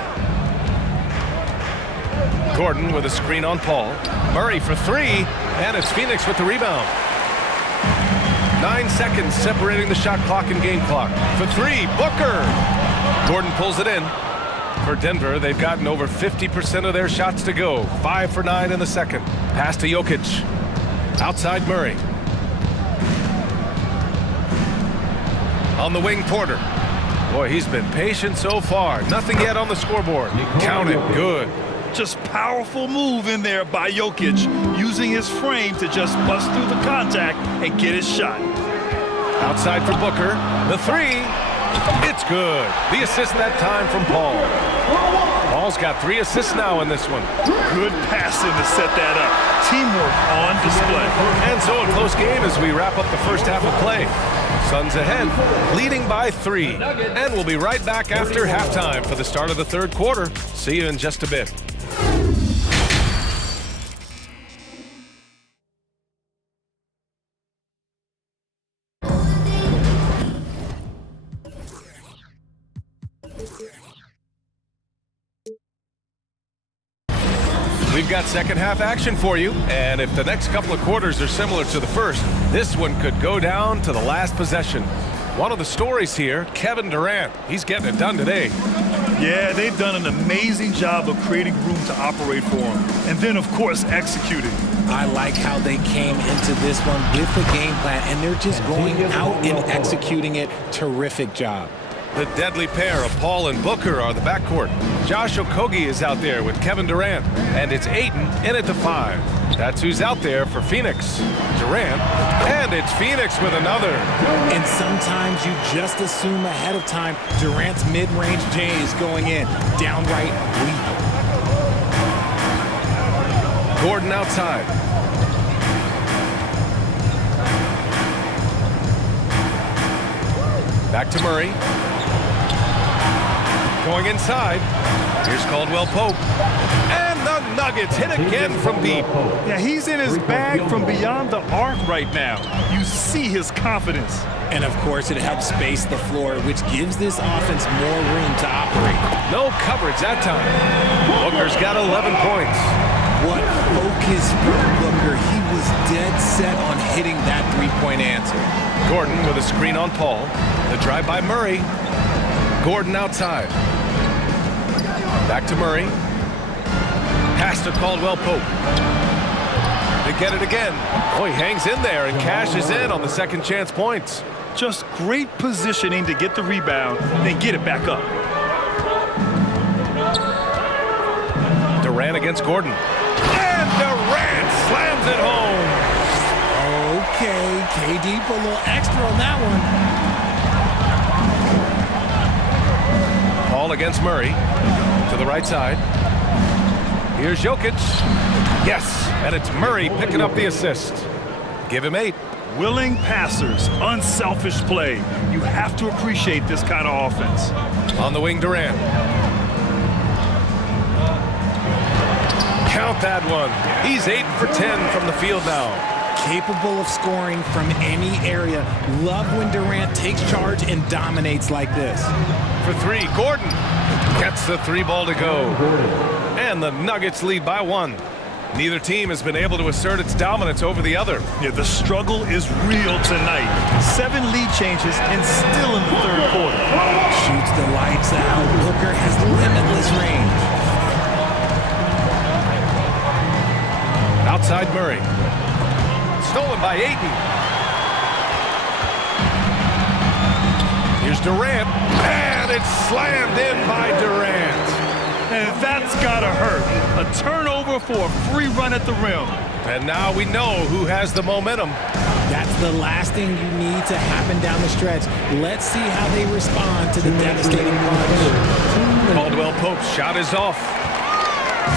Gordon with a screen on Paul. Murray for three, and it's Phoenix with the rebound. 9 seconds separating the shot clock and game clock. For three, Booker. Gordon pulls it in. For Denver, they've gotten over 50% of their shots to go. 5 for 9 in the second. Pass to Jokic. Outside Murray. On the wing, Porter. Boy, he's been patient so far. Nothing yet on the scoreboard. Count it. Good. Just powerful move in there by Jokic, using his frame to just bust through the contact and get his shot. Outside for Booker. The three. It's good. The assist that time from Paul. Paul's got 3 assists now in this one. Good passing to set that up. Teamwork on display. And so a close game as we wrap up the first half of play. Suns ahead, leading by 3. And we'll be right back after halftime for the start of the third quarter. See you in just a bit. We've got second half action for you, and if the next couple of quarters are similar to the first, this one could go down to the last possession. One of the stories here, Kevin Durant. He's getting it done today. Yeah, they've done an amazing job of creating room to operate for him, and then, of course, executing. I like how they came into this one with the game plan, and they're just going out and executing it. Terrific job. The deadly pair of Paul and Booker are the backcourt. Josh Okogie is out there with Kevin Durant, and it's Ayton in at the 5. That's who's out there for Phoenix. Durant, and it's Phoenix with another. And sometimes you just assume ahead of time Durant's mid-range J is going in. Downright lethal. Gordon outside. Back to Murray. Going inside. Here's Caldwell Pope. And the Nuggets hit again from deep. Yeah, he's in his bag from beyond the arc right now. You see his confidence. And of course, it helps space the floor, which gives this offense more room to operate. No coverage that time. Booker's got 11 points. What focus from Booker. He was dead set on hitting that three-point answer. Gordon with a screen on Paul. The drive by Murray. Gordon outside. Back to Murray. Pass to Caldwell Pope. They get it again. Oh, he hangs in there and cashes in on the second chance points. Just great positioning to get the rebound, then get it back up. Durant against Gordon. And Durant slams it home. Okay, KD put a little extra on that one. Paul against Murray. To the right side. Here's Jokic. Yes, and it's Murray picking up the assist. Give him 8. Willing passers, unselfish play. You have to appreciate this kind of offense. On the wing, Durant. Count that one. He's 8 for 10 from the field now. Capable of scoring from any area. Love when Durant takes charge and dominates like this. For 3, Gordon gets the 3 ball to go. And the Nuggets lead by 1. Neither team has been able to assert its dominance over the other. Yeah, the struggle is real tonight. 7 lead changes and still in the third quarter. Shoots the lights out. Booker has limitless range. Outside Murray. Stolen by Ayton. Here's Durant. And it's slammed in by Durant. And that's gotta hurt. A turnover for a free run at the rim. And now we know who has the momentum. That's the last thing you need to happen down the stretch. Let's see how they respond to the devastating punch. Caldwell Pope's shot is off.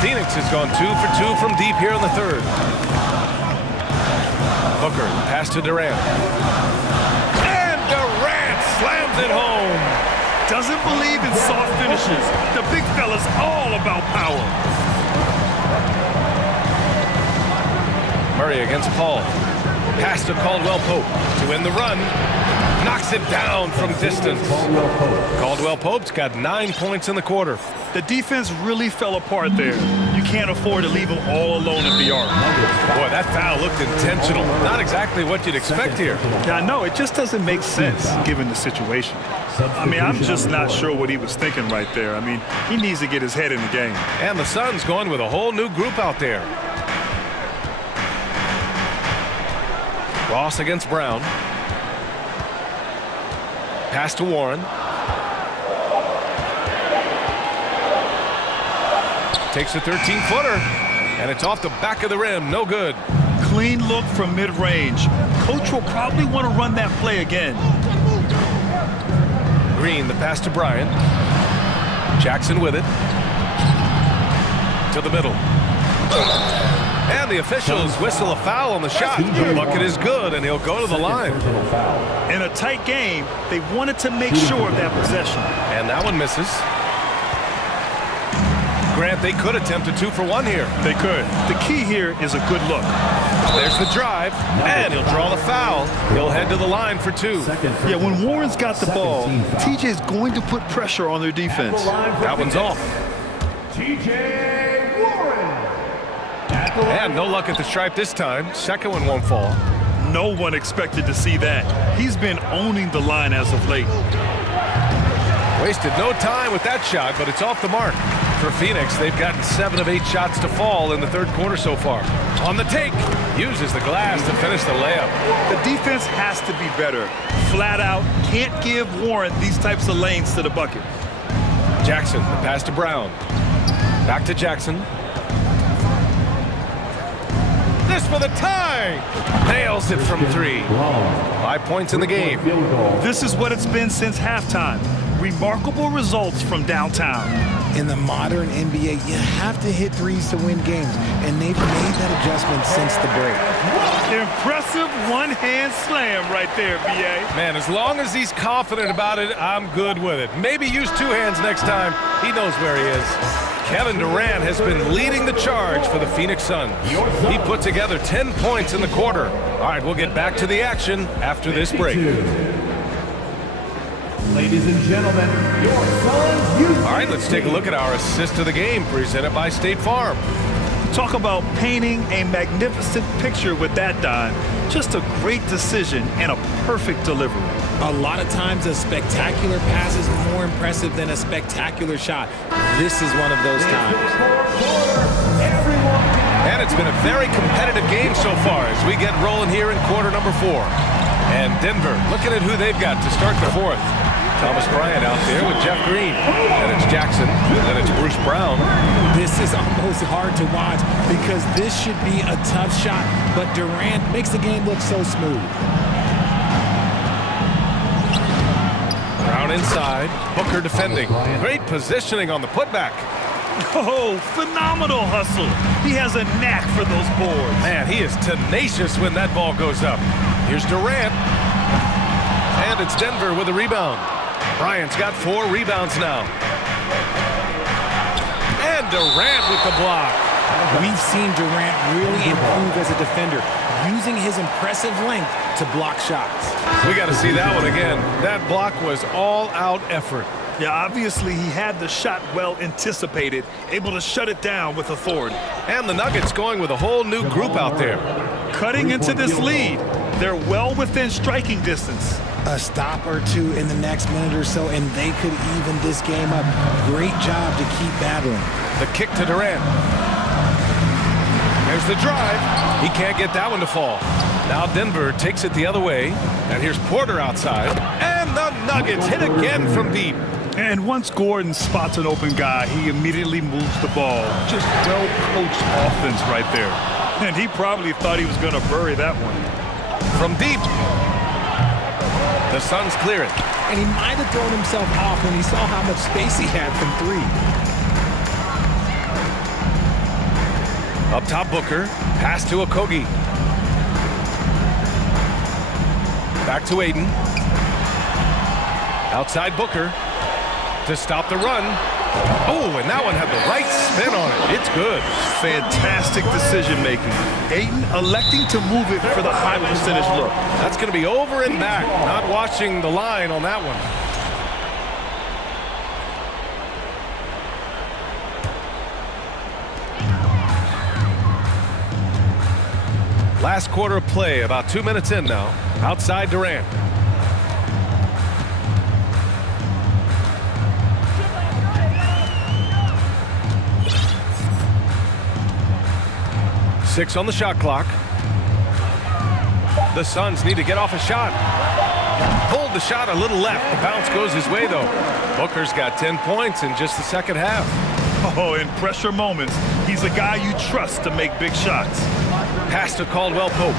Phoenix has gone 2 for 2 from deep here in the third. Booker, pass to Durant. And Durant slams it home. Doesn't believe in soft finishes. The big fella's all about power. Murray against Paul. Pass to Caldwell Pope to end the run. Knocks it down from distance. Caldwell Pope's got 9 points in the quarter. The defense really fell apart there. You can't afford to leave them all alone at the arc. Boy, that foul looked intentional. Not exactly what you'd expect here. Yeah, I know. It just doesn't make sense given the situation. I mean, I'm just not sure what he was thinking right there. I mean, he needs to get his head in the game. And the Suns going with a whole new group out there. Ross against Brown. Pass to Warren. Takes a 13-footer, and it's off the back of the rim. No good. Clean look from mid-range. Coach will probably want to run that play again. Green, the pass to Bryant. Jackson with it. To the middle. And the officials whistle a foul on the shot. The bucket is good, and he'll go to the line. In a tight game, they wanted to make sure of that possession. And that one misses. Grant, they could attempt a 2 for 1 here. They could. The key here is a good look. There's the drive, and he'll draw the foul. He'll head to the line for 2. Yeah, when Warren's got the ball, TJ is going to put pressure on their defense. That one's off. TJ Warren. And no luck at the stripe this time. Second one won't fall. No one expected to see that. He's been owning the line as of late. Wasted no time with that shot, but it's off the mark. For Phoenix, they've gotten 7 of 8 shots to fall in the third quarter so far. On the take, uses the glass to finish the layup. The defense has to be better. Flat out, can't give Warren these types of lanes to the bucket. Jackson, the pass to Brown. Back to Jackson. This for the tie! Nails it from 3. 5 points in the game. This is what it's been since halftime. Remarkable results from downtown. In the modern NBA, you have to hit threes to win games, and they've made that adjustment since the break. Impressive one-hand slam right there, B.A. Man, as long as he's confident about it, I'm good with it. Maybe use 2 hands next time. He knows where he is. Kevin Durant has been leading the charge for the Phoenix Suns. He put together 10 points in the quarter. All right, we'll get back to the action after this break. Ladies and gentlemen, your Suns youth. All right, let's take a look at our assist of the game presented by State Farm. Talk about painting a magnificent picture with that dime. Just a great decision and a perfect delivery. A lot of times a spectacular pass is more impressive than a spectacular shot. This is one of those times. And it's been a very competitive game so far as we get rolling here in quarter number 4. And Denver looking at who they've got to start the fourth. Thomas Bryant out there with Jeff Green. Then it's Jackson. Then it's Bruce Brown. This is almost hard to watch because this should be a tough shot, but Durant makes the game look so smooth. Brown inside. Booker defending. Great positioning on the putback. Oh, phenomenal hustle. He has a knack for those boards. Man, he is tenacious when that ball goes up. Here's Durant. And it's Denver with a rebound. Bryant's got 4 rebounds now. And Durant with the block. We've seen Durant really improve as a defender, using his impressive length to block shots. We got to see that one again. That block was all-out effort. Yeah, obviously he had the shot well anticipated, able to shut it down with authority. And the Nuggets going with a whole new group out there. Cutting into this lead. They're well within striking distance. A stop or two in the next minute or so, and they could even this game up. Great job to keep battling. The kick to Durant. There's the drive. He can't get that one to fall. Now Denver takes it the other way. And here's Porter outside. And the Nuggets hit again from deep. And once Gordon spots an open guy, he immediately moves the ball. Just well-coached offense right there. And he probably thought he was going to bury that one. From deep. The Suns clear it. And he might have thrown himself off when he saw how much space he had from 3. Up top, Booker. Pass to Okogie. Back to Aiden. Outside Booker. To stop the run. Oh, and that one had the right spin on it. It's good. Fantastic decision-making. Aiden electing to move it for the high percentage look. That's going to be over and back. Not watching the line on that one. Last quarter of play, about 2 minutes in now. Outside Durant. Six on the shot clock. The Suns need to get off a shot. Pulled the shot a little left. The bounce goes his way, though. Booker's got 10 points in just the second half. Oh, in pressure moments, he's a guy you trust to make big shots. Pass to Caldwell Pope.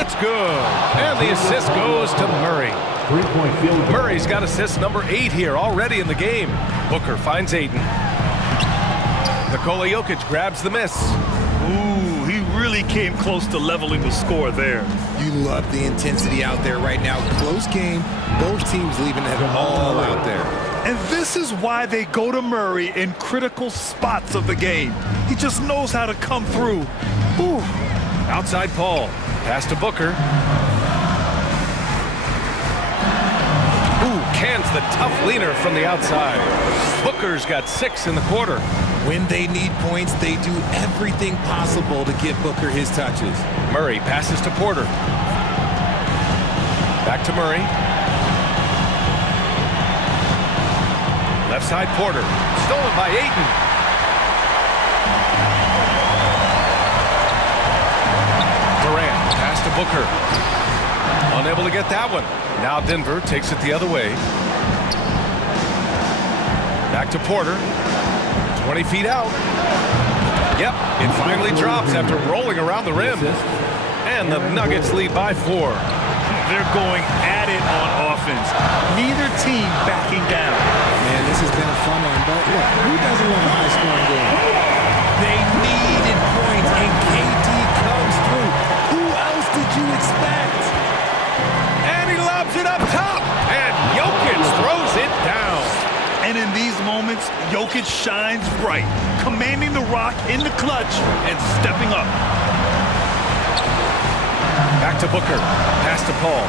It's good. And the assist goes to Murray. Murray's got assist number 8 here already in the game. Booker finds Aiden. Nikola Jokic grabs the miss. Ooh, he really came close to leveling the score there. You love the intensity out there right now. Close game. Both teams leaving it all out there. And this is why they go to Murray in critical spots of the game. He just knows how to come through. Ooh. Outside Paul. Pass to Booker. Ooh, cans the tough leaner from the outside. Booker's got 6 in the quarter. When they need points, they do everything possible to get Booker his touches. Murray passes to Porter. Back to Murray. Left side Porter. Stolen by Aiden. Durant. Pass to Booker. Unable to get that one. Now Denver takes it the other way. Back to Porter. 20 feet out. Yep, it finally drops after rolling around the rim. And the Nuggets lead by 4. They're going at it on offense. Neither team backing down. Man, this has been a fun one, but look, who doesn't love a high-scoring game? They needed points, and KD comes through. Who else did you expect? And he lobs it up top. And Jokic throws it down. And in these moments, Jokic shines bright, commanding the rock in the clutch and stepping up. Back to Booker. Pass to Paul.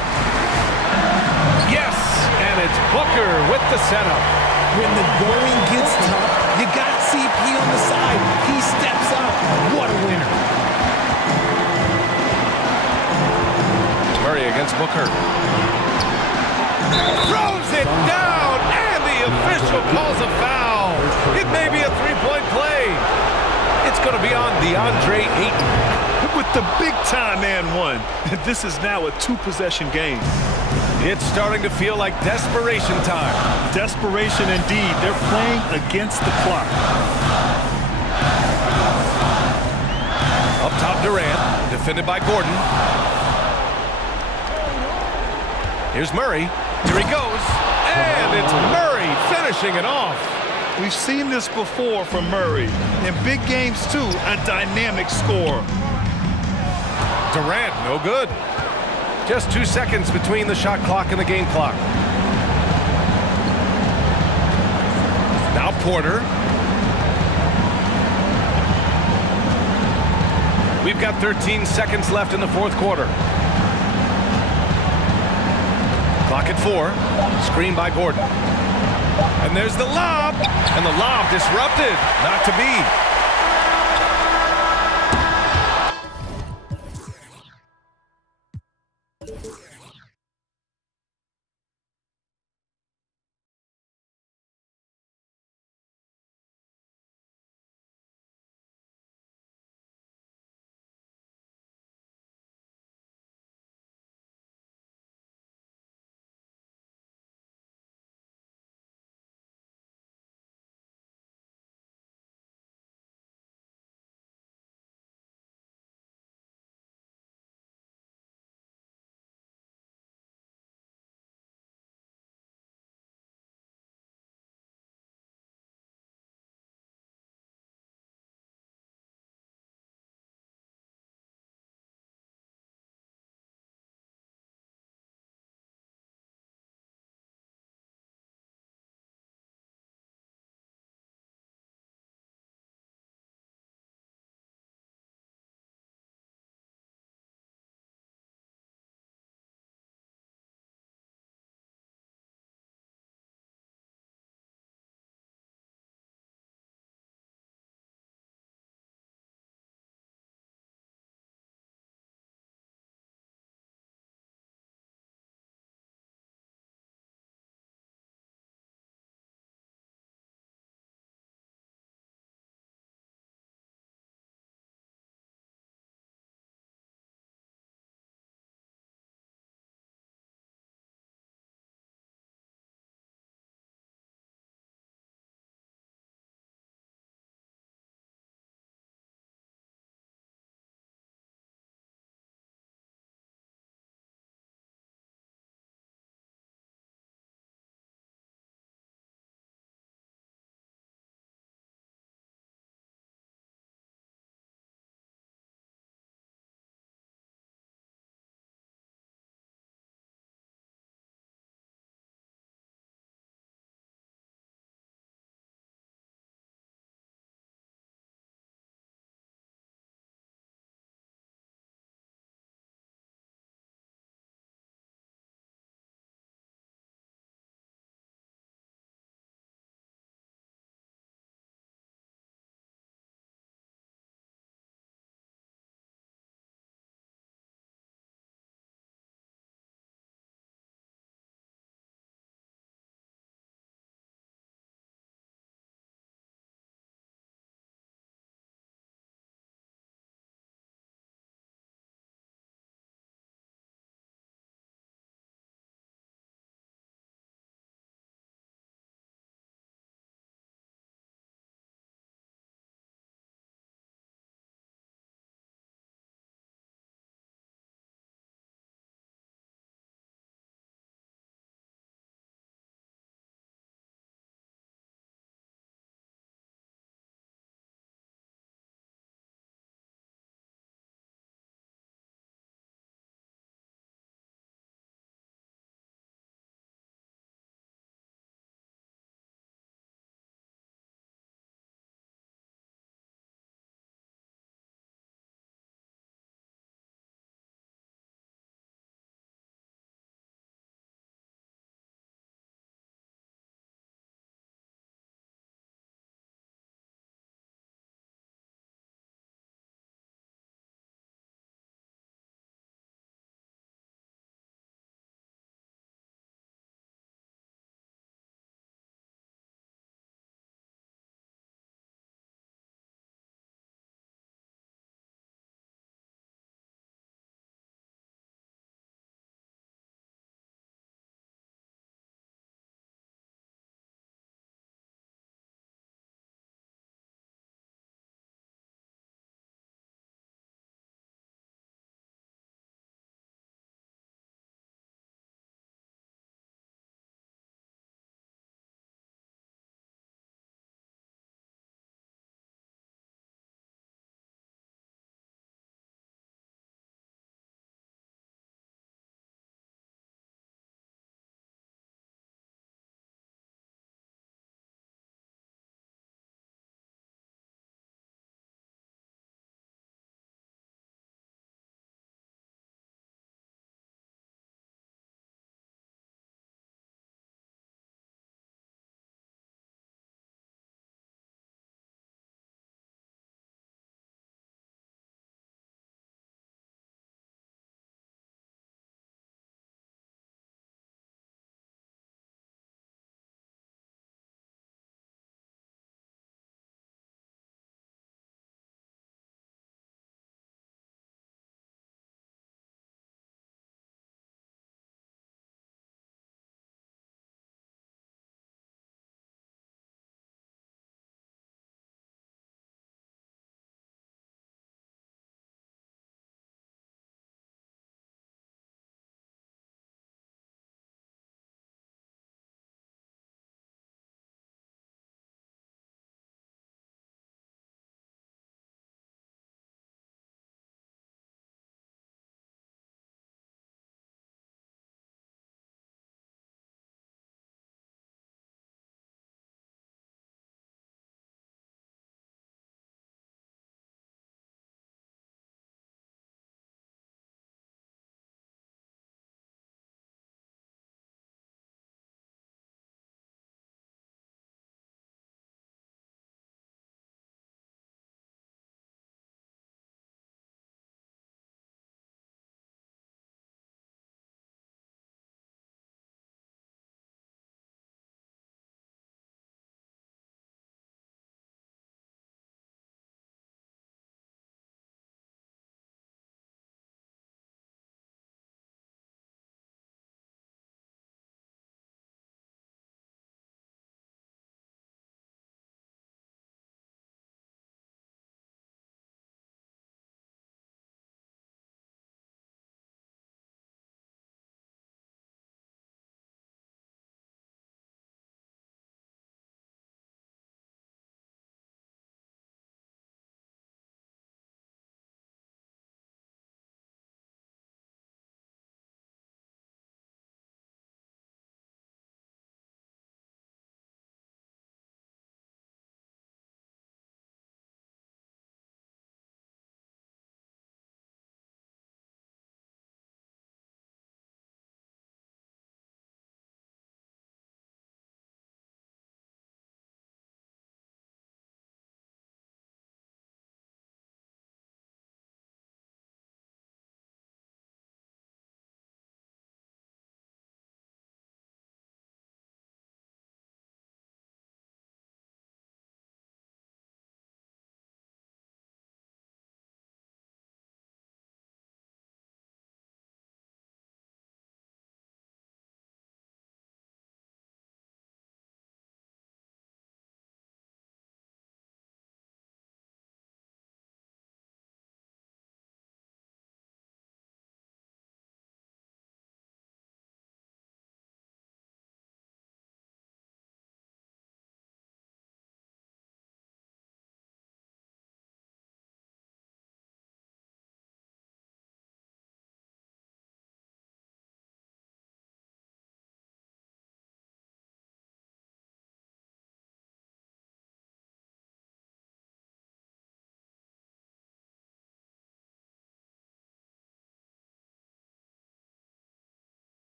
Yes! And it's Booker with the setup. When the going gets tough, you got CP on the side. He steps up. What a winner. Murray against Booker. Throws it down, and the official calls a foul. It may be a three-point play. It's going going to be on DeAndre Ayton. With the big-time and one. This is now a two-possession game. It's starting to feel like desperation time. Desperation indeed. They're playing against the clock. Up top, Durant, defended by Gordon. Here's Murray. Here he goes. And it's Murray finishing it off. We've seen this before from Murray. In big games, too, a dynamic scorer. Durant, no good. Just 2 seconds between the shot clock and the game clock. Now Porter. We've got 13 seconds left in the fourth quarter. Clock at 4. Screen by Gordon. And there's the lob. And the lob disrupted. Not to be.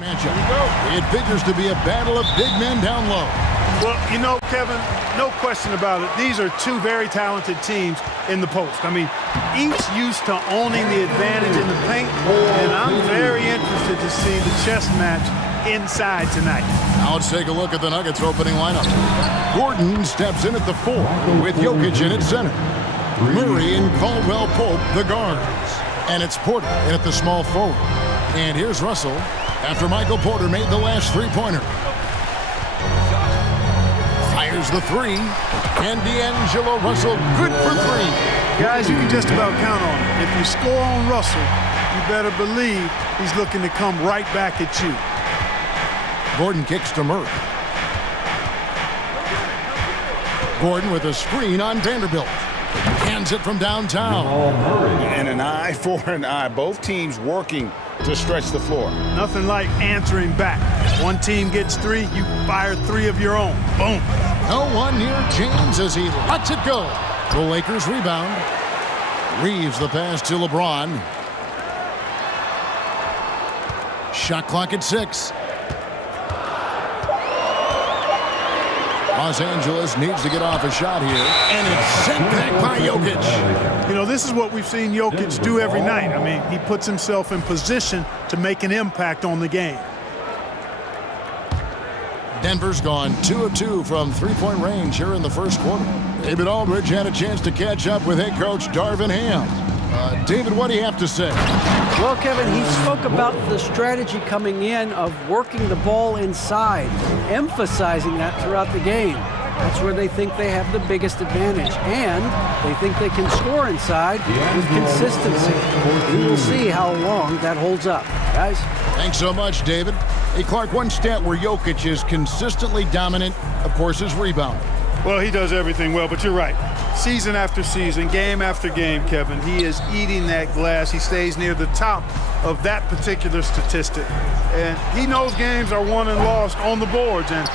Matchup. It figures to be a battle of big men down low. Well, you know, Kevin, no question about it. These are two very talented teams in the post. I mean, each used to owning the advantage in the paint, and I'm very interested to see the chess match inside tonight. Now let's take a look at the Nuggets opening lineup. Gordon steps in at the 4 with Jokic in at center. Murray and Caldwell Pope, the guards. And it's Porter in at the small forward. And here's Russell after Michael Porter made the last three-pointer. Fires the 3. And D'Angelo Russell good for 3. Guys, you can just about count on it. If you score on Russell, you better believe he's looking to come right back at you. Gordon kicks to Murray. Gordon with a screen on Vanderbilt. Hands it from downtown. And an eye for an eye. Both teams working to stretch the floor. Nothing like answering back. One team gets 3, you fire 3 of your own. Boom. No one near James as he lets it go. The Lakers rebound. Reeves the pass to LeBron. Shot clock at 6. Los Angeles needs to get off a shot here, and it's sent back by Jokic. You know, this is what we've seen Jokic do every night. I mean, he puts himself in position to make an impact on the game. Denver's gone 2 of 2 from three-point range here in the first quarter. David Aldridge had a chance to catch up with head coach Darvin Ham. David, what do you have to say? Well, Kevin, he spoke about the strategy coming in of working the ball inside, emphasizing that throughout the game. That's where they think they have the biggest advantage, and they think they can score inside with consistency. We will see how long that holds up. Guys? Thanks so much, David. Hey, Clark, one stat where Jokic is consistently dominant, of course, is rebounding. Well, he does everything well, but you're right. Season after season, game after game, Kevin, he is eating that glass. He stays near the top of that particular statistic. And he knows games are won and lost on the boards, and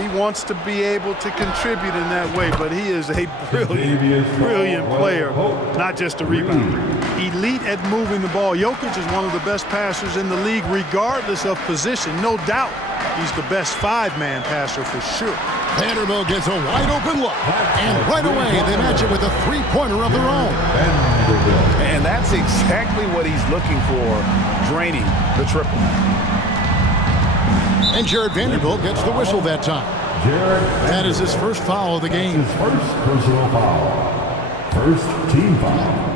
he wants to be able to contribute in that way. But he is a brilliant player, not just a rebounder. Elite at moving the ball. Jokic is one of the best passers in the league, regardless of position. No doubt he's the best 5-man passer for sure. Vanderbilt gets a wide-open look, and right away they match it with a three-pointer of their own. And that's exactly what he's looking for, draining the triple. And Jared Vanderbilt gets the whistle that time. That is his first foul of the game. His first personal foul. First team foul.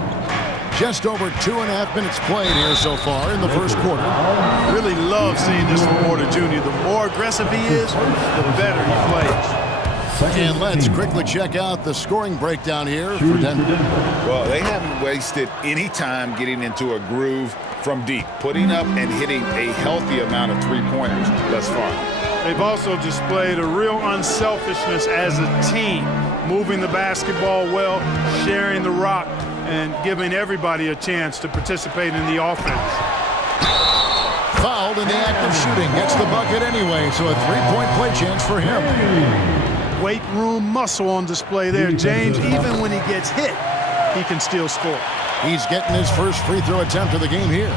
Just over 2.5 minutes played here so far in the first quarter. Really love seeing this from Porter Jr. The more aggressive he is, the better he plays. And let's quickly check out the scoring breakdown here for Denver. Well, they haven't wasted any time getting into a groove from deep, putting up and hitting a healthy amount of three-pointers thus far. They've also displayed a real unselfishness as a team, moving the basketball well, sharing the rock, and giving everybody a chance to participate in the offense. Fouled in the act of shooting. Gets the bucket anyway, so a three-point play chance for him. Weight room muscle on display there. James, even when he gets hit, he can still score. He's getting his first free throw attempt of the game here.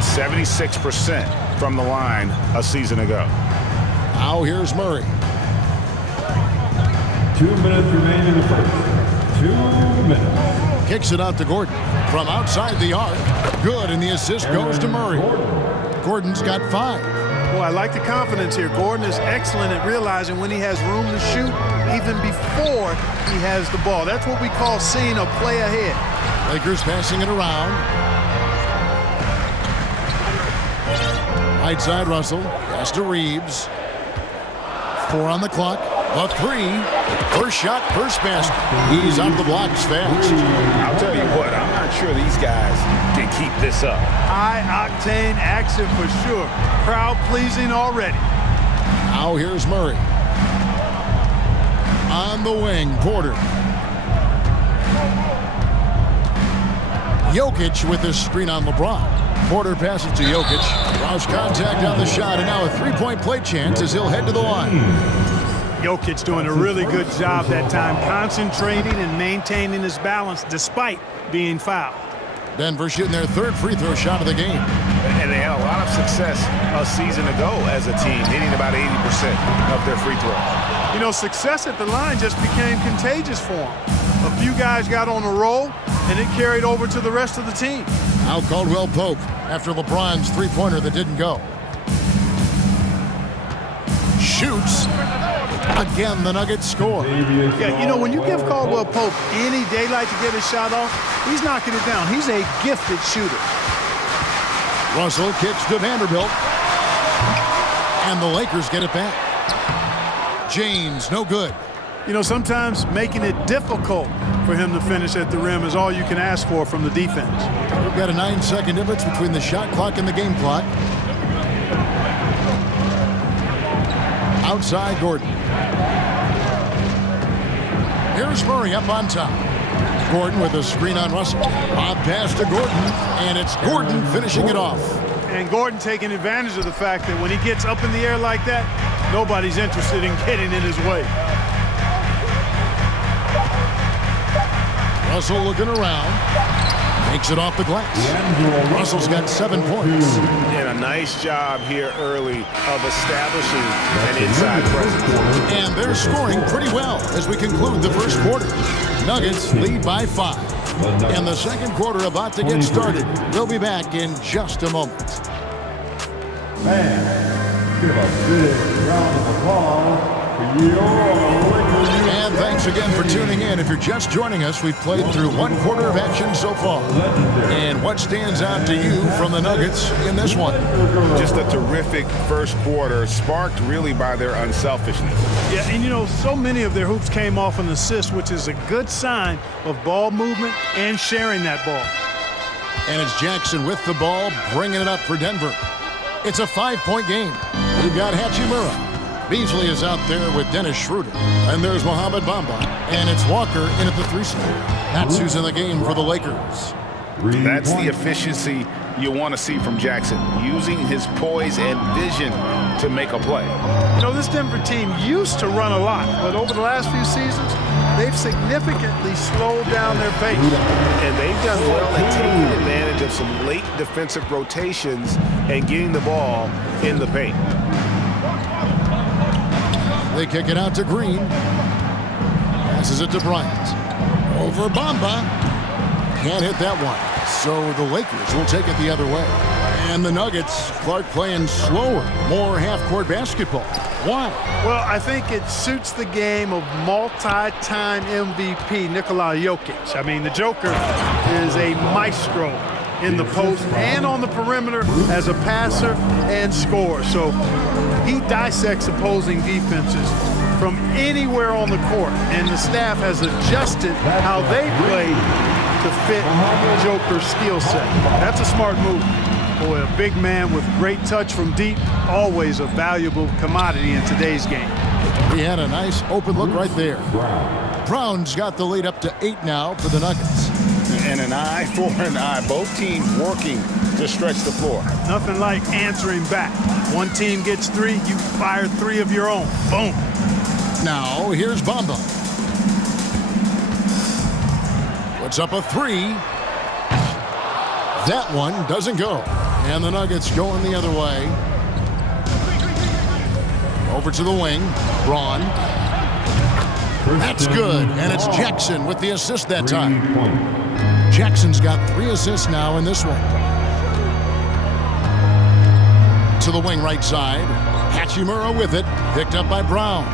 76% from the line a season ago. Now here's Murray. 2 minutes remaining in the first. 2 minutes. Kicks it out to Gordon from outside the arc. Good, and the assist goes to Murray. Gordon's got 5. Boy, I like the confidence here. Gordon is excellent at realizing when he has room to shoot, even before he has the ball. That's what we call seeing a play ahead. Lakers passing it around. Right side, Russell. Pass to Reeves. 4 on the clock. A 3. First shot, first basket. He's out of the blocks fast. I'll tell you what, I'm not sure these guys can keep this up. High-octane action for sure. Crowd-pleasing already. Now here's Murray. On the wing, Porter. Jokic with this screen on LeBron. Porter passes to Jokic. Draws contact on the shot, and now a three-point play chance as he'll head to the line. Jokic doing a really good job that time, concentrating and maintaining his balance despite being fouled. Denver shooting their third free throw shot of the game. And they had a lot of success a season ago as a team, hitting about 80% of their free throws. You know, success at the line just became contagious for them. A few guys got on a roll, and it carried over to the rest of the team. Now Caldwell Pope after LeBron's three-pointer that didn't go. Shoots. Again, the Nuggets score. Yeah, you know, when you give Caldwell Pope any daylight to get his shot off, he's knocking it down. He's a gifted shooter. Russell kicks to Vanderbilt. And the Lakers get it back. James, no good. You know, sometimes making it difficult for him to finish at the rim is all you can ask for from the defense. We've got a 9-second difference between the shot clock and the game clock. Outside Gordon. Here's Murray up on top. Gordon with a screen on Russell. Bob pass to Gordon, and it's Gordon finishing it off. And Gordon taking advantage of the fact that when he gets up in the air like that, nobody's interested in getting in his way. Russell looking around. Makes it off the glass. Russell's got 7 points. And a nice job here early of establishing an inside presence. And they're scoring pretty well as we conclude the first quarter. Nuggets lead by 5. And the second quarter about to get started. We'll be back in just a moment. Man, give a big round of applause for your And thanks again for tuning in. If you're just joining us, we've played through one quarter of action so far. And what stands out to you from the Nuggets in this one? Just a terrific first quarter, sparked really by their unselfishness. Yeah, and you know, so many of their hoops came off an assist, which is a good sign of ball movement and sharing that ball. And it's Jackson with the ball, bringing it up for Denver. It's a 5-point game. We've got Hachimura. Beasley is out there with Dennis Schroeder. And there's Mohamed Bamba. And it's Walker in at the 3 slot. That's who's in the game for the Lakers. That's the efficiency you want to see from Jackson, using his poise and vision to make a play. You know, this Denver team used to run a lot, but over the last few seasons, they've significantly slowed down their pace. And they've done well at taking advantage of some late defensive rotations and getting the ball in the paint. They kick it out to Green. Passes it to Bryant. Over Bamba. Can't hit that one. So the Lakers will take it the other way. And the Nuggets, Clark playing slower, more half-court basketball. Why? Well, I think it suits the game of multi-time MVP Nikola Jokic. I mean, the Joker is a maestro in the post and on the perimeter as a passer and scorer. So he dissects opposing defenses from anywhere on the court, and the staff has adjusted how they play to fit Joker's skill set. That's a smart move. Boy, a big man with great touch from deep, always a valuable commodity in today's game. He had a nice open look right there. Brown's got the lead up to 8 now for the Nuggets. And an eye for an eye. Both teams working to stretch the floor. Nothing like answering back. One team gets 3, you fire 3 of your own. Boom. Now, here's Bamba. Puts up a 3. That one doesn't go. And the Nuggets going the other way. Over to the wing. Braun. That's good. And it's Jackson with the assist that time. Jackson's got 3 assists now in this one. To the wing right side. Hachimura with it. Picked up by Brown.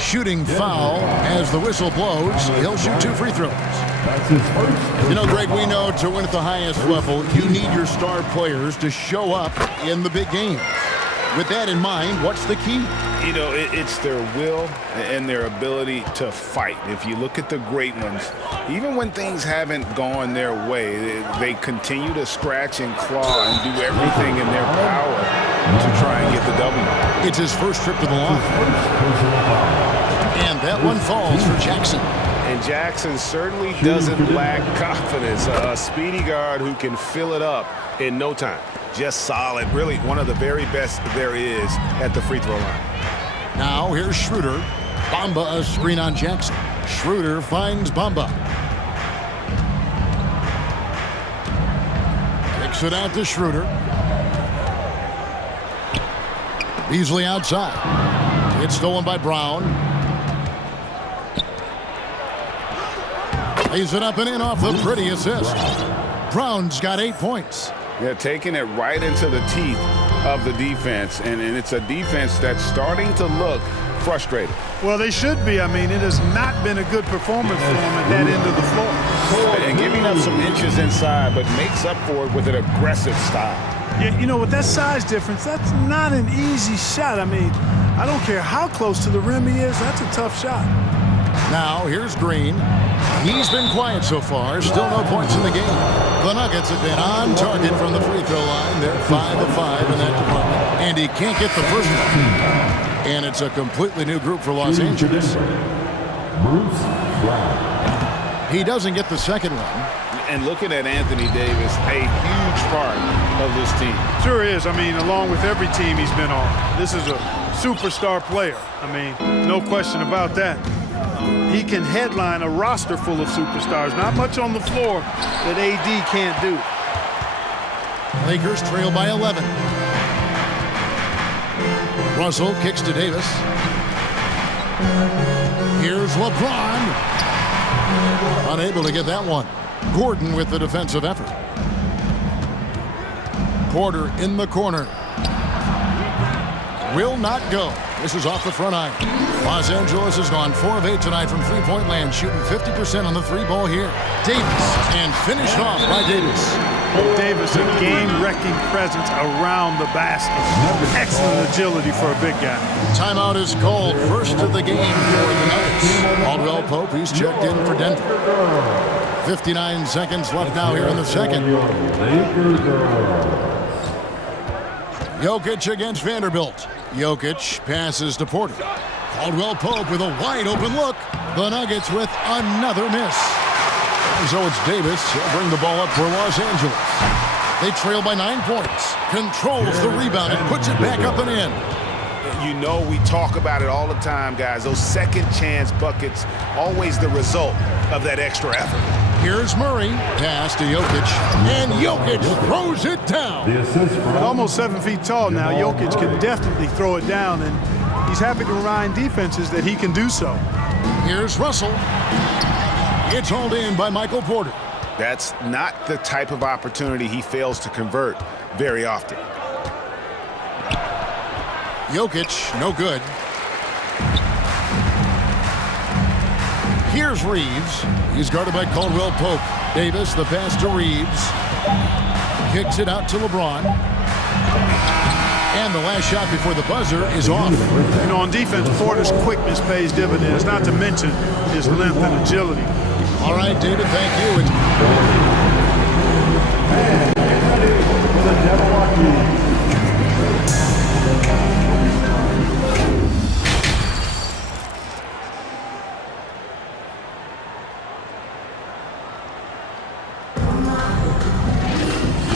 Shooting foul as the whistle blows. He'll shoot 2 free throws. You know, Greg, we know to win at the highest level, you need your star players to show up in the big games. With that in mind, what's the key? You know, it's their will and their ability to fight. If you look at the great ones, even when things haven't gone their way, they continue to scratch and claw and do everything in their power to try and get the W. It's his first trip to the line. And that one falls for Jackson. And Jackson certainly doesn't lack confidence. A speedy guard who can fill it up in no time. Just solid. Really one of the very best there is at the free throw line. Now here's Schroeder. Bamba a screen on Jackson. Schroeder finds Bamba. Kicks Kicks it out to Schroeder. Beasley outside. It's stolen by Brown. Lays it up and in off the pretty assist. Brown's got 8 points. Yeah, taking it right into the teeth of the defense, and it's a defense that's starting to look frustrated. Well, they should be. I mean, it has not been a good performance for them at that end of the floor. And giving up some inches inside, but makes up for it with an aggressive style. Yeah, you know, with that size difference, that's not an easy shot. I mean, I don't care how close to the rim he is, that's a tough shot. Now, here's Green. He's been quiet so far. Still no points in the game. The Nuggets have been on target from the free throw line. They're 5 of 5 in that department. And he can't get the first one. And it's a completely new group for Los Angeles. He doesn't get the second one. And looking at Anthony Davis, a huge part of this team. Sure is. I mean, along with every team he's been on, this is a superstar player. I mean, no question about that. He can headline a roster full of superstars. Not much on the floor that AD can't do. Lakers trail by 11. Russell kicks to Davis. Here's LeBron. Unable to get that one. Gordon with the defensive effort. Porter in the corner. Will not go. This is off the front iron. Los Angeles has gone 4 of 8 tonight from three-point land, shooting 50% on the three ball here. Davis, and finished off by Davis. Davis, a game-wrecking presence around the basket. Excellent agility for a big guy. Timeout is called. First of the game for the Nuggets. Caldwell Pope, he's checked in for Denver. 59 seconds left now here in the second. Jokic against Vanderbilt. Jokic passes to Porter. Caldwell Pope with a wide open look. The Nuggets with another miss. So it's Davis. He'll bring the ball up for Los Angeles. They trail by 9 points. Controls the rebound and puts it back up and in. You know, we talk about it all the time, guys. Those second chance buckets, always the result of that extra effort. Here's Murray. Pass to Jokic. And Jokic throws it down. At almost 7 feet tall now, Jokic can definitely throw it down, and he's happy to remind defenses that he can do so. Here's Russell. It's hauled in by Michael Porter. That's not the type of opportunity he fails to convert very often. Jokic, no good. Here's Reeves. He's guarded by Caldwell Pope. Davis, the pass to Reeves. Kicks it out to LeBron. And the last shot before the buzzer is off. You know, on defense, Porter's quickness pays dividends, not to mention his length and agility. All right, David, thank you.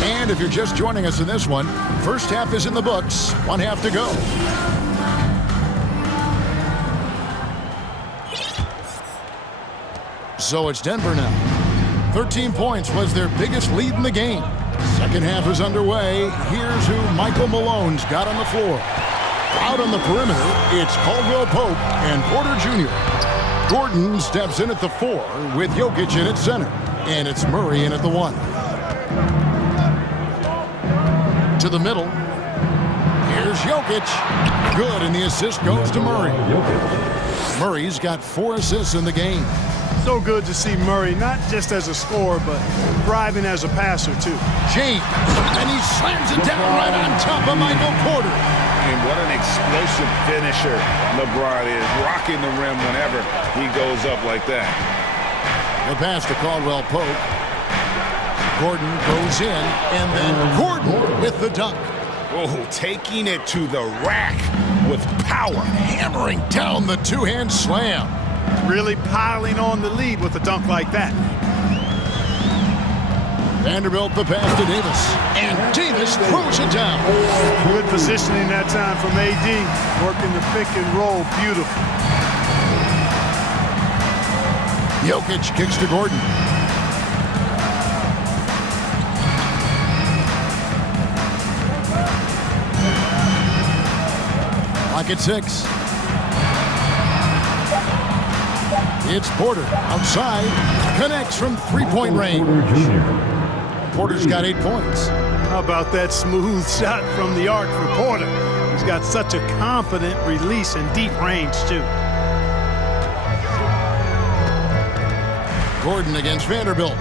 And if you're just joining us in this one, first half is in the books, 1 half to go. So it's Denver now. 13 points was their biggest lead in the game. Second half is underway. Here's who Michael Malone's got on the floor. Out on the perimeter, it's Caldwell Pope and Porter Jr. Gordon steps in at the 4 with Jokic in at center. And it's Murray in at the 1. To the middle. Here's Jokic. Good, and the assist goes to Murray. Murray's got 4 assists in the game. So good to see Murray, not just as a scorer, but thriving as a passer, too. James, and he slams it down right on top of Michael Porter. And what an explosive finisher LeBron is, rocking the rim whenever he goes up like that. The pass to Caldwell Pope. Gordon goes in, and then Gordon with the dunk. Oh, taking it to the rack with power. Hammering down the two-hand slam. Really piling on the lead with a dunk like that. Vanderbilt the pass to Davis. And Davis throws it down. Good positioning that time from AD. Working the pick and roll. Beautiful. Jokic kicks to Gordon. Clock at 6. It's Porter outside. Connects from three-point range. Porter's got 8 points. How about that smooth shot from the arc for Porter? He's got such a confident release and deep range, too. Gordon against Vanderbilt.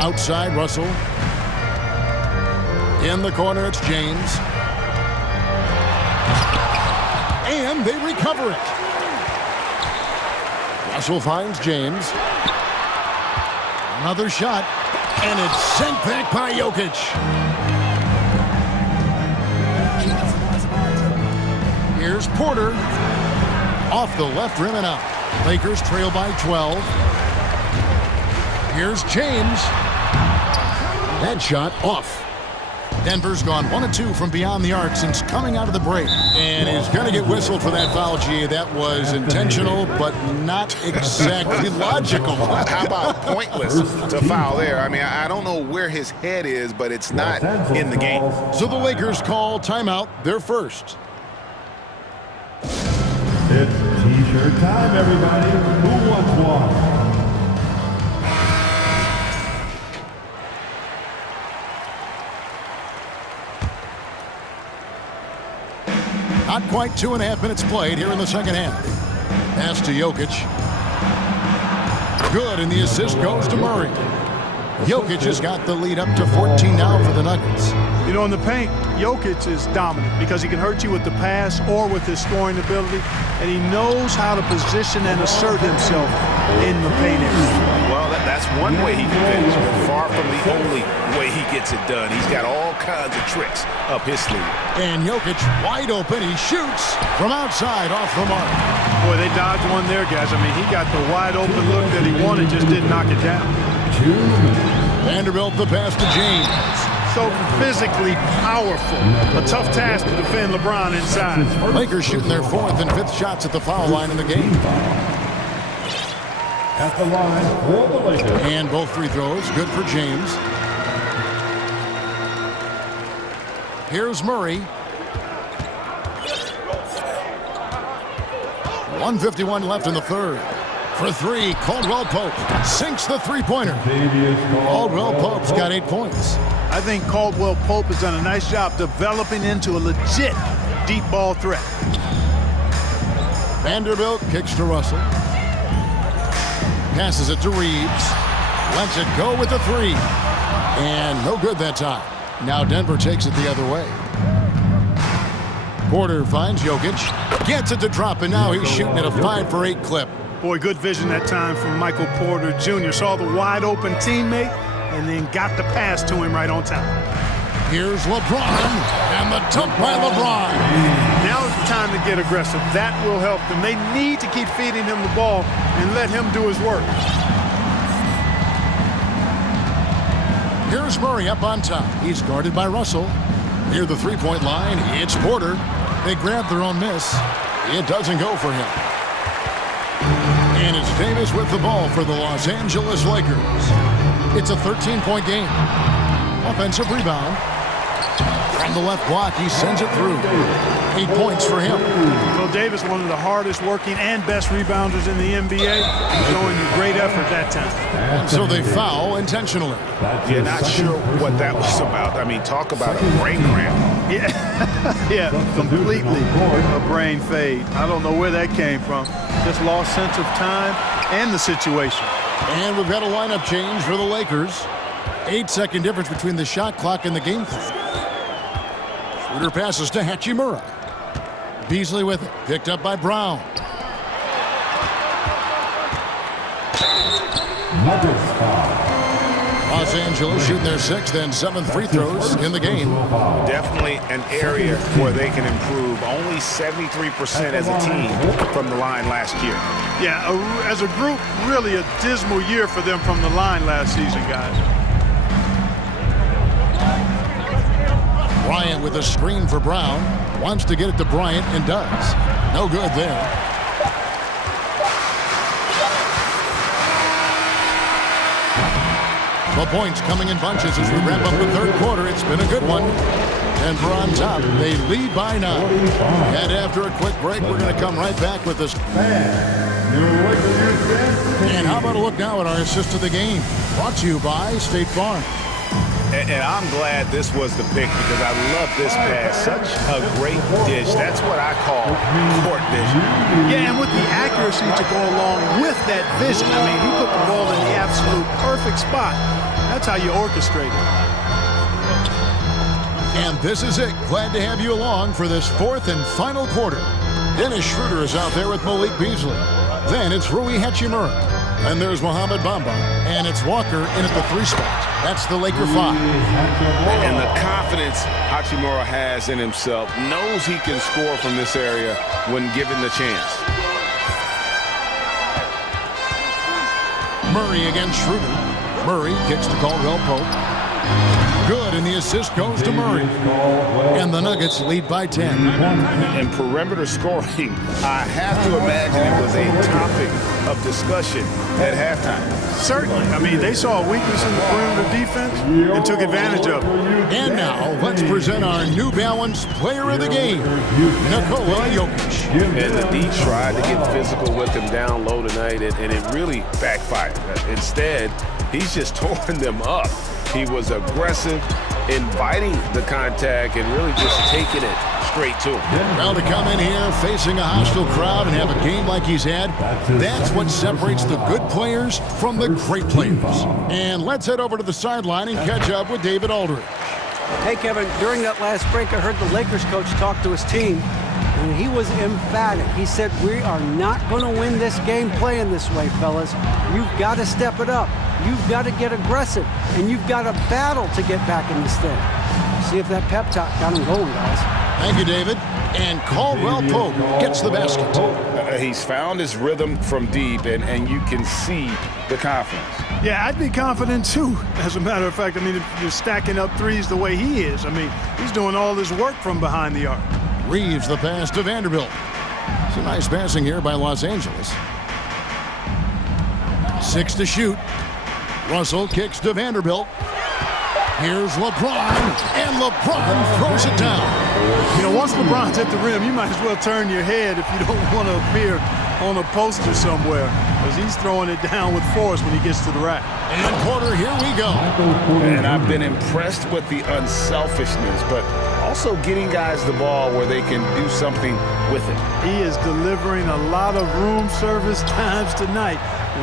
Outside, Russell. In the corner, it's James. And they recover it. Russell finds James. Another shot. And it's sent back by Jokic. Here's Porter. Off the left rim and out. Lakers trail by 12. Here's James. That shot off. Denver's gone 1 of 2 from beyond the arc since coming out of the break. And is going to get whistled for that foul, G. That was intentional, but not exactly logical. How about pointless to foul there? I mean, I don't know where his head is, but it's not in the game. So the Lakers call timeout, their first. It's T-shirt time, everybody. Who wants one? Not quite 2.5 minutes played here in the second half. Pass to Jokic. Good, and the assist goes to Murray. Jokic has got the lead up to 14 now for the Nuggets. You know, in the paint, Jokic is dominant because he can hurt you with the pass or with his scoring ability, and he knows how to position and assert himself in the paint area. Well, that's one way he can finish, but far from the only way he gets it done. He's got all kinds of tricks up his sleeve. And Jokic wide open. He shoots from outside off the mark. Boy, they dodged one there, guys. I mean, he got the wide open look that he wanted, just didn't knock it down. Vanderbilt the pass to James. So physically powerful. A tough task to defend LeBron inside. Lakers shooting their 4th and 5th shots at the foul line in the game. At the line for the Lakers. And both free throws, good for James. Here's Murray. 1:51 left in the third. For 3, Caldwell Pope sinks the three-pointer. Caldwell Pope's got 8 points. I think Caldwell Pope has done a nice job developing into a legit deep ball threat. Vanderbilt kicks to Russell. Passes it to Reeves. Lets it go with the 3. And no good that time. Now Denver takes it the other way. Porter finds Jokic. Gets it to drop, and now he's shooting at a 5 for 8 clip. Boy, good vision that time from Michael Porter Jr. Saw the wide open teammate and then got the pass to him right on time. Here's LeBron, and the dunk by LeBron. Now is the time to get aggressive. That will help them. They need to keep feeding him the ball and let him do his work. Here's Murray up on top. He's guarded by Russell. Near the three-point line, it's Porter. They grab their own miss. It doesn't go for him. And it's Davis with the ball for the Los Angeles Lakers. It's a 13-point game. Offensive rebound. From the left block, he sends it through. 8 points for him. Well, Davis, one of the hardest working and best rebounders in the NBA, showing you great effort that time. And so they foul intentionally. Yeah, not sure what that was about. I mean, talk about a brain cramp. Yeah, completely a brain fade. I don't know where that came from. Just lost sense of time and the situation. And we've got a lineup change for the Lakers. 8-second difference between the shot clock and the game clock. Shooter passes to Hachimura. Beasley with it. Picked up by Brown. Los Angeles shooting their 6th and 7th free throws in the game. Definitely an area where they can improve. Only 73% as a team from the line last year. Yeah, as a group, really a dismal year for them from the line last season, guys. Bryant with a screen for Brown. Wants to get it to Bryant and does. No good there. The points coming in bunches as we wrap up the third quarter. It's been a good one. Denver on top. They lead by 9. And after a quick break, we're going to come right back with this. And how about a look now at our assist of the game? Brought to you by State Farm. And I'm glad this was the pick because I love this pass. Such a great dish. That's what I call court vision. Yeah, and with the accuracy to go along with that vision. I mean, he put the ball in the absolute perfect spot. That's how you orchestrate it. And this is it. Glad to have you along for this fourth and final quarter. Dennis Schroeder is out there with Malik Beasley. Then it's Rui Hachimura. And there's Mohamed Bamba. And it's Walker in at the 3 spot. That's the Laker 5. And the confidence Hachimura has in himself, knows he can score from this area when given the chance. Murray against Schroeder. Murray kicks to Caldwell Pope. Good, and the assist goes to Murray. And the Nuggets lead by 10. And perimeter scoring, I have to imagine it was a topic of discussion at halftime. Certainly. I mean, they saw a weakness in the perimeter defense and took advantage of it. And now, let's present our New Balance player of the game, Nikola Jokic. And the D tried to get physical with him down low tonight, and it really backfired. Instead, he's just torn them up. He was aggressive, inviting the contact, and really just taking it straight to him. Well, to come in here facing a hostile crowd and have a game like he's had, that's what separates the good players from the great players. And let's head over to the sideline and catch up with David Aldridge. Hey, Kevin, during that last break, I heard the Lakers coach talk to his team, and he was emphatic. He said, we are not going to win this game playing this way, fellas. You've got to step it up. You've got to get aggressive, and you've got to battle to get back in this thing. See if that pep talk got him going, guys. Thank you, David. And Caldwell Pope gets the basket. He's found his rhythm from deep, and you can see the confidence. Yeah, I'd be confident, too, as a matter of fact. I mean, if you're stacking up threes the way he is, I mean, he's doing all this work from behind the arc. Reeves the pass to Vanderbilt. It's a nice passing here by Los Angeles. 6 to shoot. Russell kicks to Vanderbilt. Here's LeBron, and LeBron throws it down. You know, once LeBron's at the rim, you might as well turn your head if you don't want to appear on a poster somewhere, because he's throwing it down with force when he gets to the rack. And quarter, here we go. And I've been impressed with the unselfishness, but also getting guys the ball where they can do something with it. He is delivering a lot of room service times tonight.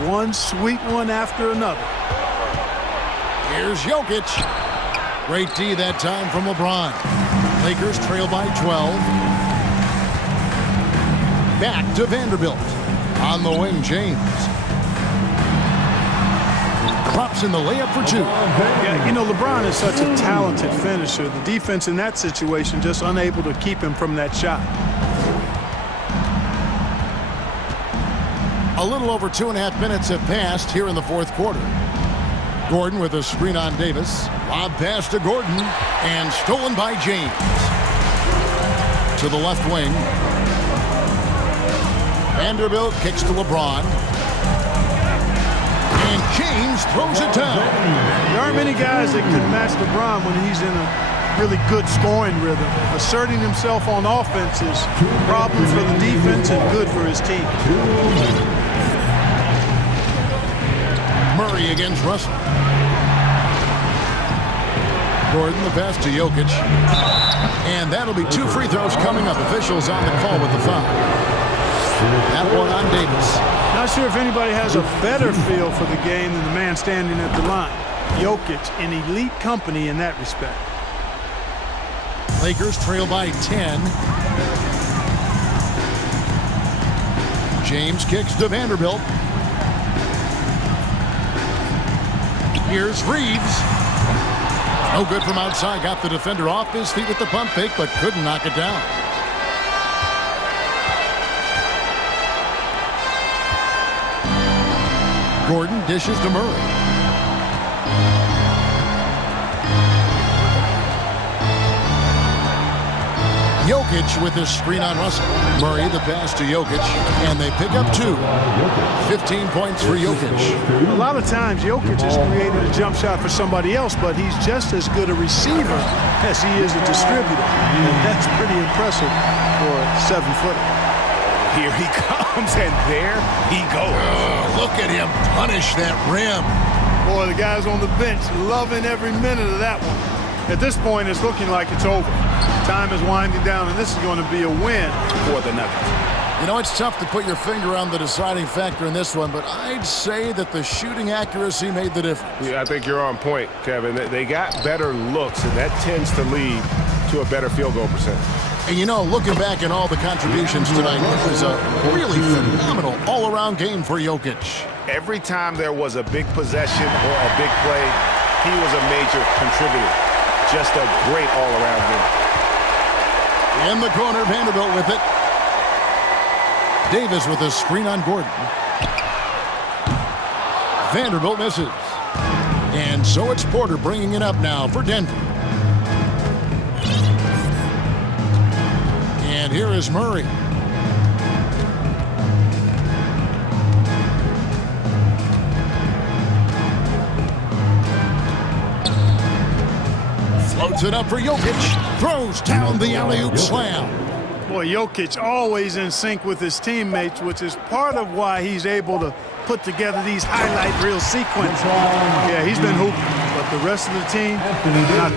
One sweet one after another. Here's Jokic. Great D that time from LeBron. Lakers trail by 12. Back to Vanderbilt. On the wing, James. Drops in the layup for 2. Yeah, you know, LeBron is such a talented finisher. The defense in that situation just unable to keep him from that shot. A little over 2.5 minutes have passed here in the fourth quarter. Gordon with a screen on Davis. Lob pass to Gordon, and stolen by James. To the left wing. Vanderbilt kicks to LeBron. And James throws it down. There aren't many guys that can match LeBron when he's in a really good scoring rhythm. Asserting himself on offense is problems for the defense and good for his team. Murray against Russell. Gordon the pass to Jokic. And that'll be 2 free throws coming up. Officials on the call with the foul. That one on Davis. Not sure if anybody has a better feel for the game than the man standing at the line. Jokic in elite company in that respect. Lakers trail by 10. James kicks to Vanderbilt. Here's Reeves. No good from outside. Got the defender off his feet with the pump fake, but couldn't knock it down. Gordon dishes to Murray. Jokic with his screen on Russell. Murray the pass to Jokic, and they pick up 2. 15 points for Jokic. A lot of times Jokic has created a jump shot for somebody else, but he's just as good a receiver as he is a distributor. And that's pretty impressive for a 7-footer. Here he comes, and there he goes. Look at him punish that rim. Boy, the guys on the bench loving every minute of that one. At this point, it's looking like it's over. Time is winding down, and this is going to be a win for the Nuggets. You know, it's tough to put your finger on the deciding factor in this one, but I'd say that the shooting accuracy made the difference. Yeah, I think you're on point, Kevin. They got better looks, and that tends to lead to a better field goal percentage. And you know, looking back at all the contributions tonight, it was a really phenomenal all-around game for Jokic. Every time there was a big possession or a big play, he was a major contributor. Just a great all-around game. In the corner, Vanderbilt with it. Davis with a screen on Gordon. Vanderbilt misses. And so it's Porter bringing it up now for Denver. And here is Murray. Floats it up for Jokic. Throws down the alley-oop slam. Boy, Jokic always in sync with his teammates, which is part of why he's able to put together these highlight reel sequences. Yeah, he's been hooping, but the rest of the team, not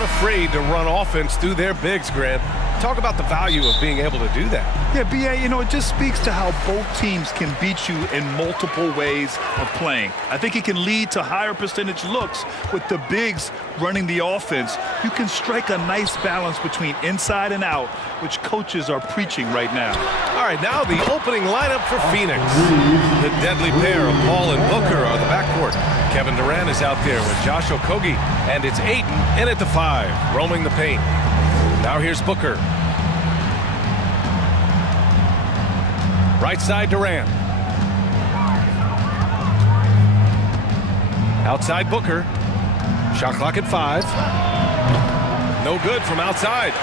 unafraid to run offense through their bigs, Grant. Talk about the value of being able to do that. Yeah, B.A., you know, it just speaks to how both teams can beat you in multiple ways of playing. I think it can lead to higher percentage looks with the bigs running the offense. You can strike a nice balance between inside and out, which coaches are preaching right now. All right, now the opening lineup for Phoenix. The deadly pair of Paul and Booker are the backcourt. Kevin Durant is out there with Josh Okogie, and it's Ayton in at the 5, roaming the paint. Now here's Booker. Right side Durant. Outside Booker. Shot clock at 5. No good from outside.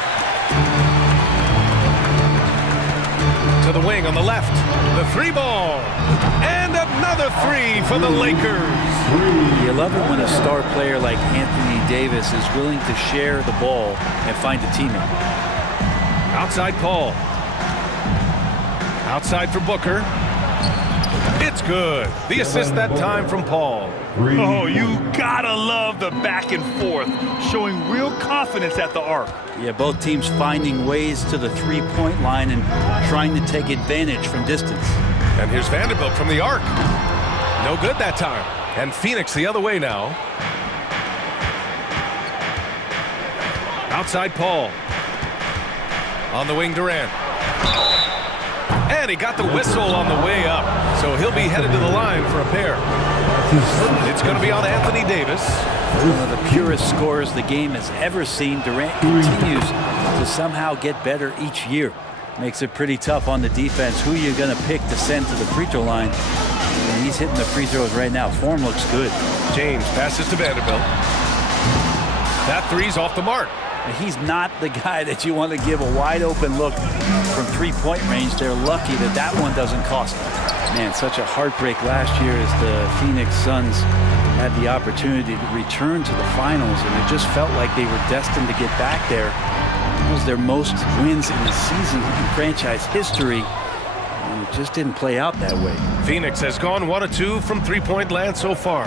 To the wing on the left. The 3-ball. And another 3 for the Lakers. You love it when a star player like Anthony Davis is willing to share the ball and find a teammate. Outside Paul. Outside for Booker. It's good. The assist that time from Paul. Oh, you gotta love the back and forth, showing real confidence at the arc. Yeah, both teams finding ways to the three-point line and trying to take advantage from distance. And here's Vanderbilt from the arc. No good that time. And Phoenix the other way now. Outside Paul. On the wing Durant. And he got the whistle on the way up. So he'll be headed to the line for a pair. It's going to be on Anthony Davis. One of the purest scorers the game has ever seen. Durant continues to somehow get better each year. Makes it pretty tough on the defense. Who you're going to pick to send to the free throw line. And he's hitting the free throws right now. Form looks good. James passes to Vanderbilt. That 3's off the mark. He's not the guy that you want to give a wide open look from three-point range. They're lucky that that one doesn't cost them. Man, such a heartbreak last year as the Phoenix Suns had the opportunity to return to the finals, and it just felt like they were destined to get back there. It was their most wins in the season in franchise history, and it just didn't play out that way. Phoenix has gone 1 of 2 from three-point land so far.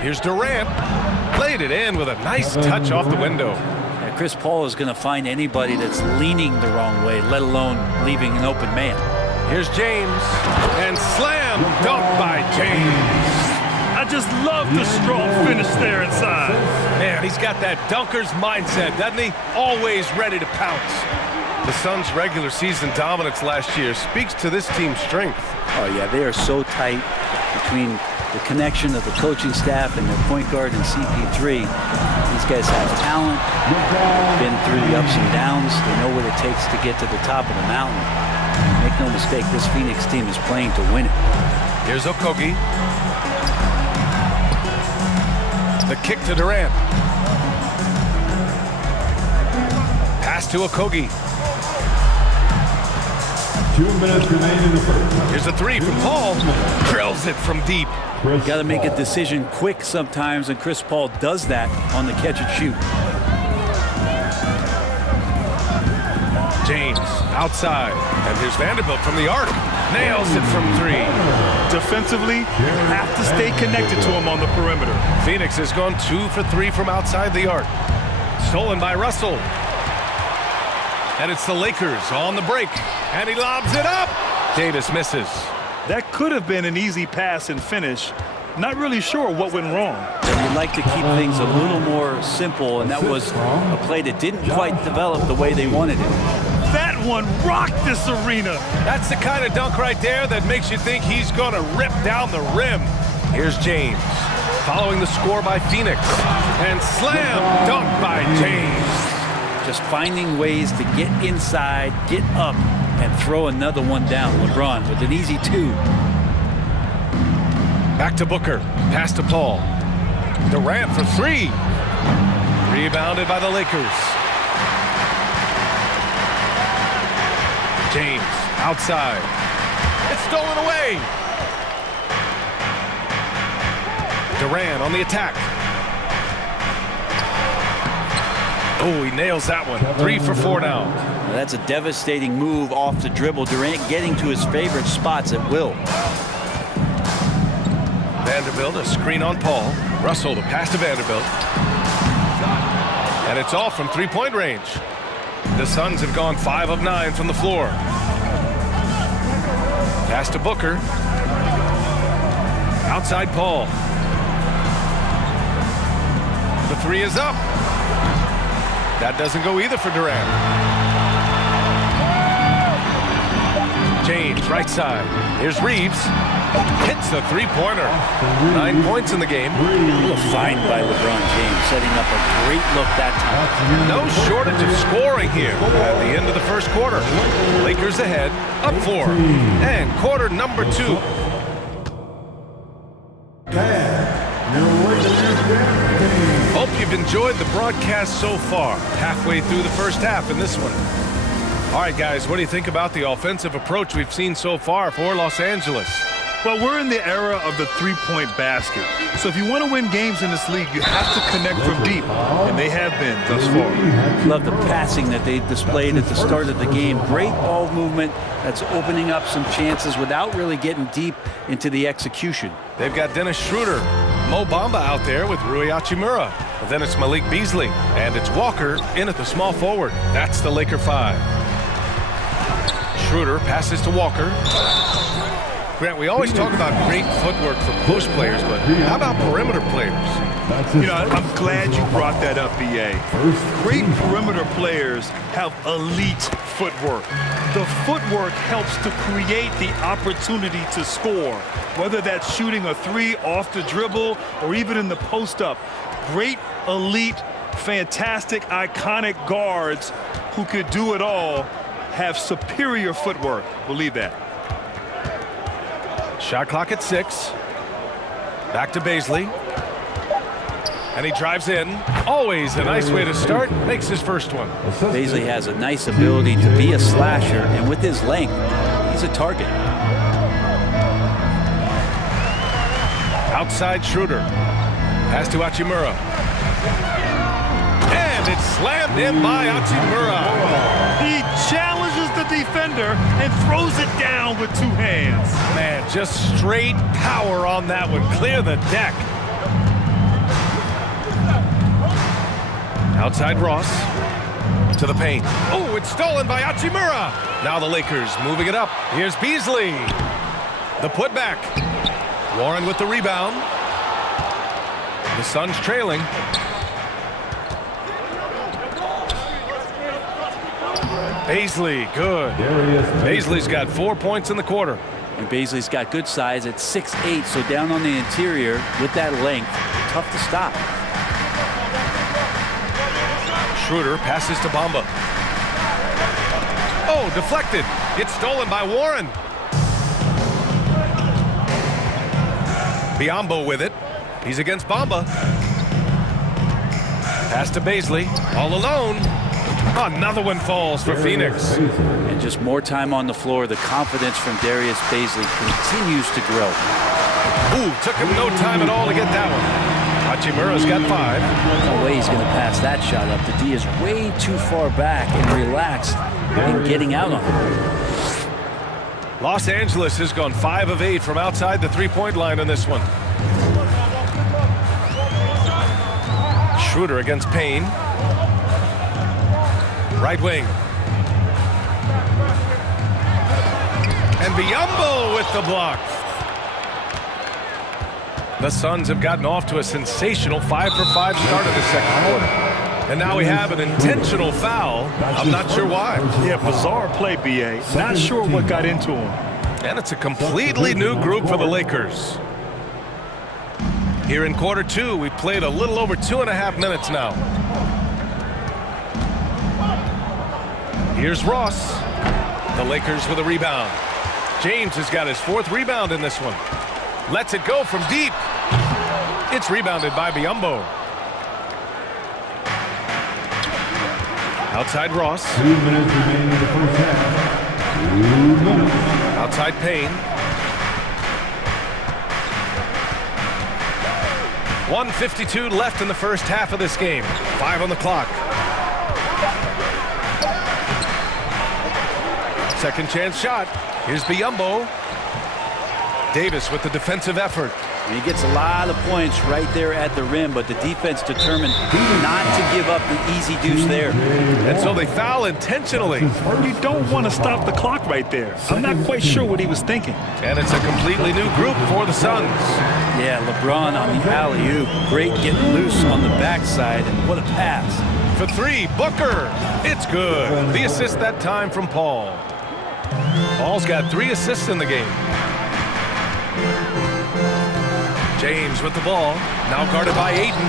Here's Durant. Played it in with a nice touch off the window. Yeah, Chris Paul is going to find anybody that's leaning the wrong way, let alone leaving an open man. Here's James. And slam dunk by James. I just love the strong finish there inside. Man, he's got that dunker's mindset, doesn't he? Always ready to pounce. The Suns' regular season dominance last year speaks to this team's strength. Oh, yeah, they are so tight between the connection of the coaching staff and their point guard and CP3. These guys have talent, been through the ups and downs. They know what it takes to get to the top of the mountain. Make no mistake, this Phoenix team is playing to win it. Here's Okogie. The kick to Durant. Pass to Okogie. 2 minutes remain in the first. Here's a 3 from Paul. Drills it from deep. Got to make a decision quick sometimes, and Chris Paul does that on the catch and shoot. James outside. And here's Vanderbilt from the arc. Nails it from 3. Defensively, you have to stay connected to him on the perimeter. Phoenix has gone 2 for 3 from outside the arc. Stolen by Russell. And it's the Lakers on the break. And he lobs it up. Davis misses. That could have been an easy pass and finish. Not really sure what went wrong. You'd like to keep things a little more simple, and that was a play that didn't quite develop the way they wanted it. That one rocked this arena. That's the kind of dunk right there that makes you think he's going to rip down the rim. Here's James, following the score by Phoenix. And slam dunk by James. Just finding ways to get inside, get up, and throw another one down. LeBron with an easy 2. Back to Booker. Pass to Paul. Durant for 3. Rebounded by the Lakers. James outside. It's stolen away. Durant on the attack. Oh, he nails that one. 3 for 4 now. Well, that's a devastating move off the dribble. Durant getting to his favorite spots at will. Vanderbilt, a screen on Paul. Russell, the pass to Vanderbilt. And it's all from three-point range. The Suns have gone 5 of 9 from the floor. Pass to Booker. Outside Paul. The three is up. That doesn't go either for Durant. James, right side. Here's Reeves. Hits the three-pointer. 9 points in the game. A little find by LeBron James, setting up a great look that time. No shortage of scoring here at the end of the first quarter. Lakers ahead, up 4. And quarter number 2. Hope you've enjoyed the broadcast so far. Halfway through the first half in this one. All right, guys, what do you think about the offensive approach we've seen so far for Los Angeles? Well, we're in the era of the three-point basket. So if you want to win games in this league, you have to connect from deep, and they have been thus far. Love the passing that they displayed at the start of the game. Great ball movement that's opening up some chances without really getting deep into the execution. They've got Dennis Schroeder, Mo Bamba out there with Rui Hachimura. Then it's Malik Beasley, and it's Walker in at the small forward. That's the Laker 5. Schroeder passes to Walker. Grant, we always talk about great footwork for post players, but how about perimeter players? You know, I'm glad you brought that up, B.A. Great perimeter players have elite footwork. The footwork helps to create the opportunity to score, whether that's shooting a three off the dribble or even in the post-up. Great, elite, fantastic, iconic guards who could do it all have superior footwork. Believe that. Shot clock at 6. Back to Beasley. And he drives in. Always a nice way to start. Makes his first one. Beasley has a nice ability to be a slasher, and with his length, he's a target. Outside Schroeder. Pass to Hachimura. And it's slammed in by Hachimura. He challenges the defender and throws it down with 2 hands. Man, just straight power on that one. Clear the deck. Outside Ross. To the paint. Oh, it's stolen by Hachimura. Now the Lakers moving it up. Here's Beasley. The putback. Warren with the rebound. The Suns trailing. Beasley, good. Beasley's got 4 points in the quarter. And Beasley's got good size at 6'8", so down on the interior with that length, tough to stop. Schroeder passes to Bamba. Oh, deflected. It's stolen by Warren. Biyombo with it. He's against Bamba. Pass to Beasley. All alone. Another one falls for Phoenix. And just more time on the floor. The confidence from Darius Beasley continues to grow. Ooh, took him no time at all to get that one. Hachimura's got 5. No way he's going to pass that shot up. The D is way too far back and relaxed in getting out on him. Los Angeles has gone 5 of 8 from outside the three-point line in this one. Schroeder against Payne. Right wing. And Biyombo with the block. The Suns have gotten off to a sensational 5 for 5 start of the second quarter. And now we have an intentional foul. I'm not sure why. Yeah, bizarre play, B.A. Not sure what got into him. And it's a completely new group for the Lakers. Here in quarter 2, we played a little over 2.5 minutes now. Here's Ross. The Lakers with a rebound. James has got his 4th rebound in this one. Lets it go from deep. It's rebounded by Biyombo. Outside Ross. 2 minutes remaining in the first half. 2 minutes. Outside Payne. 1:52 left in the first half of this game. 5 on the clock. Second chance shot. Here's Biyombo. Davis with the defensive effort. And he gets a lot of points right there at the rim, but the defense determined not to give up the easy deuce there. And so they foul intentionally. You don't want to stop the clock right there. I'm not quite sure what he was thinking. And it's a completely new group for the Suns. Yeah, LeBron on the alley-oop. Great getting loose on the backside, and what a pass. For three, Booker. It's good. The assist that time from Paul. Paul's got 3 assists in the game. James with the ball, now guarded by Ayton.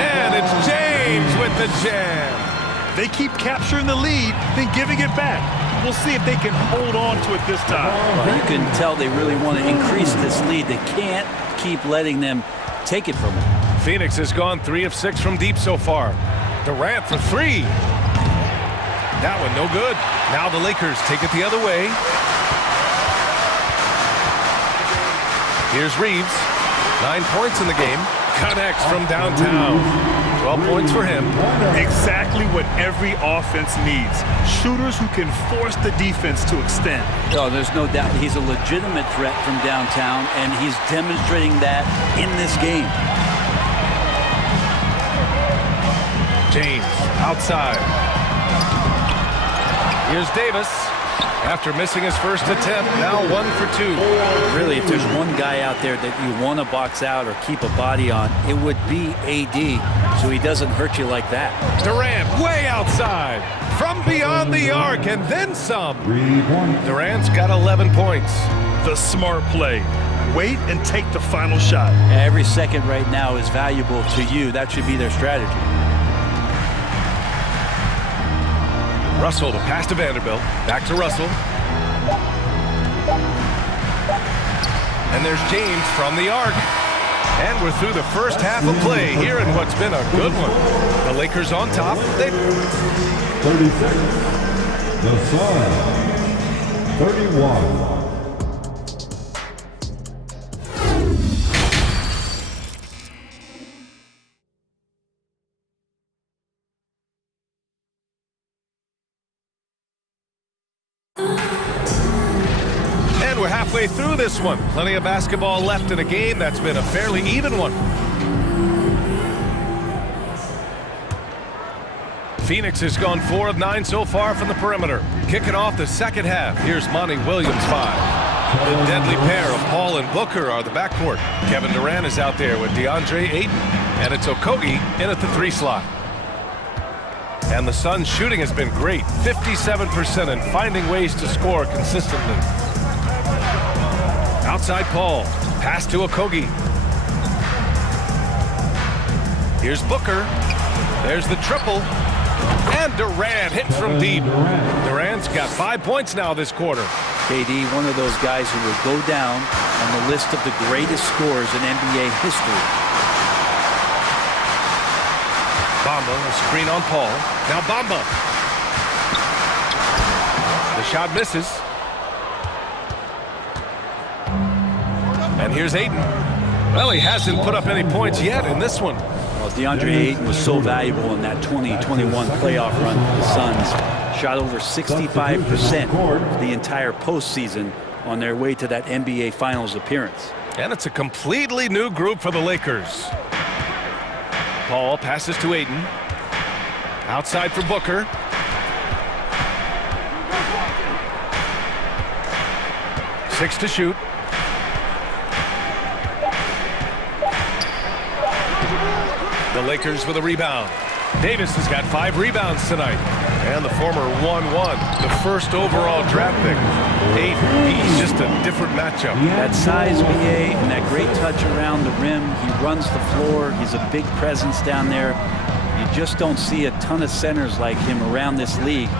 And it's James with the jam. They keep capturing the lead, then giving it back. We'll see if they can hold on to it this time. Well, you can tell they really want to increase this lead. They can't keep letting them take it from them. Phoenix has gone 3 of 6 from deep so far. Durant for 3. That one no good. Now the Lakers take it the other way. Here's Reeves. 9 points in the game. Connects from downtown. 12 points for him. Exactly what every offense needs. Shooters who can force the defense to extend. Oh, there's no doubt he's a legitimate threat from downtown, and he's demonstrating that in this game. James outside. Here's Davis. After missing his first attempt, now 1 for 2. Really, if there's one guy out there that you want to box out or keep a body on, it would be AD, so he doesn't hurt you like that. Durant way outside. From beyond the arc and then some. Durant's got 11 points. The smart play. Wait and take the final shot. Every second right now is valuable to you. That should be their strategy. Russell to pass to Vanderbilt. Back to Russell. And there's James from the arc. And we're through the first half of play here in what's been a good one. The Lakers on top. 36. The Suns. 31. We're halfway through this one. Plenty of basketball left in a game that's been a fairly even one. Phoenix has gone 4 of 9 so far from the perimeter. Kicking off the second half, here's Monty Williams 5. The deadly pair of Paul and Booker are the backcourt. Kevin Durant is out there with DeAndre Ayton, and it's Okogie in at the 3 slot. And the Suns' shooting has been great, 57%, and finding ways to score consistently. Outside Paul, pass to Okogie. Here's Booker. There's the triple. And Durant hits from deep. Durant's got 5 points now this quarter. KD, one of those guys who will go down on the list of the greatest scorers in NBA history. Bamba, a screen on Paul. Now Bamba. The shot misses. And here's Ayton. Well, he hasn't put up any points yet in this one. Well, DeAndre Ayton was so valuable in that 2021 playoff run for the Suns. Shot over 65% the entire postseason on their way to that NBA Finals appearance. And it's a completely new group for the Lakers. Paul passes to Ayton. Outside for Booker. Six to shoot. The Lakers with a rebound. Davis has got 5 rebounds tonight. And the former 1-1, the first overall draft pick. He's just a different matchup. That size, BA, and that great touch around the rim. He runs the floor. He's a big presence down there. You just don't see a ton of centers like him around this league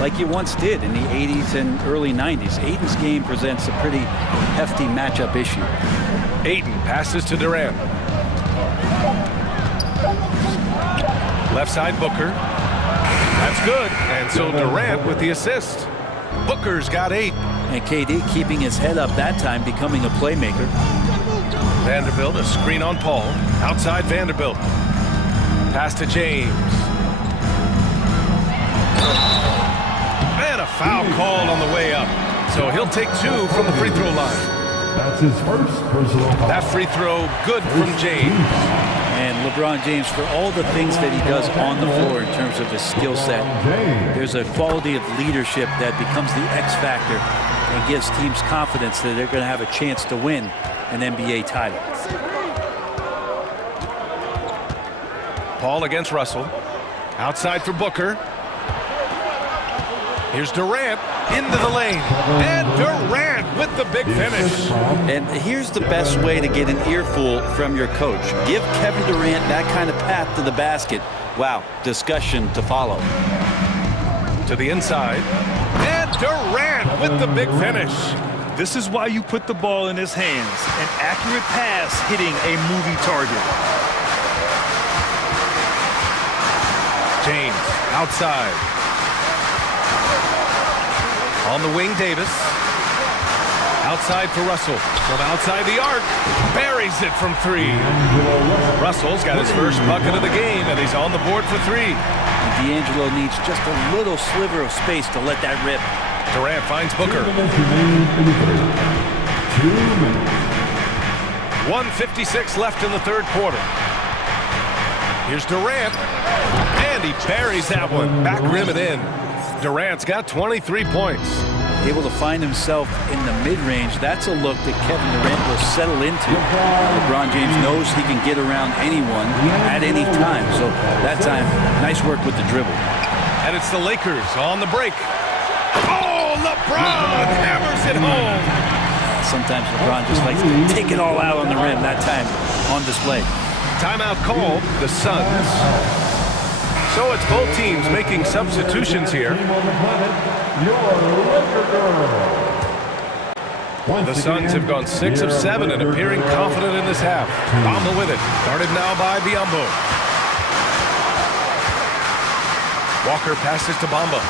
like you once did in the 80s and early 90s. Ayton's game presents a pretty hefty matchup issue. Ayton passes to Durant. Left side Booker. That's good. And so Durant with the assist. Booker's got 8. And KD keeping his head up that time, becoming a playmaker. Vanderbilt, a screen on Paul. Outside Vanderbilt. Pass to James. And a foul called on the way up. So he'll take 2 from the free throw line. That's his first personal foul. That free throw good from James. And LeBron James, for all the things that he does on the floor in terms of his skill set, there's a quality of leadership that becomes the X factor and gives teams confidence that they're going to have a chance to win an NBA title. Paul against Russell. Outside for Booker. Here's Durant into the lane. And Durant with the big finish. And here's the best way to get an earful from your coach. Give Kevin Durant that kind of path to the basket. Wow, discussion to follow. To the inside. And Durant with the big finish. This is why you put the ball in his hands. An accurate pass hitting a moving target. James outside. On the wing, Davis. Outside for Russell. From outside the arc. Buries it from three. Russell's got his first bucket of the game, and he's on the board for three. D'Angelo needs just a little sliver of space to let that rip. Durant finds Booker. 1:56 left in the third quarter. Here's Durant. And he buries that one. Back rim and in. Durant's got 23 points. Able to find himself in the mid-range. That's a look that Kevin Durant will settle into. LeBron James knows he can get around anyone at any time. So that time, nice work with the dribble. And it's the Lakers on the break. Oh, LeBron hammers it home. Sometimes LeBron just likes to take it all out on the rim. That time on display. Timeout called, the Suns. So it's both teams making substitutions here. The Suns have gone 6 of 7 and appearing confident in this half. Bamba with it. Guarded now by Biyombo. Walker passes to Bamba.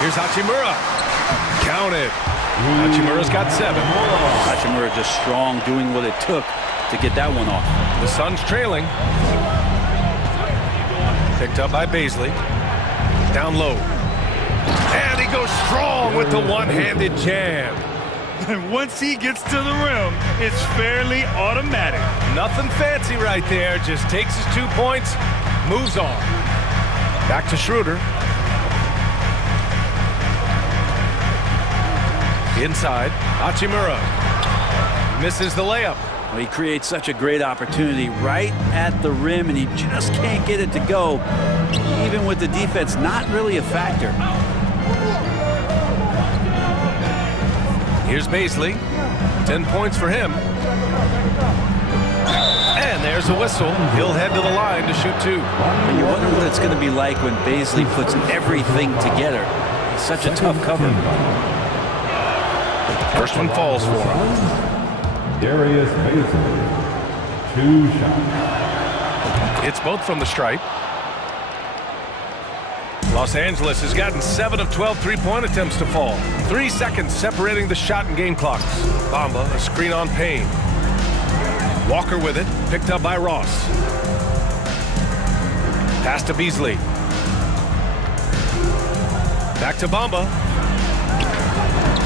Here's Hachimura. Count it. Hachimura's got 7. Hachimura just strong, doing what it took to get that one off. The Suns trailing. Picked up by Baisley. Down low. And he goes strong with the one-handed jam. And once he gets to the rim, it's fairly automatic. Nothing fancy right there. Just takes his 2 points, moves on. Back to Schroeder. Inside, Hachimura. Misses the layup. Well, he creates such a great opportunity right at the rim, and he just can't get it to go, even with the defense not really a factor. Here's Baisley. 10 points for him. And there's a whistle. He'll head to the line to shoot 2. And you wonder what it's going to be like when Baisley puts everything together. He's such a tough cover. First one falls for him. Darius Baisley, 2 shots. It's both from the stripe. Los Angeles has gotten 7 of 12 three-point attempts to fall. 3 seconds separating the shot and game clocks. Bamba, a screen on Payne. Walker with it, picked up by Ross. Pass to Beasley. Back to Bamba.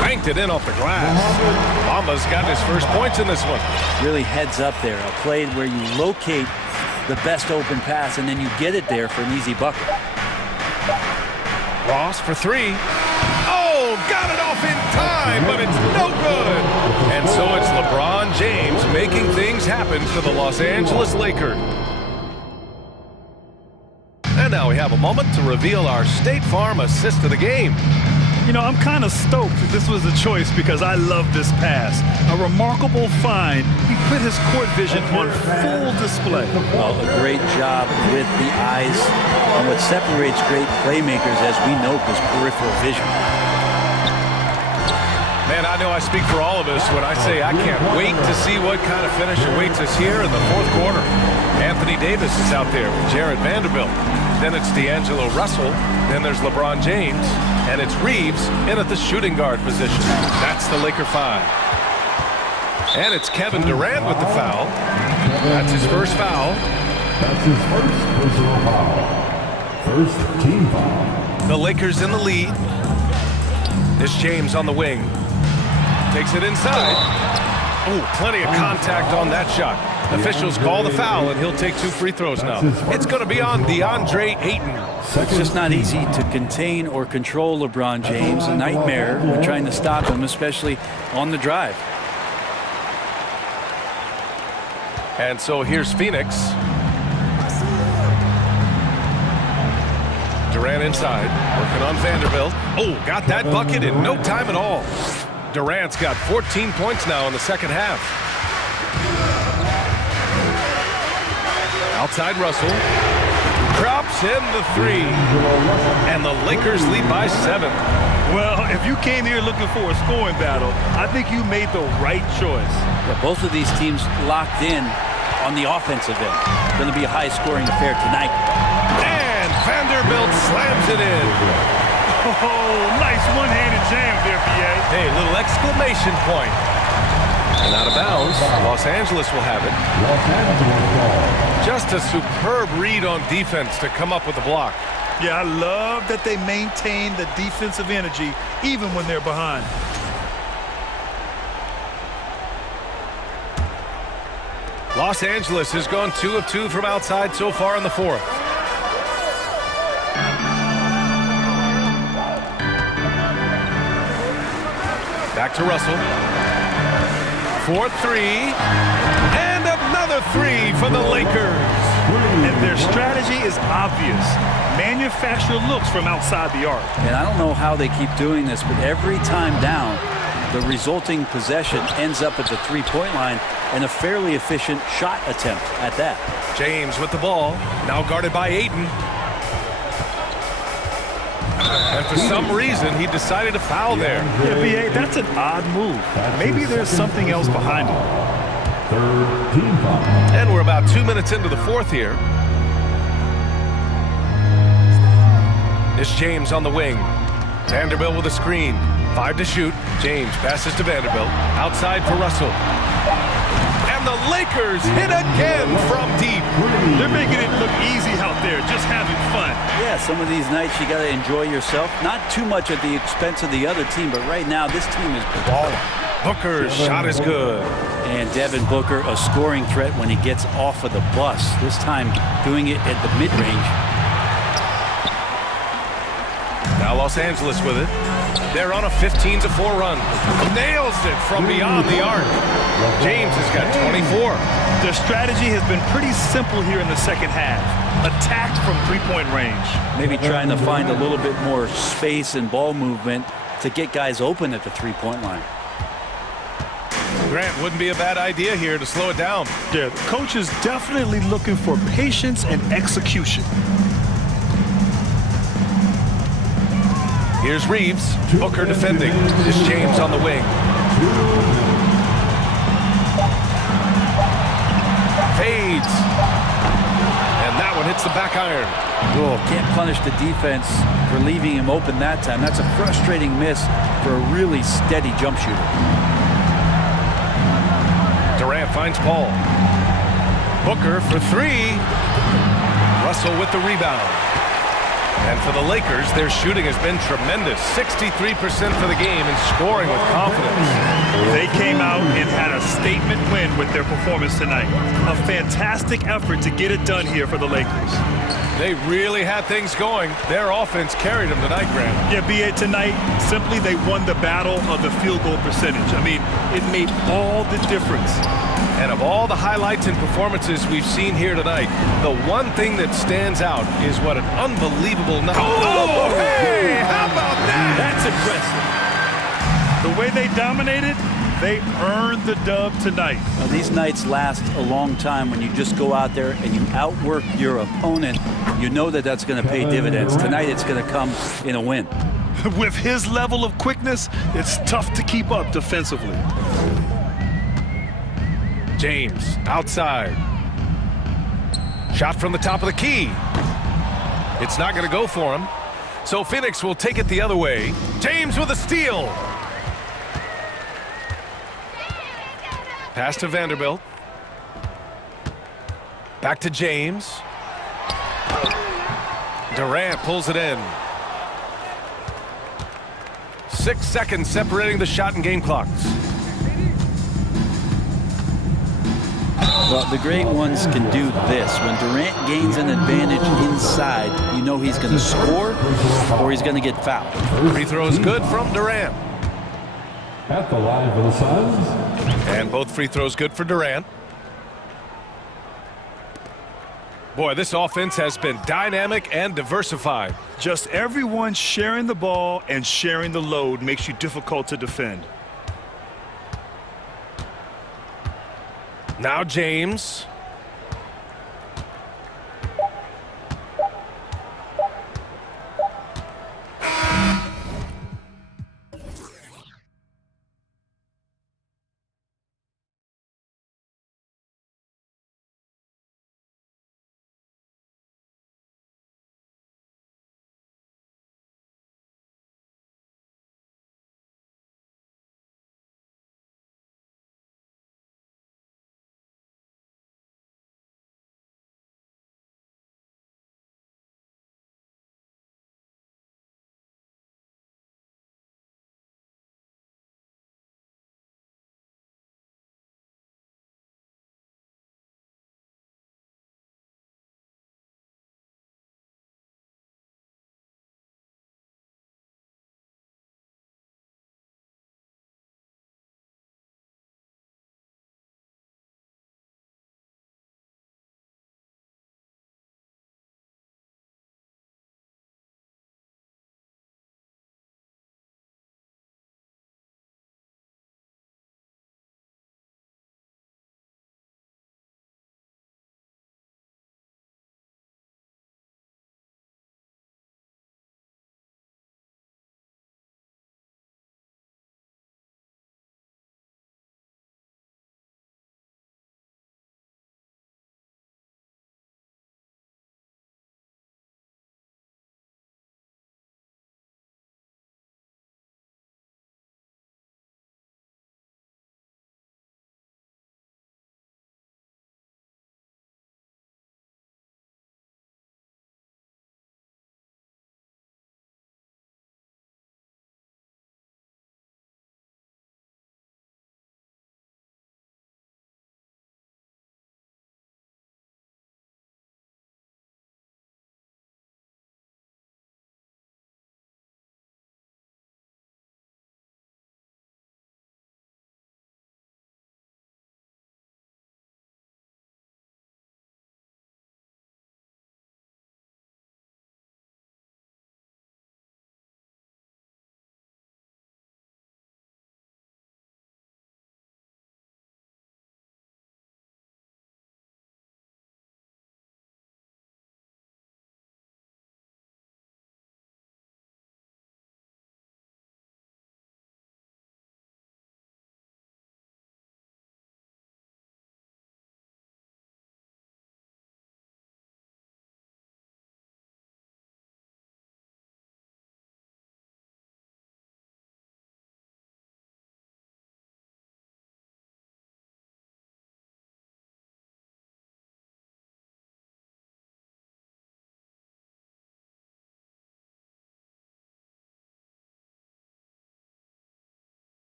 Banked it in off the glass. Bamba's got his first points in this one. Really heads up there. A play where you locate the best open pass and then you get it there for an easy bucket. Ross for 3. Oh, got it off in time, but it's no good. And so it's LeBron James making things happen for the Los Angeles Lakers. And now we have a moment to reveal our State Farm assist of the game. You know, I'm kind of stoked that this was a choice because I love this pass. A remarkable find. He put his court vision on full display. Well, a great job with the eyes. And what separates great playmakers, as we know, is peripheral vision. Man, I know I speak for all of us when I say I can't wait to see what kind of finish awaits us here in the fourth quarter. Anthony Davis is out there with Jared Vanderbilt. Then it's D'Angelo Russell. Then there's LeBron James. And it's Reeves in at the shooting guard position. That's the Laker 5. And it's Kevin Durant with the foul. That's his first foul. That's his first personal foul. First team foul. The Lakers in the lead. It's James on the wing. Takes it inside. Oh, plenty of contact on that shot. Officials call the foul, and he'll take 2 free throws now. It's going to be on DeAndre Ayton. It's just not easy to contain or control LeBron James. A nightmare when trying to stop him, especially on the drive. And so here's Phoenix. Durant inside, working on Vanderbilt. Oh, got that bucket in no time at all. Durant's got 14 points now in the second half. Outside Russell. Drops in the 3. And the Lakers lead by 7. Well, if you came here looking for a scoring battle, I think you made the right choice. Yeah, both of these teams locked in on the offensive end. Going to be a high-scoring affair tonight. And Vanderbilt slams it in. Oh, nice one-handed jam there, B.A. Hey, little exclamation point. And out of bounds, Los Angeles will have it. Just a superb read on defense to come up with the block. Yeah, I love that they maintain the defensive energy even when they're behind. Los Angeles has gone 2 of 2 from outside so far in the 4th. Back to Russell. 4-3. And another 3 for the Lakers. And their strategy is obvious. Manufacture looks from outside the arc. And I don't know how they keep doing this, but every time down, the resulting possession ends up at the 3-point line and a fairly efficient shot attempt at that. James with the ball, now guarded by Ayton. And for some reason, he decided to foul there. Yeah, B.A., that's an odd move. Maybe there's something else behind it. And we're about 2 minutes into the 4th here. It's James on the wing. Vanderbilt with a screen. 5 to shoot. James passes to Vanderbilt. Outside for Russell. And the Lakers hit again from deep. They're making it look easy out there, just having fun. Yeah, some of these nights you got to enjoy yourself. Not too much at the expense of the other team, but right now this team is balling. Booker's shot is good. And Devin Booker, a scoring threat when he gets off of the bus. This time doing it at the mid-range. Now Los Angeles with it. They're on a 15-4 run. Nails it from beyond the arc. James has got 24. Their strategy has been pretty simple here in the second half. Attack from 3-point range. Maybe trying to find a little bit more space and ball movement to get guys open at the 3-point line. Grant, wouldn't be a bad idea here to slow it down. Yeah, the coach is definitely looking for patience and execution. Here's Reeves. Booker defending. It's James on the wing. Fades. And that one hits the back iron. Oh, can't punish the defense for leaving him open that time. That's a frustrating miss for a really steady jump shooter. Durant finds Paul. Booker for 3. Russell with the rebound. And for the Lakers, their shooting has been tremendous. 63% for the game and scoring with confidence. They came out and had a statement win with their performance tonight. A fantastic effort to get it done here for the Lakers. They really had things going. Their offense carried them tonight, Grant. Yeah, B.A., tonight, simply they won the battle of the field goal percentage. I mean, it made all the difference. And of all the highlights and performances we've seen here tonight, the one thing that stands out is what an unbelievable night. Oh, hey, how about that? That's impressive. The way they dominated, they earned the dub tonight. Now, these nights last a long time when you just go out there and you outwork your opponent. You know that that's going to pay dividends. Tonight it's going to come in a win. With his level of quickness, it's tough to keep up defensively. James outside. Shot from the top of the key. It's not going to go for him. So Phoenix will take it the other way. James with a steal. Pass to Vanderbilt. Back to James. Durant pulls it in. 6 seconds separating the shot and game clocks. Well, the great ones can do this. When Durant gains an advantage inside, you know he's going to score or he's going to get fouled. Free throw is good from Durant. At the line for the Suns. And both free throws good for Durant. Boy, this offense has been dynamic and diversified. Just everyone sharing the ball and sharing the load makes you difficult to defend. Now James.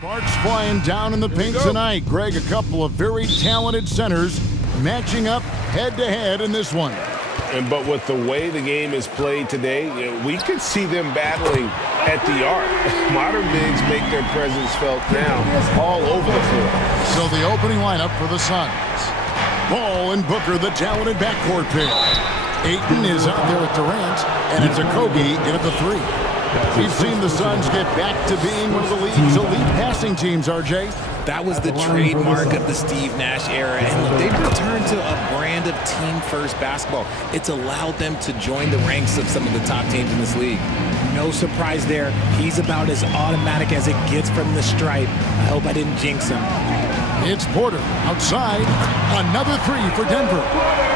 Sparks flying down in the paint tonight. Greg, a couple of very talented centers matching up head-to-head in this one. But with the way the game is played today, we could see them battling at the arc. Modern bigs make their presence felt now all over the floor. So the opening lineup for the Suns. Ball and Booker, the talented backcourt pair. Ayton is out there with Durant, and it's Okogie in at the 3. We've seen the Suns get back to being one of the league's elite passing teams, RJ. That was the trademark of the Steve Nash era. And look, they've returned to a brand of team-first basketball. It's allowed them to join the ranks of some of the top teams in this league. No surprise there. He's about as automatic as it gets from the stripe. I hope I didn't jinx him. It's Porter outside. Another 3 for Denver.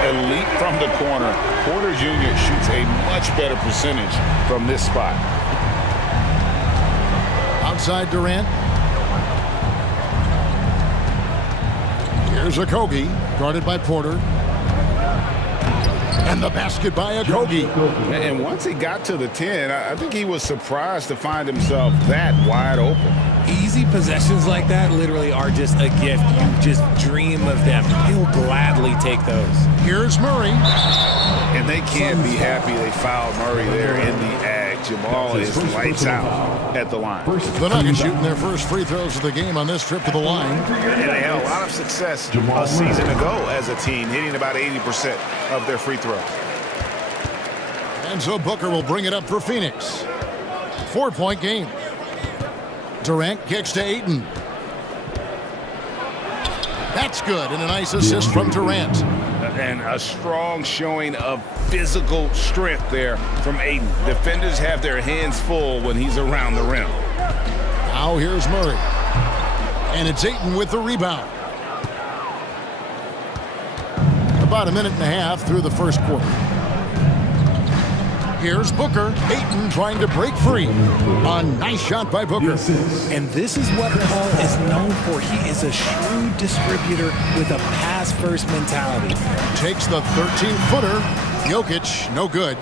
Elite from the corner. Porter Jr. shoots a much better percentage from this spot. Outside Durant. Here's Okogie, guarded by Porter. And the basket by Okogie. And once he got to the 10, I think he was surprised to find himself that wide open. Easy possessions like that literally are just a gift. You just dream of them. He'll gladly take those. Here's Murray. And they can't be happy they fouled Murray there in the ag. Jamal is lights out at the line. The Nuggets shooting their first free throws of the game on this trip to the line. And they had a lot of success a season ago as a team, hitting about 80% of their free throws. And so Booker will bring it up for Phoenix. 4-point game. Durant kicks to Ayton. That's good, and a nice assist from Durant. And a strong showing of physical strength there from Ayton. Defenders have their hands full when he's around the rim. Now here's Murray. And it's Ayton with the rebound. About a minute and a half through the first quarter. Here's Booker. Ayton trying to break free. A nice shot by Booker. And this is what Paul is known for. He is a shrewd distributor with a pass-first mentality. Takes the 13-footer. Jokic, no good.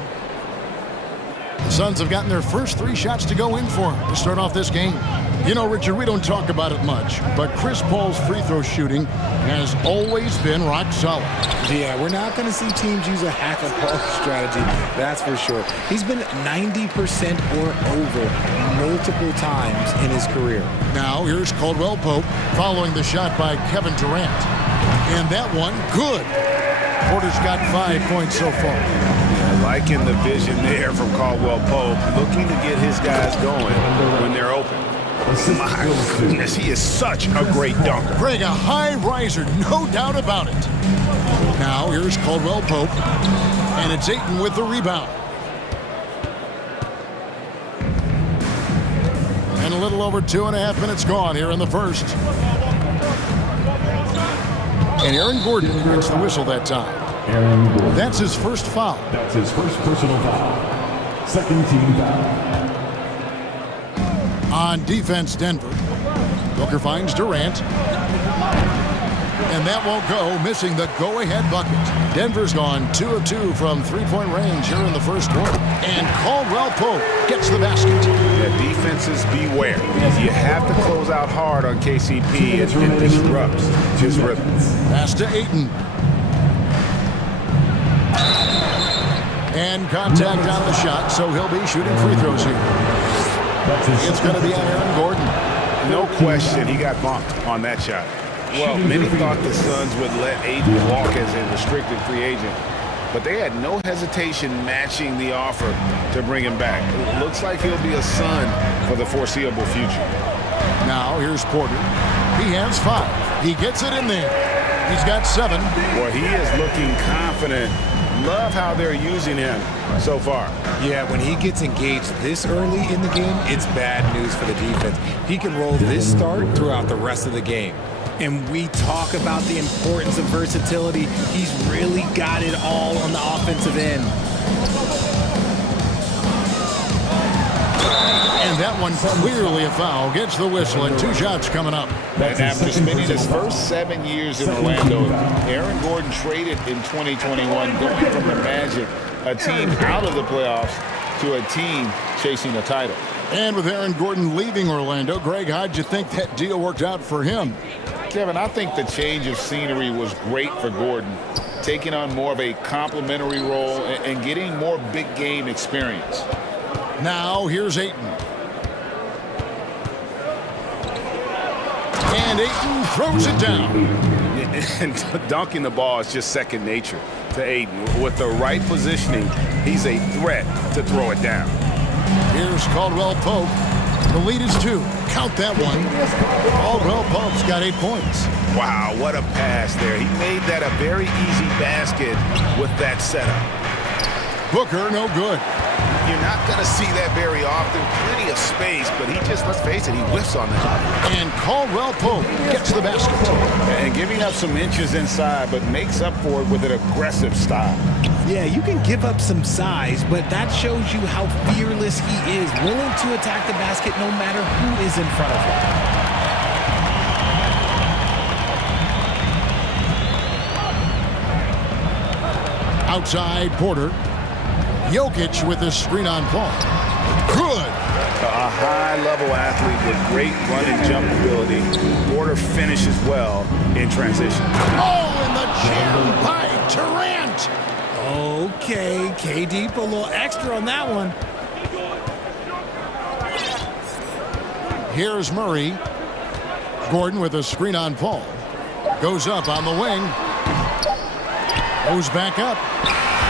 The Suns have gotten their first 3 shots to go in for him to start off this game. You know, Richard, we don't talk about it much, but Chris Paul's free throw shooting has always been rock solid. Yeah, we're not going to see teams use a hack of Paul strategy, that's for sure. He's been 90% or over multiple times in his career. Now here's Caldwell Pope following the shot by Kevin Durant. And that one, good. Porter's got 5 points so far. Yeah, liking the vision there from Caldwell Pope, looking to get his guys going when they're open. My goodness, he is such a great dunker. Greg, a high riser, no doubt about it. Now here's Caldwell Pope, and it's Ayton with the rebound. And a little over 2.5 minutes gone here in the first. And Aaron Gordon gets the whistle that time. That's his first foul. That's his first personal foul. Second team foul. On defense, Denver. Booker finds Durant. And that won't go, missing the go-ahead bucket. Denver's gone 2 of 2 from three-point range here in the first quarter. And Caldwell Pope gets the basket. Yeah, defenses beware. You have to close out hard on KCP and disrupt his rhythm. Pass to Ayton. And contact on the shot, so he'll be shooting free throws here. It's going to be on Aaron Gordon. No question, he got bumped on that shot. Well, many thought the Suns would let Ayton walk as a restricted free agent, but they had no hesitation matching the offer to bring him back. It looks like he'll be a Sun for the foreseeable future. Now here's Porter. He has 5. He gets it in there. He's got 7. Boy, he is looking confident. Love how they're using him so far. Yeah, when he gets engaged this early in the game, it's bad news for the defense. He can roll this start throughout the rest of the game. And we talk about the importance of versatility. He's really got it all on the offensive end. And that one clearly a foul. Gets the whistle, and 2 shots coming up. And after spending his first 7 years in Orlando, Aaron Gordon traded in 2021, going from the Magic, a team out of the playoffs, to a team chasing a title. And with Aaron Gordon leaving Orlando, Greg, how'd you think that deal worked out for him? Kevin, I think the change of scenery was great for Gordon, taking on more of a complimentary role and getting more big game experience. Now here's Ayton. And Ayton throws it down. And dunking the ball is just second nature to Ayton. With the right positioning, he's a threat to throw it down. Here's Caldwell Pope. The lead is 2. Count that one. Caldwell Pope's got 8 points. Wow, what a pass there. He made that a very easy basket with that setup. Booker, no good. You're not going to see that very often. Plenty of space, but he just, let's face it, he whiffs on that. And Caldwell Pope gets the basket. And giving up some inches inside, but makes up for it with an aggressive style. Yeah, you can give up some size, but that shows you how fearless he is, willing to attack the basket no matter who is in front of him. Outside, Porter. Jokic with the screen on Paul. Good. A high-level athlete with great run and jump ability. Porter finishes well in transition. Oh, and the jam by Durant. Okay, KD put a little extra on that one. Here's Murray. Gordon with a screen on Paul. Goes up on the wing. Goes back up.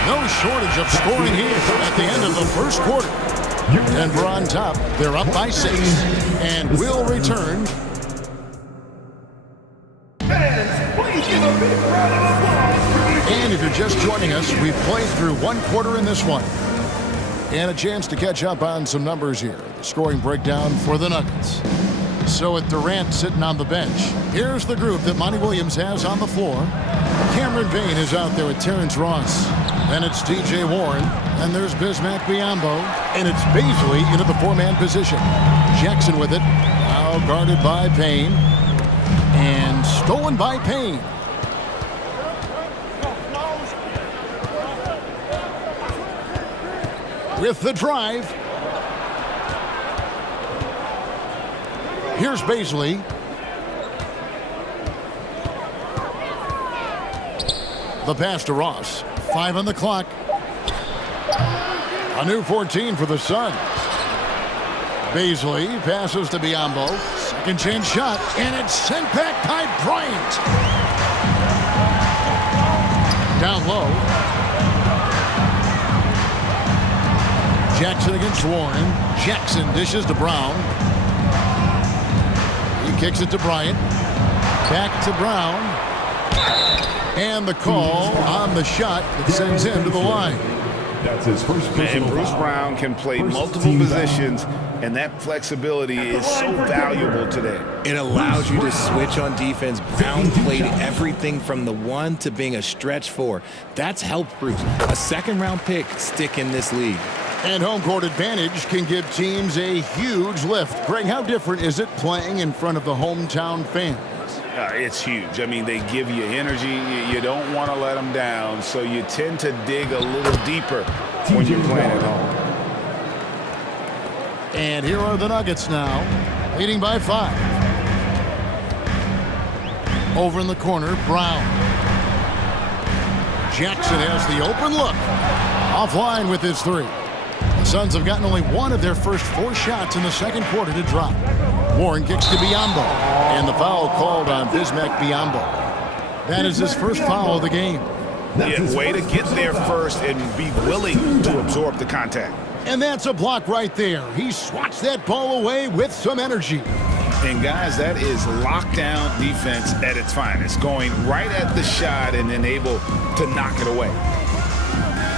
No shortage of scoring here at the end of the first quarter. Denver on top. They're up by 6. And will return. Fans, please give a big round of applause. And if you're just joining us, we've played through 1 quarter in this one. And a chance to catch up on some numbers here. The scoring breakdown for the Nuggets. So with Durant sitting on the bench, here's the group that Monty Williams has on the floor. Cameron Payne is out there with Terrence Ross. Then it's DJ Warren. And there's Bismack Biyombo. And it's Baisley into the 4-man position. Jackson with it. Now guarded by Payne. And stolen by Payne. With the drive. Here's Baisley. The pass to Ross. 5 on the clock. A new 14 for the Suns. Baisley passes to Biyombo. Second chance shot. And it's sent back by Bryant. Down low. Jackson against Warren. Jackson dishes to Brown. He kicks it to Bryant. Back to Brown. And the call on the shot that sends him to the line. That's his first And Bruce Brown can play multiple positions, and that flexibility is so valuable today. It allows you to switch on defense. Brown played everything from the 1 to being a stretch 4. That's helped Bruce. A second-round pick stick in this league. And home court advantage can give teams a huge lift. Greg, how different is it playing in front of the hometown fans? It's huge. I mean, they give you energy. You don't want to let them down, so you tend to dig a little deeper when you're playing at home. And here are the Nuggets now, leading by 5. Over in the corner, Brown. Jackson has the open look. Offline with his 3. The Suns have gotten only 1 of their first 4 shots in the second quarter to drop. Warren kicks to Biyombo. And the foul called on Bismack Biyombo. That is his first foul of the game. Yeah, way to get there first and be willing to absorb the contact. And that's a block right there. He swats that ball away with some energy. And guys, that is lockdown defense at its finest. Going right at the shot and then able to knock it away.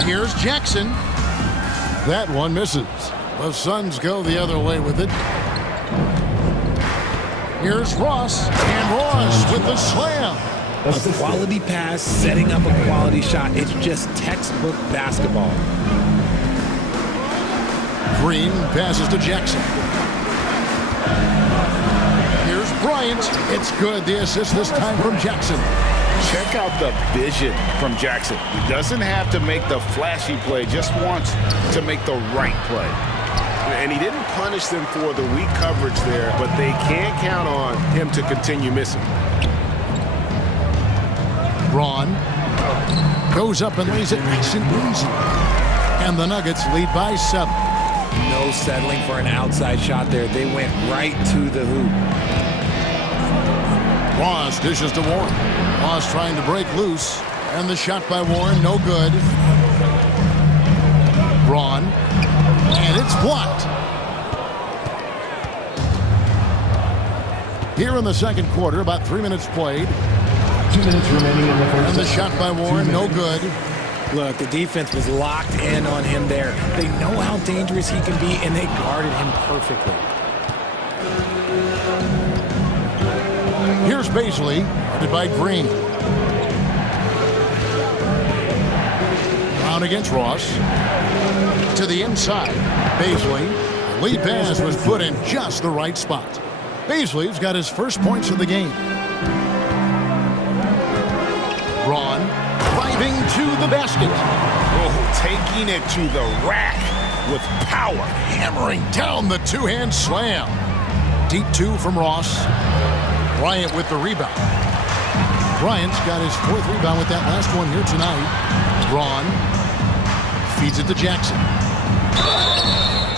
Here's Jackson. That one misses. The Suns go the other way with it. Here's Ross. And Ross with the slam. A quality pass, setting up a quality shot. It's just textbook basketball. Green passes to Jackson. Here's Bryant. It's good. The assist this time from Jackson. Check out the vision from Jackson. He doesn't have to make the flashy play, just wants to make the right play. And he didn't punish them for the weak coverage there, but they can't count on him to continue missing. Braun goes up and lays it nice and easy. And the Nuggets lead by 7. No settling for an outside shot there. They went right to the hoop. Ross dishes to Warren. Ross trying to break loose. And the shot by Warren, no good. Braun. And it's blocked. Here in the second quarter, about 3 minutes played. 2 minutes remaining in the first. And the shot by Warren, no good. Look, the defense was locked in on him there. They know how dangerous he can be, and they guarded him perfectly. Here's Baisley, guarded by Green. Brown against Ross. To the inside. Baisley. The lead pass was put in just the right spot. Baisley's got his first points of the game. Braun driving to the basket. Oh, taking it to the rack with power. Hammering down the two-hand slam. Deep 2 from Ross. Bryant with the rebound. Bryant's got his 4th rebound with that last one here tonight. Braun feeds it to Jackson.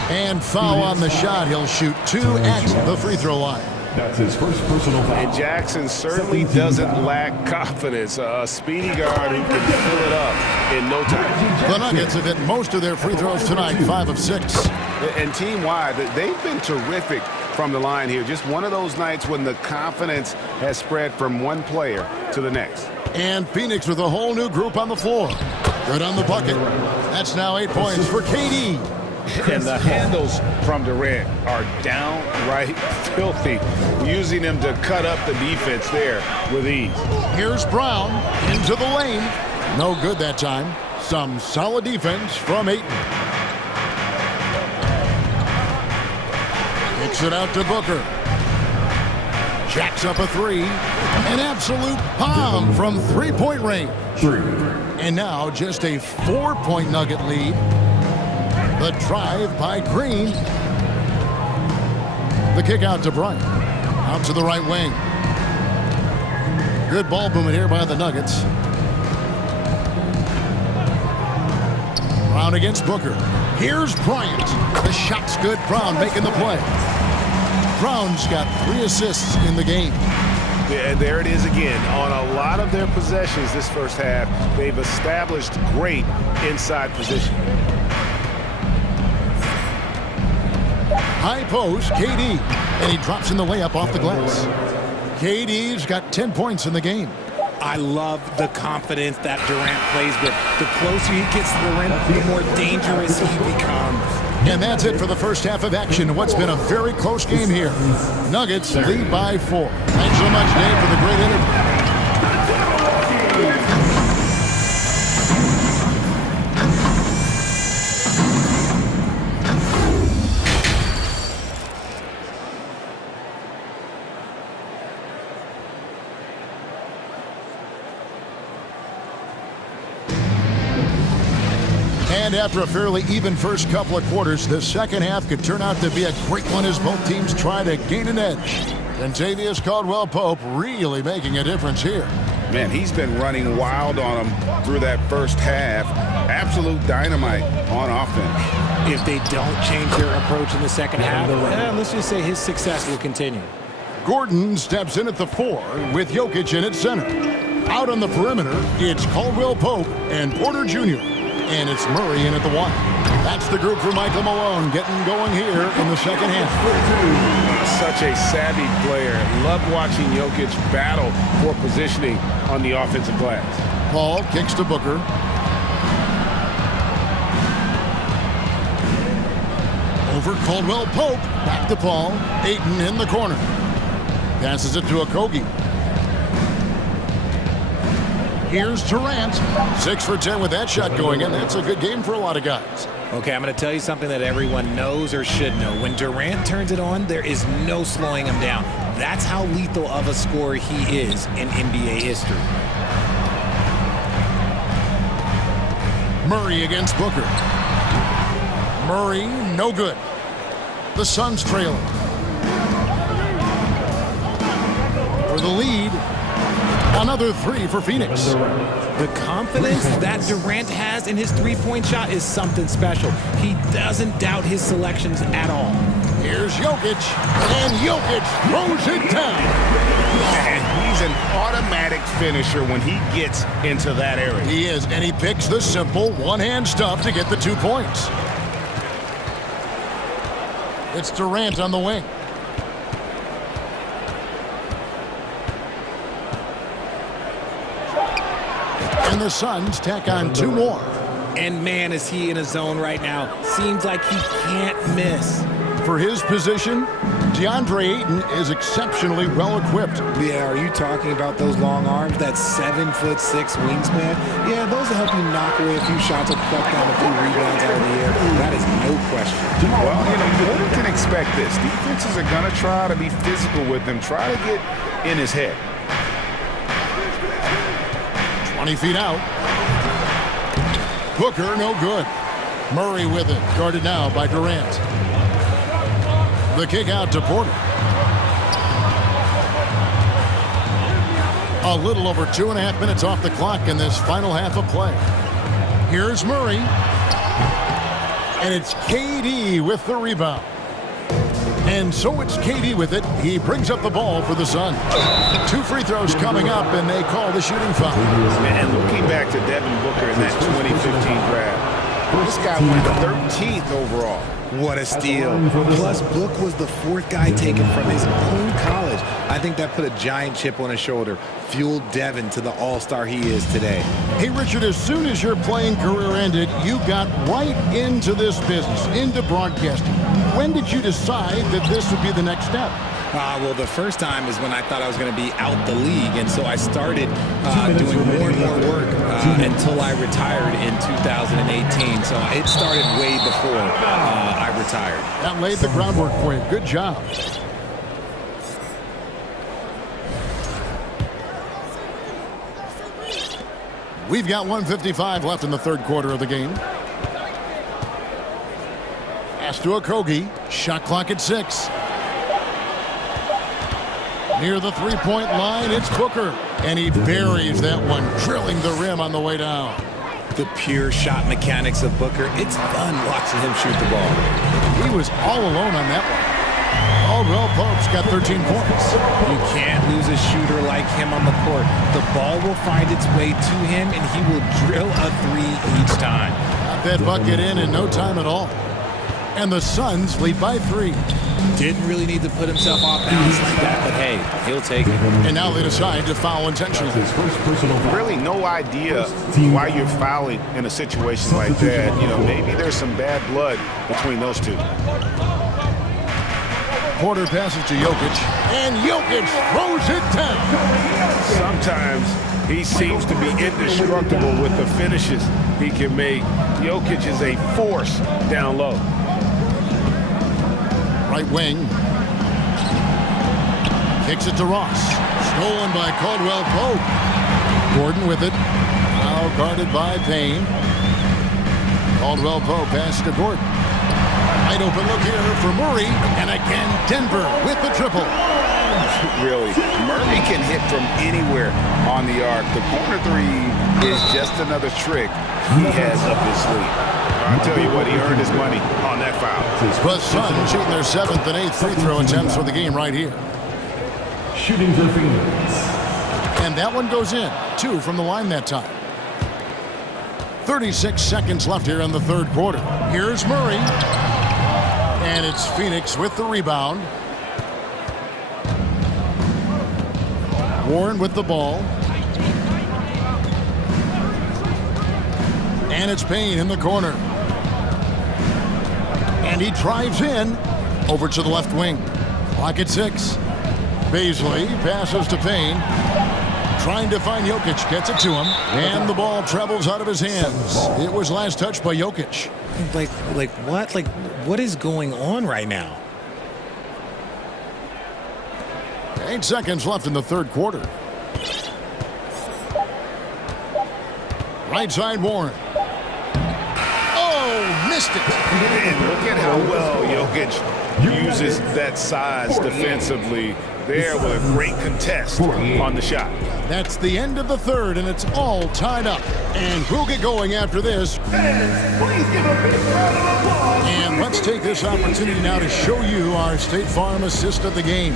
And foul on the shot. He'll shoot 2 at the free throw line. That's his first personal foul. And Jackson certainly doesn't lack confidence. A speedy guard who can fill it up in no time. The Nuggets have hit most of their free throws tonight, 5 of 6. And team-wide, they've been terrific from the line here. Just one of those nights when the confidence has spread from one player to the next. And Phoenix with a whole new group on the floor. Good on the bucket. That's now 8 points for KD. And the handles from Durant are downright filthy, using him to cut up the defense there with ease. Here's Brown into the lane. No good that time. Some solid defense from Ayton. Kicks it out to Booker. Jacks up a 3. An absolute bomb from three-point range. 3. And now just a 4-point Nugget lead. The drive by Green. The kick out to Bryant. Out to the right wing. Good ball movement here by the Nuggets. Brown against Booker. Here's Bryant. The shot's good. Brown making the play. Brown's got 3 assists in the game. Yeah, and there it is again. On a lot of their possessions this first half, they've established great inside position. High post, KD. And he drops in the layup off the glass. KD's got 10 points in the game. I love the confidence that Durant plays with. The closer he gets to the rim, the more dangerous he becomes. And that's it for the first half of action. What's been a very close game here. Nuggets lead by 4. Thanks so much, Dave, for the great interview. And after a fairly even first couple of quarters, the second half could turn out to be a great one as both teams try to gain an edge. Contavious Caldwell-Pope really making a difference here. Man, he's been running wild on them through that first half. Absolute dynamite on offense. If they don't change their approach in the second half, let's just say his success will continue. Gordon steps in at the 4 with Jokic in at center. Out on the perimeter, it's Caldwell-Pope and Porter Jr. And it's Murray in at the 1. That's the group for Michael Malone getting going here in the second half. Such a savvy player. Love watching Jokic battle for positioning on the offensive glass. Paul kicks to Booker. Over Caldwell-Pope. Back to Paul. Ayton in the corner. Passes it to Okogie. Here's Durant. 6 for 10 with that shot going in. That's a good game for a lot of guys. Okay, I'm going to tell you something that everyone knows or should know. When Durant turns it on, there is no slowing him down. That's how lethal of a scorer he is in NBA history. Murray against Booker. Murray, no good. The Suns trailing. For the lead, another three for Phoenix. The confidence that Durant has in his three-point shot is something special. He doesn't doubt his selections at all. Here's Jokic, and Jokic throws it down. And he's an automatic finisher when he gets into that area. He is, and he picks the simple one-hand stuff to get the 2 points. It's Durant on the wing. And the Suns tack on 2 more. And man, is he in a zone right now. Seems like he can't miss. For his position, DeAndre Ayton is exceptionally well-equipped. Yeah, are you talking about those long arms, that 7'6" wingspan? Yeah, those will help you knock away a few shots or pluck down a few rebounds out of the air. That is no question. Well, Porter can expect this. Defenses are going to try to be physical with him, try to get in his head. 20 feet out. Booker, no good. Murray with it, guarded now by Durant. The kick out to Porter. A little over 2.5 minutes off the clock in this final half of play. Here's Murray. And it's KD with the rebound. And so it's KD with it. He brings up the ball for the Suns. 2 free throws coming up, and they call the shooting foul. And looking back to Devin Booker in that 2015 draft, this guy went 13th overall. What a steal. Plus, Book was the 4th guy taken from his own college. I think that put a giant chip on his shoulder, fueled Devin to the all-star he is today. Hey, Richard, as soon as your playing career ended, you got right into this business, into broadcasting. When did you decide that this would be the next step? Well, the first time is when I thought I was going to be out the league, and so I started doing more and more work until I retired in 2018. So it started way before I retired. That laid the groundwork for you. Good job. We've got 1:55 left in the 3rd quarter of the game. Pass to Okogie. Shot clock at 6. Near the 3-point line, it's Booker. And he buries that one, drilling the rim on the way down. The pure shot mechanics of Booker. It's fun watching him shoot the ball. He was all alone on that one. Caldwell Pope's got 13 points. You can't lose a shooter like him on the court. The ball will find its way to him, and he will drill a 3 each time. Got that bucket in no time at all. And the Suns lead by 3. Didn't really need to put himself off balance like that, but hey, he'll take it. And now they decide to foul intentionally. Really no idea why you're fouling in a situation like that. Maybe there's some bad blood between those two. Porter passes to Jokic, and Jokic throws it down. Sometimes he seems to be indestructible with the finishes he can make. Jokic is a force down low. Right wing. Kicks it to Ross. Stolen by Caldwell Pope. Gordon with it. Now guarded by Payne. Caldwell Pope pass to Gordon. Wide open look here for Murray. And again, Denver with the triple. Really, Murray can hit from anywhere on the arc. The corner 3 is just another trick he has up his sleeve. I'll tell you what, he earned his money on that foul. The Suns shooting their 7th and 8th free throw attempts for the game right here. Shooting for Phoenix. And that one goes in. 2 from the line that time. 36 seconds left here in the 3rd quarter. Here's Murray. And it's Phoenix with the rebound. Warren with the ball. And it's Payne in the corner. And he drives in over to the left wing. Clock at 6. Baisley passes to Payne. Trying to find Jokic. Gets it to him. And the ball travels out of his hands. It was last touched by Jokic. Like what? Like, what is going on right now? 8 seconds left in the 3rd quarter. Right side Warren. Oh, missed it. And look at how well Jokic uses that size defensively there with a great contest on the shot. That's the end of the third, and it's all tied up. And we'll get going after this. Please give a big round of applause. And let's take this opportunity now to show you our State Farm assist of the game.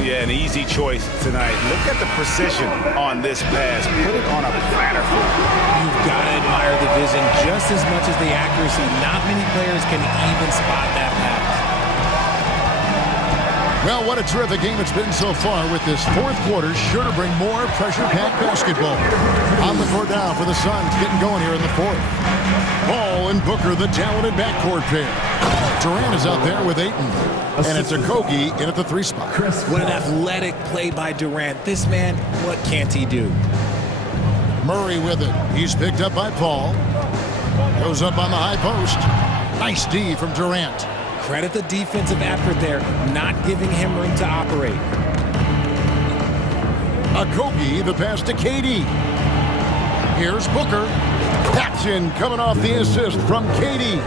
Yeah, an easy choice tonight. Look at the precision on this pass. Put it on a platter. You've got to admire the vision just as much as the accuracy. Not many players can even spot that pass. Well, what a terrific game it's been so far, with this fourth quarter sure to bring more pressure-packed basketball. On the court now for the Suns, getting going here in the fourth. Ball and Booker, the talented backcourt pair. Durant is out there with Ayton. And it's Okogie in at the 3 spot. What an athletic play by Durant. This man, what can't he do? Murray with it. He's picked up by Paul. Goes up on the high post. Nice D from Durant. Credit the defensive effort there, not giving him room to operate. Okogie, the pass to KD. Here's Booker. Paxson coming off the assist from KD.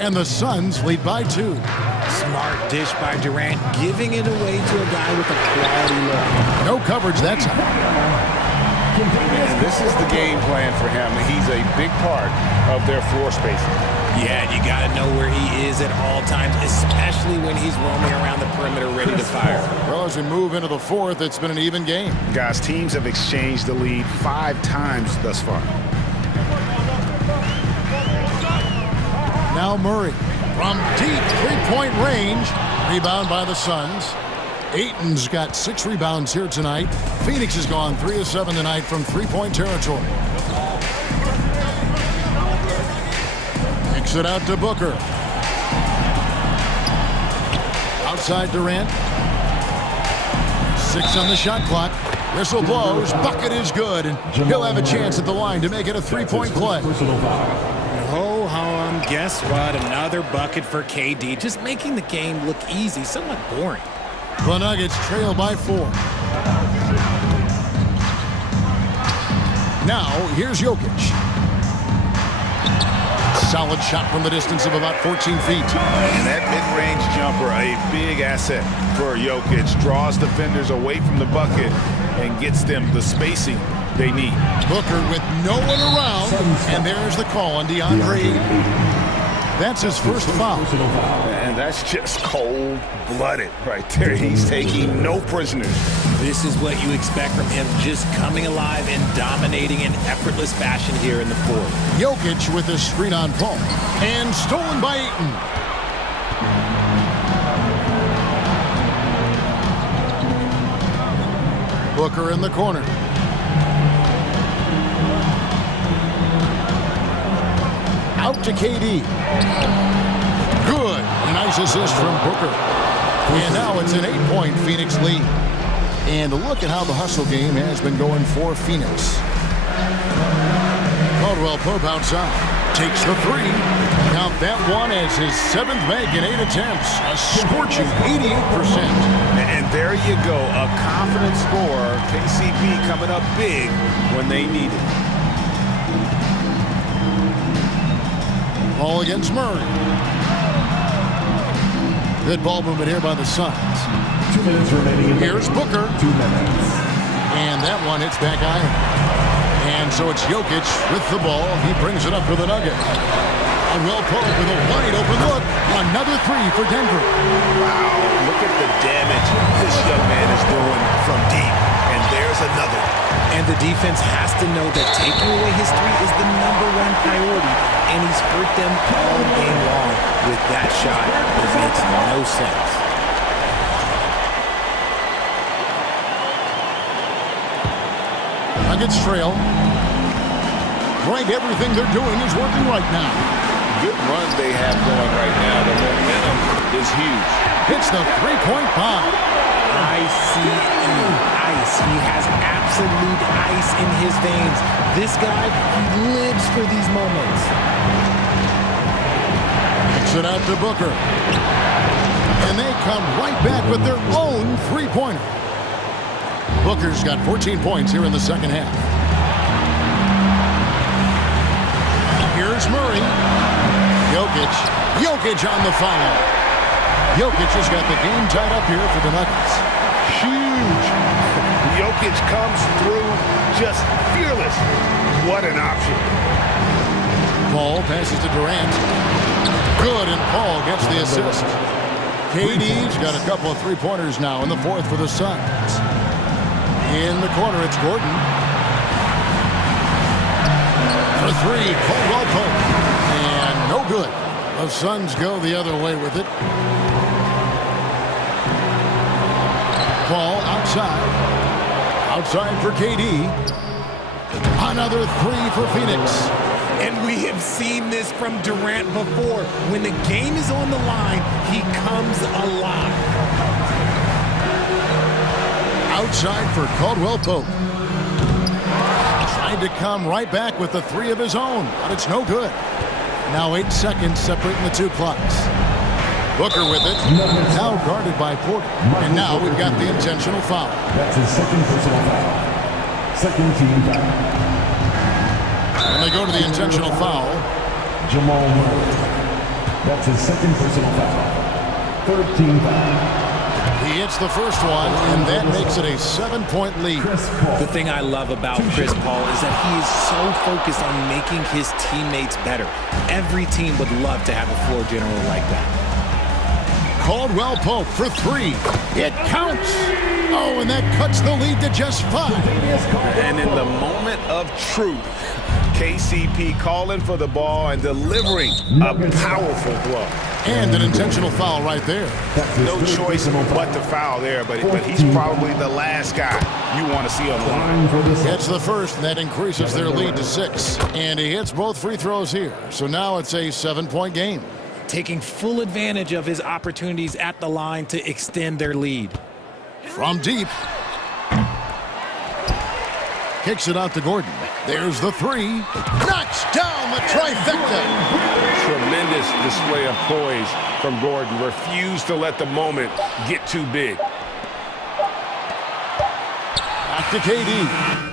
And the Suns lead by 2. Smart dish by Durant, giving it away to a guy with a quality look. No coverage that time. And this is the game plan for him. He's a big part of their floor spacing. Yeah, you got to know where he is at all times, especially when he's roaming around the perimeter ready to fire. Well, as we move into the fourth, it's been an even game. Guys, teams have exchanged the lead 5 times thus far. Now Murray from deep three-point range. Rebound by the Suns. Ayton's got 6 rebounds here tonight. Phoenix has gone 3 of 7 tonight from three-point territory. Kicks it out to Booker. Outside Durant. 6 on the shot clock. Whistle blows. Bucket is good, and he'll have a chance at the line to make it a 3-point play. Ho hum, guess what? Another bucket for KD, just making the game look easy, somewhat boring. The Nuggets trail by 4. Now, here's Jokic. Solid shot from the distance of about 14 feet. And that mid-range jumper, a big asset for Jokic. Draws defenders away from the bucket and gets them the spacing they need. Booker with no one around, and there's the call on DeAndre. That's his first foul. And that's just cold-blooded right there. He's taking no prisoners. This is what you expect from him, just coming alive and dominating in effortless fashion here in the fourth. Jokic with a screen on Paul, and stolen by Ayton. Booker in the corner. Out to KD. Good. A nice assist from Booker. And now it's an 8-point Phoenix lead. And look at how the hustle game has been going for Phoenix. Caldwell Pope outside. Takes the 3. Count that one as his 7th make in 8 attempts. A scorching 88%. And there you go. A confident scorer. KCP coming up big when they need it. All against Murray. Good ball movement here by the Suns. 2 minutes remaining. Here's Booker. 2 minutes. And that one hits back iron. And so it's Jokic with the ball. He brings it up for the Nuggets. And Will Pope with a wide open look. Another 3 for Denver. Wow, look at the damage this young man is doing from deep. And there's another. And the defense has to know that taking away his 3 is the #1 priority. And he's hurt them all game long with that shot. It makes no sense. Nuggets trail. Right, everything they're doing is working right now. Good run they have going right now. The momentum is huge. Hits the 3-point bomb. ICE. He has absolute ice in his veins. This guy, he lives for these moments. Kicks it out to Booker. And they come right back with their own 3-pointer. Booker's got 14 points here in the second half. Here's Murray. Jokic on the foul. Jokic has got the game tied up here for the Nuggets. Huge. Jokic comes through just fearless. What an option. Paul passes to Durant. Good, and Paul gets the assist. KD's got a couple of three-pointers now in the fourth for the Suns. In the corner, it's Gordon. For three, Caldwell Pope. And no good. The Suns go the other way with it. Paul outside. Outside for KD. Another three for Phoenix. And we have seen this from Durant before. When the game is on the line, he comes alive. Outside for Caldwell Pope. Tried to come right back with the three of his own, but it's no good. Now 8 seconds separating the two clocks. Booker with it. Now guarded by Porter. And now we've got the intentional foul. That's his second personal foul. Second team foul. And they go to the intentional foul. Jamal Murray. That's his second personal foul. Third team foul. He hits the first one, and that makes it a 7-point lead. The thing I love about Chris Paul is that he is so focused on making his teammates better. Every team would love to have a floor general like that. Caldwell Pope for three. It counts. Oh, and that cuts the lead to just 5. And in the moment of truth, KCP calling for the ball and delivering a powerful blow. And an intentional foul right there. No choice but to foul there, but he's probably the last guy you want to see on the line. Gets the first, and that increases their lead to 6. And he hits both free throws here. So now it's a 7-point game. Taking full advantage of his opportunities at the line to extend their lead. From deep. Kicks it out to Gordon. There's the three. Knocks down the trifecta. Tremendous display of poise from Gordon. Refused to let the moment get too big. Back to KD.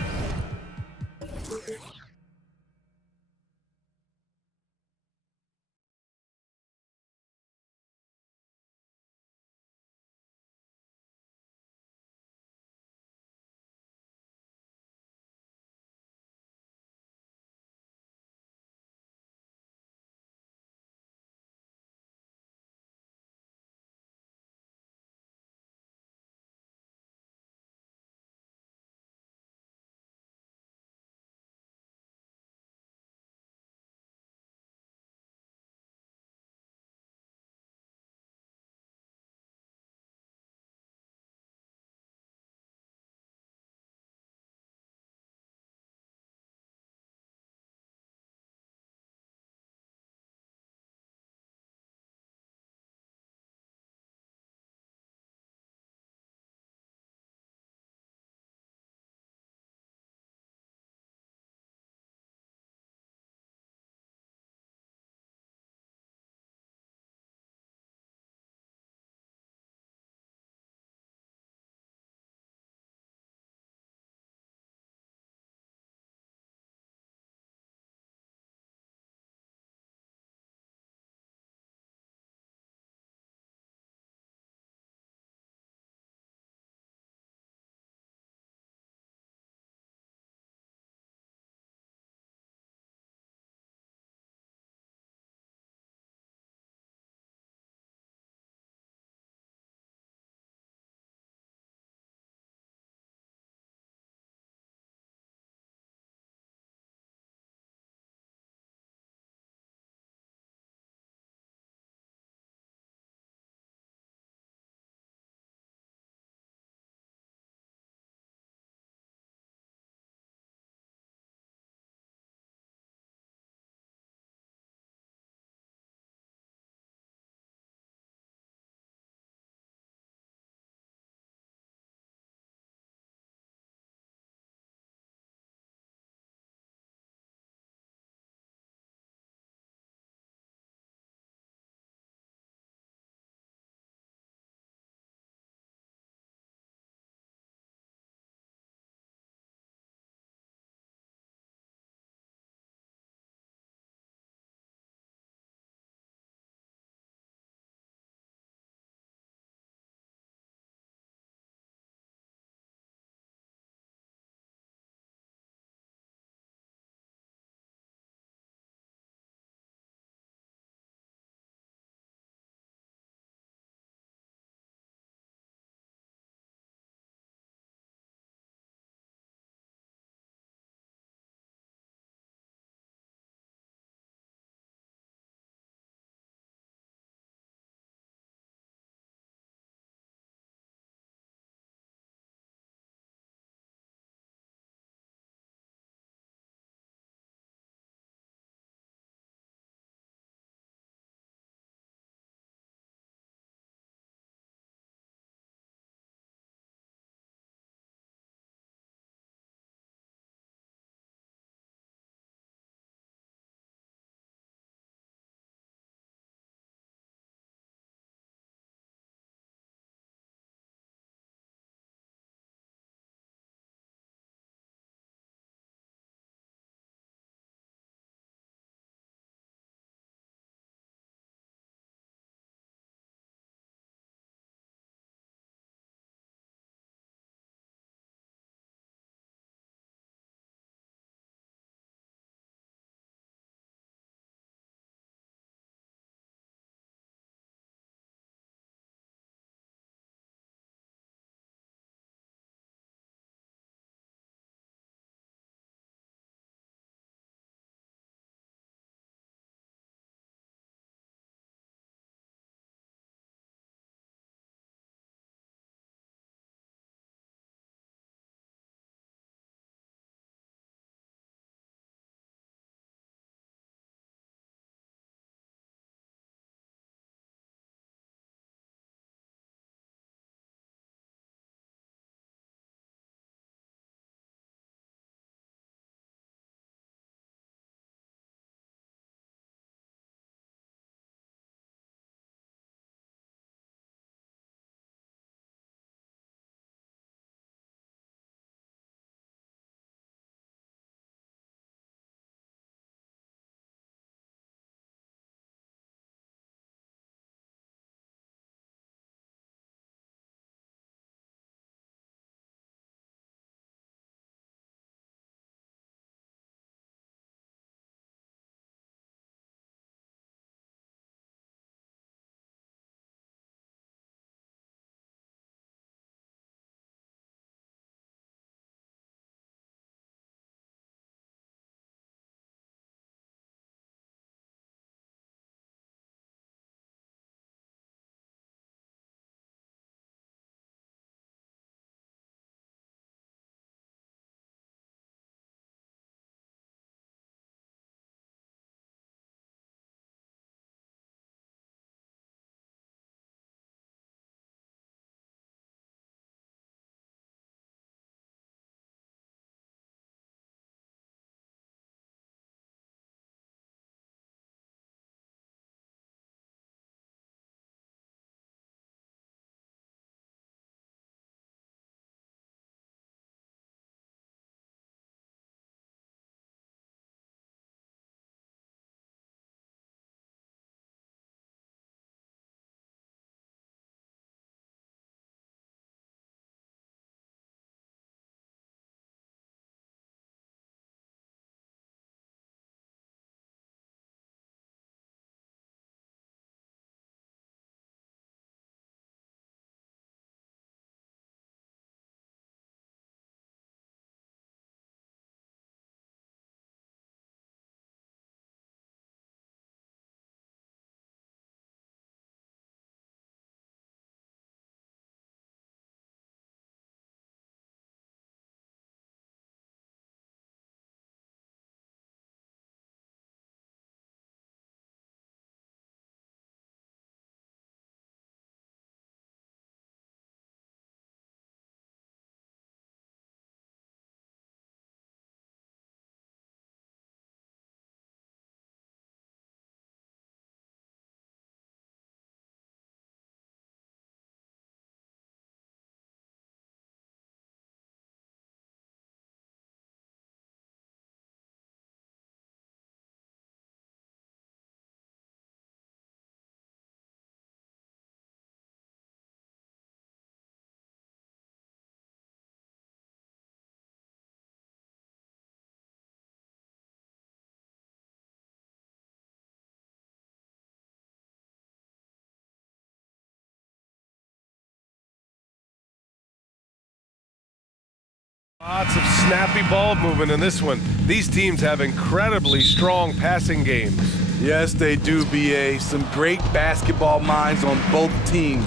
Lots of snappy ball movement in this one. These teams have incredibly strong passing games. Yes, they do, BA. Some great basketball minds on both teams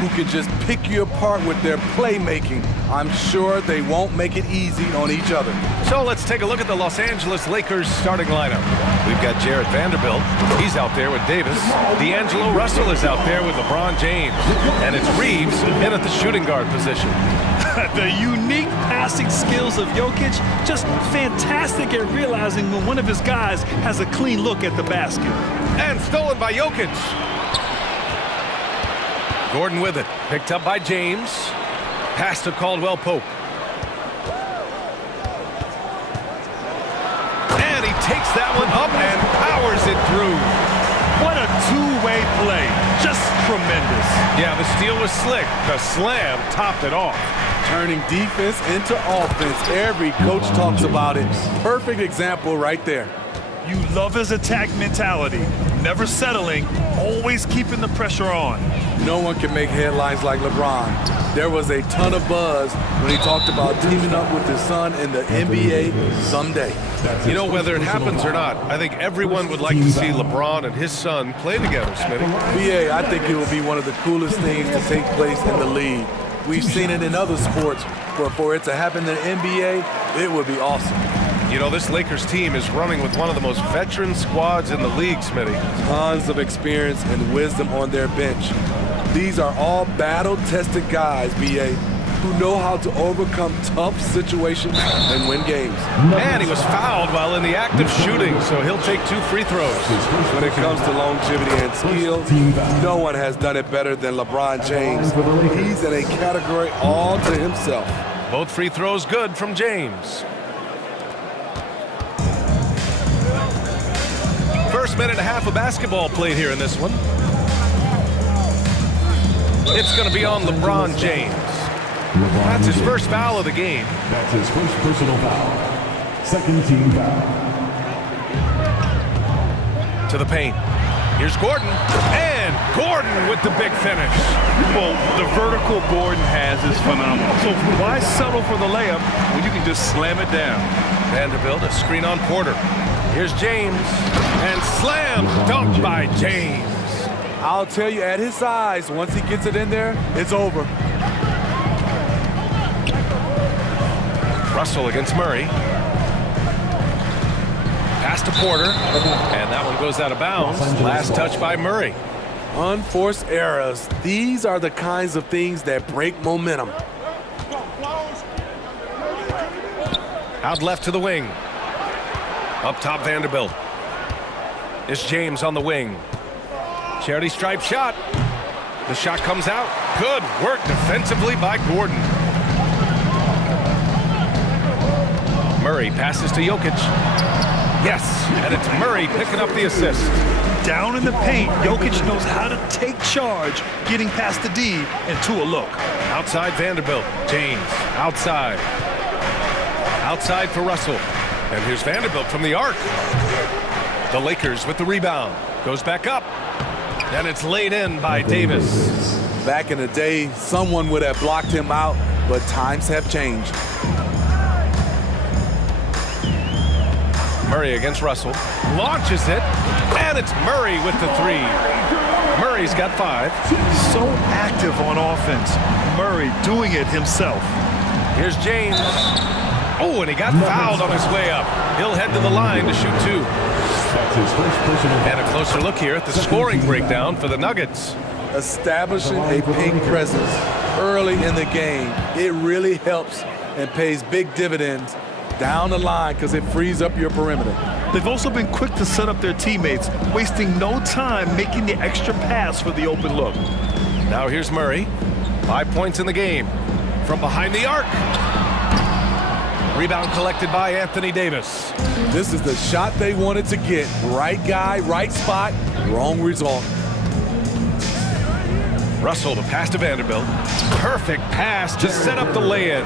who can just pick you apart with their playmaking. I'm sure they won't make it easy on each other. So let's take a look at the Los Angeles Lakers starting lineup. We've got Jarred Vanderbilt. He's out there with Davis. D'Angelo Russell is out there with LeBron James. And it's Reeves in at the shooting guard position. The unique passing skills of Jokic, just fantastic at realizing when one of his guys has a clean look at the basket. And stolen by Jokic. Gordon with it, picked up by James. Pass to Caldwell Pope. And he takes that one up and powers it through. What a two-way play. Just tremendous. Yeah, the steal was slick. The slam topped it off. Turning defense into offense. Every coach talks about it. Perfect example right there. You love his attack mentality. Never settling, always keeping the pressure on. No one can make headlines like LeBron. There was a ton of buzz when he talked about teaming up with his son in the NBA someday. You know, whether it happens or not, I think everyone would like to see LeBron and his son play together, Smitty. BA, I think it will be one of the coolest things to take place in the league. We've seen it in other sports, but for it to happen in the NBA, it would be awesome. You know, this Lakers team is running with one of the most veteran squads in the league, Smitty. Tons of experience and wisdom on their bench. These are all battle-tested guys, BA, who know how to overcome tough situations and win games. And he was fouled while in the act of shooting, so he'll take 2 free throws. When it comes to longevity and skill, no one has done it better than LeBron James. He's in a category all to himself. Both free throws good from James. First minute and a half of basketball played here in this one. It's going to be on LeBron James. That's his first foul of the game. That's his first personal foul. Second team foul. To the paint. Here's Gordon. And Gordon with the big finish. Well, the vertical Gordon has is phenomenal. So why settle for the layup when you can just slam it down? Vanderbilt, a screen on Porter. Here's James. And slam dunk by James. I'll tell you, at his size, once he gets it in there, it's over. Russell against Murray. Pass to Porter. And that one goes out of bounds. Last touch by Murray. Unforced errors. These are the kinds of things that break momentum. Out left to the wing. Up top, Vanderbilt. It's James on the wing. Charity stripe shot. The shot comes out. Good work defensively by Gordon. Murray passes to Jokic. Yes, and it's Murray picking up the assist. Down in the paint, Jokic knows how to take charge, getting past the D and to a look. Outside Vanderbilt. James outside. Outside for Russell. And here's Vanderbilt from the arc. The Lakers with the rebound. Goes back up. And it's laid in by Davis. Back in the day, someone would have blocked him out, but times have changed. Murray against Russell. Launches it. And it's Murray with the 3. Murray's got 5. So active on offense. Murray doing it himself. Here's James. Oh, and he got fouled on his way up. He'll head to the line to shoot 2. And a closer look here at the scoring breakdown for the Nuggets. Establishing a paint presence early in the game, it really helps and pays big dividends down the line because it frees up your perimeter. They've also been quick to set up their teammates, wasting no time making the extra pass for the open look. Now here's Murray. 5 points in the game. From behind the arc. Rebound collected by Anthony Davis. This is the shot they wanted to get. Right guy, right spot, wrong result. Russell to pass to Vanderbilt. Perfect pass to set up the lay-in.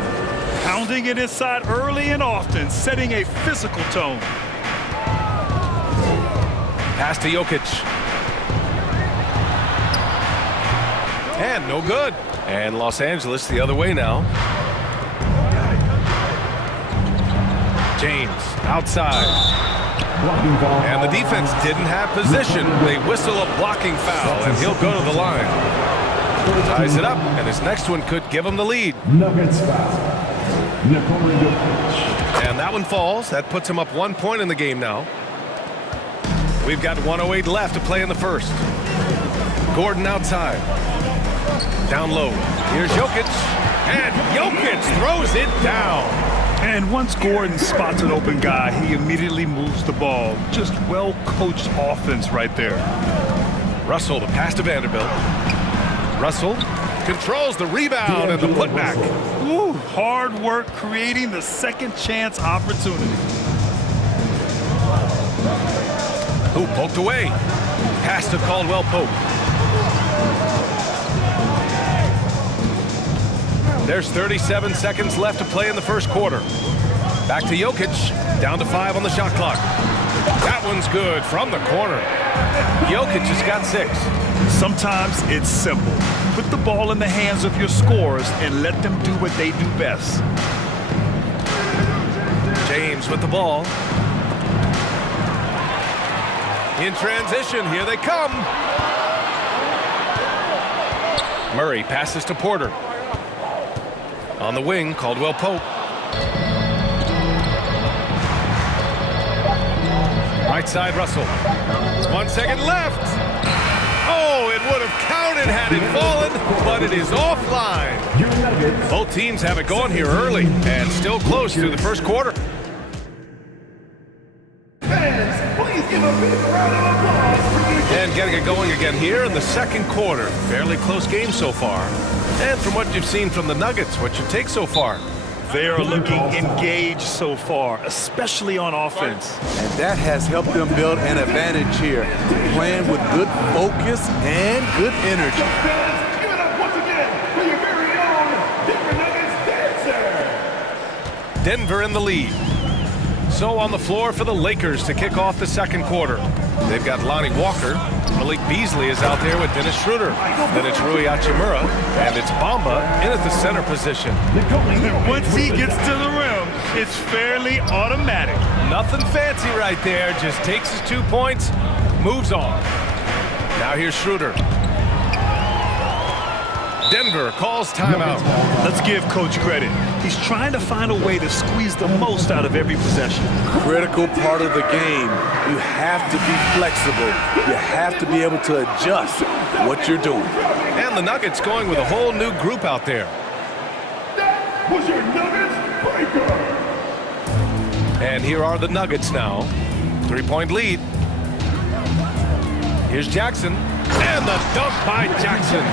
Pounding it inside early and often, setting a physical tone. Pass to Jokic. And no good. And Los Angeles the other way now. James outside. And the defense didn't have position. They whistle a blocking foul, and he'll go to the line. Ties it up, and his next one could give him the lead. Nuggets foul. And that one falls. That puts him up 1 point in the game now. We've got 1:08 left to play in the first. Gordon outside. Down low. Here's Jokic. And Jokic throws it down. And once Gordon spots an open guy, he immediately moves the ball. Just well-coached offense right there. Russell, the pass to Vanderbilt. Russell controls the rebound and the putback. Ooh, hard work creating the second chance opportunity. Who poked away. Pass to Caldwell Pope. There's 37 seconds left to play in the first quarter. Back to Jokic. Down to 5 on the shot clock. That one's good from the corner. Jokic has got 6. Sometimes it's simple. Put the ball in the hands of your scorers and let them do what they do best. James with the ball. In transition, here they come. Murray passes to Porter. On the wing, Caldwell Pope. Right side, Russell. 1 second left. Oh, it would have counted had it fallen, but it is offline. Both teams have it going here early and still close through the first quarter. Fans, please give a big round of applause. And getting it going again here in the second quarter. Fairly close game so far. And from what you've seen from the Nuggets, what's your take so far? They are looking engaged so far, especially on offense. And that has helped them build an advantage here, playing with good focus and good energy. Give it up once again for your very own Denver Nuggets dancer. Denver in the lead. So on the floor for the Lakers to kick off the second quarter. They've got Lonnie Walker. Malik Beasley is out there with Dennis Schroeder. Then it's Rui Hachimura, and it's Bamba in at the center position. Once he gets to the rim, it's fairly automatic. Nothing fancy right there. Just takes his 2 points, moves on. Now here's Schroeder. Denver calls timeout. Let's give Coach credit. He's trying to find a way to squeeze the most out of every possession. Critical part of the game. You have to be flexible. You have to be able to adjust what you're doing. And the Nuggets going with a whole new group out there. That was your Nuggets breaker. And here are the Nuggets now. 3-point lead. Here's Jackson. And the dunk by Jackson.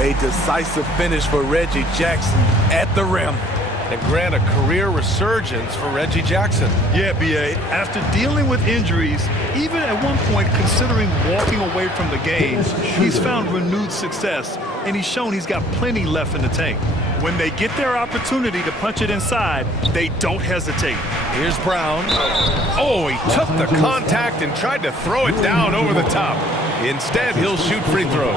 A decisive finish for Reggie Jackson at the rim. And grant a career resurgence for Reggie Jackson. Yeah, B.A., after dealing with injuries, even at one point considering walking away from the game, he's found renewed success, and he's shown he's got plenty left in the tank. When they get their opportunity to punch it inside, they don't hesitate. Here's Brown. Oh, he took the contact and tried to throw it down over the top. Instead, he'll shoot free throws.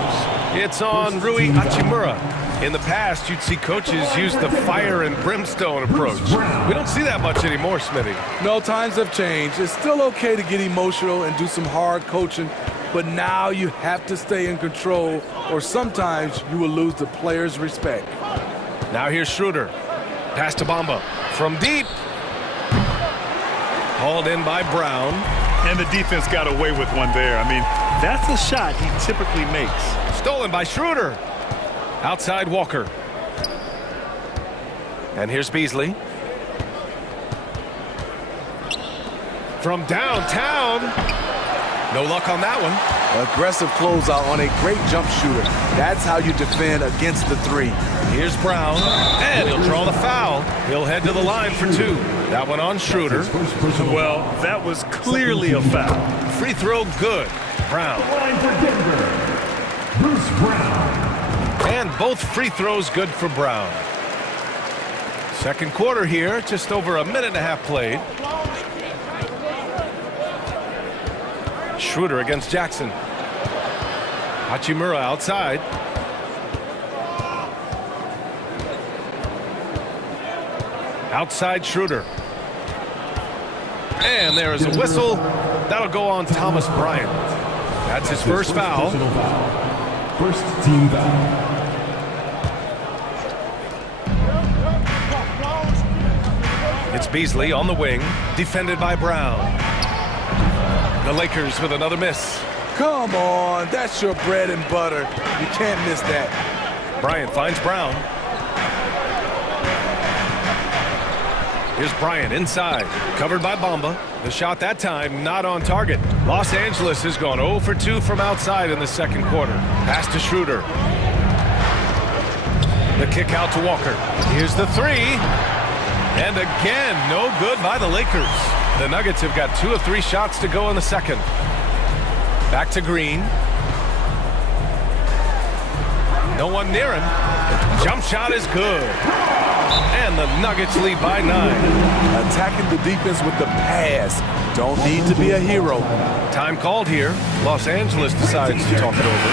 It's on Rui Hachimura. In the past, you'd see coaches use the fire and brimstone approach. We don't see that much anymore, Smitty. No, times have changed. It's still okay to get emotional and do some hard coaching, but now you have to stay in control, or sometimes you will lose the players' respect. Now here's Schroeder. Pass to Bamba. From deep. Hauled in by Brown. And the defense got away with one there. I mean, that's a shot he typically makes. Stolen by Schroeder. Outside Walker. And here's Beasley. From downtown. No luck on that one. Aggressive closeout on a great jump shooter. That's how you defend against the three. Here's Brown. And he'll draw the foul. He'll head to the line for 2. That one on Schroeder. Well, that was clearly a foul. Free throw good. Brown. Line for Denver, Bruce Brown. And both free throws good for Brown. Second quarter here, just over a minute and a half played. Schroeder against Jackson. Hachimura outside. Outside Schroeder. And there is a whistle. That'll go on Thomas Bryant. That's his first foul. First team foul. It's Beasley on the wing, defended by Brown. The Lakers with another miss. Come on, that's your bread and butter. You can't miss that. Bryant finds Brown. Here's Bryant inside, covered by Bamba. The shot that time not on target. Los Angeles has gone 0 for 2 from outside in the second quarter. Pass to Schroeder. The kick out to Walker. Here's the three. And again, no good by the Lakers. The Nuggets have got 2 of 3 shots to go in the second. Back to Green. No one near him. Jump shot is good. And the Nuggets lead by 9. Attacking the defense with the pass. Don't need to be a hero. Time called here. Los Angeles decides to talk it over.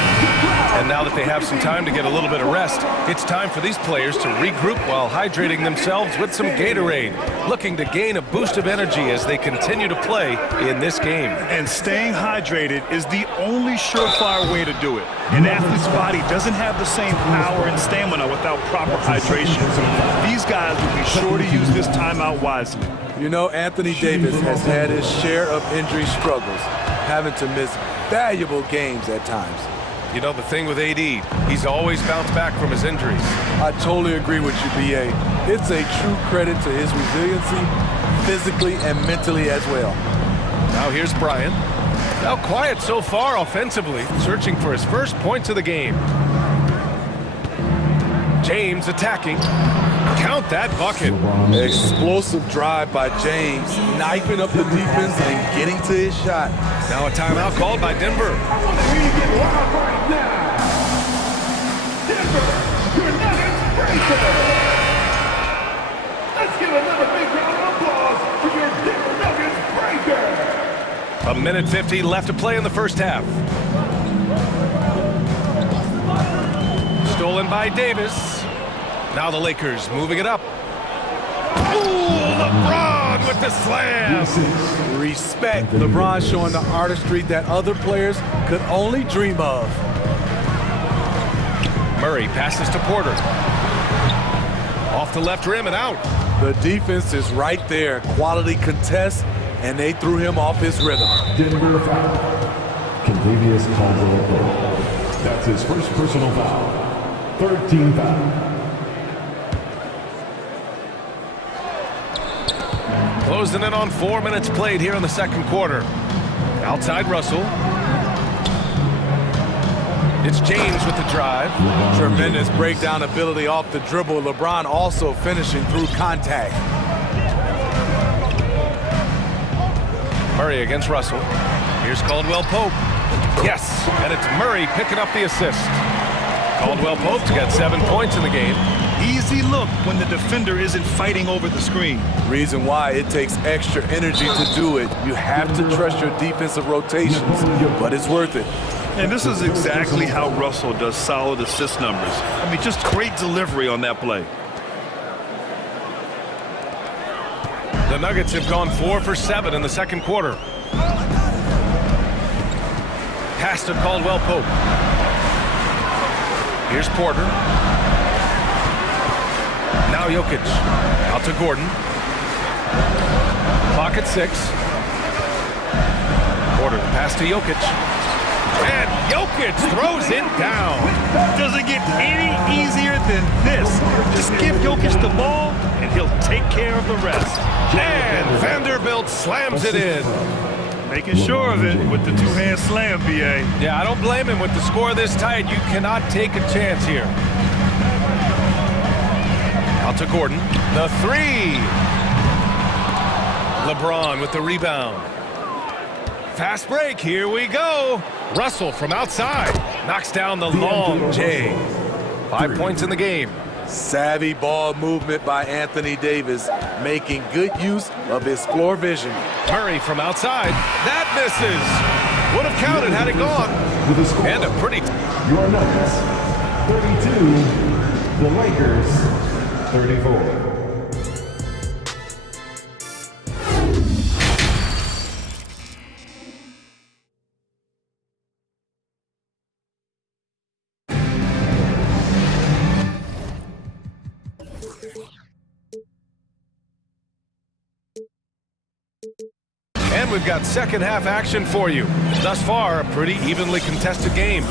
And now that they have some time to get a little bit of rest, it's time for these players to regroup while hydrating themselves with some Gatorade, looking to gain a boost of energy as they continue to play in this game. And staying hydrated is the only surefire way to do it. An athlete's body doesn't have the same power and stamina without proper hydration. These guys will be sure to use this timeout wisely. You know, Anthony Davis has had his share of injury struggles, having to miss valuable games at times. You know, the thing with AD, he's always bounced back from his injuries. I totally agree with you, BA. It's a true credit to his resiliency, physically and mentally as well. Now here's Bryant. Now quiet so far offensively, searching for his first points of the game. James attacking. Count that bucket. Explosive drive by James, knifing up the defense and getting to his shot. Now a timeout called by Denver. I want to hear you get loud right now. Denver, your Nuggets breaker. Let's give another big round of applause for your Denver Nuggets breaker. A minute 50 left to play in the first half. Stolen by Davis. Now the Lakers moving it up. Ooh, LeBron with the slam. Respect. LeBron showing the artistry that other players could only dream of. Murray passes to Porter. Off the left rim and out. The defense is right there. Quality contest, and they threw him off his rhythm. Denver foul. Contavious Caldwell-Pope. That's his first personal foul. Third team foul. Closing in on 4 minutes played here in the second quarter. Outside Russell. It's James with the drive. Tremendous breakdown ability off the dribble. LeBron also finishing through contact. Murray against Russell. Here's Caldwell-Pope. Yes, and it's Murray picking up the assist. Caldwell-Pope's got 7 points in the game. Easy look when the defender isn't fighting over the screen. Reason why it takes extra energy to do it. You have to trust your defensive rotations, but it's worth it. And this is exactly how Russell does solid assist numbers. I mean, just great delivery on that play. The Nuggets have gone 4 for 7 in the second quarter. Pass to Caldwell-Pope. Here's Porter. Now Jokic. Out to Gordon. Clock at 6. Porter, pass to Jokic. And Jokic throws it down. Doesn't get any easier than this. Just give Jokic the ball, and he'll take care of the rest. And Vanderbilt slams it in. Making sure of it with the two-hand slam, BA. Yeah, I don't blame him. With the score this tight, you cannot take a chance here. Out to Gordon. The three. LeBron with the rebound. Fast break. Here we go. Russell from outside. Knocks down the long J. 5 points in the game. Savvy ball movement by Anthony Davis, making good use of his floor vision. Murray from outside. That misses. Would have counted had it gone. And a pretty... Your Nuggets, 32. The Lakers, 34. And we've got second half action for you. Thus far, a pretty evenly contested game.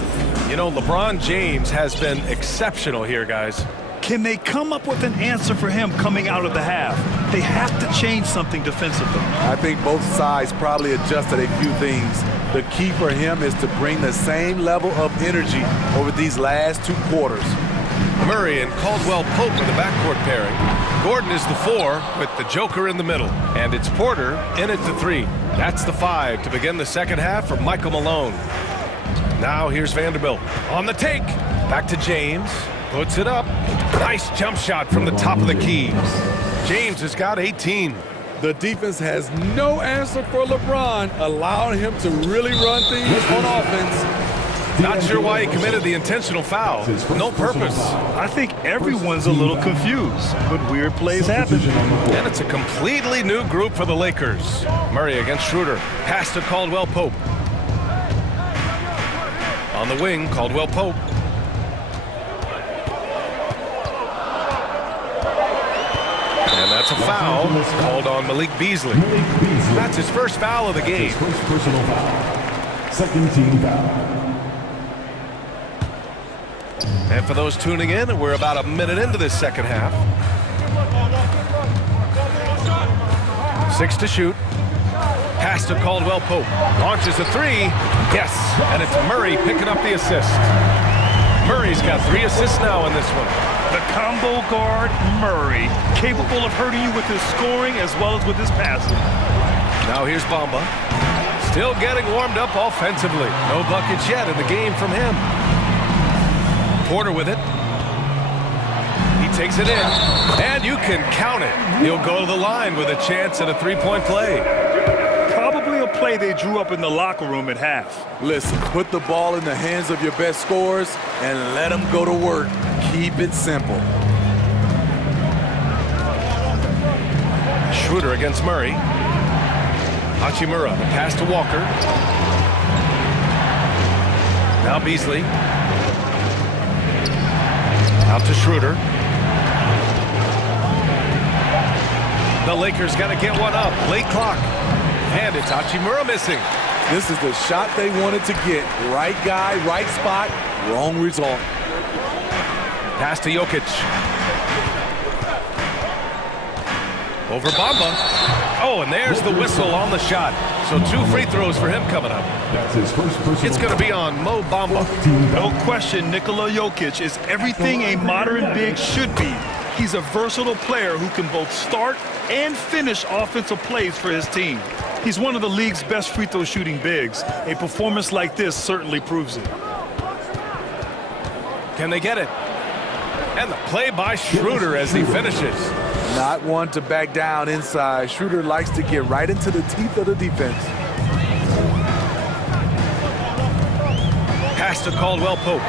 You know, LeBron James has been exceptional here, guys. Can they come up with an answer for him coming out of the half? They have to change something defensively. I think both sides probably adjusted a few things. The key for him is to bring the same level of energy over these last 2 quarters. Murray and Caldwell-Pope are the backcourt pairing. Gordon is the 4 with the Joker in the middle. And it's Porter in at the 3. That's the 5 to begin the second half for Michael Malone. Now here's Vanderbilt on the take. Back to James. Puts it up. Nice jump shot from the top of the key. James has got 18. The defense has no answer for LeBron, allowing him to really run things on offense. Not sure why he committed the intentional foul. No purpose. I think everyone's a little confused, but weird plays happen. And it's a completely new group for the Lakers. Murray against Schroeder. Pass to Caldwell-Pope. On the wing, Caldwell-Pope. And that's a foul called on Malik Beasley. That's his first foul of the game. First personal foul. Second team foul. And for those tuning in, we're about a minute into this second half. 6 to shoot. Pass to Caldwell-Pope. Launches a 3. Yes, and it's Murray picking up the assist. Murray's got 3 assists now in this one. The combo guard, Murray, capable of hurting you with his scoring as well as with his passing. Now here's Bamba. Still getting warmed up offensively. No buckets yet in the game from him. Porter with it. He takes it in, and you can count it. He'll go to the line with a chance at a 3-point play. Probably a play they drew up in the locker room at half. Listen, put the ball in the hands of your best scorers and let them go to work. Keep it simple. Schroeder against Murray. Hachimura, the pass to Walker. Now Beasley. Out to Schroeder. The Lakers got to get one up. Late clock. And it's Hachimura missing. This is the shot they wanted to get. Right guy, right spot, wrong result. Pass to Jokic. Over Bamba. Oh, and there's the whistle on the shot. So 2 free throws for him coming up. That's his first personal. It's going to be on Mo Bamba. No question, Nikola Jokic is everything a modern big should be. He's a versatile player who can both start and finish offensive plays for his team. He's one of the league's best free throw shooting bigs. A performance like this certainly proves it. Can they get it? And the play by Schroeder as he finishes. Not one to back down inside. Schroeder likes to get right into the teeth of the defense. Pass to Caldwell-Pope.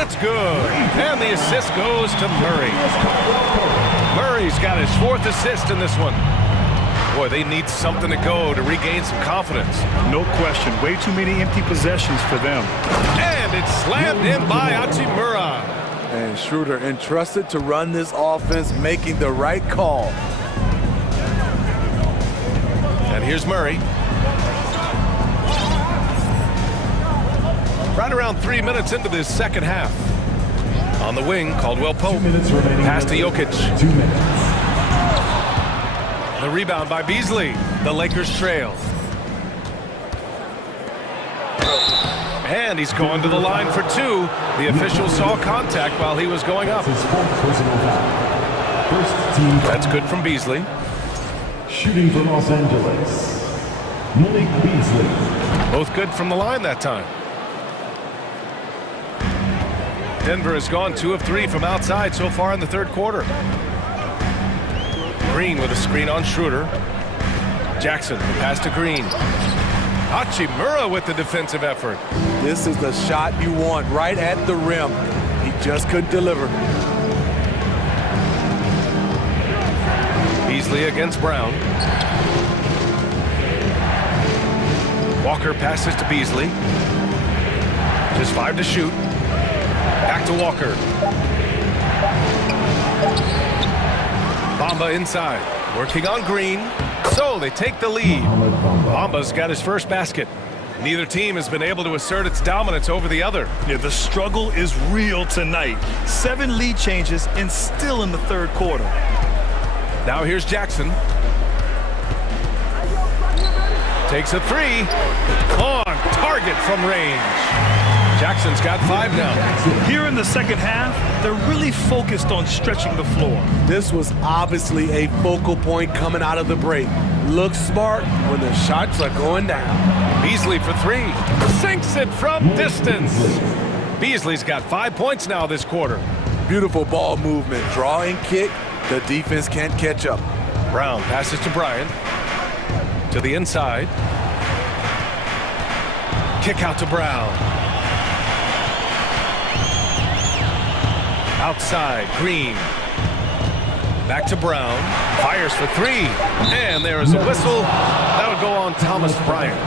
It's good. And the assist goes to Murray. Murray's got his 4th assist in this one. Boy, they need something to go to regain some confidence. No question. Way too many empty possessions for them. And it's slammed in by Hachimura. And Schroeder entrusted to run this offense, making the right call. And here's Murray. Right around 3 minutes into this second half. On the wing, Caldwell-Pope. Pass to Jokic. 2 minutes. The rebound by Beasley. The Lakers trail. And he's going to the line for 2. The official saw contact while he was going up. His 4th personal foul. First team. That's good from Beasley. Shooting for Los Angeles. Malik Beasley. Both good from the line that time. Denver has gone 2 of 3 from outside so far in the 3rd quarter. Green with a screen on Schroeder. Jackson, the pass to Green. Hachimura with the defensive effort. This is the shot you want right at the rim. He just couldn't deliver. Beasley against Brown. Walker passes to Beasley. Just 5 to shoot. Back to Walker. Bamba inside. Working on Green. So they take the lead. Bamba's got his first basket. Neither team has been able to assert its dominance over the other. Yeah, the struggle is real tonight. 7 lead changes and still in the third quarter. Now here's Jackson. Takes a 3. On target from range. Jackson's got 5 now. Here in the second half, they're really focused on stretching the floor. This was obviously a focal point coming out of the break. Look smart when the shots are going down. Beasley for 3. Sinks it from distance. Beasley's got 5 points now this quarter. Beautiful ball movement. Draw and kick. The defense can't catch up. Brown passes to Bryant. To the inside. Kick out to Brown. Outside, Green. Back to Brown. Fires for 3. And there is a whistle. That would go on Thomas Bryant.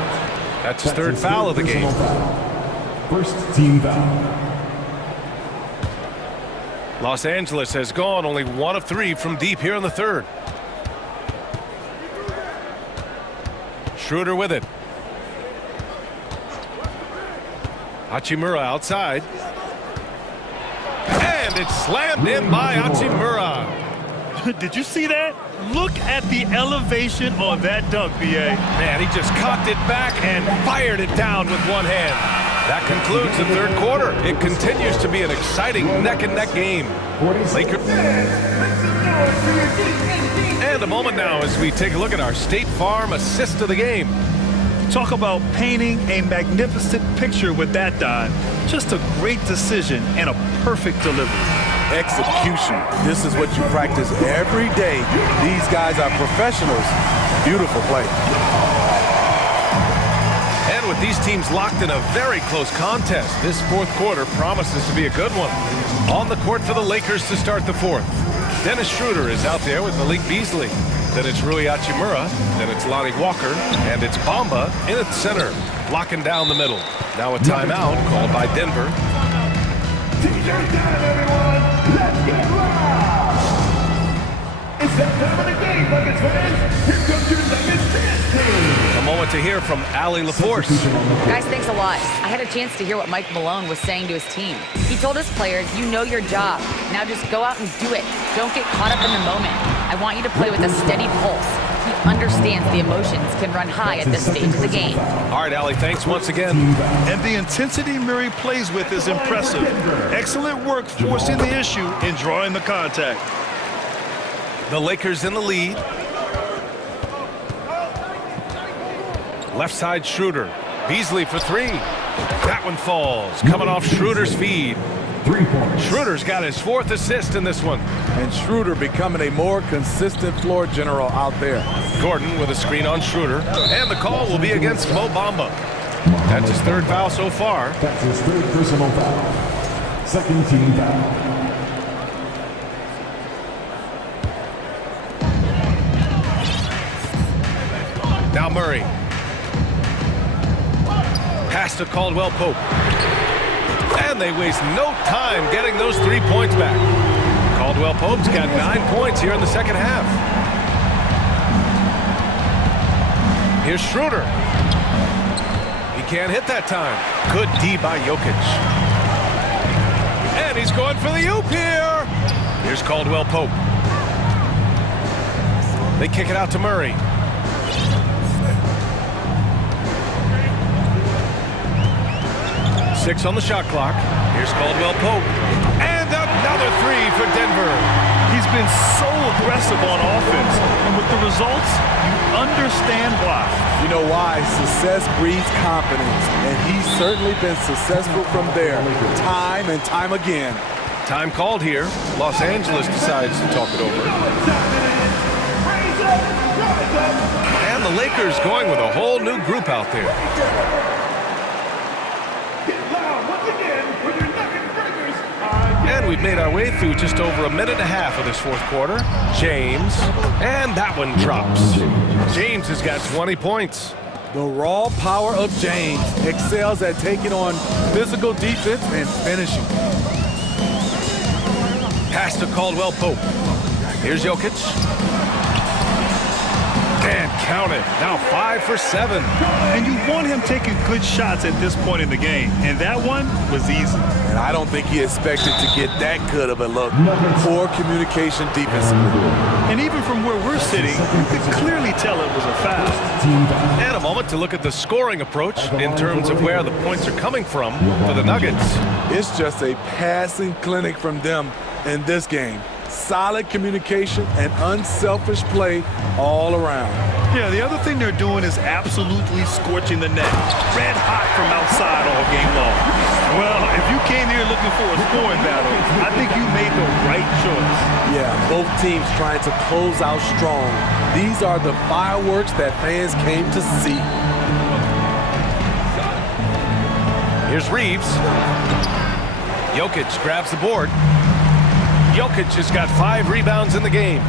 That's his third foul of the game. First team foul. Los Angeles has gone only 1 of 3 from deep here in the third. Schroeder with it. Hachimura outside. And it's slammed in by Hachimura. Did you see that? Look at the elevation on that dunk, B.A. Man, he just cocked it back and fired it down with one hand. That concludes the third quarter. It continues to be an exciting neck-and-neck game. Lakers. And a moment now as we take a look at our State Farm assist of the game. Talk about painting a magnificent picture with that dive. Just a great decision and a perfect delivery. Execution. This is what you practice every day. These guys are professionals. Beautiful play. And with these teams locked in a very close contest, this fourth quarter promises to be a good one. On the court for the Lakers to start the fourth. Dennis Schroeder is out there with Malik Beasley. Then it's Rui Hachimura. Then it's Lonnie Walker. And it's Bamba in its center, blocking down the middle. Now a timeout called by Denver. T-shirt down, everyone. Let's get loud. It's that time of the game, Buckets fans. Here comes your Nuggets dance team. A moment to hear from Allie LaForce. Guys, thanks a lot. I had a chance to hear what Mike Malone was saying to his team. He told his players, you know your job. Now just go out and do it. Don't get caught up in the moment. I want you to play with a steady pulse. He understands the emotions can run high at this stage of the game. All right, Allie, thanks once again. And the intensity Murray plays with is impressive. Excellent work forcing the issue and drawing the contact. The Lakers in the lead. Left side Schroeder. Beasley for 3. That one falls. Coming off Schroeder's feed. 3 points. Schroeder's got his 4th assist in this one. And Schroeder becoming a more consistent floor general out there. Gordon with a screen on Schroeder. And the call will be against Mo Bamba. That's his 3rd foul so far. That's his 3rd personal foul. Second team foul. Now Murray. Pass to Caldwell Pope. And they waste no time getting those 3 points back. Caldwell Pope's got 9 points here in the second half. Here's Schroeder. He can't hit that time. Good D by Jokic. And he's going for the oop here. Here's Caldwell Pope. They kick it out to Murray. Six on the shot clock. Here's Caldwell Pope. And another 3 for Denver. He's been so aggressive on offense. And with the results, you understand why. You know why? Success breeds confidence. And he's certainly been successful from there, time and time again. Time called here. Los Angeles decides to talk it over. And the Lakers going with a whole new group out there. And we've made our way through just over a minute and a half of this fourth quarter. James, and that one drops. James has got 20 points. The raw power of James excels at taking on physical defense and finishing. Pass to Caldwell Pope. Here's Jokic. And count it. Now 5 for 7. And you want him taking good shots at this point in the game. And that one was easy. And I don't think he expected to get that good of a look. Poor communication defensively. And even from where we're sitting, you could clearly tell it was a foul. And a moment to look at the scoring approach in terms of where the points are coming from for the Nuggets. It's just a passing clinic from them in this game. Solid communication and unselfish play all around. Yeah, the other thing they're doing is absolutely scorching the net. Red hot from outside all game long. Well, if you came here looking for a scoring battle, I think you made the right choice. Yeah, both teams trying to close out strong. These are the fireworks that fans came to see. Here's Reeves. Jokic grabs the board. Jokic has got 5 rebounds in the game.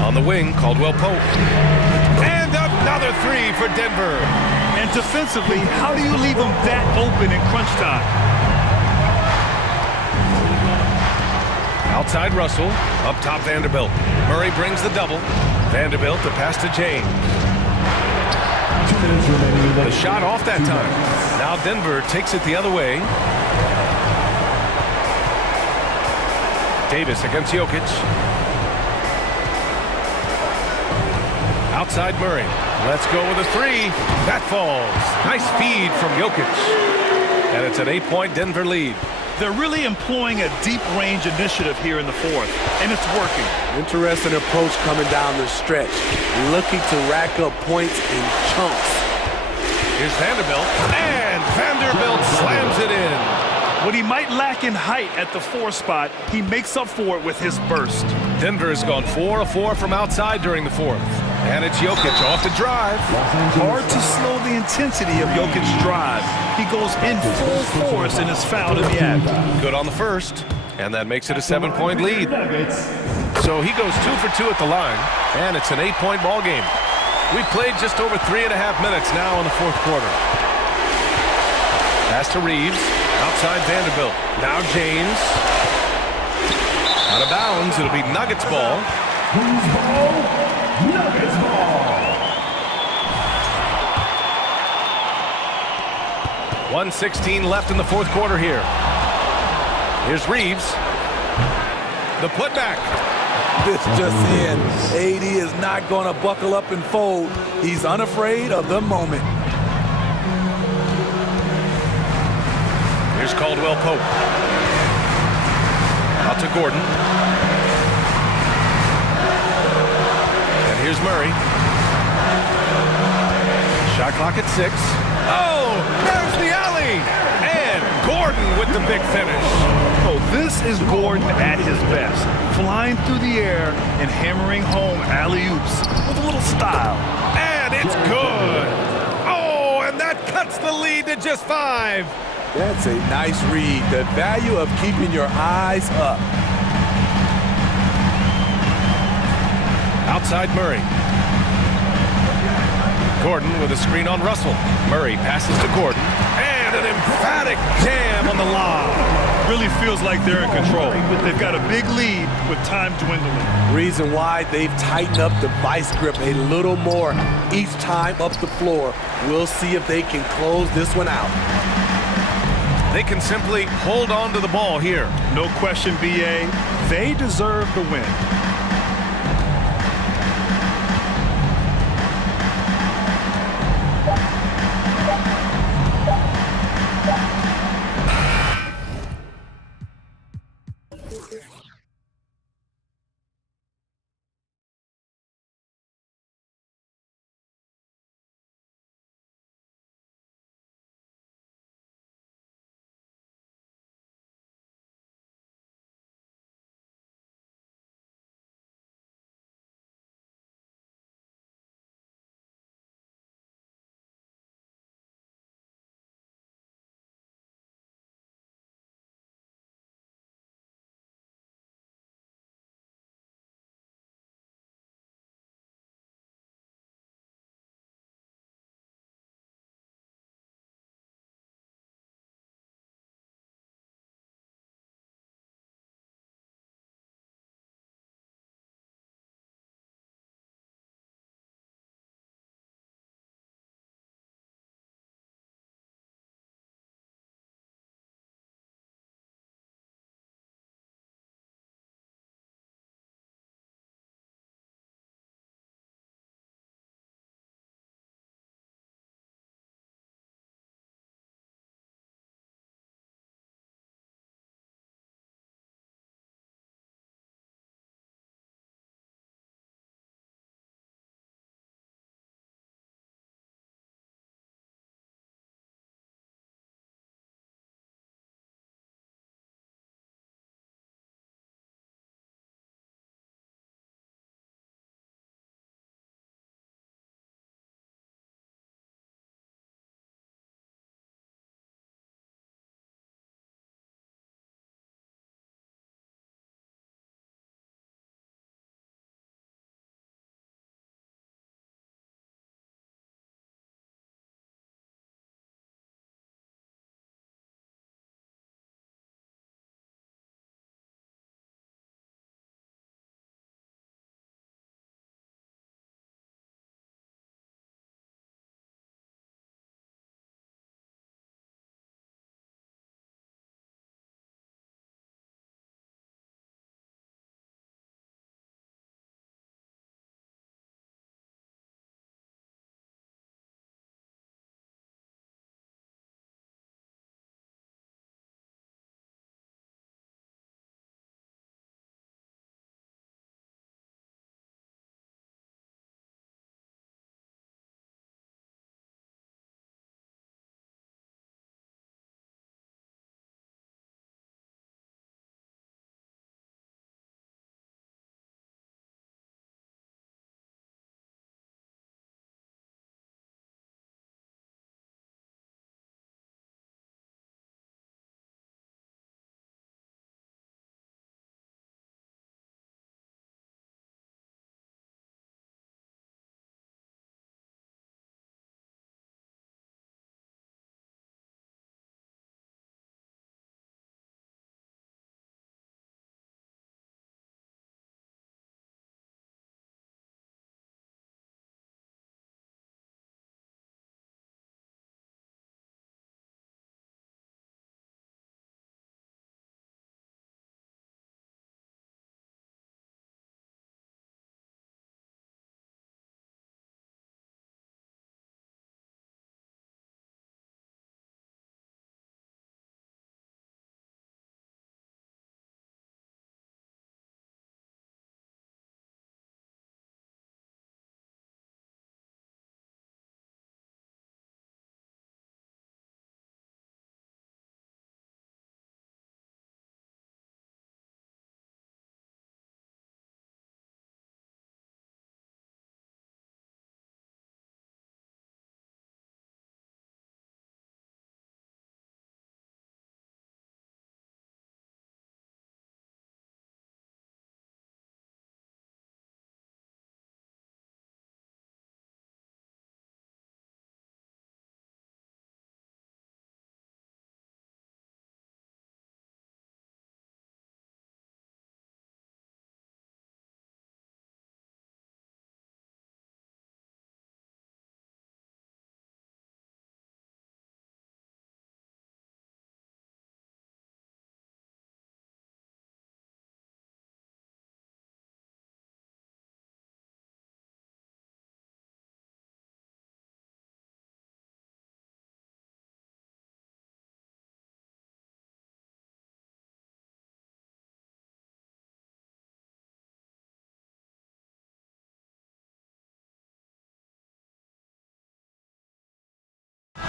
On the wing, Caldwell Pope. And another 3 for Denver. And defensively, how do you leave them that open in crunch time? Outside Russell, up top Vanderbilt. Murray brings the double. Vanderbilt, the pass to James. The shot off that time. Now Denver takes it the other way. Davis against Jokic. Outside Murray. Let's go with a 3. That falls. Nice feed from Jokic. And it's an 8-point Denver lead. They're really employing a deep-range initiative here in the fourth, and it's working. Interesting approach coming down the stretch. Looking to rack up points in chunks. Here's Vanderbilt. And Vanderbilt slams it in. What he might lack in height at the 4 spot, he makes up for it with his burst. Denver has gone 4 of 4 from outside during the fourth. And it's Jokic off the drive. Hard to slow the intensity of Jokic's drive. He goes in full force and is fouled in the act. Good on the first. And that makes it a 7-point lead. So he goes 2 for 2 at the line. And it's an 8-point ball game. We've played just over 3.5 minutes now in the fourth quarter. Pass to Reeves. Outside Vanderbilt. Now James. Out of bounds. It'll be Nuggets ball. Who's ball? Nuggets ball. 1:16 left in the fourth quarter here. Here's Reeves. The putback. This just in. AD is not going to buckle up and fold. He's unafraid of the moment. Here's Caldwell Pope. Out to Gordon. And here's Murray. Shot clock at 6. Oh, there's the alley. And Gordon with the big finish. Oh, this is Gordon at his best. Flying through the air and hammering home alley-oops with a little style. And it's good. Oh, and that cuts the lead to just 5. That's a nice read. The value of keeping your eyes up. Outside Murray. Gordon with a screen on Russell. Murray passes to Gordon. And an emphatic jam on the lob. Really feels like they're in control. They've got a big lead with time dwindling. Reason why they've tightened up the vice grip a little more each time up the floor. We'll see if they can close this one out. They can simply hold on to the ball here. No question, BA. They deserve the win.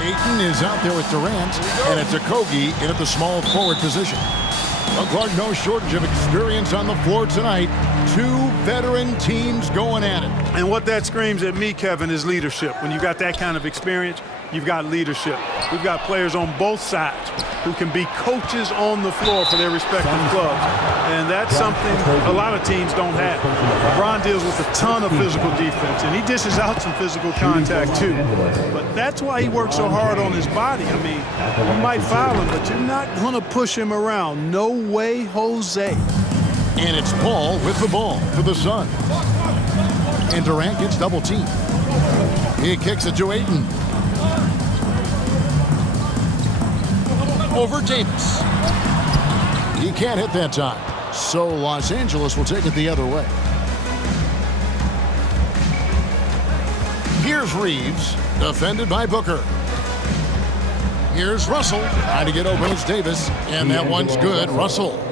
Ayton is out there with Durant, and it's Okogie in at the small forward position. Well, Clark, no shortage of experience on the floor tonight. Two veteran teams going at it. And what that screams at me, Kevin, is leadership. When you got that kind of experience, you've got leadership. We've got players on both sides who can be coaches on the floor for their respective clubs. And that's something a lot of teams don't have. LeBron deals with a ton of physical defense, and he dishes out some physical contact too. But that's why he works so hard on his body. I mean, you might foul him, but you're not going to push him around. No way, Jose. And it's Paul with the ball for the Suns. And Durant gets double teamed. He kicks it to Ayton. Over Davis. He can't hit that time. So Los Angeles will take it the other way. Here's Reeves, defended by Booker. Here's Russell, trying to get open as Davis, and that one's good. Russell.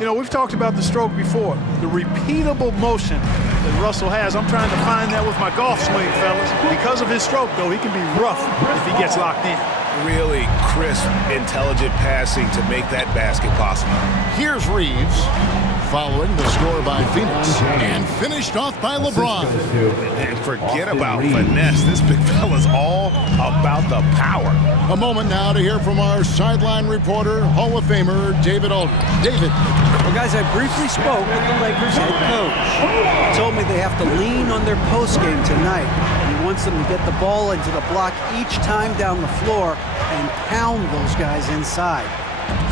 You know, we've talked about the stroke before. The repeatable motion that Russell has. I'm trying to find that with my golf swing, fellas. Because of his stroke, though, he can be rough if he gets locked in. Really crisp, intelligent passing to make that basket possible. Here's Reeves, following the score by Phoenix, and finished off by LeBron. And forget about finesse. This big fella's all about the power. A moment now to hear from our sideline reporter, Hall of Famer David Aldridge. David. Well, guys, I briefly spoke with the Lakers head coach. He told me they have to lean on their post game tonight. He wants them to get the ball into the block each time down the floor and pound those guys inside.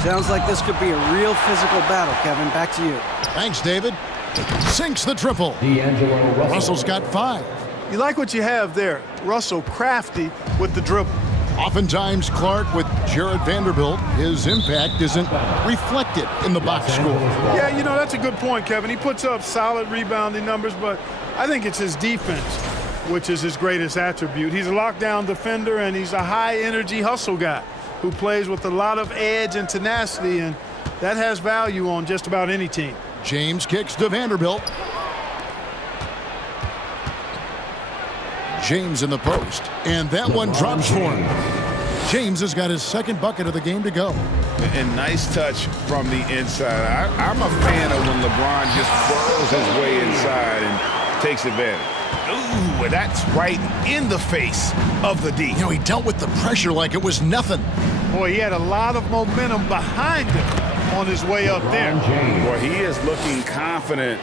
Sounds like this could be a real physical battle, Kevin. Back to you. Thanks, David. Sinks the triple. Russell's got 5. You like what you have there. Russell crafty with the dribble. Oftentimes, Clark, with Jared Vanderbilt, his impact isn't reflected in the box score. Yeah, you know, that's a good point, Kevin. He puts up solid rebounding numbers, but I think it's his defense, which is his greatest attribute. He's a lockdown defender, and he's a high-energy hustle guy who plays with a lot of edge and tenacity, and that has value on just about any team. James kicks to Vanderbilt. James in the post, and that one drops for him. James has got his second bucket of the game to go. And nice touch from the inside. I'm a fan of when LeBron just whirls his way inside and takes advantage. Ooh, that's right in the face of the D. You know, he dealt with the pressure like it was nothing. Boy, he had a lot of momentum behind him on his way up there. Boy, he is looking confident.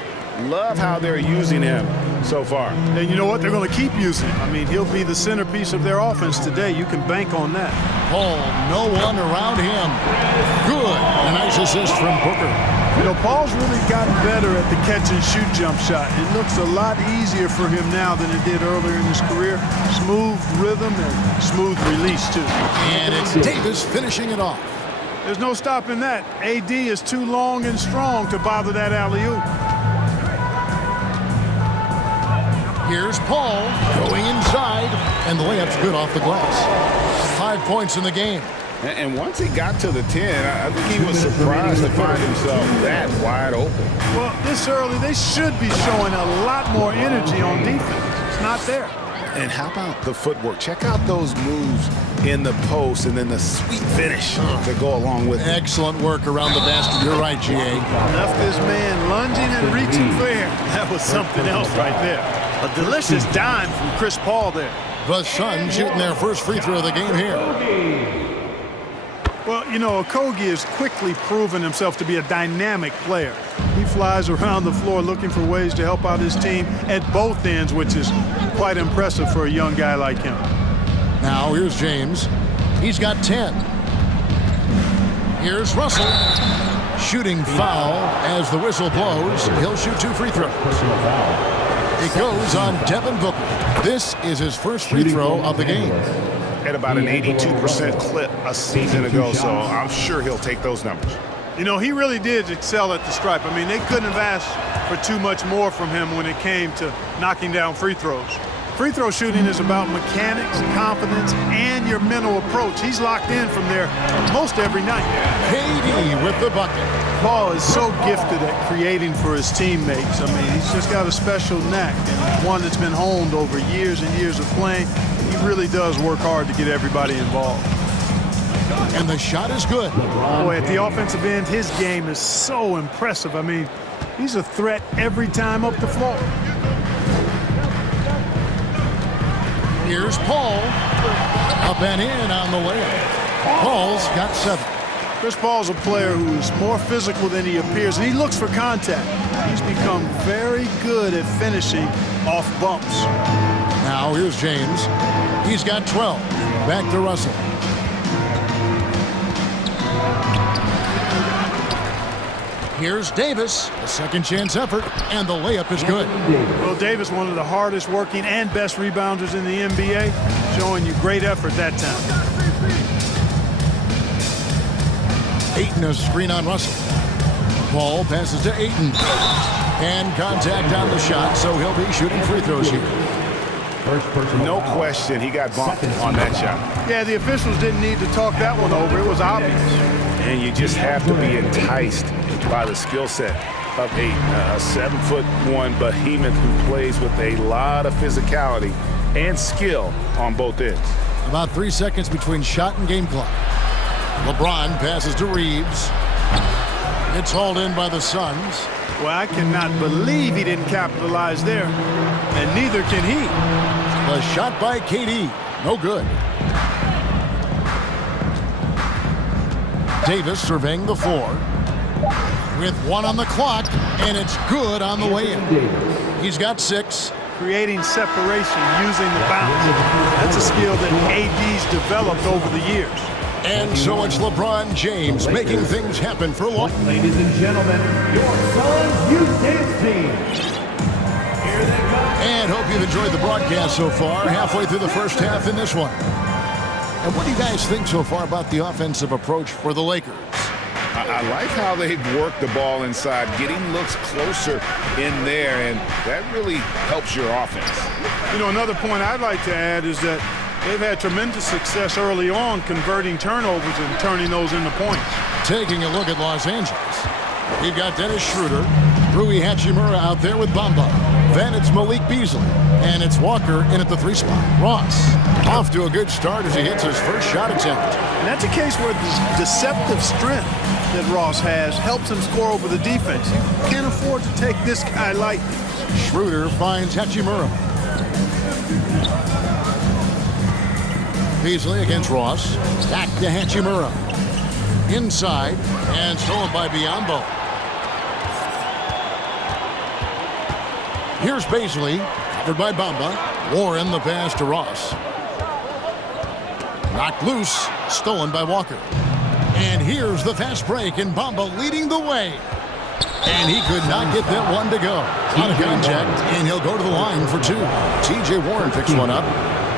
Love how they're using him so far. And you know what? They're going to keep using him. I mean, he'll be the centerpiece of their offense today. You can bank on that. Paul, no one around him. Good. A nice assist from Booker. You know, Paul's really gotten better at the catch-and-shoot jump shot. It looks a lot easier for him now than it did earlier in his career. Smooth rhythm and smooth release, too. And it's Davis finishing it off. There's no stopping that. AD is too long and strong to bother that alley-oop. Here's Paul going inside, and the layup's good off the glass. 5 points in the game. And once he got to the 10, I think he was surprised to find himself that wide open. Well, this early, they should be showing a lot more energy on defense. It's not there. And how about the footwork? Check out those moves in the post and then the sweet finish to go along with it. Excellent work around the basket. You're right, G.A. Left this man lunging and reaching for air. That was something else right there. A delicious dime from Chris Paul there. The Suns shooting their first free throw of the game here. Well, you know, Okogie has quickly proven himself to be a dynamic player. He flies around the floor looking for ways to help out his team at both ends, which is quite impressive for a young guy like him. Now here's James. He's got 10. Here's Russell. Shooting foul as the whistle blows. He'll shoot 2 free throws. It goes on Devin Booker. This is his first free throw of the game. At about an 82% clip a season ago, so I'm sure he'll take those numbers. You know, he really did excel at the stripe. I mean, they couldn't have asked for too much more from him when it came to knocking down free throws. Free throw shooting is about mechanics, confidence, and your mental approach. He's locked in from there most every night. KD with the bucket. Paul is so gifted at creating for his teammates. I mean, he's just got a special knack, and one that's been honed over years and years of playing. He really does work hard to get everybody involved. And the shot is good. Boy, at the offensive end, his game is so impressive. I mean, he's a threat every time up the floor. Here's Paul. Up and in on the layup. Paul's got 7. Chris Paul's a player who's more physical than he appears, and he looks for contact. He's become very good at finishing off bumps. Now here's James. He's got 12. Back to Russell. Here's Davis, a second chance effort, and the layup is good. Well, Davis, one of the hardest working and best rebounders in the NBA, showing you great effort that time. Ayton a screen on Russell. Paul passes to Ayton. And contact on the shot, so he'll be shooting free throws here. No question, he got bumped on that shot. Yeah, the officials didn't need to talk that one over. It was obvious. And you just have to be enticed by the skill set of Ayton, a 7'1" behemoth who plays with a lot of physicality and skill on both ends. About 3 seconds between shot and game clock. LeBron passes to Reeves. It's hauled in by the Suns. Well, I cannot believe he didn't capitalize there, and neither can he. The shot by KD, no good. Davis surveying the floor with 1 on the clock, and it's good on the way in. He's got 6. Creating separation using the bounce. That's a skill that AD's developed over the years. And so it's LeBron James making things happen for long. Ladies and gentlemen, your Suns Youth Dance Team. Here they come. And hope you've enjoyed the broadcast so far. Halfway through the first half in this one. And what do you guys think so far about the offensive approach for the Lakers? I like how they've worked the ball inside, getting looks closer in there, and that really helps your offense. You know, another point I'd like to add is that they've had tremendous success early on converting turnovers and turning those into points. Taking a look at Los Angeles. We've got Dennis Schroeder, Rui Hachimura out there with Bamba. Then it's Malik Beasley, and it's Walker in at the 3 spot. Ross off to a good start as he hits his first shot attempt. And that's a case where the deceptive strength that Ross has helps him score over the defense. You can't afford to take this guy lightly. Schroeder finds Hachimura. Beasley against Ross. Back to Hachimura. Inside, and stolen by Biyombo. Here's Beasley, covered by Bamba. Warren the pass to Ross. Knocked loose, stolen by Walker. And here's the fast break, and Bamba leading the way. And he could not get that one to go. Out of contact, and he'll go to the line for 2. T.J. Warren picks one up.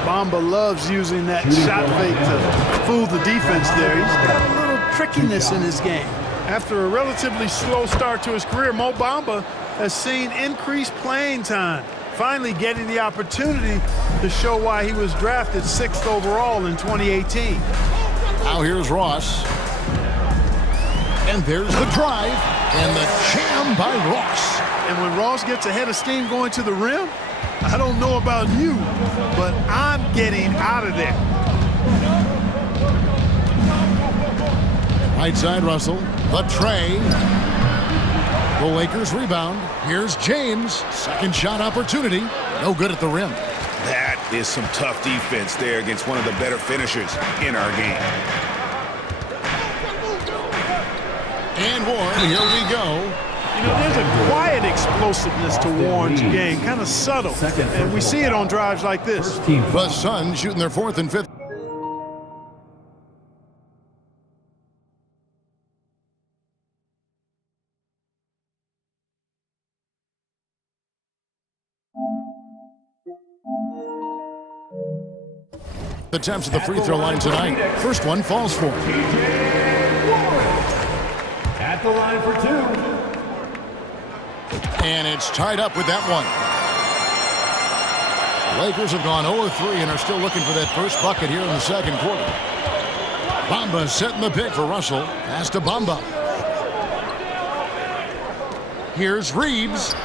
Bamba loves using that shot fake to fool the defense there. He's got a little trickiness in his game. After a relatively slow start to his career, Mo Bamba has seen increased playing time, finally getting the opportunity to show why he was drafted 6th overall in 2018. Now here's Ross. And there's the drive, and the jam by Ross. And when Ross gets ahead of steam going to the rim, I don't know about you, but I'm getting out of there. Right side Russell, the tray. The Lakers rebound. Here's James. Second shot opportunity. No good at the rim. That is some tough defense there against one of the better finishers in our game. And Warren, here we go. You know, there's a quiet explosiveness to Warren's game, kind of subtle, and we see it on drives like this. The Suns shooting their 4th and 5th. Attempts at the free throw line tonight. First one falls for him. At the line for 2. And it's tied up with that one. Lakers have gone 0-3 and are still looking for that first bucket here in the second quarter. Bamba setting the pick for Russell. Pass to Bamba. Here's Reeves.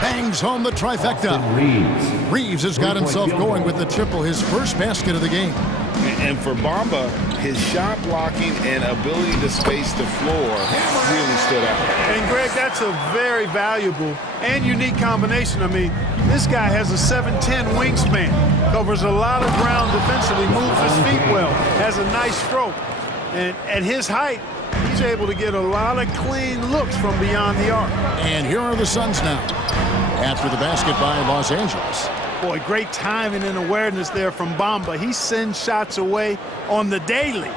bangs home the trifecta. Reeves has got himself going with the triple, his first basket of the game. And for Bamba, his shot blocking and ability to space the floor really stood out. And Greg, that's a very valuable and unique combination. I mean, this guy has a 7'10" wingspan, covers a lot of ground defensively, moves his feet well, has a nice stroke. And at his height, he's able to get a lot of clean looks from beyond the arc. And here are the Suns now, after the basket by Los Angeles. Boy, great timing and awareness there from Bamba. He sends shots away on the daily.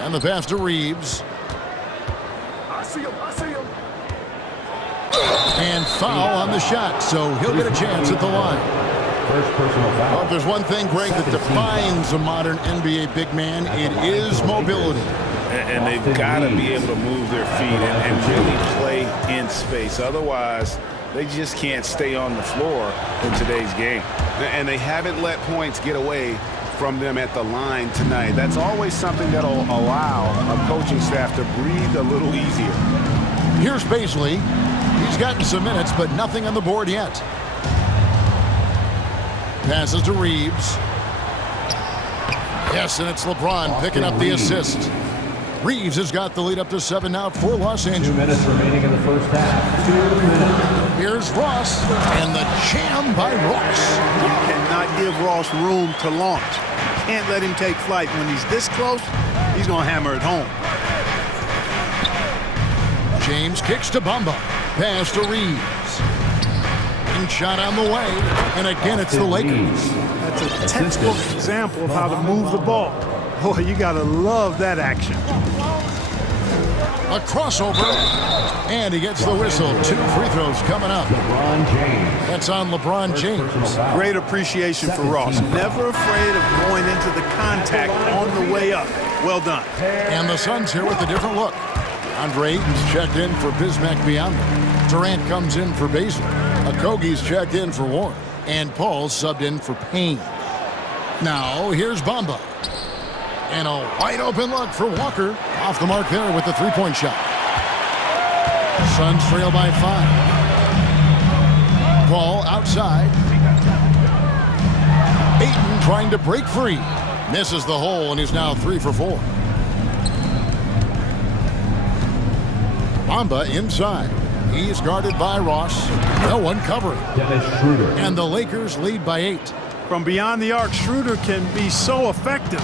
And the pass to Reeves. I see him. And foul on the shot, so he'll get a chance at the line. First personal foul. Well, if there's one thing, Greg, that defines a modern NBA big man, it is mobility. And they've got to be able to move their feet and really play in space. Otherwise, they just can't stay on the floor in today's game. And they haven't let points get away from them at the line tonight. That's always something that'll allow a coaching staff to breathe a little easier. Here's Baisley. He's gotten some minutes, but nothing on the board yet. Passes to Reeves. Yes, and it's LeBron picking up the assist. Reeves has got the lead up to 7 now for Los Angeles. 2 minutes remaining in the first half. 2 minutes. Here's Ross, and the jam by Ross. You cannot give Ross room to launch. You can't let him take flight. When he's this close, he's going to hammer it home. James kicks to Bamba. Pass to Reeves. And shot on the way. And again, it's the Lakers. That's a textbook example of how to move the ball. Boy, you got to love that action. A crossover. And he gets the whistle. 2 free throws coming up. LeBron James. That's on LeBron James. Great appreciation for Ross. Never afraid of going into the contact on the way up. Well done. And the Suns here with a different look. Andre Ayton's checked in for Bismack Biyombo. Durant comes in for Baisley. Okogie's checked in for Warren. And Paul's subbed in for Payne. Now, here's Bamba. And a wide open look for Walker. Off the mark there with the three-point shot. Suns trail by 5. Paul outside. Ayton trying to break free. Misses the hole and is now 3 for 4. Bamba inside. He's guarded by Ross. No one covering. And the Lakers lead by 8. From beyond the arc, Schroeder can be so effective.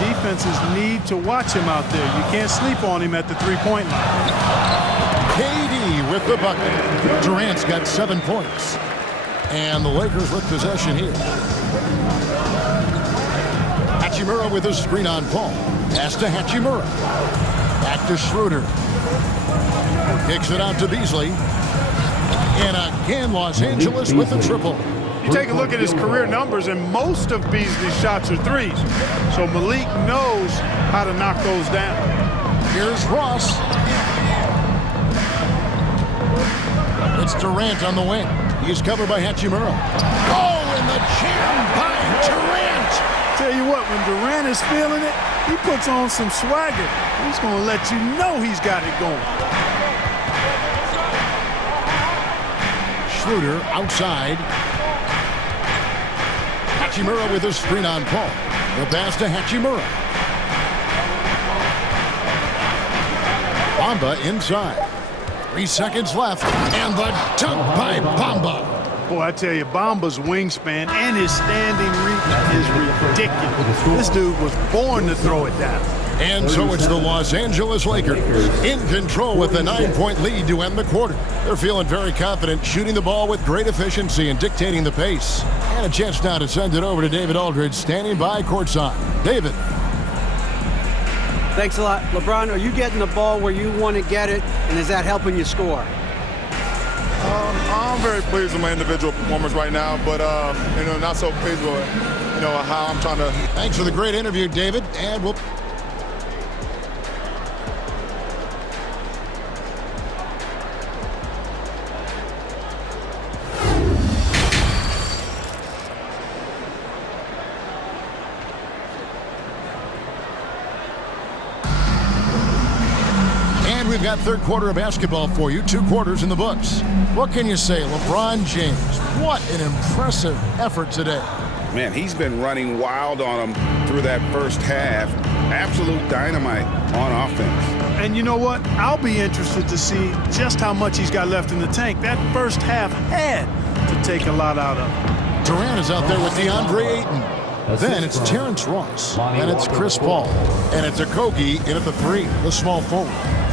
Defenses need to watch him out there. You can't sleep on him at the three-point line. KD with the bucket. Durant's got 7 points. And the Lakers with possession here. Hachimura with a screen on Paul. Pass to Hachimura. Back to Schroeder. Kicks it out to Beasley. And again, Los Angeles with the triple. You take a look at his career numbers, and most of Beasley's shots are threes. So Malik knows how to knock those down. Here's Ross. It's Durant on the wing. He's covered by Hachimura. Oh, and the jam by Durant. Tell you what, when Durant is feeling it, he puts on some swagger. He's going to let you know he's got it going. Schroeder outside. Hachimura with a screen on Paul. The pass to Hachimura. Bamba inside. 3 seconds left. And the dunk by Bamba. Boy, I tell you, Bamba's wingspan and his standing reach is ridiculous. This dude was born to throw it down. And so it's the Los Angeles Lakers in control with a 9-point lead to end the quarter. They're feeling very confident, shooting the ball with great efficiency and dictating the pace. And a chance now to send it over to David Aldridge, standing by courtside. David. Thanks a lot. LeBron, are you getting the ball where you want to get it, and is that helping you score? I'm very pleased with my individual performance right now, but not so pleased with how I'm trying to. Thanks for the great interview, David, and we'll. got third quarter of basketball for you, 2 quarters in the books. What can you say? LeBron James, what an impressive effort today. Man, he's been running wild on them through that first half. Absolute dynamite on offense. And you know what? I'll be interested to see just how much he's got left in the tank. That first half had to take a lot out of him. Durant is out there with DeAndre Ayton. Then it's Terrence Ross, and it's Chris Paul, and it's Okogie in at the 3, the small forward.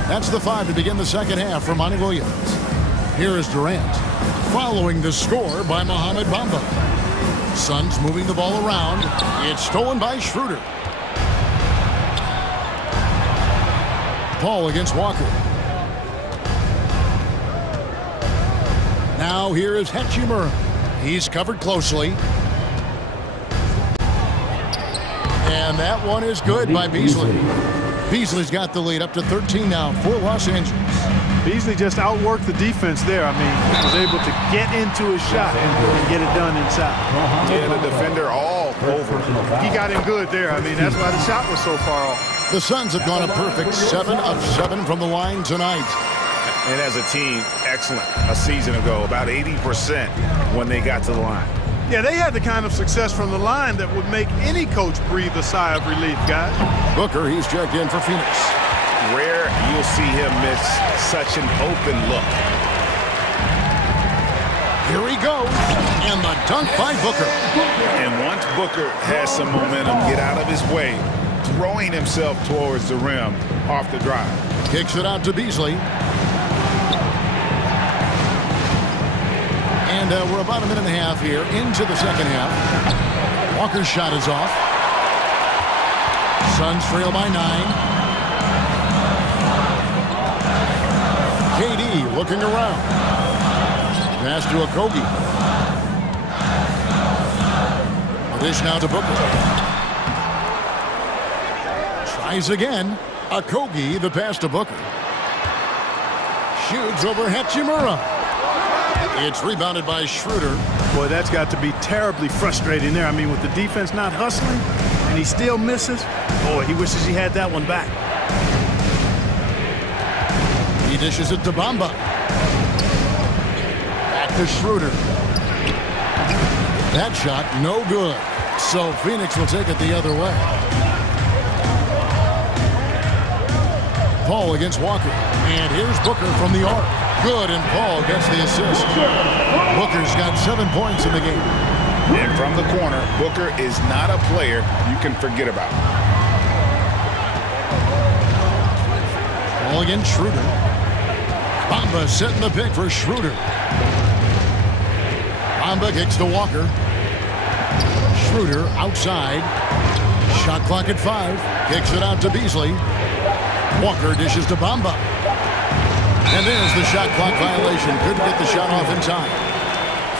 That's the 5 to begin the second half for Monty Williams. Here is Durant, following the score by Mohamed Bamba. Suns moving the ball around. It's stolen by Schroeder. Paul against Walker. Now here is Hachimura. He's covered closely. And that one is good by Beasley. Beasley's got the lead up to 13 now for Los Angeles. Beasley just outworked the defense there. I mean, was able to get into his shot and get it done inside. Yeah, the defender all over. He got him good there. I mean, that's why the shot was so far off. The Suns have gone a perfect 7 of 7 from the line tonight. And as a team, excellent. A season ago, about 80% when they got to the line. Yeah, they had the kind of success from the line that would make any coach breathe a sigh of relief, guys. Booker, he's checked in for Phoenix. Rare you'll see him miss such an open look. Here he goes, and the dunk by Booker. And once Booker has some momentum, get out of his way, throwing himself towards the rim off the drive. Kicks it out to Beasley. And we're about a minute and a half here into the second half. Walker's shot is off. Suns trail by 9. KD looking around. Pass to Okogie. The dish now to Booker. Tries again. Okogie, the pass to Booker. Shoots over Hachimura. It's rebounded by Schroeder. Boy, that's got to be terribly frustrating there. I mean, with the defense not hustling, and he still misses. Boy, he wishes he had that one back. He dishes it to Bamba. Back to Schroeder. That shot, no good. So Phoenix will take it the other way. Paul against Walker. And here's Booker from the arc. Good, and Paul gets the assist. Booker's got 7 points in the game. And from the corner, Booker is not a player you can forget about. Paul against Schroeder. Bamba setting the pick for Schroeder. Bamba kicks to Walker. Schroeder outside. Shot clock at 5. Kicks it out to Beasley. Walker dishes to Bamba. And there's the shot clock violation. Couldn't get the shot off in time.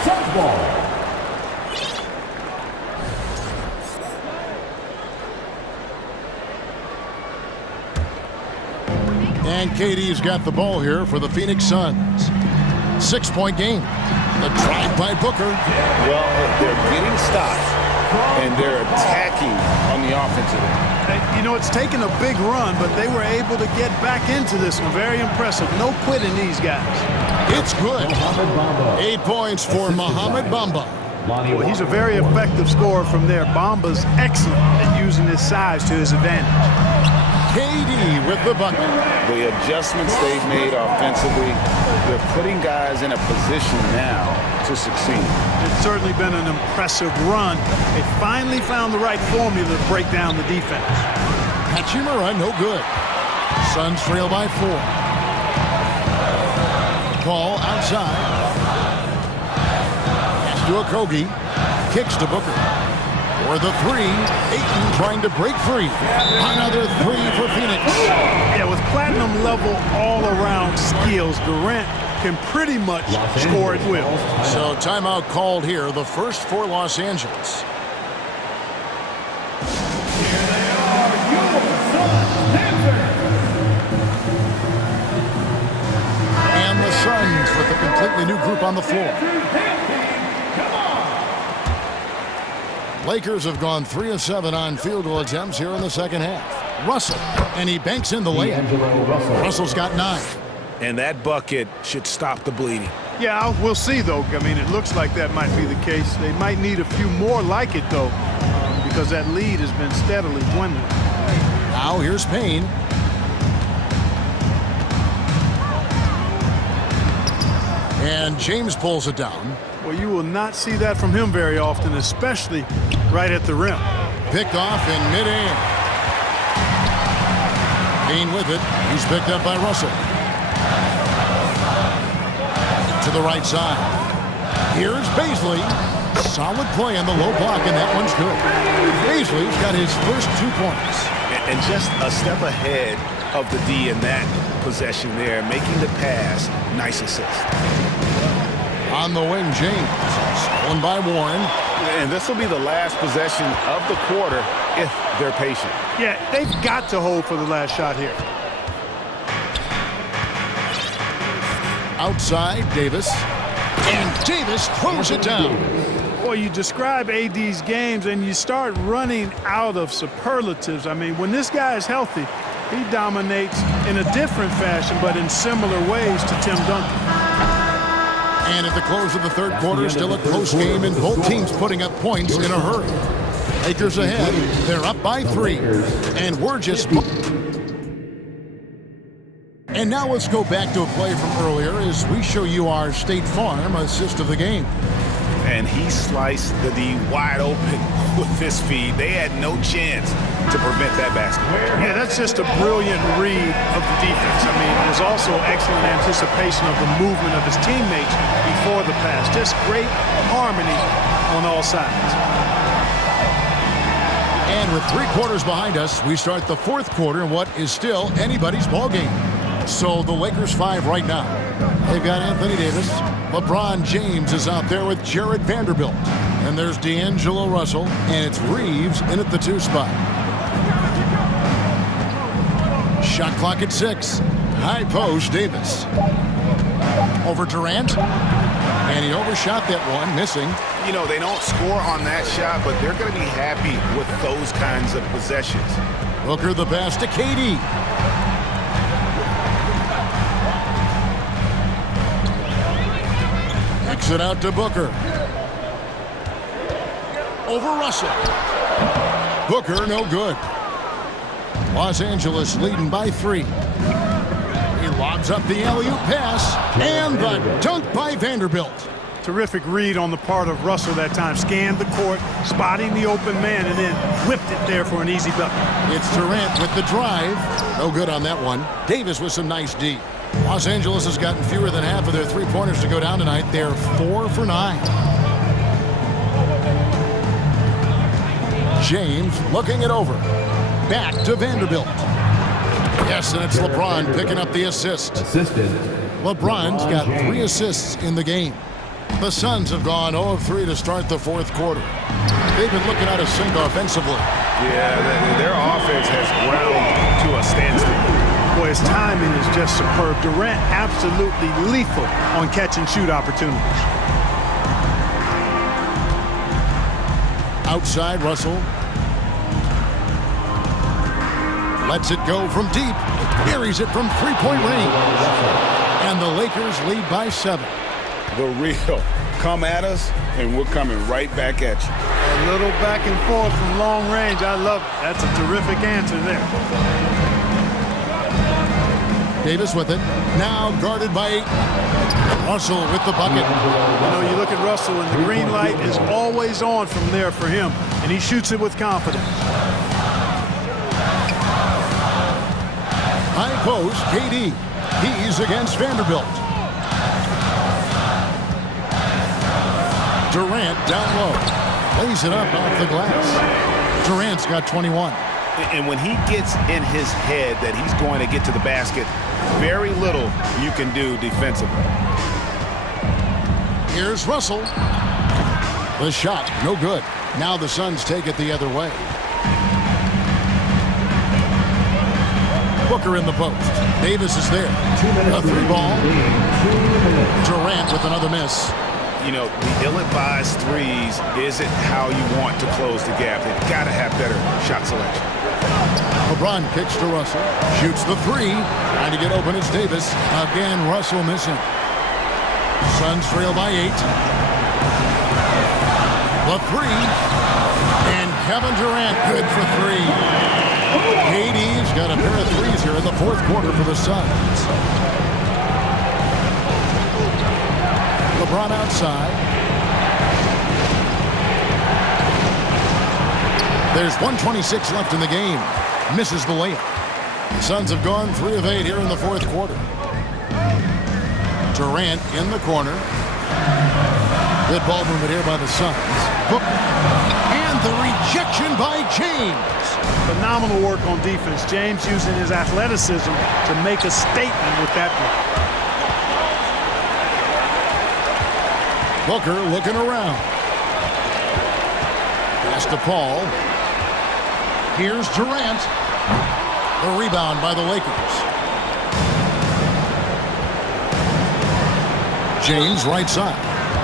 Suns ball. And KD's got the ball here for the Phoenix Suns. 6-point game. The drive by Booker. Well, they're getting stops, and they're attacking on the offensive end. You know, it's taken a big run, but they were able to get back into this one. Very impressive. No quitting these guys. It's good. 8 points for Mohamed Bamba. Well, he's a very effective scorer from there. Bamba's excellent at using his size to his advantage. KD with the bucket. The adjustments they've made offensively, they're putting guys in a position now to succeed. It's certainly been an impressive run. They finally found the right formula to break down the defense. Hachimura, no good. Suns trail by 4. Paul outside. Pass to Okogie. Kicks to Booker. For the 3, Ayton trying to break free. Another 3 for Phoenix. Yeah, with platinum level all-around skills, Durant can pretty much score at will. So timeout called here, the first for Los Angeles. Here they are, your Suns Panthers. And the Suns with a completely new group on the floor. Lakers have gone 3 of 7 on field goal attempts here in the second half. Russell, and he banks in the layup. Russell's got 9. And that bucket should stop the bleeding. Yeah, we'll see, though. I mean, it looks like that might be the case. They might need a few more like it, though, because that lead has been steadily dwindling. Now here's Payne. And James pulls it down. Well, you will not see that from him very often, especially right at the rim. Picked off in midair. Payne with it. He's picked up by Russell. To the right side. Here's Baisley. Solid play on the low block, and that one's good. Baisley's got his first 2 points. And just a step ahead of the D in that possession there, making the pass. Nice assist. On the wing, James. Stolen by Warren. And this will be the last possession of the quarter if they're patient. Yeah, they've got to hold for the last shot here. Outside, Davis. And Davis throws it down. Boy, you describe AD's games and you start running out of superlatives. I mean, when this guy is healthy, he dominates in a different fashion, but in similar ways to Tim Duncan. And at the close of the third quarter, still a close game, and both teams putting up points in a hurry. Lakers ahead. They're up by 3. And we're just... And now let's go back to a play from earlier as we show you our State Farm assist of the game. And he sliced the D wide open with this feed. They had no chance to prevent that basket. Yeah, that's just a brilliant read of the defense. I mean, there's also excellent anticipation of the movement of his teammates before the pass. Just great harmony on all sides. And with 3 quarters behind us, we start the fourth quarter in what is still anybody's ballgame. So the Lakers 5 right now. They've got Anthony Davis. LeBron James is out there with Jared Vanderbilt. And there's D'Angelo Russell. And it's Reeves in at the 2 spot. Shot clock at 6. High post, Davis. Over Durant. And he overshot that one, missing. You know, they don't score on that shot, but they're going to be happy with those kinds of possessions. Booker the pass to KD. It out to Booker. Over Russell. Booker, no good. Los Angeles leading by 3. He lobs up the alley-oop pass. And the dunk by Vanderbilt. Terrific read on the part of Russell that time. Scanned the court, spotting the open man, and then whipped it there for an easy bucket. It's Durant with the drive. No good on that one. Davis with some nice D. Los Angeles has gotten fewer than half of their 3-pointers to go down tonight. They're 4 for 9. James looking it over. Back to Vanderbilt. Yes, and it's LeBron picking up the assist. LeBron's got 3 assists in the game. The Suns have gone 0 of 3 to start the fourth quarter. They've been looking out of sync offensively. Yeah, their offense has ground to a standstill. Boy, his timing is just superb. Durant absolutely lethal on catch-and-shoot opportunities. Outside, Russell. Lets it go from deep. Buries it from 3-point range. And the Lakers lead by 7. The real. Come at us, and we're coming right back at you. A little back and forth from long range. I love it. That's a terrific answer there. Davis with it. Now guarded by 8. Russell with the bucket. You know, you look at Russell, and the green light is always on from there for him, and he shoots it with confidence. High post, KD. He's against Vanderbilt. Durant down low. Lays it up off the glass. Durant's got 21. And when he gets in his head that he's going to get to the basket, very little you can do defensively. Here's Russell. The shot, no good. Now the Suns take it the other way. Booker in the post. Davis is there. A 3-ball. Durant with another miss. you know, the ill-advised threes isn't how you want to close the gap. They've got to have better shot selection. LeBron kicks to Russell, shoots the three. Trying to get open, it's Davis. Again, Russell missing. Suns trail by 8. The three. And Kevin Durant good for 3. KD's got a pair of threes here in the fourth quarter for the Suns. LeBron outside. There's 1:26 left in the game. Misses the layup. The Suns have gone 3 of 8 here in the fourth quarter. Durant in the corner. Good ball movement here by the Suns. And the rejection by James. Phenomenal work on defense. James using his athleticism to make a statement with that block. Booker looking around. Pass to Paul. Here's Durant. The rebound by the Lakers. James right side.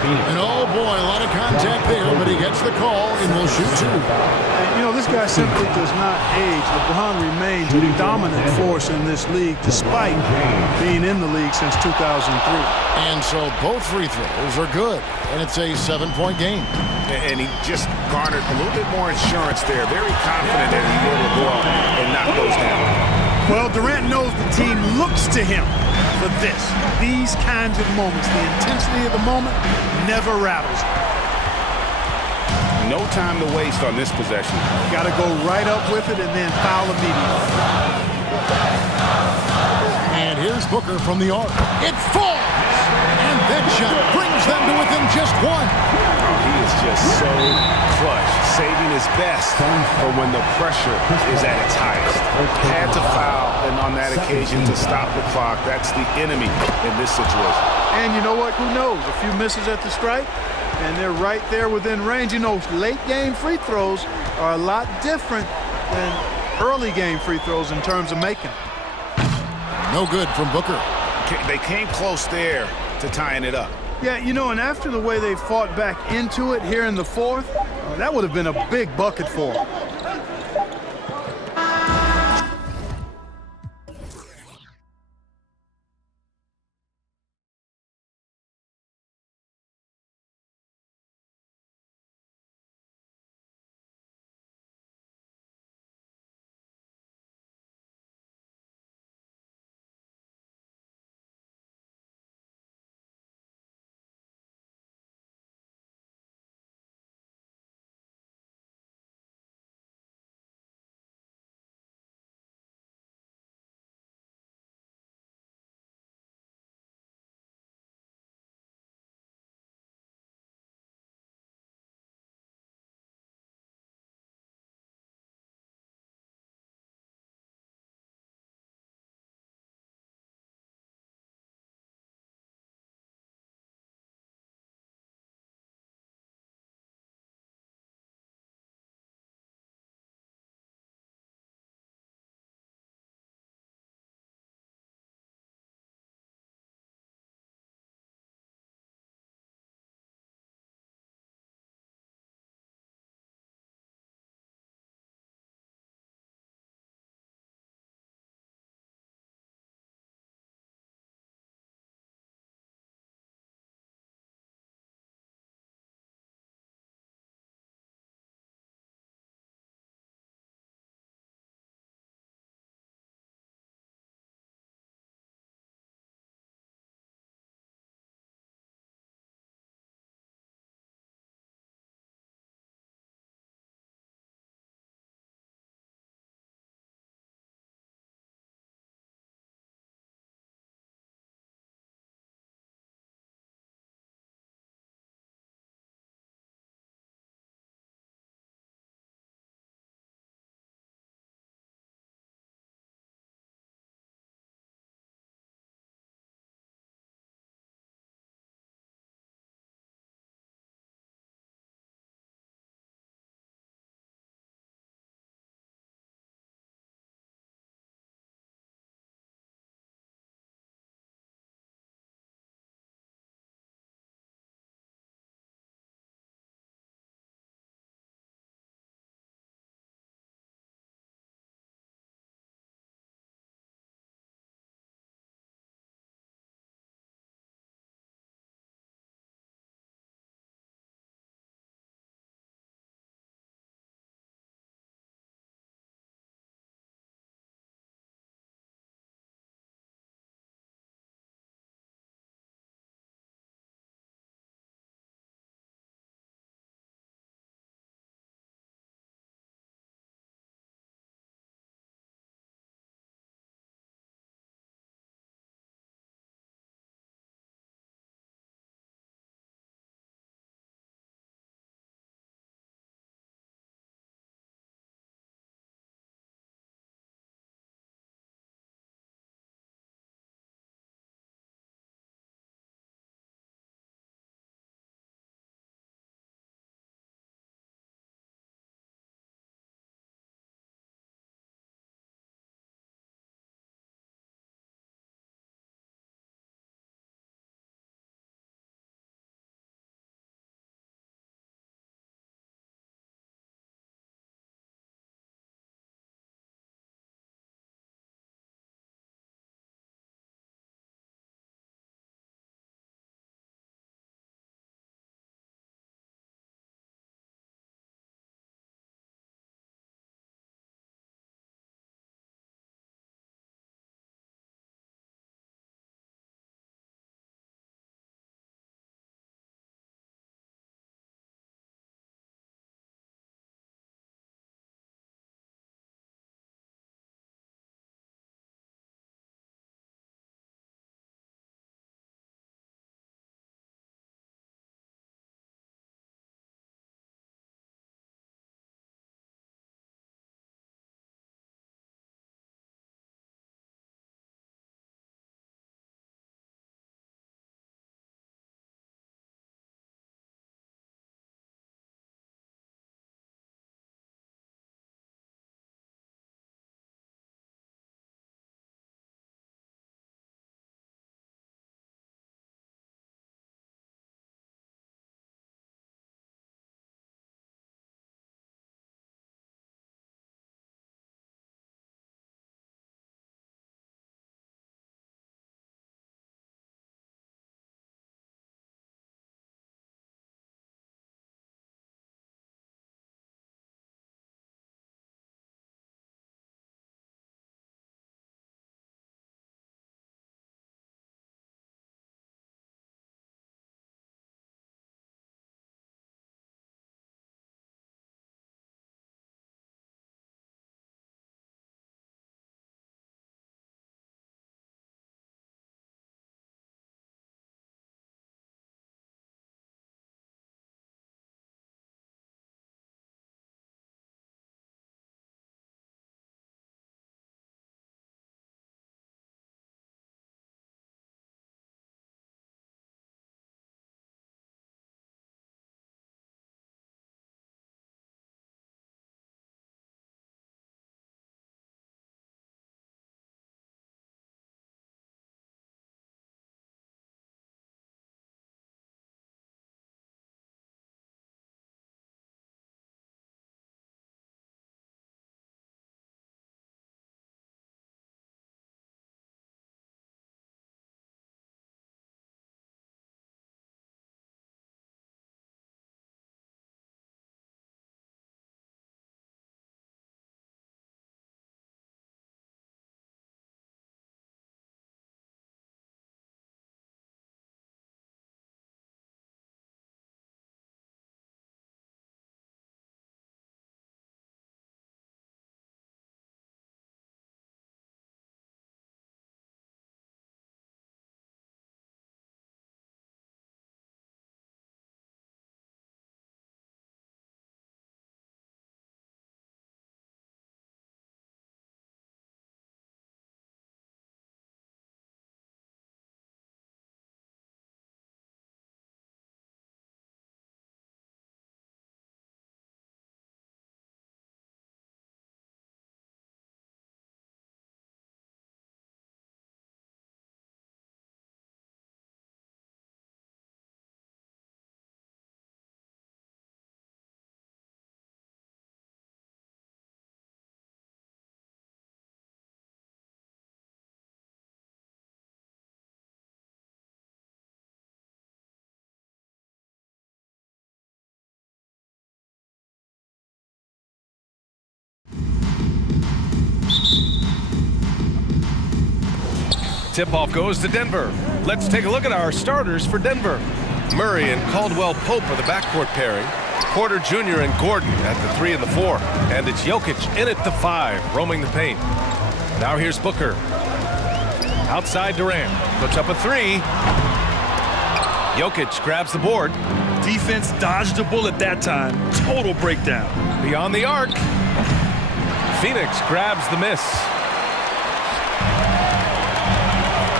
And oh boy, a lot of contact there, but he gets the call and will shoot 2. You know, this guy simply does not age. LeBron remains a dominant force in this league despite being in the league since 2003. And so both free throws are good, and it's a 7-point game. And he just garnered a little bit more insurance there. Very confident that he's able to go out and knock those down. Well, Durant knows the team looks to him for this. These kinds of moments, the intensity of the moment never rattles. No time to waste on this possession. Got to go right up with it and then foul immediately. And here's Booker from the arc. It falls! And that shot brings them to within just 1. He is just so clutch, saving his best for when the pressure is at its highest. Had to foul, and on that occasion to stop the clock. That's the enemy in this situation. And you know what? Who knows? A few misses at the stripe, and they're right there within range. You know, late game free throws are a lot different than early game free throws in terms of making. No good from Booker. They came close there to tying it up. Yeah, you know, and after the way they fought back into it here in the fourth, that would have been a big bucket for them. tip-off goes to Denver. Let's take a look at our starters for Denver. Murray and Caldwell-Pope are the backcourt pairing. Porter Jr. and Gordon at the 3 and the 4. And it's Jokic in at the 5, roaming the paint. Now here's Booker. Outside Durant. Puts up a 3. Jokic grabs the board. Defense dodged a bullet that time. Total breakdown. Beyond the arc. Phoenix grabs the miss.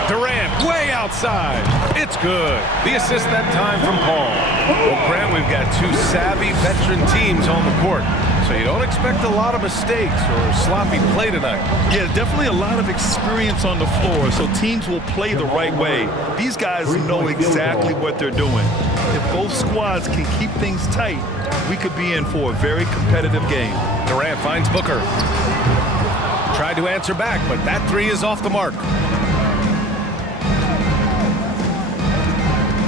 Durant way outside. It's good. The assist that time from Paul. Well, Grant, we've got two savvy veteran teams on the court, so you don't expect a lot of mistakes or sloppy play tonight. Yeah, definitely a lot of experience on the floor, so teams will play the right way. These guys know exactly what they're doing. If both squads can keep things tight, we could be in for a very competitive game. Durant finds Booker. Tried to answer back, but that 3 is off the mark.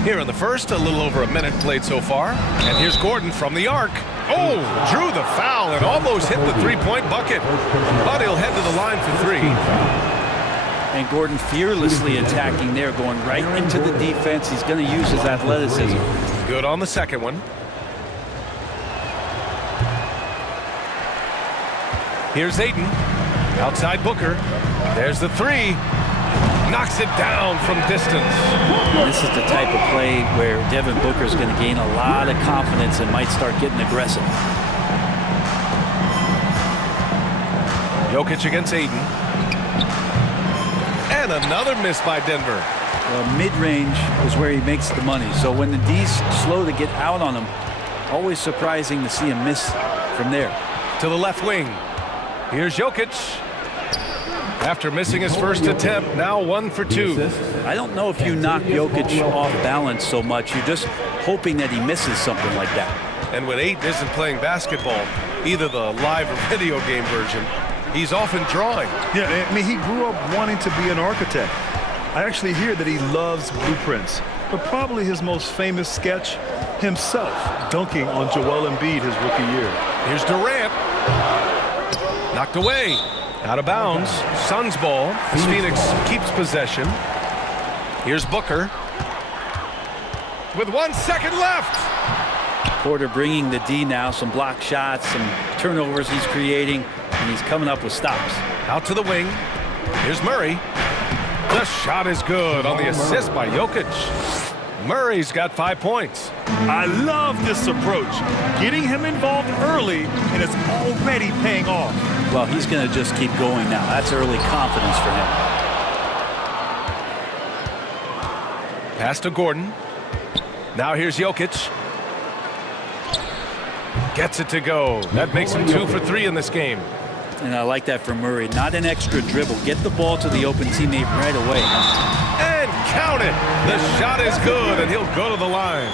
Here in the first, a little over a minute played so far. And here's Gordon from the arc. Oh, drew the foul and almost hit the three-point bucket. But he'll head to the line for 3. And Gordon fearlessly attacking there, going right into the defense. He's going to use his athleticism. Good on the second one. Here's Ayton. Outside Booker. There's the 3. Knocks it down from distance. This is the type of play where Devin Booker is going to gain a lot of confidence and might start getting aggressive. Jokic against Ayton. And another miss by Denver. Well, mid-range is where he makes the money. So when the D's slow to get out on him, always surprising to see him miss from there. To the left wing. Here's Jokic. After missing his first attempt, now 1 for 2. I don't know if you knock Jokic off balance so much. You're just hoping that he misses something like that. And when Ayton isn't playing basketball, either the live or video game version, he's often drawing. Yeah, I mean, he grew up wanting to be an architect. I actually hear that he loves blueprints, but probably his most famous sketch, himself dunking on Joel Embiid his rookie year. Here's Durant. Knocked away. Out of bounds. Suns ball as Phoenix keeps possession. Here's Booker. With 1 second left. Porter bringing the D now. Some block shots, some turnovers he's creating, and he's coming up with stops. Out to the wing. Here's Murray. The shot is good on the assist by Jokic. Murray's got 5 points. I love this approach. Getting him involved early, and it's already paying off. Well, he's going to just keep going now. That's early confidence for him. Pass to Gordon. Now here's Jokic. Gets it to go. That makes him 2 for 3 in this game. And I like that from Murray. Not an extra dribble. Get the ball to the open teammate right away. And count it. The shot is good, and he'll go to the line.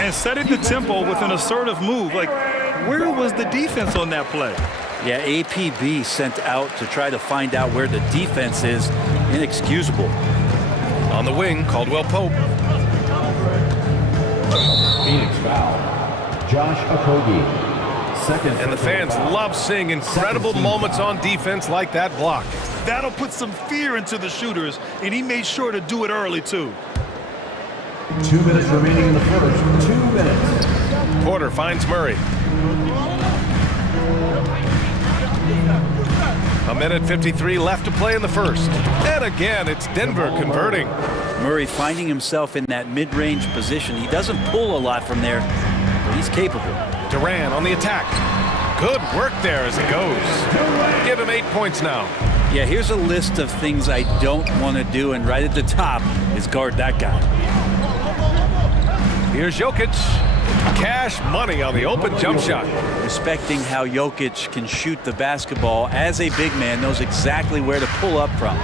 And setting the tempo with an assertive move. Like, where was the defense on that play? Yeah, APB sent out to try to find out where the defense is. Inexcusable. On the wing, Caldwell-Pope. Phoenix foul. Josh Okogie. Second. And the fans love seeing incredible moments on defense like that block. That'll put some fear into the shooters, and he made sure to do it early, too. 2 minutes remaining in the first. 2 minutes. Porter finds Murray. 1:53 left to play in the first. And again, it's Denver converting. Murray finding himself in that mid-range position. He doesn't pull a lot from there, but he's capable. Durant on the attack. Good work there as it goes. Give him 8 points now. Yeah, here's a list of things I don't want to do, and right at the top is guard that guy. Here's Jokic. Cash money on the open jump shot. Respecting how Jokic can shoot the basketball as a big man, knows exactly where to pull up from.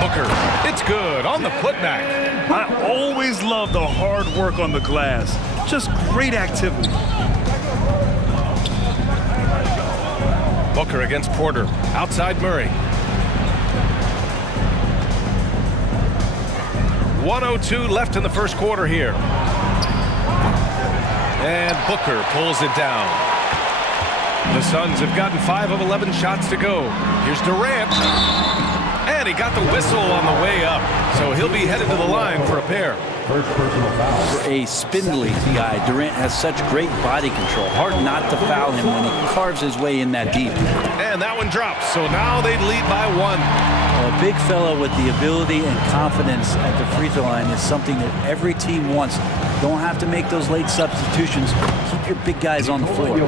Booker, it's good on the putback. I always love the hard work on the glass. Just great activity. Booker against Porter. Outside Murray. 1:02 left in the first quarter here. And Booker pulls it down. The Suns have gotten 5 of 11 shots to go. Here's Durant. And he got the whistle on the way up, so he'll be headed to the line for a pair. First personal foul. For a spindly guy, Durant has such great body control. Hard not to foul him when he carves his way in that deep. And that one drops, so now they lead by 1. Well, a big fella with the ability and confidence at the free throw line is something that every team wants. Don't have to make those late substitutions. Keep your big guys on the floor.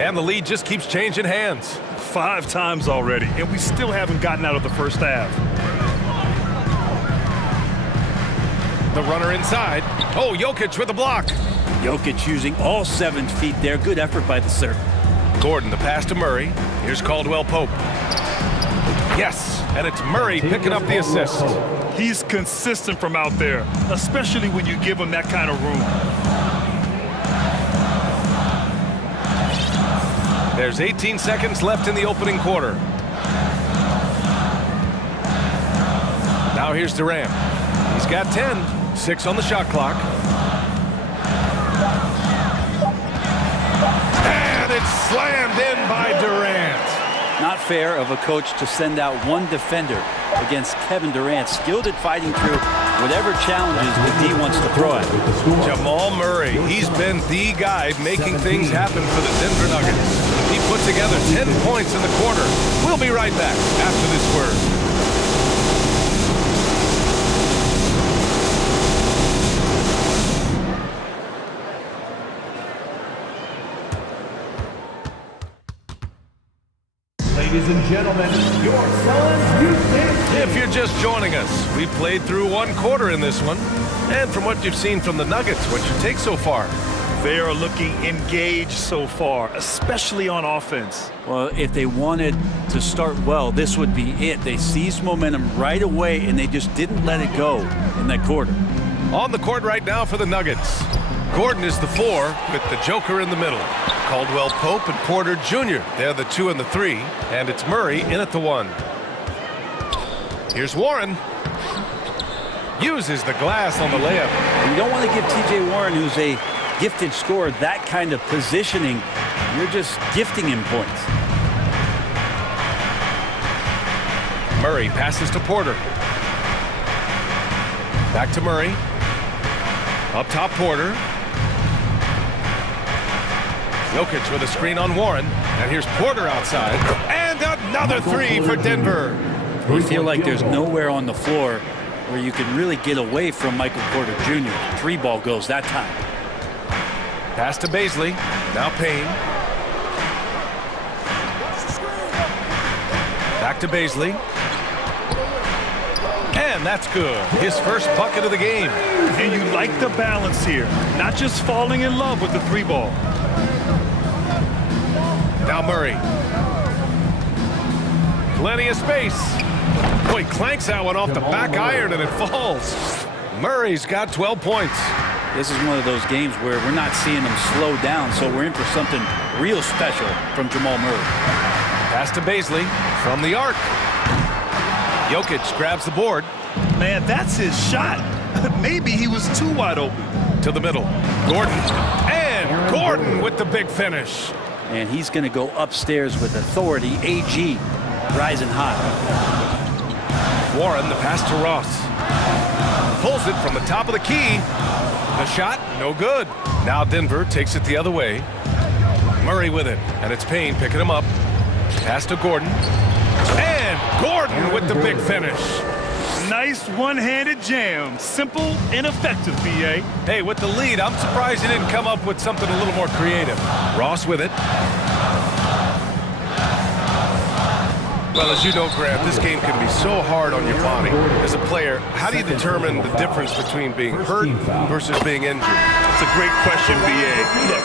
And the lead just keeps changing hands. 5 times already, and we still haven't gotten out of the first half. The runner inside. Oh, Jokic with the block. Jokic using all 7 feet there. Good effort by the serve. Gordon, the pass to Murray. Here's Caldwell Pope. Yes, and it's Murray picking up the assist. He's consistent from out there, especially when you give him that kind of room. There's 18 seconds left in the opening quarter. Now here's Durant. He's got 10. 6 on the shot clock. And it's slammed in by Durant. Not fair of a coach to send out one defender against Kevin Durant, skilled at fighting through whatever challenges the D wants to throw at him. Jamal Murray, he's been the guy making things happen for the Denver Nuggets. He put together 10 points in the quarter. We'll be right back after this word. Ladies and gentlemen, your Suns Houston. If you're just joining us, we played through 1 quarter in this one. And from what you've seen from the Nuggets, what's your take so far? They are looking engaged so far, especially on offense. Well, if they wanted to start well, this would be it. They seized momentum right away, and they just didn't let it go in that quarter. On the court right now for the Nuggets. Gordon is the 4 with the Joker in the middle. Caldwell Pope and Porter Jr. They're the 2 and the 3. And it's Murray in at the 1. Here's Warren. Uses the glass on the layup. You don't want to give T.J. Warren, who's a gifted scorer, that kind of positioning. You're just gifting him points. Murray passes to Porter. Back to Murray. Up top, Porter. Jokic with a screen on Warren. And here's Porter outside. And another 3 for Denver. You feel like there's nowhere on the floor where you can really get away from Michael Porter Jr. 3 ball goes that time. Pass to Baisley. Now Payne. Back to Baisley. And that's good. His first bucket of the game. And you like the balance here. Not just falling in love with the 3 ball. Now Murray. Plenty of space. Boy, clanks that one off the back iron and it falls. Murray's got 12 points. This is one of those games where we're not seeing him slow down, so we're in for something real special from Jamal Murray. Pass to Baisley from the arc. Jokic grabs the board. Man, that's his shot. Maybe he was too wide open. To the middle. Gordon. And Gordon with the big finish. And he's going to go upstairs with authority. AG rising hot. Warren, the pass to Ross. Pulls it from the top of the key. The shot, no good. Now Denver takes it the other way. Murray with it, and it's Payne picking him up. Pass to Gordon. And Gordon with the big finish. Nice one-handed jam. Simple and effective, B.A. Hey, with the lead, I'm surprised he didn't come up with something a little more creative. Ross with it. Well, as you know, Grant, this game can be so hard on your body. As a player, how do you determine the difference between being hurt versus being injured? That's a great question, B.A. Look,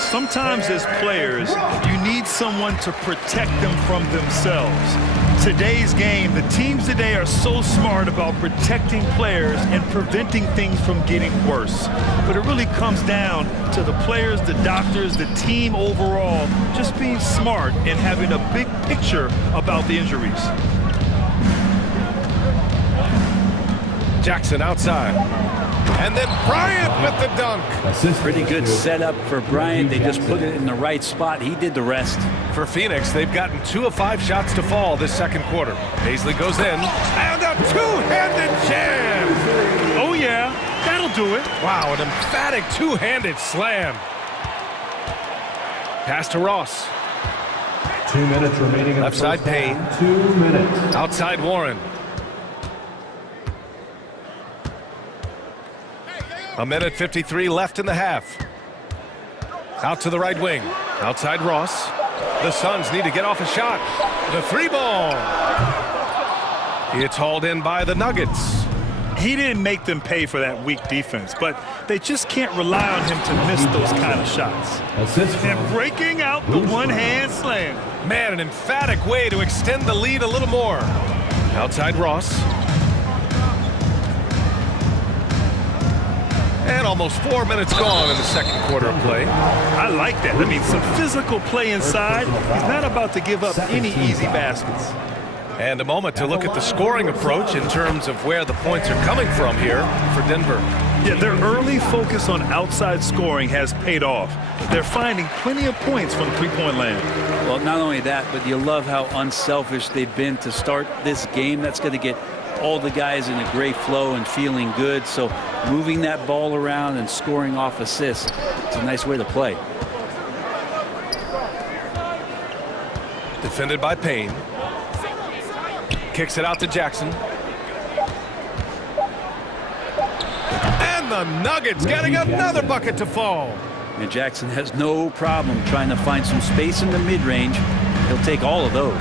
sometimes as players, you need someone to protect them from themselves. Today's game, the teams today are so smart about protecting players and preventing things from getting worse. But it really comes down to the players, the doctors, the team overall, just being smart and having a big picture about the injuries. Jackson outside. And then Bryant with the dunk. Pretty good setup for Bryant. They just put it in the right spot. He did the rest. For Phoenix, they've gotten 2 of 5 shots to fall this second quarter. Paisley goes in, and a two-handed jam. Oh, yeah, that'll do it. Wow, an emphatic two-handed slam. Pass to Ross. 2 minutes remaining. Left side Payne. 2 minutes. Outside Warren. A minute 53 left in the half. Out to the right wing. Outside Ross. The Suns need to get off a shot. The 3 ball. It's hauled in by the Nuggets. He didn't make them pay for that weak defense, but they just can't rely on him to miss those kind of shots. And breaking out the one-hand slam. Man, an emphatic way to extend the lead a little more. Outside Ross. And almost 4 minutes gone in the second quarter of play. I like that. I mean, some physical play inside. He's not about to give up any easy baskets. And a moment to look at the scoring approach in terms of where the points are coming from here for Denver. Yeah, their early focus on outside scoring has paid off. They're finding plenty of points from three-point land. Well, not only that, but you love how unselfish they've been to start this game. That's going to get all the guys in a great flow and feeling good. So moving that ball around and scoring off assists, it's a nice way to play. Defended by Payne. Kicks it out to Jackson. And the Nuggets getting another bucket to fall. And Jackson has no problem trying to find some space in the mid-range. He'll take all of those.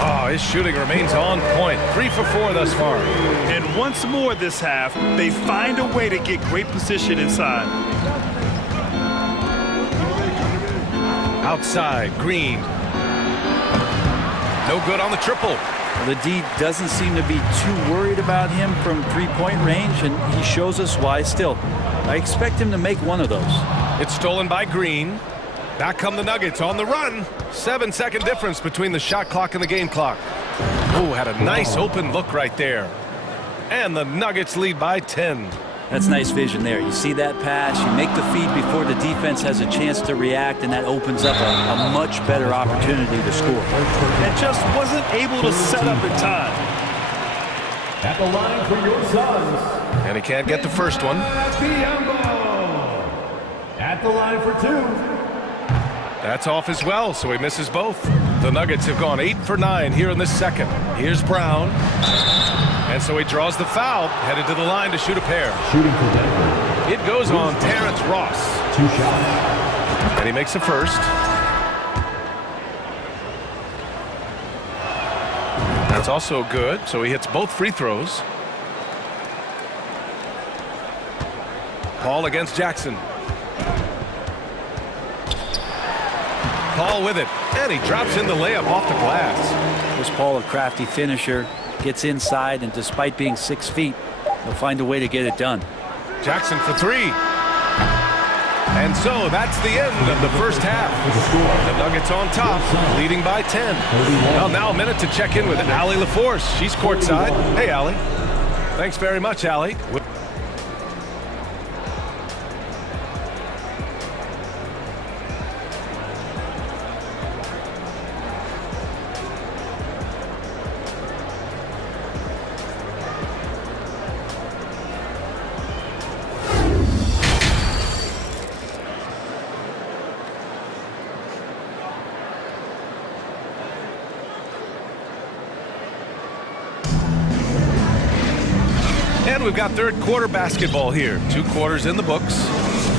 Oh, his shooting remains on point. 3 for 4 thus far. And once more this half, they find a way to get great position inside. Outside, Green. No good on the triple. The D doesn't seem to be too worried about him from three-point range, and he shows us why still. I expect him to make one of those. It's stolen by Green. Back come the Nuggets on the run. 7-second difference between the shot clock and the game clock. Oh, had a nice open look right there. And the Nuggets lead by 10. That's nice vision there. You see that pass, you make the feed before the defense has a chance to react, and that opens up a much better opportunity to score. And just wasn't able to set up in time. At the line for your Suns. And he can't get the first one. At the line for 2. That's off as well, so he misses both. The Nuggets have gone 8 for 9 here in this second. Here's Brown. And so he draws the foul, headed to the line to shoot a pair. Shooting for Denver. It goes on Terrence Ross. 2 shots. And he makes the first. That's also good, so he hits both free throws. Paul against Jackson. Paul with it, and he drops in the layup off the glass. Was Paul a crafty finisher? Gets inside, and despite being 6 feet, he'll find a way to get it done. Jackson for 3. And so that's the end of the first half. The Nuggets on top, leading by 10. Well, now a minute to check in with Allie LaForce. She's courtside. Hey, Allie. Thanks very much, Allie. And we've got third quarter basketball here. 2 quarters in the books.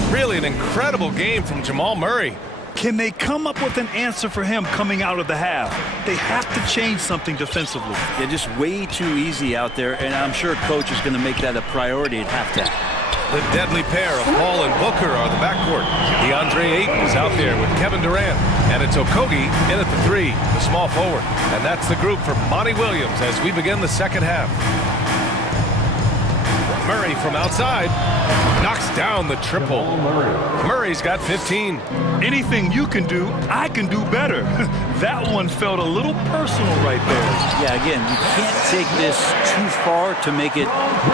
Really an incredible game from Jamal Murray. Can they come up with an answer for him coming out of the half? They have to change something defensively. They're just way too easy out there, and I'm sure coach is going to make that a priority at halftime. The deadly pair of Paul and Booker are the backcourt. DeAndre Ayton is out there with Kevin Durant. And it's Okogie in at the 3, the small forward. And that's the group for Monty Williams as we begin the second half. Murray from outside knocks down the triple. Murray Murray's got 15. Anything you can do, I can do better. That one felt a little personal right there. Yeah, again, you can't take this too far to make it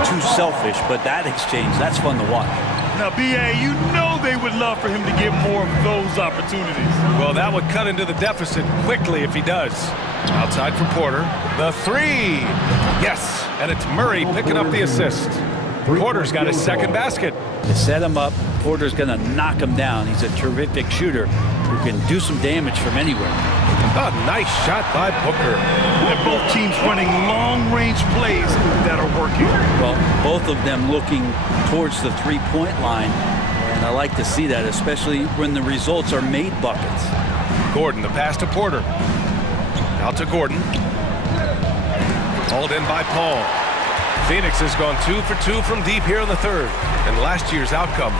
too selfish, but that exchange, that's fun to watch. Now, B.A., you know they would love for him to get more of those opportunities. Well, that would cut into the deficit quickly if he does. Outside for Porter. The three. Yes, and it's Murray picking up the assist. Porter's got his second basket. They set him up. Porter's going to knock him down. He's a terrific shooter who can do some damage from anywhere. A nice shot by Booker. And both teams running long-range plays that are working. Well, both of them looking towards the three-point line, and I like to see that, especially when the results are made buckets. Gordon, the pass to Porter. Out to Gordon. Hauled in by Paul. Phoenix has gone 2 for 2 from deep here in the third. And last year's outcome,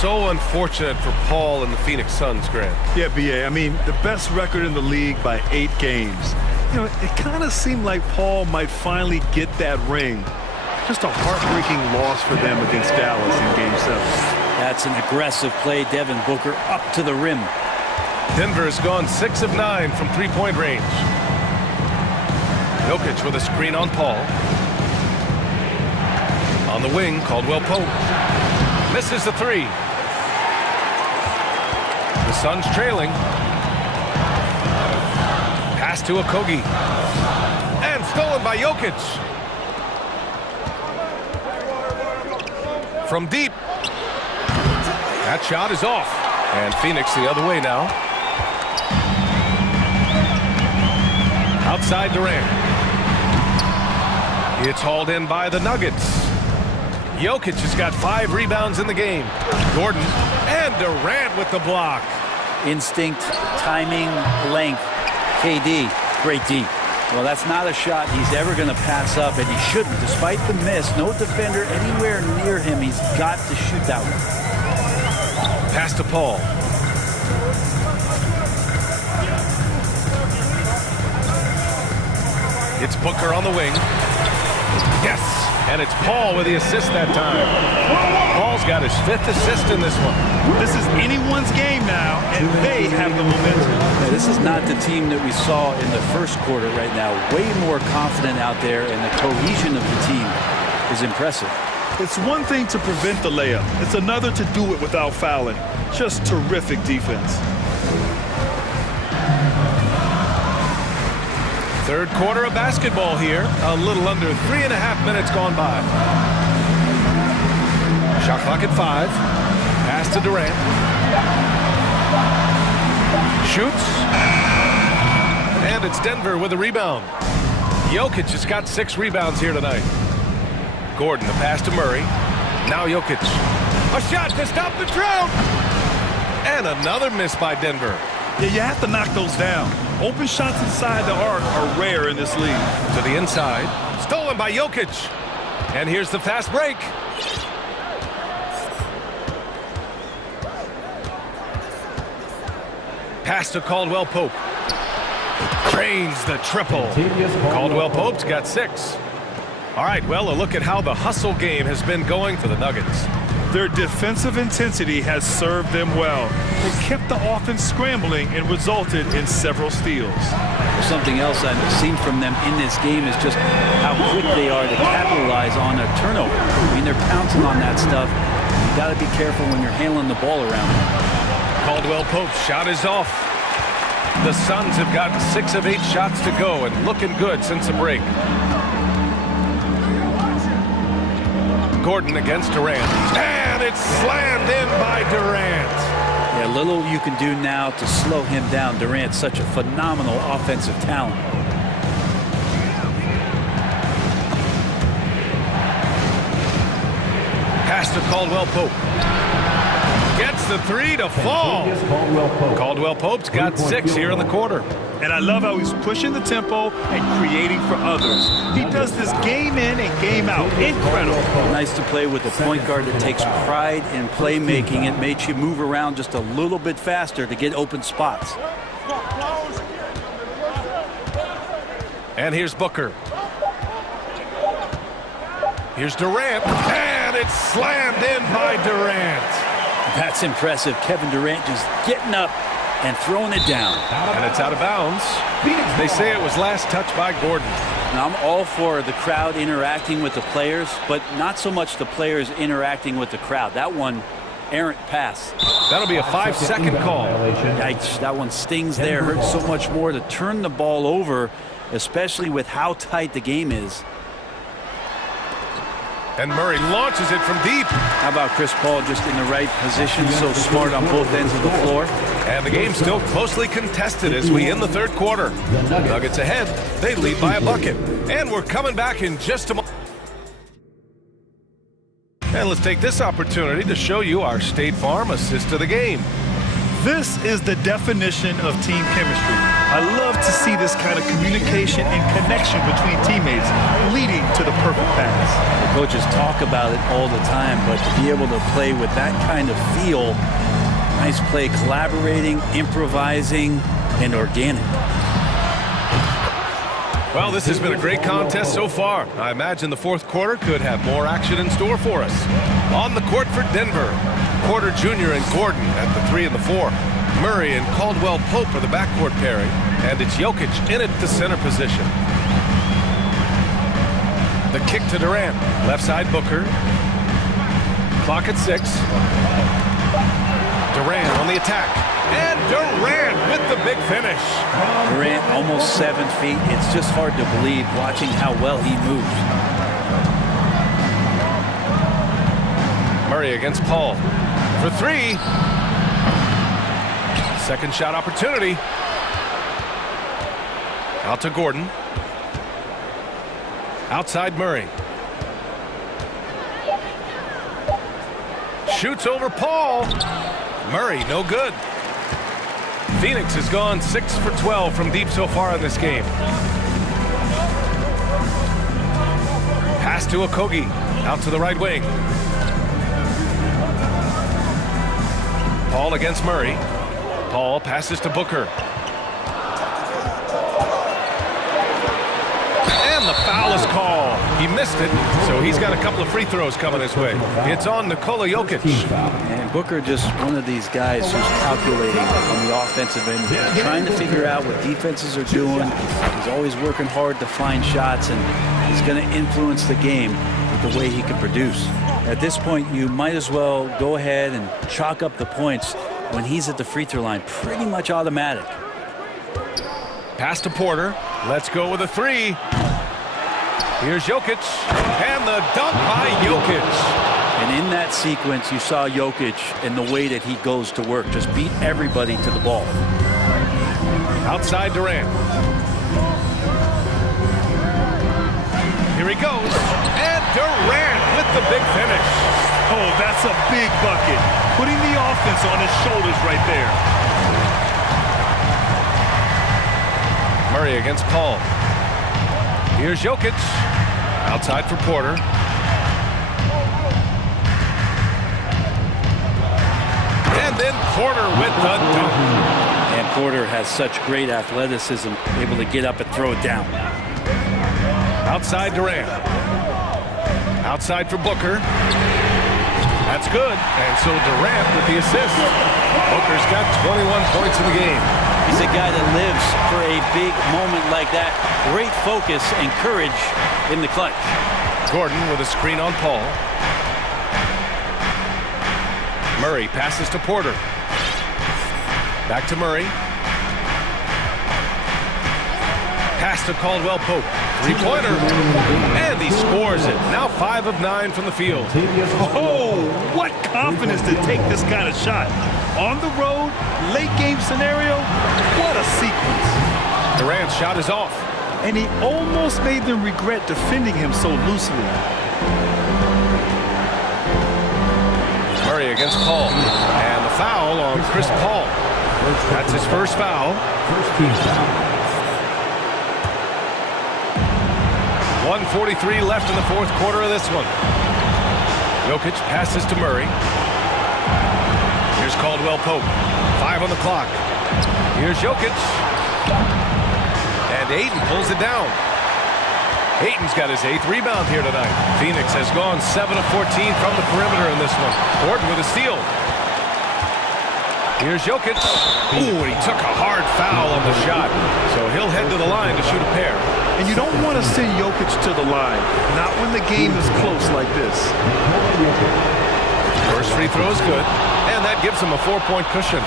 so unfortunate for Paul and the Phoenix Suns, Grant. Yeah, B.A., I mean, the best record in the league by 8 games. You know, it kind of seemed like Paul might finally get that ring. Just a heartbreaking loss for them against Dallas in Game 7. That's an aggressive play. Devin Booker up to the rim. Denver has gone 6 of 9 from three-point range. Jokic with a screen on Paul. On the wing, Caldwell Pope. Misses the three. The Suns trailing. Pass to Okogie. And stolen by Jokic. From deep. That shot is off. And Phoenix the other way now. Outside Durant. It's hauled in by the Nuggets. Jokic has got 5 rebounds in the game. Gordon and Durant with the block. Instinct, timing, length. KD, great D. Well, that's not a shot he's ever going to pass up, and he shouldn't. Despite the miss, no defender anywhere near him. He's got to shoot that one. Pass to Paul. It's Booker on the wing. Yes, and it's Paul with the assist that time. Paul's got his 5th assist in this one. This is anyone's game now, and they have the momentum. Yeah, this is not the team that we saw in the first quarter right now. Way more confident out there, and the cohesion of the team is impressive. It's one thing to prevent the layup. It's another to do it without fouling. Just terrific defense. Third quarter of basketball here. A little under 3.5 minutes gone by. Shot clock at 5. Pass to Durant. Shoots. And it's Denver with a rebound. Jokic has got 6 rebounds here tonight. Gordon, the pass to Murray. Now Jokic. A shot to stop the drought. And another miss by Denver. Yeah, you have to knock those down. Open shots inside the arc are rare in this league. To the inside. Stolen by Jokic. And here's the fast break. Pass to Caldwell Pope. Drains the triple. Caldwell Pope's got 6. All right, well, a look at how the hustle game has been going for the Nuggets. Their defensive intensity has served them well. It kept the offense scrambling and resulted in several steals. Something else I've seen from them in this game is just how quick they are to capitalize on a turnover. I mean, they're pouncing on that stuff. You got to be careful when you're handling the ball around them. Caldwell Pope's shot is off. The Suns have gotten 6 of 8 shots to go and looking good since the break. Gordon against Durant. And it's slammed in by Durant. Yeah, little you can do now to slow him down. Durant's such a phenomenal offensive talent. Pass to Caldwell Pope. Gets the 3 to fall. Caldwell Pope's got 6 here in the quarter. And I love how he's pushing the tempo and creating for others. He does this game in and game out. Incredible. Nice to play with a point guard that takes pride in playmaking. It makes you move around just a little bit faster to get open spots. And here's Booker. Here's Durant. And it's slammed in by Durant. That's impressive. Kevin Durant just getting up and throwing it down. And it's out of bounds. They say it was last touched by Gordon. Now, I'm all for the crowd interacting with the players, but not so much the players interacting with the crowd. That one, errant pass. That'll be a 5-second call. Yikes, that one stings there. Hurts so much more to turn the ball over, especially with how tight the game is. And Murray launches it from deep. How about Chris Paul just in the right position, so smart on both ends of the floor? And the game's still closely contested as we end the third quarter. Nuggets ahead. They lead by a bucket. And we're coming back in just a moment. And let's take this opportunity to show you our State Farm assist to the game. This is the definition of team chemistry. I love to see this kind of communication and connection between teammates leading to the perfect pass. The coaches talk about it all the time, but to be able to play with that kind of feel, nice play, collaborating, improvising, and organic. Well, this has been a great contest so far. I imagine the fourth quarter could have more action in store for us. On the court for Denver, Porter Jr. and Gordon at the 3 and the 4. Murray and Caldwell Pope are the backcourt pairing, and it's Jokic in at the center position. The kick to Durant, left side Booker. Clock at 6. Durant on the attack. And Durant with the big finish. Durant almost 7 feet. It's just hard to believe watching how well he moves. Murray against Paul for 3. Second shot opportunity. Out to Gordon. Outside Murray. Shoots over Paul. Murray, no good. Phoenix has gone 6 for 12 from deep so far in this game. Pass to Okogie. Out to the right wing. Paul against Murray. Paul passes to Booker. And the foul is called. He missed it, so he's got a couple of free throws coming his way. It's on Nikola Jokic. And Booker just one of these guys who's calculating on the offensive end, trying to figure out what defenses are doing. He's always working hard to find shots, and he's going to influence the game with the way he can produce. At this point, you might as well go ahead and chalk up the points when he's at the free throw line. Pretty much automatic. Pass to Porter. Let's go with a 3. Here's Jokic. And the dunk by Jokic. And in that sequence, you saw Jokic and the way that he goes to work. Just beat everybody to the ball. Outside Durant. Here he goes. And Durant with the big finish. Oh, that's a big bucket. Putting the offense on his shoulders right there. Murray against Paul. Here's Jokic. Outside for Porter. And then Porter with the dunk. And Porter has such great athleticism, able to get up and throw it down. Outside Durant. Outside for Booker. That's good. And so Durant with the assist. Booker's got 21 points in the game. He's a guy that lives for a big moment like that. Great focus and courage in the clutch. Gordon with a screen on Paul. Murray passes to Porter. Back to Murray. Pass to Caldwell Pope. 3-pointer. And he scores it. Now 5 of 9 from the field. Oh, what confidence to take this kind of shot. On the road, late game scenario, what a sequence. Durant's shot is off. And he almost made them regret defending him so loosely. Murray against Paul. And the foul on Chris Paul. That's his first foul. First team foul. 1:43 left in the fourth quarter of this one. Jokic passes to Murray. Here's Caldwell Pope. 5 on the clock. Here's Jokic. And Ayton pulls it down. Ayton's got his 8th rebound here tonight. Phoenix has gone 7 of 14 from the perimeter in this one. Gordon with a steal. Here's Jokic. Ooh, and he took a hard foul on the shot. So he'll head to the line to shoot a pair. And you don't want to send Jokic to the line, not when the game is close like this. First free throw is good, and that gives him a 4-point cushion.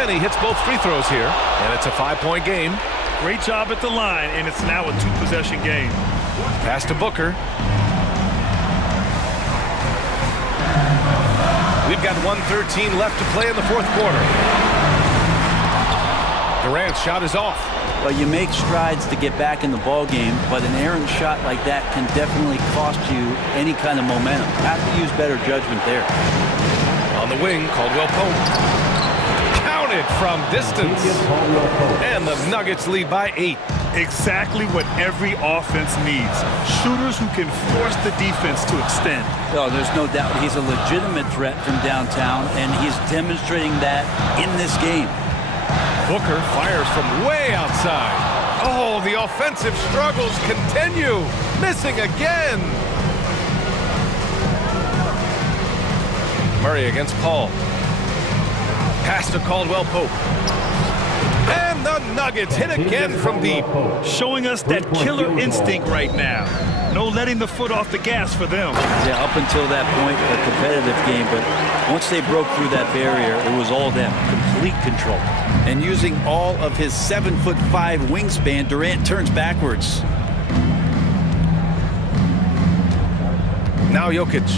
And he hits both free throws here, and it's a 5-point game. Great job at the line, and it's now a 2-possession game. Pass to Booker. We've got 1:13 left to play in the fourth quarter. Durant's shot is off. Well, you make strides to get back in the ball game, but an errant shot like that can definitely cost you any kind of momentum. Have to use better judgment there. On the wing, Caldwell Pope. Counted from distance. And the Nuggets lead by 8. Exactly what every offense needs. Shooters who can force the defense to extend. Oh, there's no doubt he's a legitimate threat from downtown, and he's demonstrating that in this game. Booker fires from way outside. Oh, the offensive struggles continue. Missing again. Murray against Paul. Pass to Caldwell Pope. And the Nuggets hit again from deep. Showing us that killer instinct right now. No letting the foot off the gas for them. Yeah, up until that point, a competitive game, but once they broke through that barrier, it was all them. Complete control. And using all of his 7'5" wingspan, Durant turns backwards. Now Jokic.